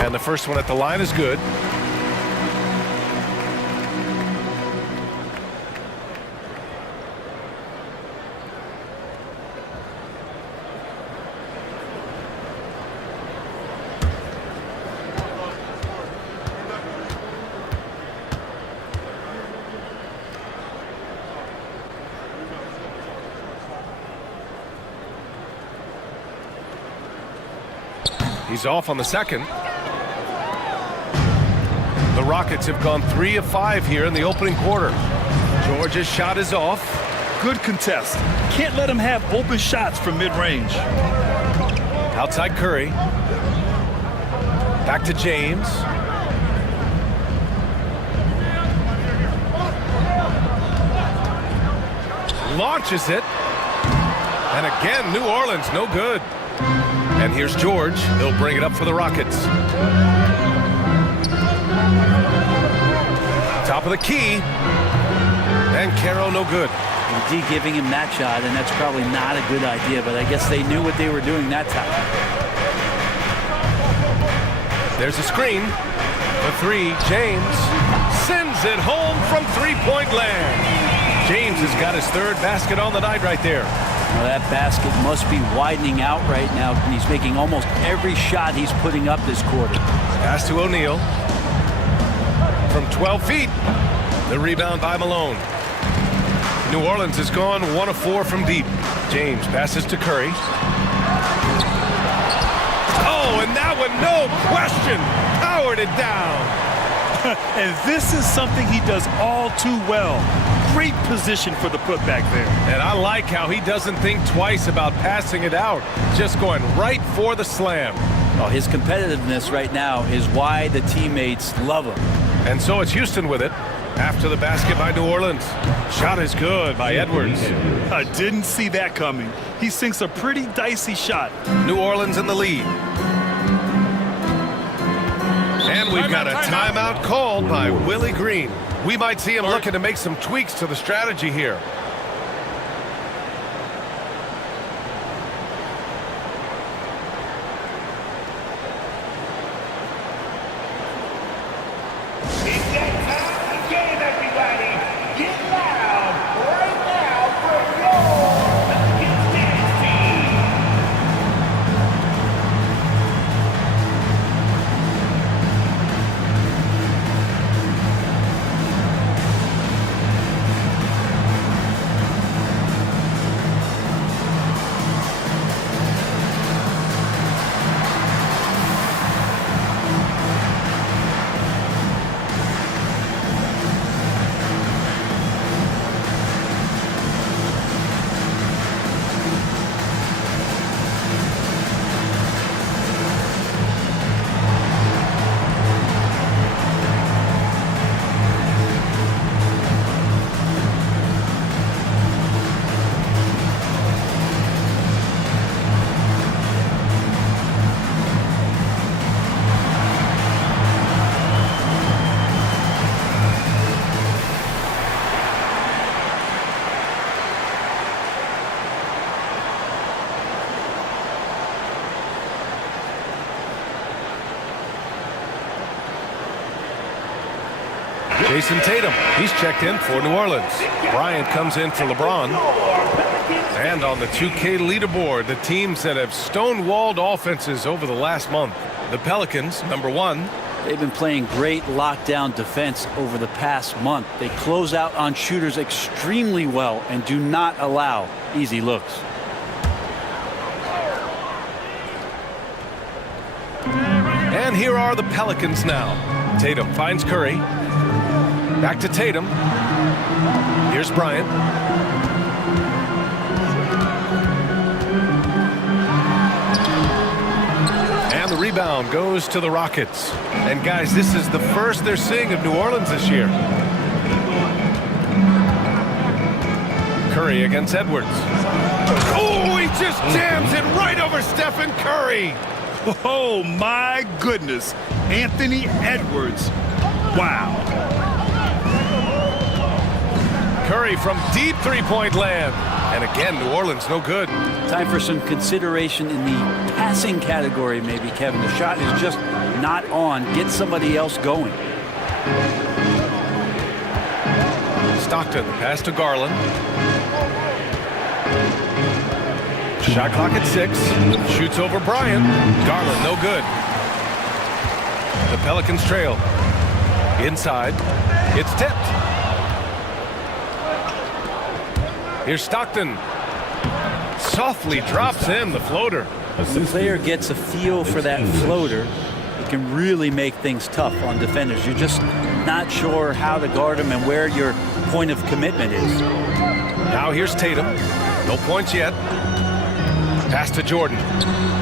And the first one at the line is good. He's off on the second. The Rockets have gone 3 of 5 here in the opening quarter. George's shot is off. Good contest. Can't let him have open shots from mid-range. Outside Curry. Back to James. Launches it. And again, New Orleans, no good. And here's George. He'll bring it up for the Rockets. Top of the key. And Caro, no good. D giving him that shot, and that's probably not a good idea, but I guess they knew what they were doing that time. There's a screen. The 3, James sends it home from three-point land. James has got his 3rd basket on the night right there. Well, that basket must be widening out right now, and he's making almost every shot he's putting up this quarter. Pass to O'Neal. From 12 feet. The rebound by Malone. New Orleans has gone 1 of 4 from deep. James passes to Curry. Oh, and that one, no question, powered it down. And this is something he does all too well. Great position for the putback there. And I like how he doesn't think twice about passing it out, just going right for the slam. Oh, his competitiveness right now is why the teammates love him. And so it's Houston with it after the basket by New Orleans. Shot is good by Edwards. I didn't see that coming. He sinks a pretty dicey shot. New Orleans in the lead. And we've got a timeout called by Willie Green. We might see him looking to make some tweaks to the strategy here. Jason Tatum, he's checked in for New Orleans. Bryant comes in for LeBron. And on the 2K leaderboard, the teams that have stonewalled offenses over the last month. The Pelicans, number 1. They've been playing great lockdown defense over the past month. They close out on shooters extremely well and do not allow easy looks. And here are the Pelicans now. Tatum finds Curry. Back to Tatum. Here's Bryant. And the rebound goes to the Rockets. And guys, this is the first they're seeing of New Orleans this year. Curry against Edwards. Oh, he just jams it right over Stephen Curry. Oh, my goodness. Anthony Edwards. Wow. Curry from deep three-point land. And again, New Orleans no good. Time for some consideration in the passing category, maybe, Kevin. The shot is just not on. Get somebody else going. Stockton, pass to Garland. Shot clock at 6. Shoots over Bryant. Garland, no good. The Pelicans trail. Inside. It's tipped. Here's Stockton. Softly drops in the floater. If the player gets a feel for that floater, it can really make things tough on defenders. You're just not sure how to guard them and where your point of commitment is. Now here's Tatum. No points yet. Pass to Jordan.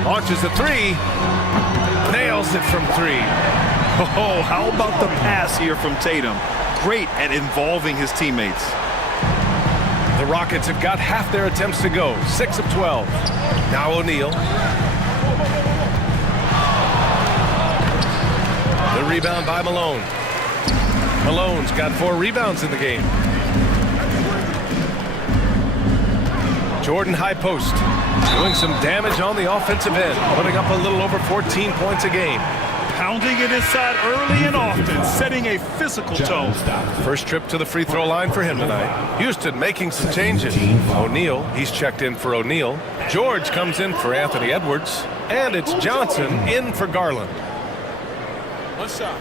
Launches a 3. Nails it from 3. Oh, how about the pass here from Tatum? Great at involving his teammates. The Rockets have got half their attempts to go. 6 of 12. Now O'Neal. The rebound by Malone. Malone's got 4 rebounds in the game. Jordan high post. Doing some damage on the offensive end. Putting up a little over 14 points a game. Pounding it inside early and often, setting a physical tone. First trip to the free throw line for him tonight. Houston making some changes. O'Neal, he's checked in for O'Neal. George comes in for Anthony Edwards. And it's Johnson in for Garland. One shot.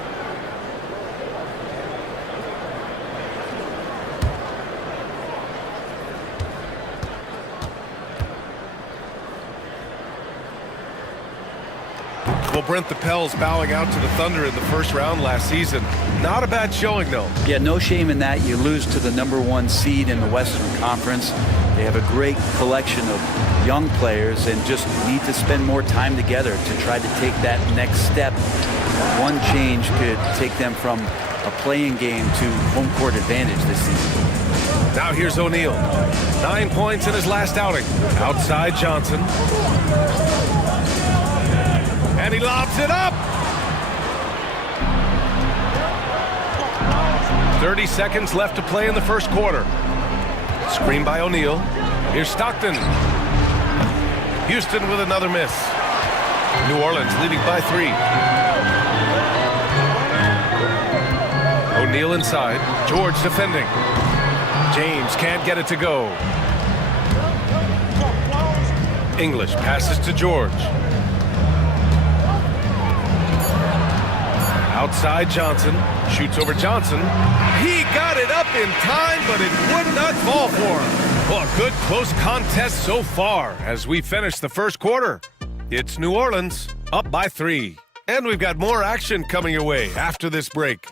Well, Brent, the Pels bowing out to the Thunder in the first round last season. Not a bad showing, though. Yeah, no shame in that. You lose to the #1 seed in the Western Conference. They have a great collection of young players and just need to spend more time together to try to take that next step. One change could take them from a playing game to home court advantage this season. Now here's O'Neal. 9 points in his last outing. Outside Johnson. And he lobs it up. 30 seconds left to play in the first quarter. Screen by O'Neal. Here's Stockton. Houston with another miss. New Orleans leading by 3. O'Neal inside. George defending. James can't get it to go. English passes to George. Outside Johnson. Shoots over Johnson. He got it up in time, but it would not fall for him. Well, a good close contest so far as we finish the first quarter. It's New Orleans up by 3. And we've got more action coming your way after this break.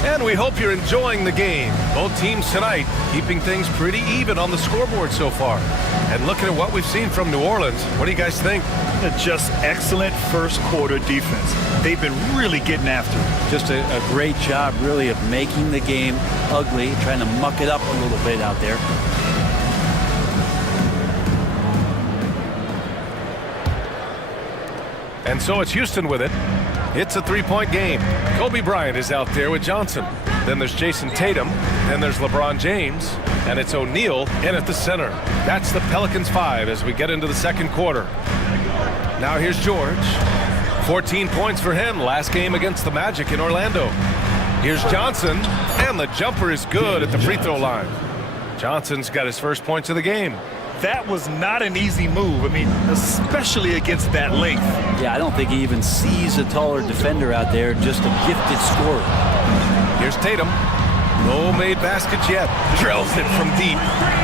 And we hope you're enjoying the game. Both teams tonight keeping things pretty even on the scoreboard so far. And looking at what we've seen from New Orleans, what do you guys think? Just excellent first quarter defense. They've been really getting after it. Just a great job, really, of making the game ugly, trying to muck it up a little bit out there. And so it's Houston with it. It's a three-point game. Kobe Bryant is out there with Johnson. Then there's Jason Tatum. Then there's LeBron James. And it's O'Neal in at the center. That's the Pelicans 5 as we get into the second quarter. Now here's George. 14 points for him last game against the Magic in Orlando. Here's Johnson, and the jumper is good at the free throw line. Johnson's got his first points of the game. That was not an easy move. I mean, especially against that length. Yeah, I don't think he even sees a taller defender out there, just a gifted scorer. Here's Tatum. No made baskets yet. Drills it from deep.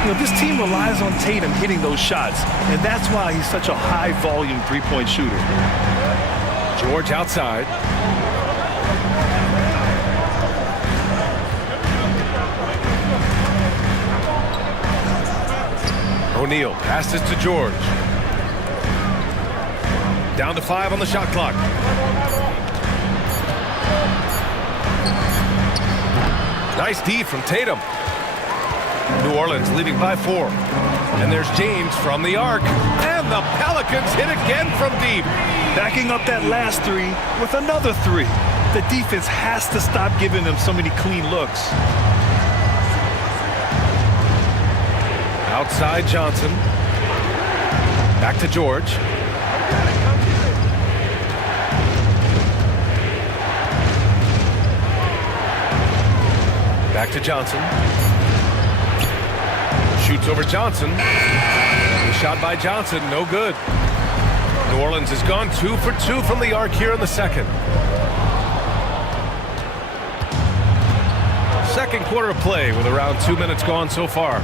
You know, this team relies on Tatum hitting those shots, and that's why he's such a high-volume three-point shooter. George outside. O'Neal passes to George. Down to 5 on the shot clock. Nice D from Tatum. New Orleans leading by 4. And there's James from the arc. And the Pelicans hit again from deep. Backing up that last three with another three. The defense has to stop giving them so many clean looks. Outside Johnson. Back to George. Back to Johnson. Shoots over Johnson. The shot by Johnson, no good. New Orleans has gone 2 for 2 from the arc here in the second. Second quarter of play with around 2 minutes gone so far.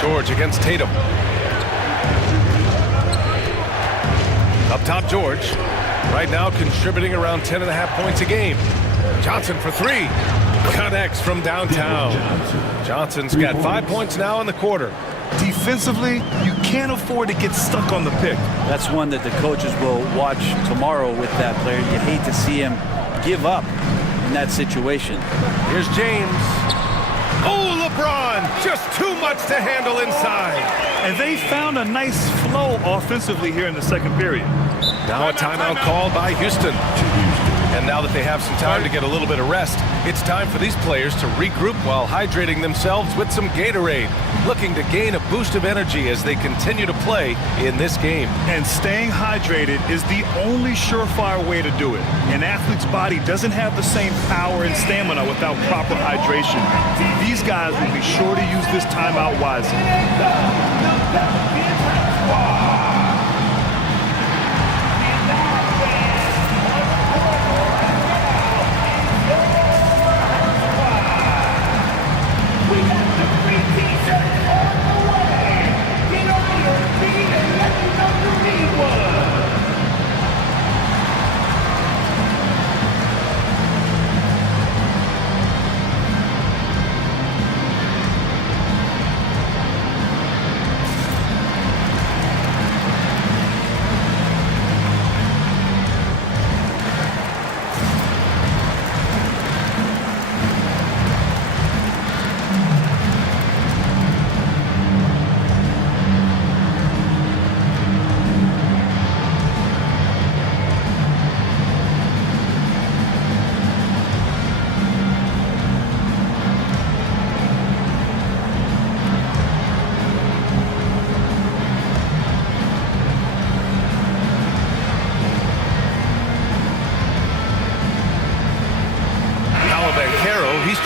George against Tatum. Up top, George. Right now contributing around 10.5 points a game. Johnson for 3. Connects from downtown. Johnson's got 5 points now in the quarter. Defensively, you can't afford to get stuck on the pick. That's one that the coaches will watch tomorrow with that player. You hate to see him give up in that situation. Here's James. Oh, LeBron, just too much to handle inside. And they found a nice flow offensively here in the second period. Now a timeout called by Houston. And now that they have some time to get a little bit of rest, it's time for these players to regroup while hydrating themselves with some Gatorade, looking to gain a boost of energy as they continue to play in this game. And staying hydrated is the only surefire way to do it. An athlete's body doesn't have the same power and stamina without proper hydration. These guys will be sure to use this timeout wisely.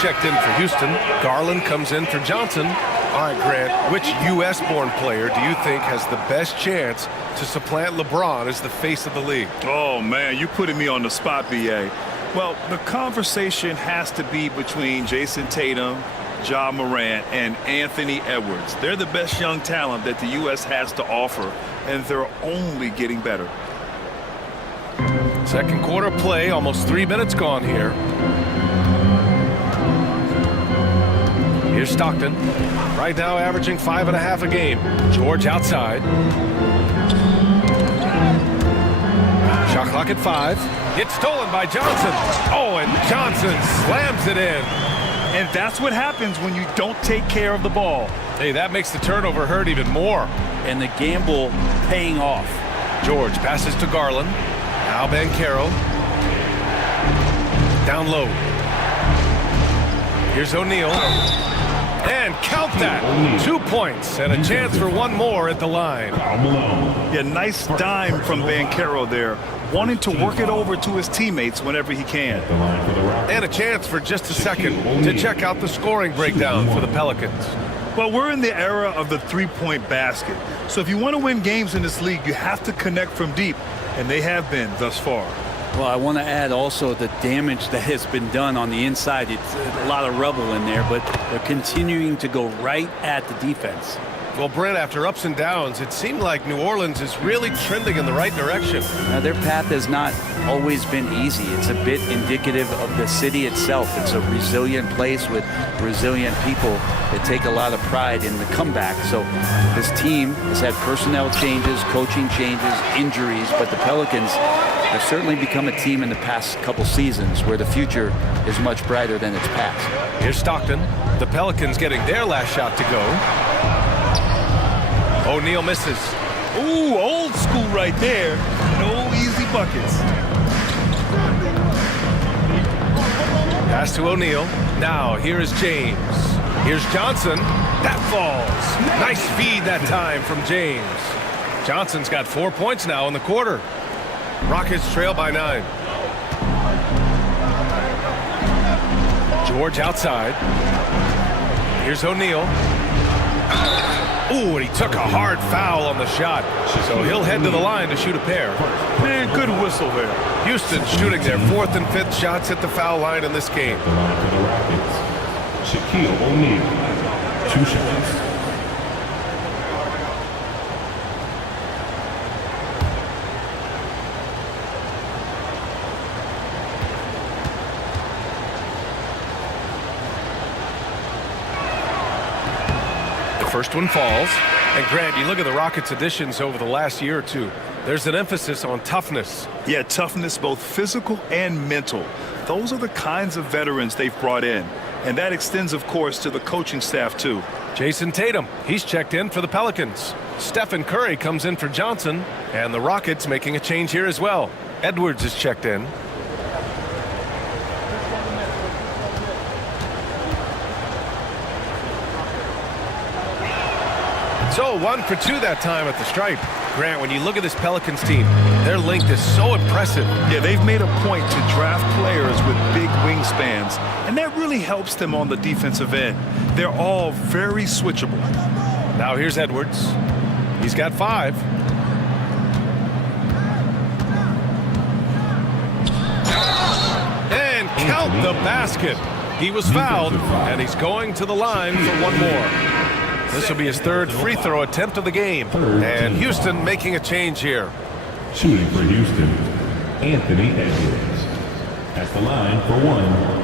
Checked in for Houston. Garland comes in for Johnson. All right, Grant, which U.S.-born player do you think has the best chance to supplant LeBron as the face of the league? Oh, man, you're putting me on the spot, B.A. Well, the conversation has to be between Jason Tatum, Ja Morant, and Anthony Edwards. They're the best young talent that the U.S. has to offer, and they're only getting better. Second quarter play, almost 3 minutes gone here. Here's Stockton. Right now averaging 5.5 a game. George outside. Shot clock at 5. It's stolen by Johnson. Oh, and Johnson slams it in. And that's what happens when you don't take care of the ball. Hey, that makes the turnover hurt even more. And the gamble paying off. George passes to Garland. Now Banchero. Down low. Here's O'Neal. And count that. 2 points and a chance for one more at the line. Yeah, nice dime from Banchero there, wanting to work it over to his teammates whenever he can. And a chance for just a second to check out the scoring breakdown for the Pelicans. Well, we're in the era of the three-point basket. So if you want to win games in this league, you have to connect from deep, and they have been thus far. Well, I want to add also the damage that has been done on the inside. It's a lot of rubble in there, but they're continuing to go right at the defense. Well, Brent, after ups and downs, it seemed like New Orleans is really trending in the right direction. Now, their path has not always been easy. It's a bit indicative of the city itself. It's a resilient place with resilient people that take a lot of pride in the comeback. So this team has had personnel changes, coaching changes, injuries, but the Pelicans have certainly become a team in the past couple seasons where the future is much brighter than its past. Here's Stockton. The Pelicans getting their last shot to go. O'Neal misses. Ooh, old school right there. No easy buckets. Pass to O'Neal. Now here is James. Here's Johnson. That falls. Nice feed that time from James. Johnson's got 4 points now in the quarter. Rockets trail by 9. George outside. Here's O'Neal. Ooh, and he took a hard foul on the shot. So he'll head to the line to shoot a pair. Man, good whistle there. Houston shooting their 4th and 5th shots at the foul line in this game. The line for the Rockets, Shaquille O'Neal, 2 shots. First one falls. And Grant, you look at the Rockets' additions over the last year or two. There's an emphasis on toughness. Yeah, toughness, both physical and mental. Those are the kinds of veterans they've brought in. And that extends, of course, to the coaching staff, too. Jason Tatum, he's checked in for the Pelicans. Stephen Curry comes in for Johnson. And the Rockets making a change here as well. Edwards is checked in. So 1 for 2 that time at the stripe. Grant, when you look at this Pelicans team, their length is so impressive. Yeah, they've made a point to draft players with big wingspans, and that really helps them on the defensive end. They're all very switchable. Now here's Edwards. He's got 5. And count the basket. He was fouled, and he's going to the line for one more. This will be his 3rd free throw attempt of the game. And Houston making a change here. Shooting for Houston, Anthony Edwards. At the line for 1.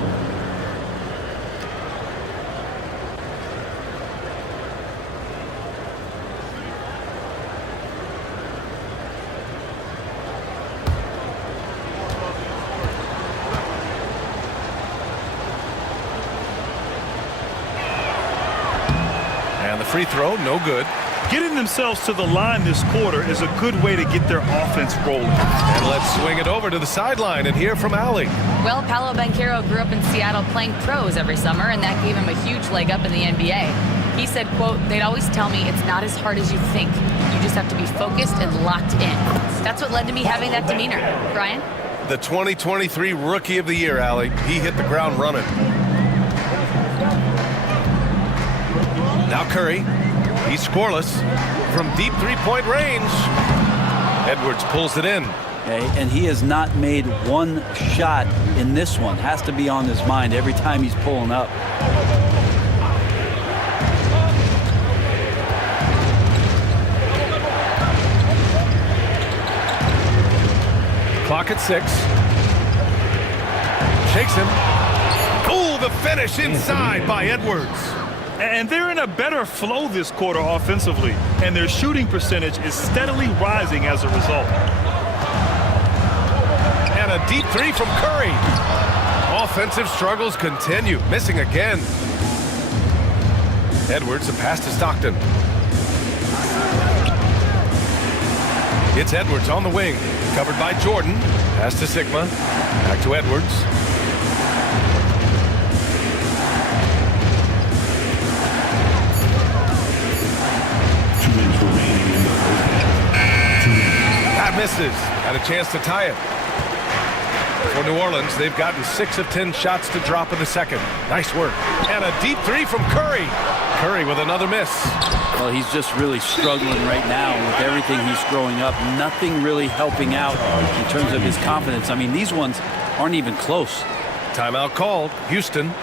Free throw, no good. Getting themselves to the line this quarter is a good way to get their offense rolling. And let's swing it over to the sideline and hear from Allie. Well, Paolo Banchero grew up in Seattle playing pros every summer, and that gave him a huge leg up in the NBA. He said, quote, "They'd always tell me it's not as hard as you think. You just have to be focused and locked in." That's what led to me having that demeanor. Brian? The 2023 Rookie of the Year, Allie. He hit the ground running. Now Curry, he's scoreless from deep three-point range. Edwards pulls it in. Okay, and he has not made one shot in this one. Has to be on his mind every time he's pulling up. Clock at 6. Shakes him. Oh, the finish inside by Edwards. And they're in a better flow this quarter offensively, and their shooting percentage is steadily rising as a result. And a deep 3 from Curry. Offensive struggles continue, missing again. Edwards, a pass to Stockton. It's Edwards on the wing. Covered by Jordan. Pass to Sigma. Back to Edwards. That misses. Had a chance to tie it. For New Orleans, they've gotten 6 of 10 shots to drop in the second. Nice work. And a deep three from Curry. Curry with another miss. Well, he's just really struggling right now with everything he's growing up. Nothing really helping out in terms of his confidence. I mean, these ones aren't even close. Timeout called. Houston.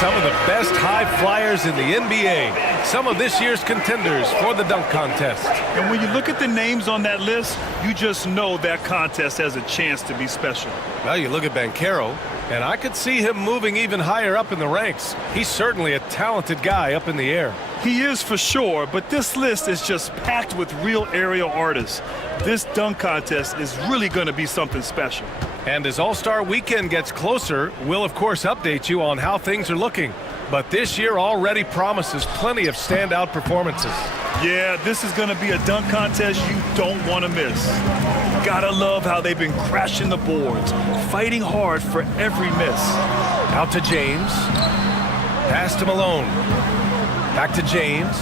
Some of the best high flyers in the NBA. Some of this year's contenders for the dunk contest. And when you look at the names on that list, you just know that contest has a chance to be special. Well, you look at Banchero, and I could see him moving even higher up in the ranks. He's certainly a talented guy up in the air. He is for sure, but this list is just packed with real aerial artists. This dunk contest is really going to be something special. And as All-Star Weekend gets closer, we'll of course update you on how things are looking. But this year already promises plenty of standout performances. Yeah, this is going to be a dunk contest you don't want to miss. Gotta love how they've been crashing the boards, fighting hard for every miss. Out to James. Pass to Malone. Back to James.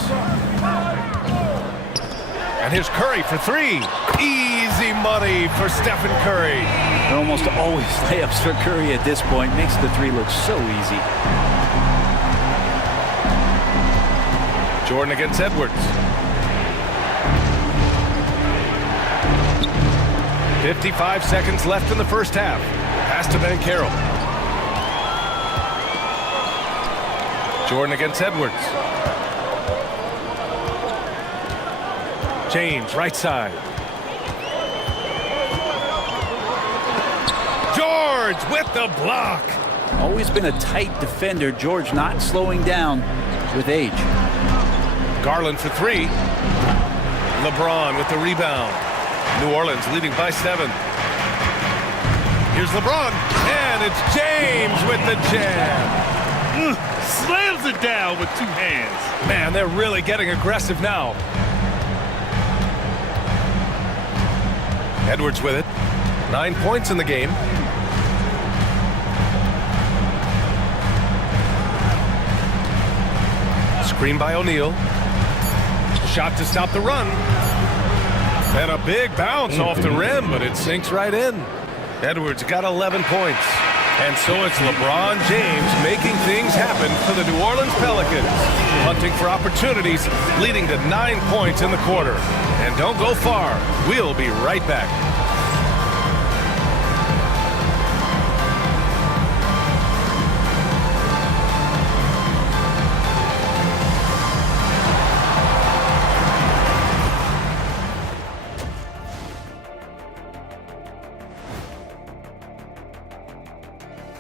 And here's Curry for three. Easy money for Stephen Curry. They're almost always layups for Curry at this point. Makes the three look so easy. Jordan against Edwards. 55 seconds left in the first half. Pass to Banchero. Jordan against Edwards. James, right side. George with the block. Always been a tight defender. George not slowing down with age. Garland for three. LeBron with the rebound. New Orleans leading by 7. Here's LeBron, and it's James with the jam. Slams it down with 2 hands. Man, they're really getting aggressive now. Edwards with it. 9 points in the game. Screen by O'Neal. Shot to stop the run. And a big bounce off the rim, but it sinks right in. Edwards got 11 points. And so it's LeBron James making things happen for the New Orleans Pelicans. Hunting for opportunities, leading to 9 points in the quarter. And don't go far. We'll be right back.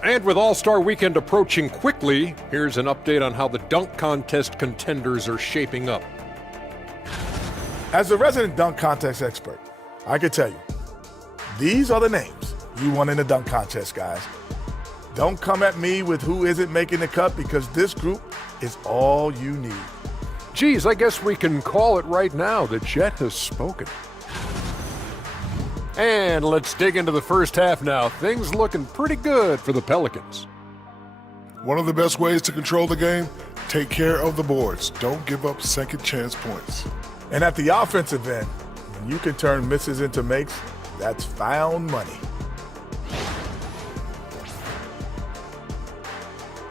And with All-Star Weekend approaching quickly, here's an update on how the dunk contest contenders are shaping up. As a resident dunk contest expert, I can tell you, these are the names you want in the dunk contest, guys. Don't come at me with who isn't making the cut, because this group is all you need. Geez, I guess we can call it right now. The Jet has spoken. And let's dig into the first half now. Things looking pretty good for the Pelicans. One of the best ways to control the game, take care of the boards. Don't give up second chance points. And at the offensive end, when you can turn misses into makes, that's found money.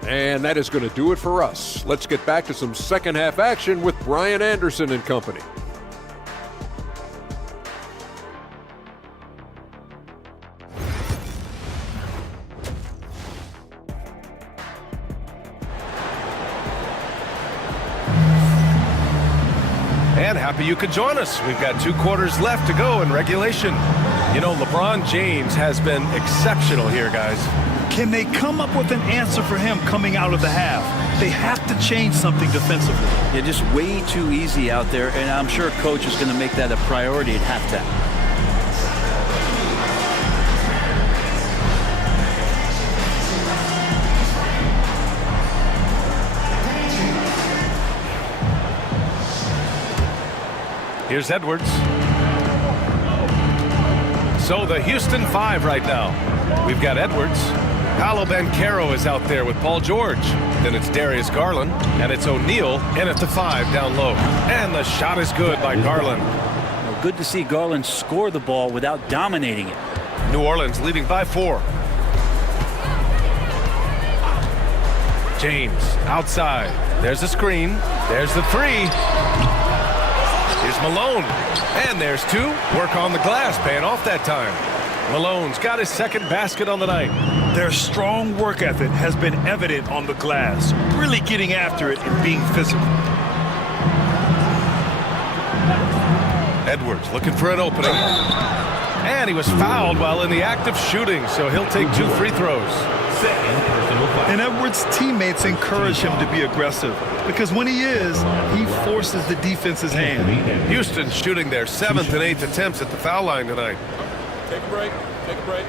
And that is going to do it for us. Let's get back to some second half action with Brian Anderson and company. And happy you could join us. We've got 2 quarters left to go in regulation. You know, LeBron James has been exceptional here, guys. Can they come up with an answer for him coming out of the half? They have to change something defensively. Yeah, just way too easy out there, and I'm sure Coach is going to make that a priority at halftime. Here's Edwards. So the Houston 5 right now. We've got Edwards. Paolo Banchero is out there with Paul George. Then it's Darius Garland, and it's O'Neal in at the 5 down low. And the shot is good by Garland. Well, good to see Garland score the ball without dominating it. New Orleans leading by 4. James outside. There's a screen. There's the 3. Here's Malone. And there's 2. Work on the glass, paying off that time. Malone's got his second basket on the night. Their strong work ethic has been evident on the glass, really getting after it and being physical. Edwards looking for an opening. And he was fouled while in the act of shooting, so he'll take 2 free throws. And Edwards' teammates encourage him to be aggressive, because when he is, he forces the defense's hand. Houston shooting their 7th and 8th attempts at the foul line tonight. Take a break. Take a break.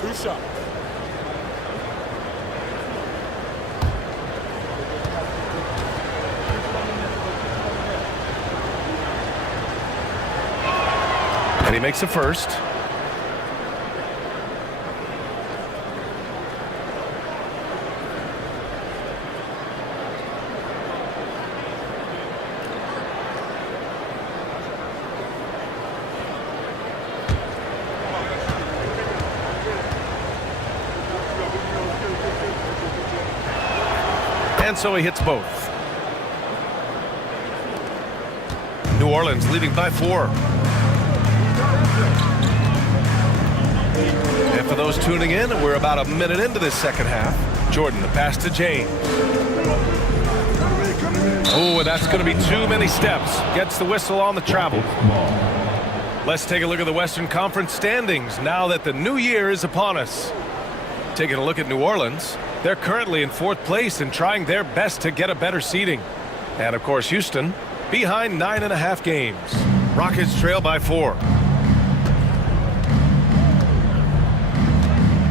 2 shots. And he makes the first. And so he hits both. New Orleans leading by 4. And for those tuning in, we're about a minute into this second half. Jordan, the pass to James. Oh, and that's going to be too many steps. Gets the whistle on the travel. Let's take a look at the Western Conference standings now that the new year is upon us. Taking a look at New Orleans, they're currently in 4th place and trying their best to get a better seeding. And of course, Houston behind 9.5 games. Rockets trail by 4.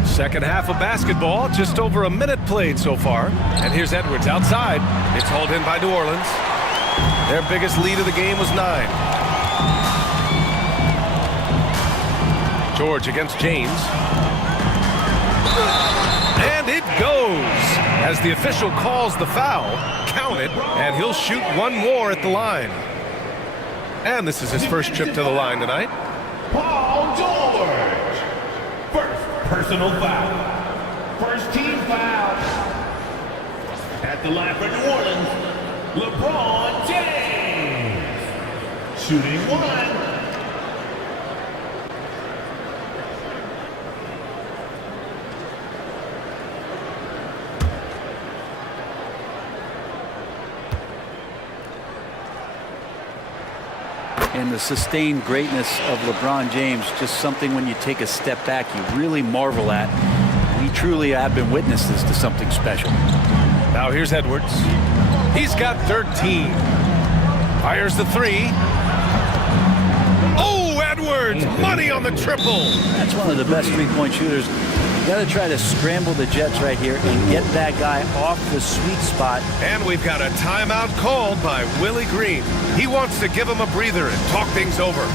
Second half of basketball, just over a minute played so far. And here's Edwards outside. It's hauled in by New Orleans. Their biggest lead of the game was 9. George against James. And it goes as the official calls the foul. Count it, and he'll shoot 1 more at the line. And this is his first trip to the line tonight. Paul George. First personal foul. First team foul. At the line for New Orleans, LeBron James. Shooting 1. And the sustained greatness of LeBron James, just something when you take a step back, you really marvel at. We truly have been witnesses to something special. Now here's Edwards. He's got 13. Fires the 3. Oh, Edwards! Money on the triple! That's one of the best three-point shooters You got to try to scramble the Jets right here and get that guy off the sweet spot. And we've got a timeout called by Willie Green. He wants to give him a breather and talk things over. It's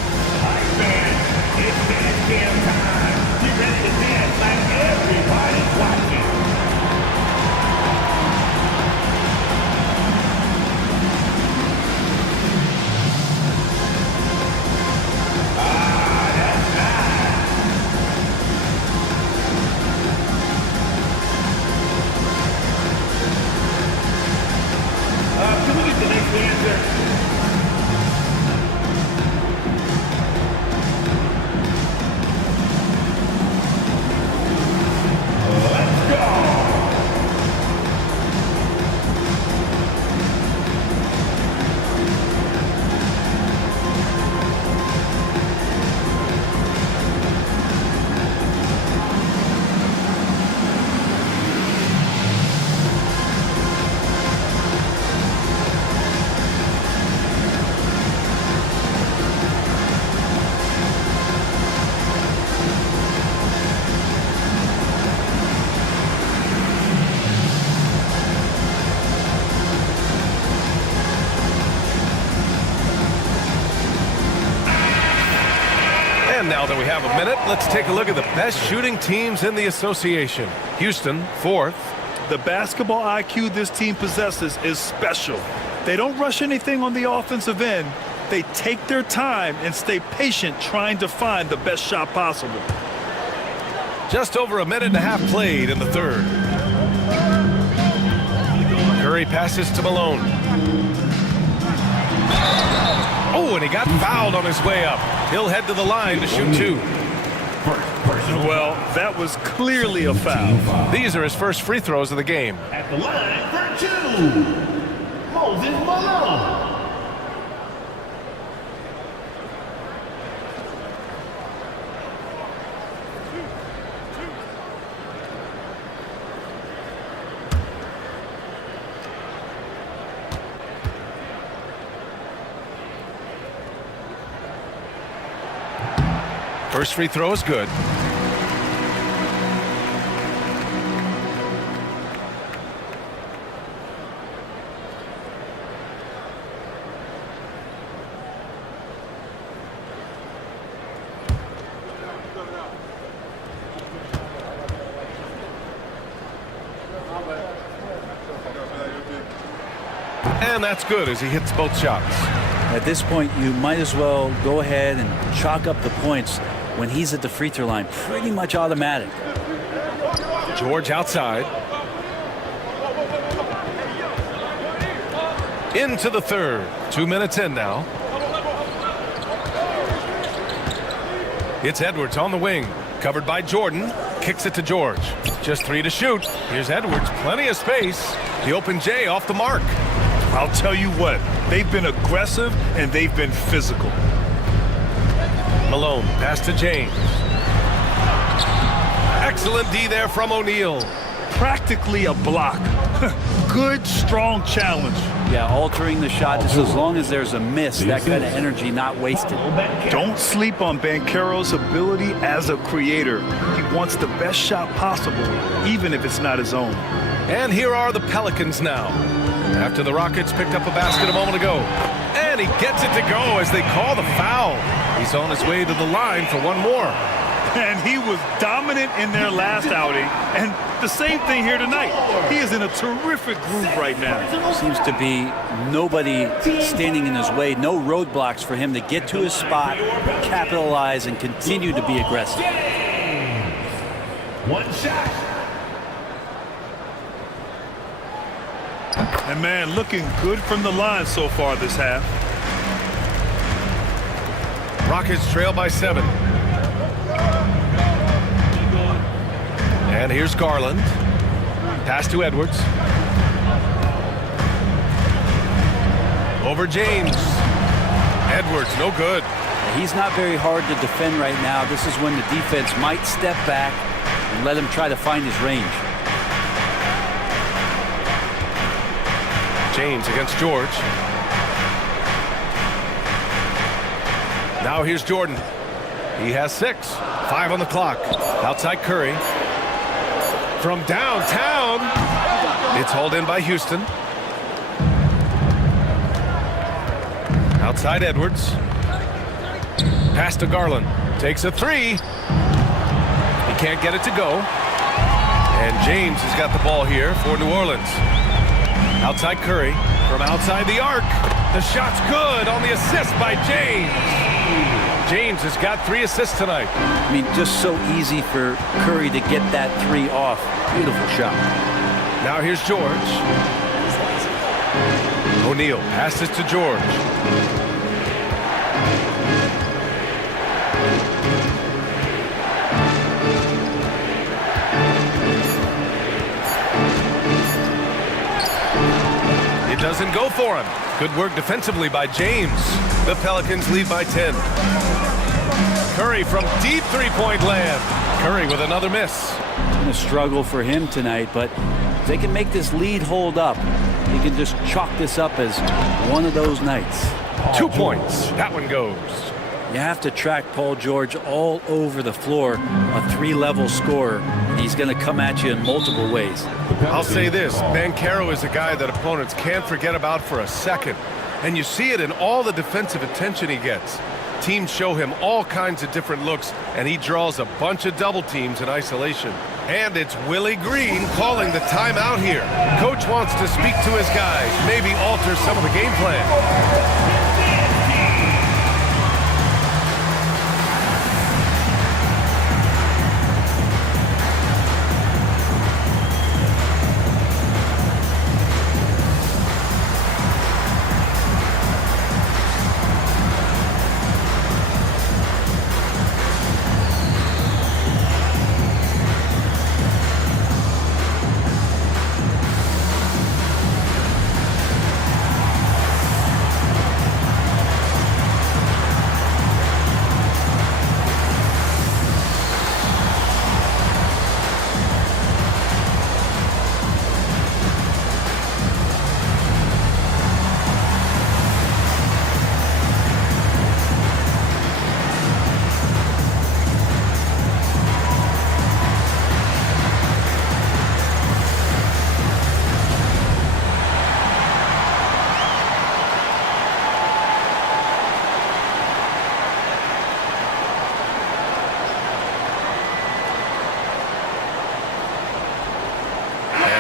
dance jam time. Get ready to dance like everybody's watching. Can we get the next dancer? And now that we have a minute, let's take a look at the best shooting teams in the association. Houston, 4th. The basketball IQ this team possesses is special. They don't rush anything on the offensive end. They take their time and stay patient trying to find the best shot possible. Just over a minute and a half played in the third. Curry passes to Malone. Oh, and he got fouled on his way up. He'll head to the line to shoot 2. Well, that was clearly a foul. These are his first free throws of the game. At the line for 2, Moses Malone. First free throw is good. And that's good as he hits both shots. At this point, you might as well go ahead and chalk up the points when he's at the free throw line. Pretty much automatic. George outside. Into the third. 2 minutes in now. It's Edwards on the wing. Covered by Jordan. Kicks it to George. Just 3 to shoot. Here's Edwards. Plenty of space. The open J off the mark. I'll tell you what, they've been aggressive and they've been physical. Malone, pass to James. Excellent D there from O'Neal. Practically a block. Good, strong challenge. Yeah, altering the shot just as long as there's a miss, that kind of energy not wasted. Don't sleep on Banchero's ability as a creator. He wants the best shot possible, even if it's not his own. And here are the Pelicans now. After the Rockets picked up a basket a moment ago. And he gets it to go as they call the foul. He's on his way to the line for one more. And he was dominant in their last outing. And the same thing here tonight. He is in a terrific groove right now. Seems to be nobody standing in his way. No roadblocks for him to get to his spot, capitalize, and continue to be aggressive. One shot. And man, looking good from the line so far this half. Rockets trail by 7. And here's Garland. Pass to Edwards. Over James. Edwards, no good. He's not very hard to defend right now. This is when the defense might step back and let him try to find his range. James against George. Now here's Jordan. He has 6. 5 on the clock. Outside Curry. From downtown, it's hauled in by Houston. Outside Edwards. Pass to Garland. Takes a three. He can't get it to go. And James has got the ball here for New Orleans. Outside Curry. From outside the arc. The shot's good on the assist by James. James has got 3 assists tonight. I mean, just so easy for Curry to get that 3 off. Beautiful shot. Now here's George. O'Neal passes to George. It doesn't go for him. Good work defensively by James. The Pelicans lead by 10. Curry from deep three-point land. Curry with another miss. Been a struggle for him tonight, but if they can make this lead hold up, he can just chalk this up as one of those nights. 2 points. That one goes. You have to track Paul George all over the floor, a 3-level scorer. He's going to come at you in multiple ways. I'll say this, Banchero is a guy that opponents can't forget about for a second. And you see it in all the defensive attention he gets. Teams show him all kinds of different looks, and he draws a bunch of double teams in isolation. And it's Willie Green calling the timeout here. Coach wants to speak to his guys, maybe alter some of the game plan.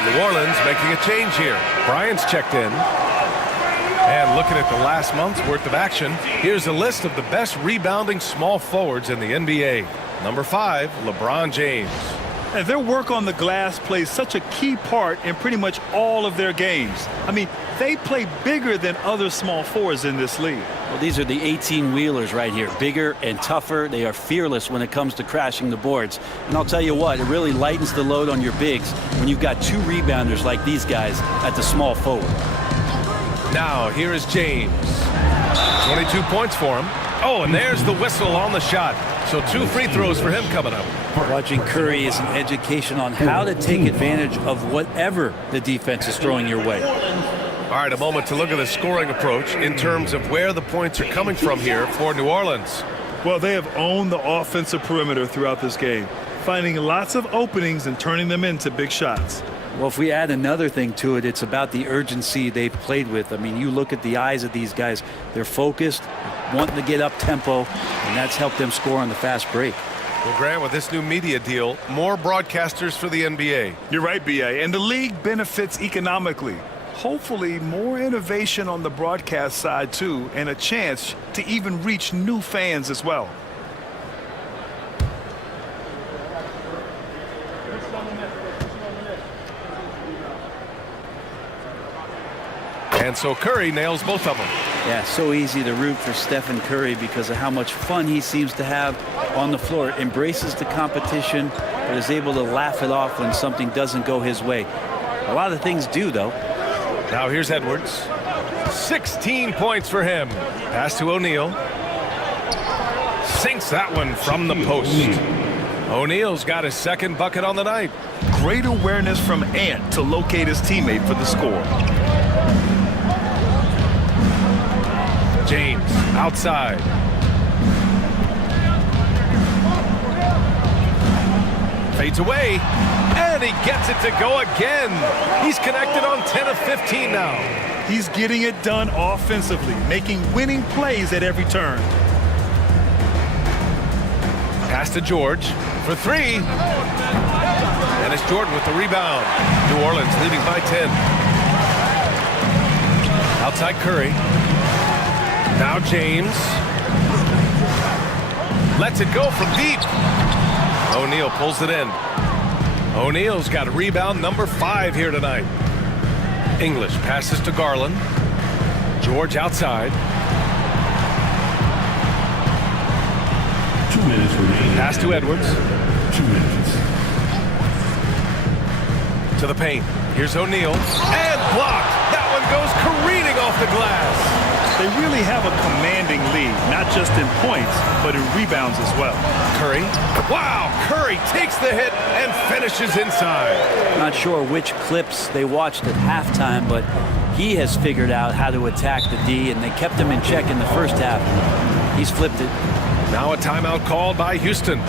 New Orleans making a change here. Bryant's checked in. And looking at the last month's worth of action, here's a list of the best rebounding small forwards in the NBA. Number 5, LeBron James. And their work on the glass plays such a key part in pretty much all of their games. I mean, they play bigger than other small forwards in this league. Well, these are the 18-wheelers right here. Bigger and tougher. They are fearless when it comes to crashing the boards. And I'll tell you what, it really lightens the load on your bigs when you've got 2 rebounders like these guys at the small forward. Now, here is James. 22 points for him. Oh, and there's the whistle on the shot. So 2 free throws for him coming up. Watching Curry is an education on how to take advantage of whatever the defense is throwing your way. All right, a moment to look at the scoring approach in terms of where the points are coming from here for New Orleans. Well, they have owned the offensive perimeter throughout this game, finding lots of openings and turning them into big shots. Well, if we add another thing to it, it's about the urgency they've played with. I mean, you look at the eyes of these guys. They're focused, wanting to get up tempo, and that's helped them score on the fast break. Well, Grant, with this new media deal, more broadcasters for the NBA. You're right, B.A., and the league benefits economically. Hopefully, more innovation on the broadcast side, too, and a chance to even reach new fans as well. And so Curry nails both of them. Yeah, so easy to root for Stephen Curry because of how much fun he seems to have on the floor. Embraces the competition, but is able to laugh it off when something doesn't go his way. A lot of things do, though. Now here's Edwards. 16 points for him. Pass to O'Neal. Sinks that one from the post. O'Neal's got his second bucket on the night. Great awareness from Ant to locate his teammate for the score. James outside. Fades away, and he gets it to go again. He's connected on 10 of 15 now. He's getting it done offensively, making winning plays at every turn. Pass to George for three. And it's Jordan with the rebound. New Orleans leading by 10. Outside Curry. Now James. Lets it go from deep. O'Neal pulls it in. O'Neal's got a rebound number 5 here tonight. English passes to Garland. George outside. 2 minutes remaining. Pass to Edwards. 2 minutes. To the paint. Here's O'Neal. And blocked. That one goes careening off the glass. They really have a commanding lead, not just in points, but in rebounds as well. Curry. Wow, Curry takes the hit and finishes inside. Not sure which clips they watched at halftime, but he has figured out how to attack the D, and they kept him in check in the first half. He's flipped it. Now a timeout called by Houston.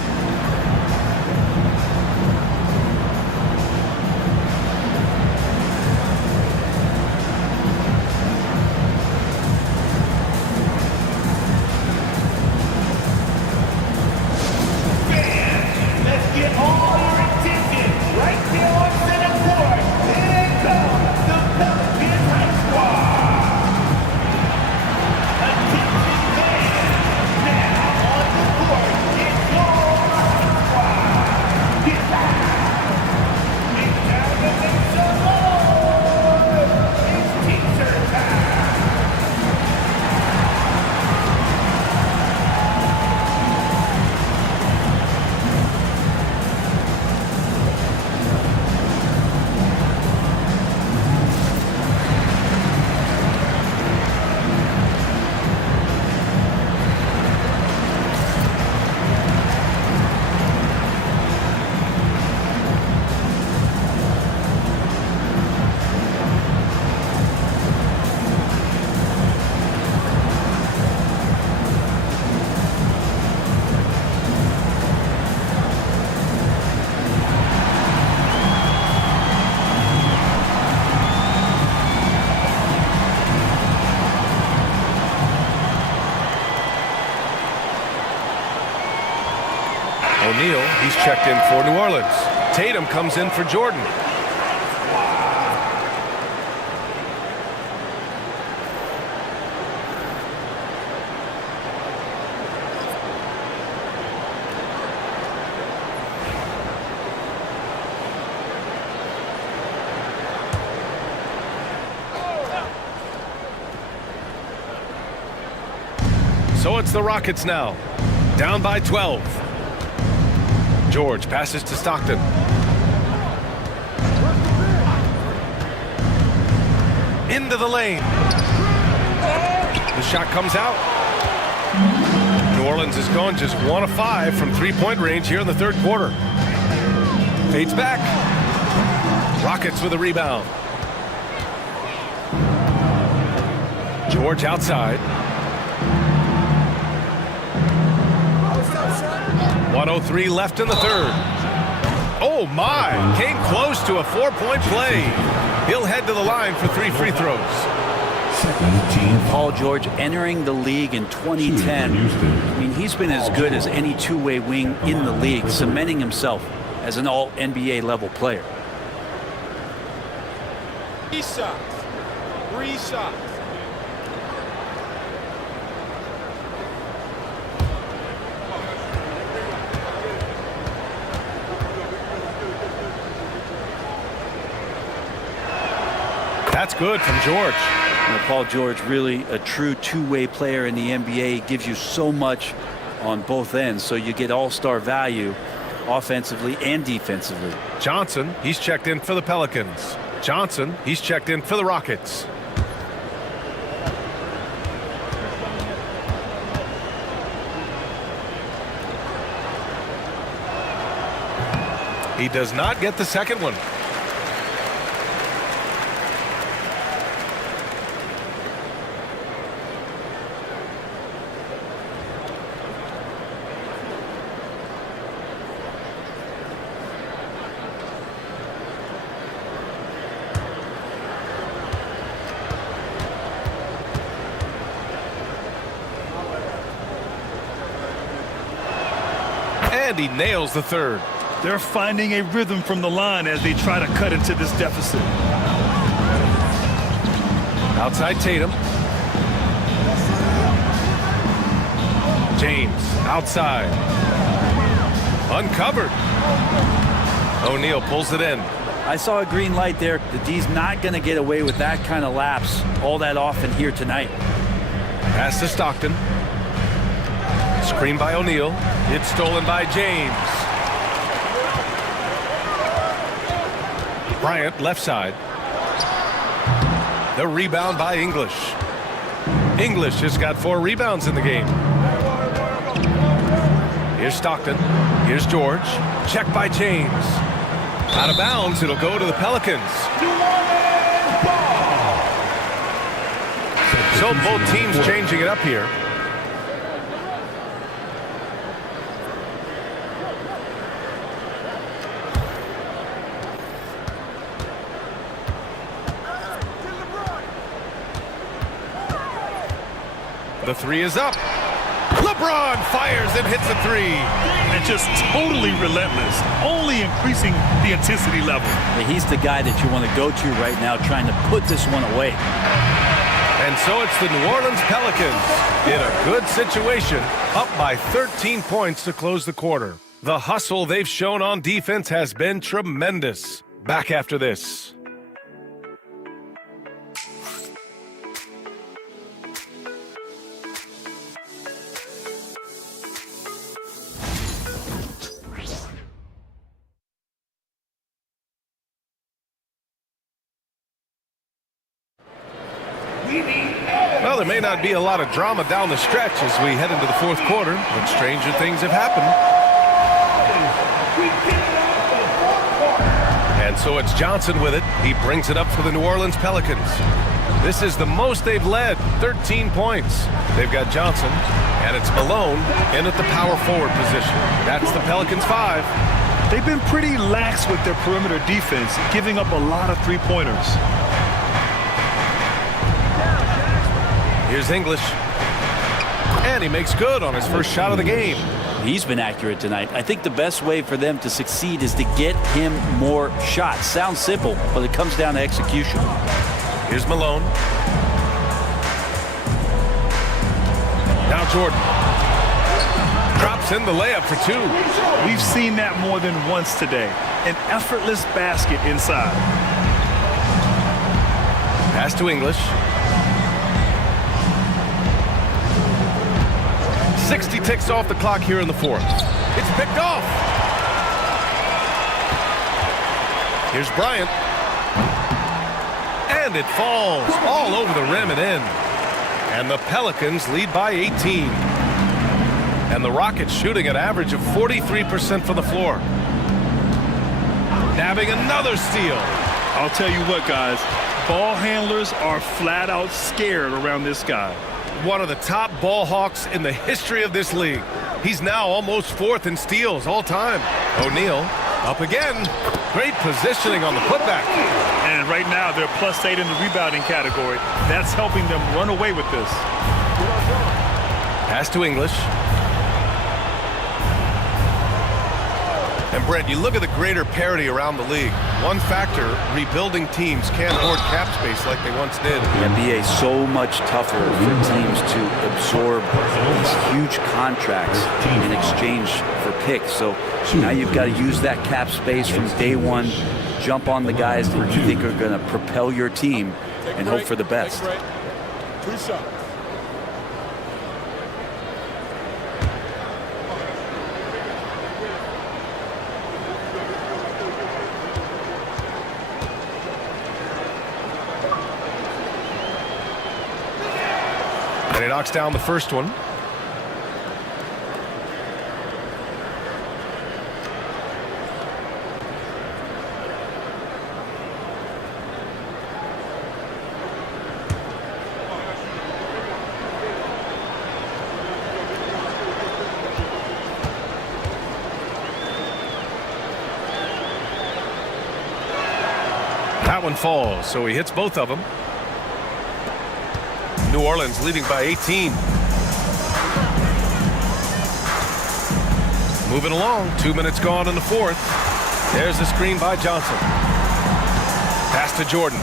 O'Neal, he's checked in for New Orleans. Tatum comes in for Jordan. So it's the Rockets now, down by 12. George passes to Stockton. Into the lane. The shot comes out. New Orleans has gone just 1 of 5 from three-point range here in the third quarter. Fades back. Rockets with a rebound. George outside. 1:03 left in the third. Oh my, came close to a 4-point play. He'll head to the line for 3 free throws. Paul George entering the league in 2010. I mean, he's been as good as any two-way wing in the league, cementing himself as an all-NBA level player. 3 shots. 3 shots. That's good from George. Paul George, really a true two-way player in the NBA. He gives you so much on both ends, so you get all-star value offensively and defensively. Johnson, he's checked in for the Pelicans. Johnson, he's checked in for the Rockets. He does not get the second one. And he nails the third. They're finding a rhythm from the line as they try to cut into this deficit. Outside Tatum. James outside. Uncovered. O'Neal pulls it in. I saw a green light there. The D's not going to get away with that kind of lapse all that often here tonight. Pass to Stockton. Screen by O'Neal. It's stolen by James. Bryant left side. The rebound by English. English has got 4 rebounds in the game. Here's Stockton. Here's George. Check by James. Out of bounds. It'll go to the Pelicans. So both teams changing it up here. The three is up. LeBron fires and hits a three. And just totally relentless, only increasing the intensity level. He's the guy that you want to go to right now, trying to put this one away. And so it's the New Orleans Pelicans in a good situation, up by 13 points to close the quarter. The hustle they've shown on defense has been tremendous. Back after this. Well, there may not be a lot of drama down the stretch as we head into the fourth quarter, but stranger things have happened. And so it's Johnson with it. He brings it up for the New Orleans Pelicans. This is the most they've led, 13 points. They've got Johnson, and it's Malone in at the power forward position. That's the Pelicans 5. They've been pretty lax with their perimeter defense, giving up a lot of three-pointers. Here's English. And he makes good on his first shot of the game. He's been accurate tonight. I think the best way for them to succeed is to get him more shots. Sounds simple, but it comes down to execution. Here's Malone. Now Jordan. Drops in the layup for 2. We've seen that more than once today. An effortless basket inside. Pass to English. 60 ticks off the clock here in the fourth. It's picked off. Here's Bryant. And it falls all over the rim and in. And the Pelicans lead by 18. And the Rockets shooting an average of 43% from the floor. Nabbing another steal. I'll tell you what, guys. Ball handlers are flat out scared around this guy. One of the top ball hawks in the history of this league. He's now almost 4th in steals all time. O'Neal up again. Great positioning on the putback. And right now they're +8 in the rebounding category. That's helping them run away with this. Pass to English. And Brent, you look at the greater parity around the league. One factor, rebuilding teams can't hoard cap space like they once did. The NBA is so much tougher for teams to absorb these huge contracts in exchange for picks. So now you've got to use that cap space from day one, jump on the guys that you think are going to propel your team, and hope for the best. 2 shots. And he knocks down the first one. That one falls, so he hits both of them. New Orleans leading by 18. Moving along, 2 minutes gone in the fourth. There's the screen by Johnson. Pass to Jordan.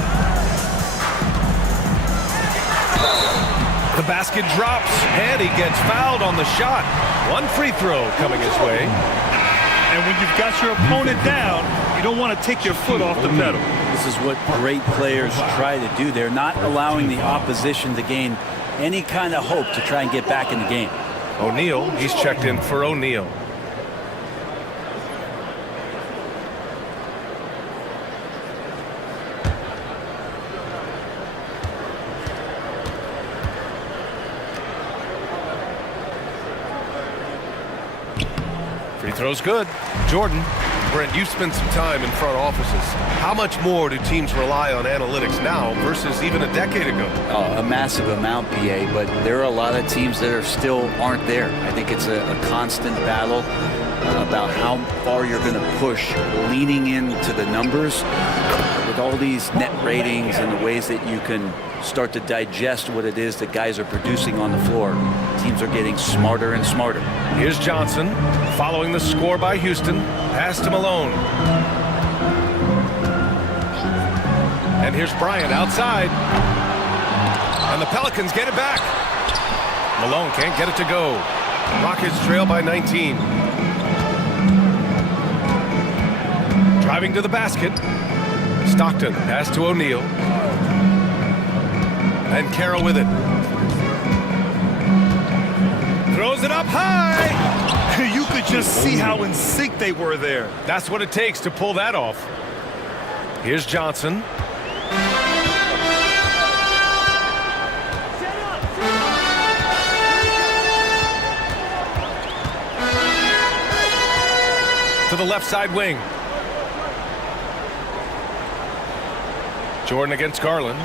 The basket drops, and he gets fouled on the shot. One free throw coming his way. And when you've got your opponent down, you don't want to take your foot off the pedal. This is what great players try to do. They're not allowing the opposition to gain any kind of hope to try and get back in the game. O'Neal, he's checked in for O'Neal. Free throw's good. Jordan. Brent, you've spent some time in front offices. How much more do teams rely on analytics now versus even a decade ago? A massive amount, BA, but there are a lot of teams that aren't there. I think it's a constant battle about how far you're going to push, leaning into the numbers with all these net ratings and the ways that you can start to digest what it is that guys are producing on the floor. Teams are getting smarter and smarter. Here's Johnson following the score by Houston. Pass to Malone. And here's Bryant outside. And the Pelicans get it back. Malone can't get it to go. Rockets trail by 19. Driving to the basket. Stockton pass to O'Neal. And Carroll with it. Throws it up high. You could just see how in sync they were there. That's what it takes to pull that off. Here's Johnson. To the left side wing. Jordan against Garland.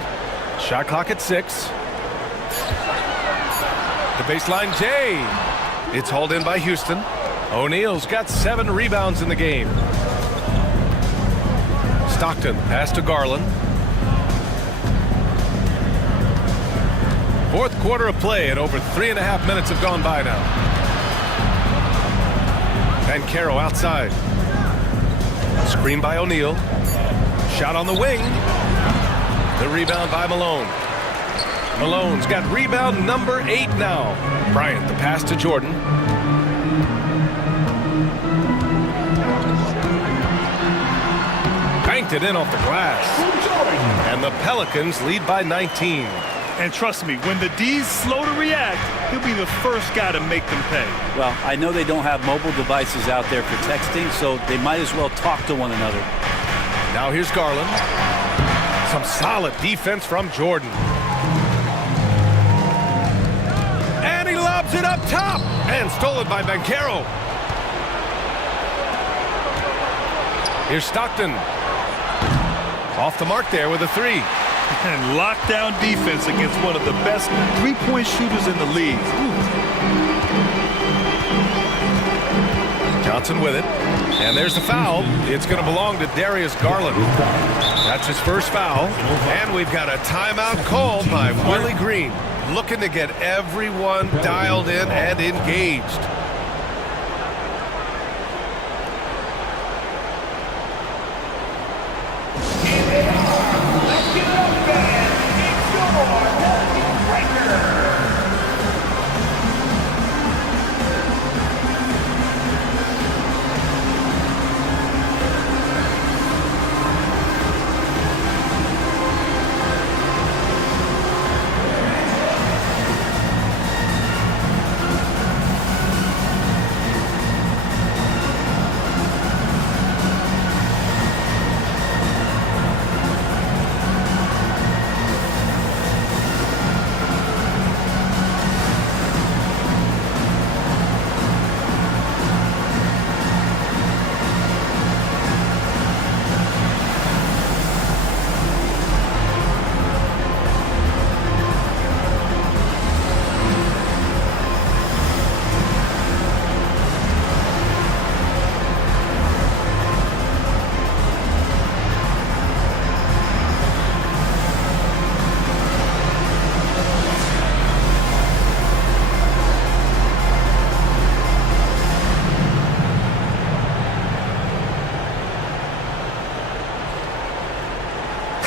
Shot clock at 6. The baseline J. It's hauled in by Houston. O'Neal's got 7 rebounds in the game. Stockton pass to Garland. Fourth quarter of play, and over 3.5 minutes have gone by now. And Carroll outside. Screen by O'Neal. Shot on the wing. The rebound by Malone. Malone's got rebound number 8 now. Bryant, the pass to Jordan. Banked it in off the glass. And the Pelicans lead by 19. And trust me, when the D's slow to react, he'll be the first guy to make them pay. Well, I know they don't have mobile devices out there for texting, so they might as well talk to one another. Now here's Garland. Some solid defense from Jordan. And he lobs it up top. And stolen by Banchero. Here's Stockton. Off the mark there with a 3. And lockdown defense against one of the best three-point shooters in the league. Johnson with it. And there's the foul. It's going to belong to Darius Garland. That's his first foul. And we've got a timeout called by Willie Green, looking to get everyone dialed in and engaged.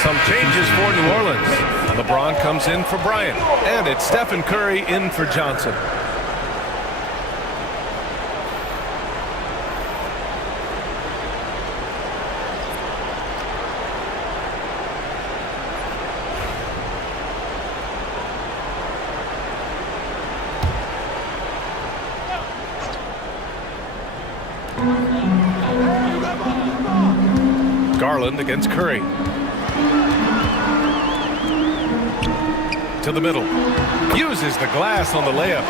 Some changes for New Orleans. LeBron comes in for Bryant, and it's Stephen Curry in for Johnson. Garland against Curry. To the middle. Uses the glass on the layup.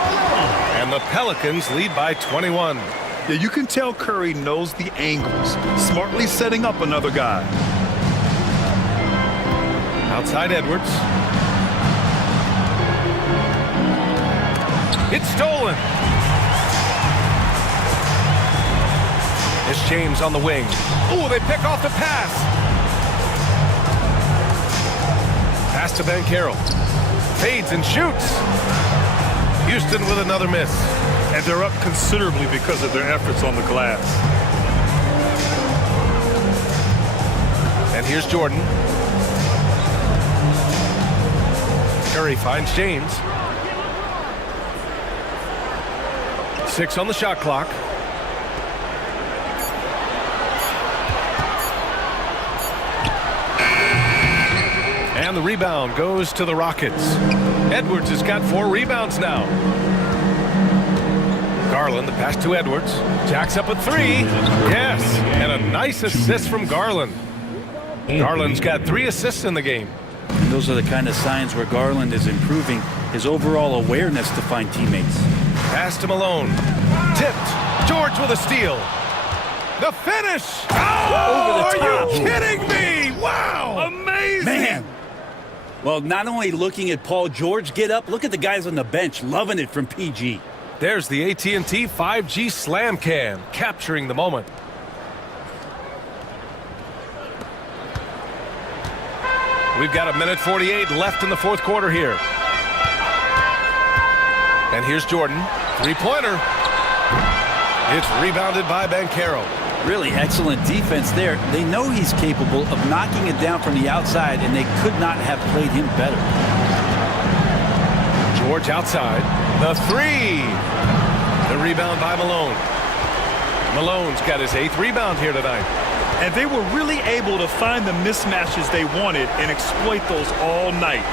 And the Pelicans lead by 21. Yeah, you can tell Curry knows the angles. Smartly setting up another guy. Outside Edwards. It's stolen. It's James on the wing. Ooh, they pick off the pass. Pass to Banchero. Fades and shoots. Houston with another miss. And they're up considerably because of their efforts on the glass. And here's Jordan. Curry finds James. 6 on the shot clock. And the rebound goes to the Rockets. Edwards has got 4 rebounds now. Garland, the pass to Edwards. Jacks up a 3. Yes, and a nice assist from Garland. Garland's got 3 assists in the game. And those are the kind of signs where Garland is improving his overall awareness to find teammates. Pass to Malone. Tipped. George with a steal. The finish. Oh, Over the top. Are you kidding me? Wow. Amazing. Man. Well, not only looking at Paul George get up, look at the guys on the bench loving it from PG. There's the AT&T 5G Slam Cam, capturing the moment. We've got 1:48 left in the fourth quarter here. And here's Jordan. 3-pointer. It's rebounded by Banchero. Really excellent defense there. They know he's capable of knocking it down from the outside, and they could not have played him better. George outside. The 3. The rebound by Malone. Malone's got his 8th rebound here tonight. And they were really able to find the mismatches they wanted and exploit those all night.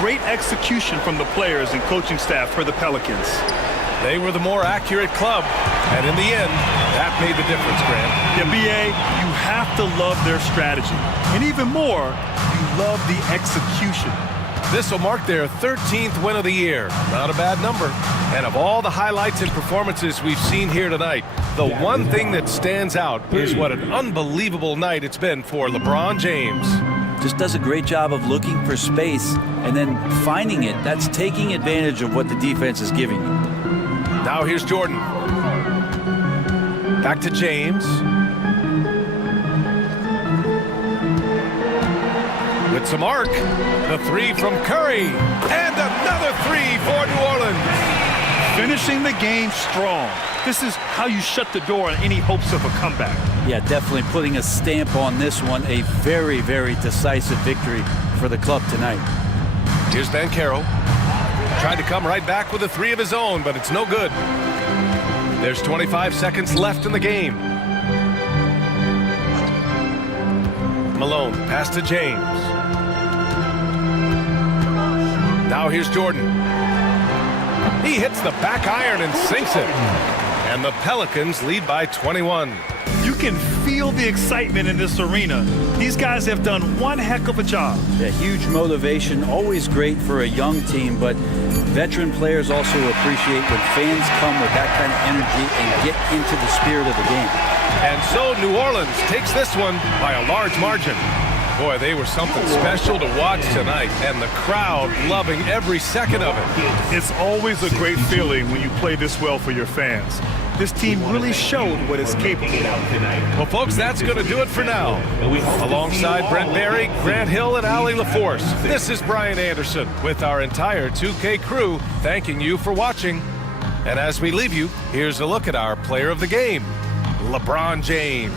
Great execution from the players and coaching staff for the Pelicans. They were the more accurate club, and in the end, that made the difference, Grant. Yeah, B.A., you have to love their strategy. And even more, you love the execution. This will mark their 13th win of the year. Not a bad number. And of all the highlights and performances we've seen here tonight, the one thing that stands out is what an unbelievable night it's been for LeBron James. Just does a great job of looking for space and then finding it. That's taking advantage of what the defense is giving you. Now here's Jordan. Back to James. With some arc. The 3 from Curry. And another 3 for New Orleans. Finishing the game strong. This is how you shut the door on any hopes of a comeback. Yeah, definitely putting a stamp on this one. A very, very decisive victory for the club tonight. Here's Banchero. Tried to come right back with a 3 of his own, but it's no good. There's 25 seconds left in the game. Malone, pass to James. Now here's Jordan. He hits the back iron and sinks it. And the Pelicans lead by 21. You can feel the excitement in this arena. These guys have done one heck of a job. Yeah, huge motivation, always great for a young team, but veteran players also appreciate when fans come with that kind of energy and get into the spirit of the game. And so New Orleans takes this one by a large margin. Boy, they were something special to watch tonight, and the crowd loving every second of it. It's always a great feeling when you play this well for your fans. This team really showed what it's capable of. Well, folks, that's going to do it for now. Alongside Brent Barry, Grant Hill, and Allie LaForce, this is Brian Anderson with our entire 2K crew thanking you for watching. And as we leave you, here's a look at our player of the game, LeBron James.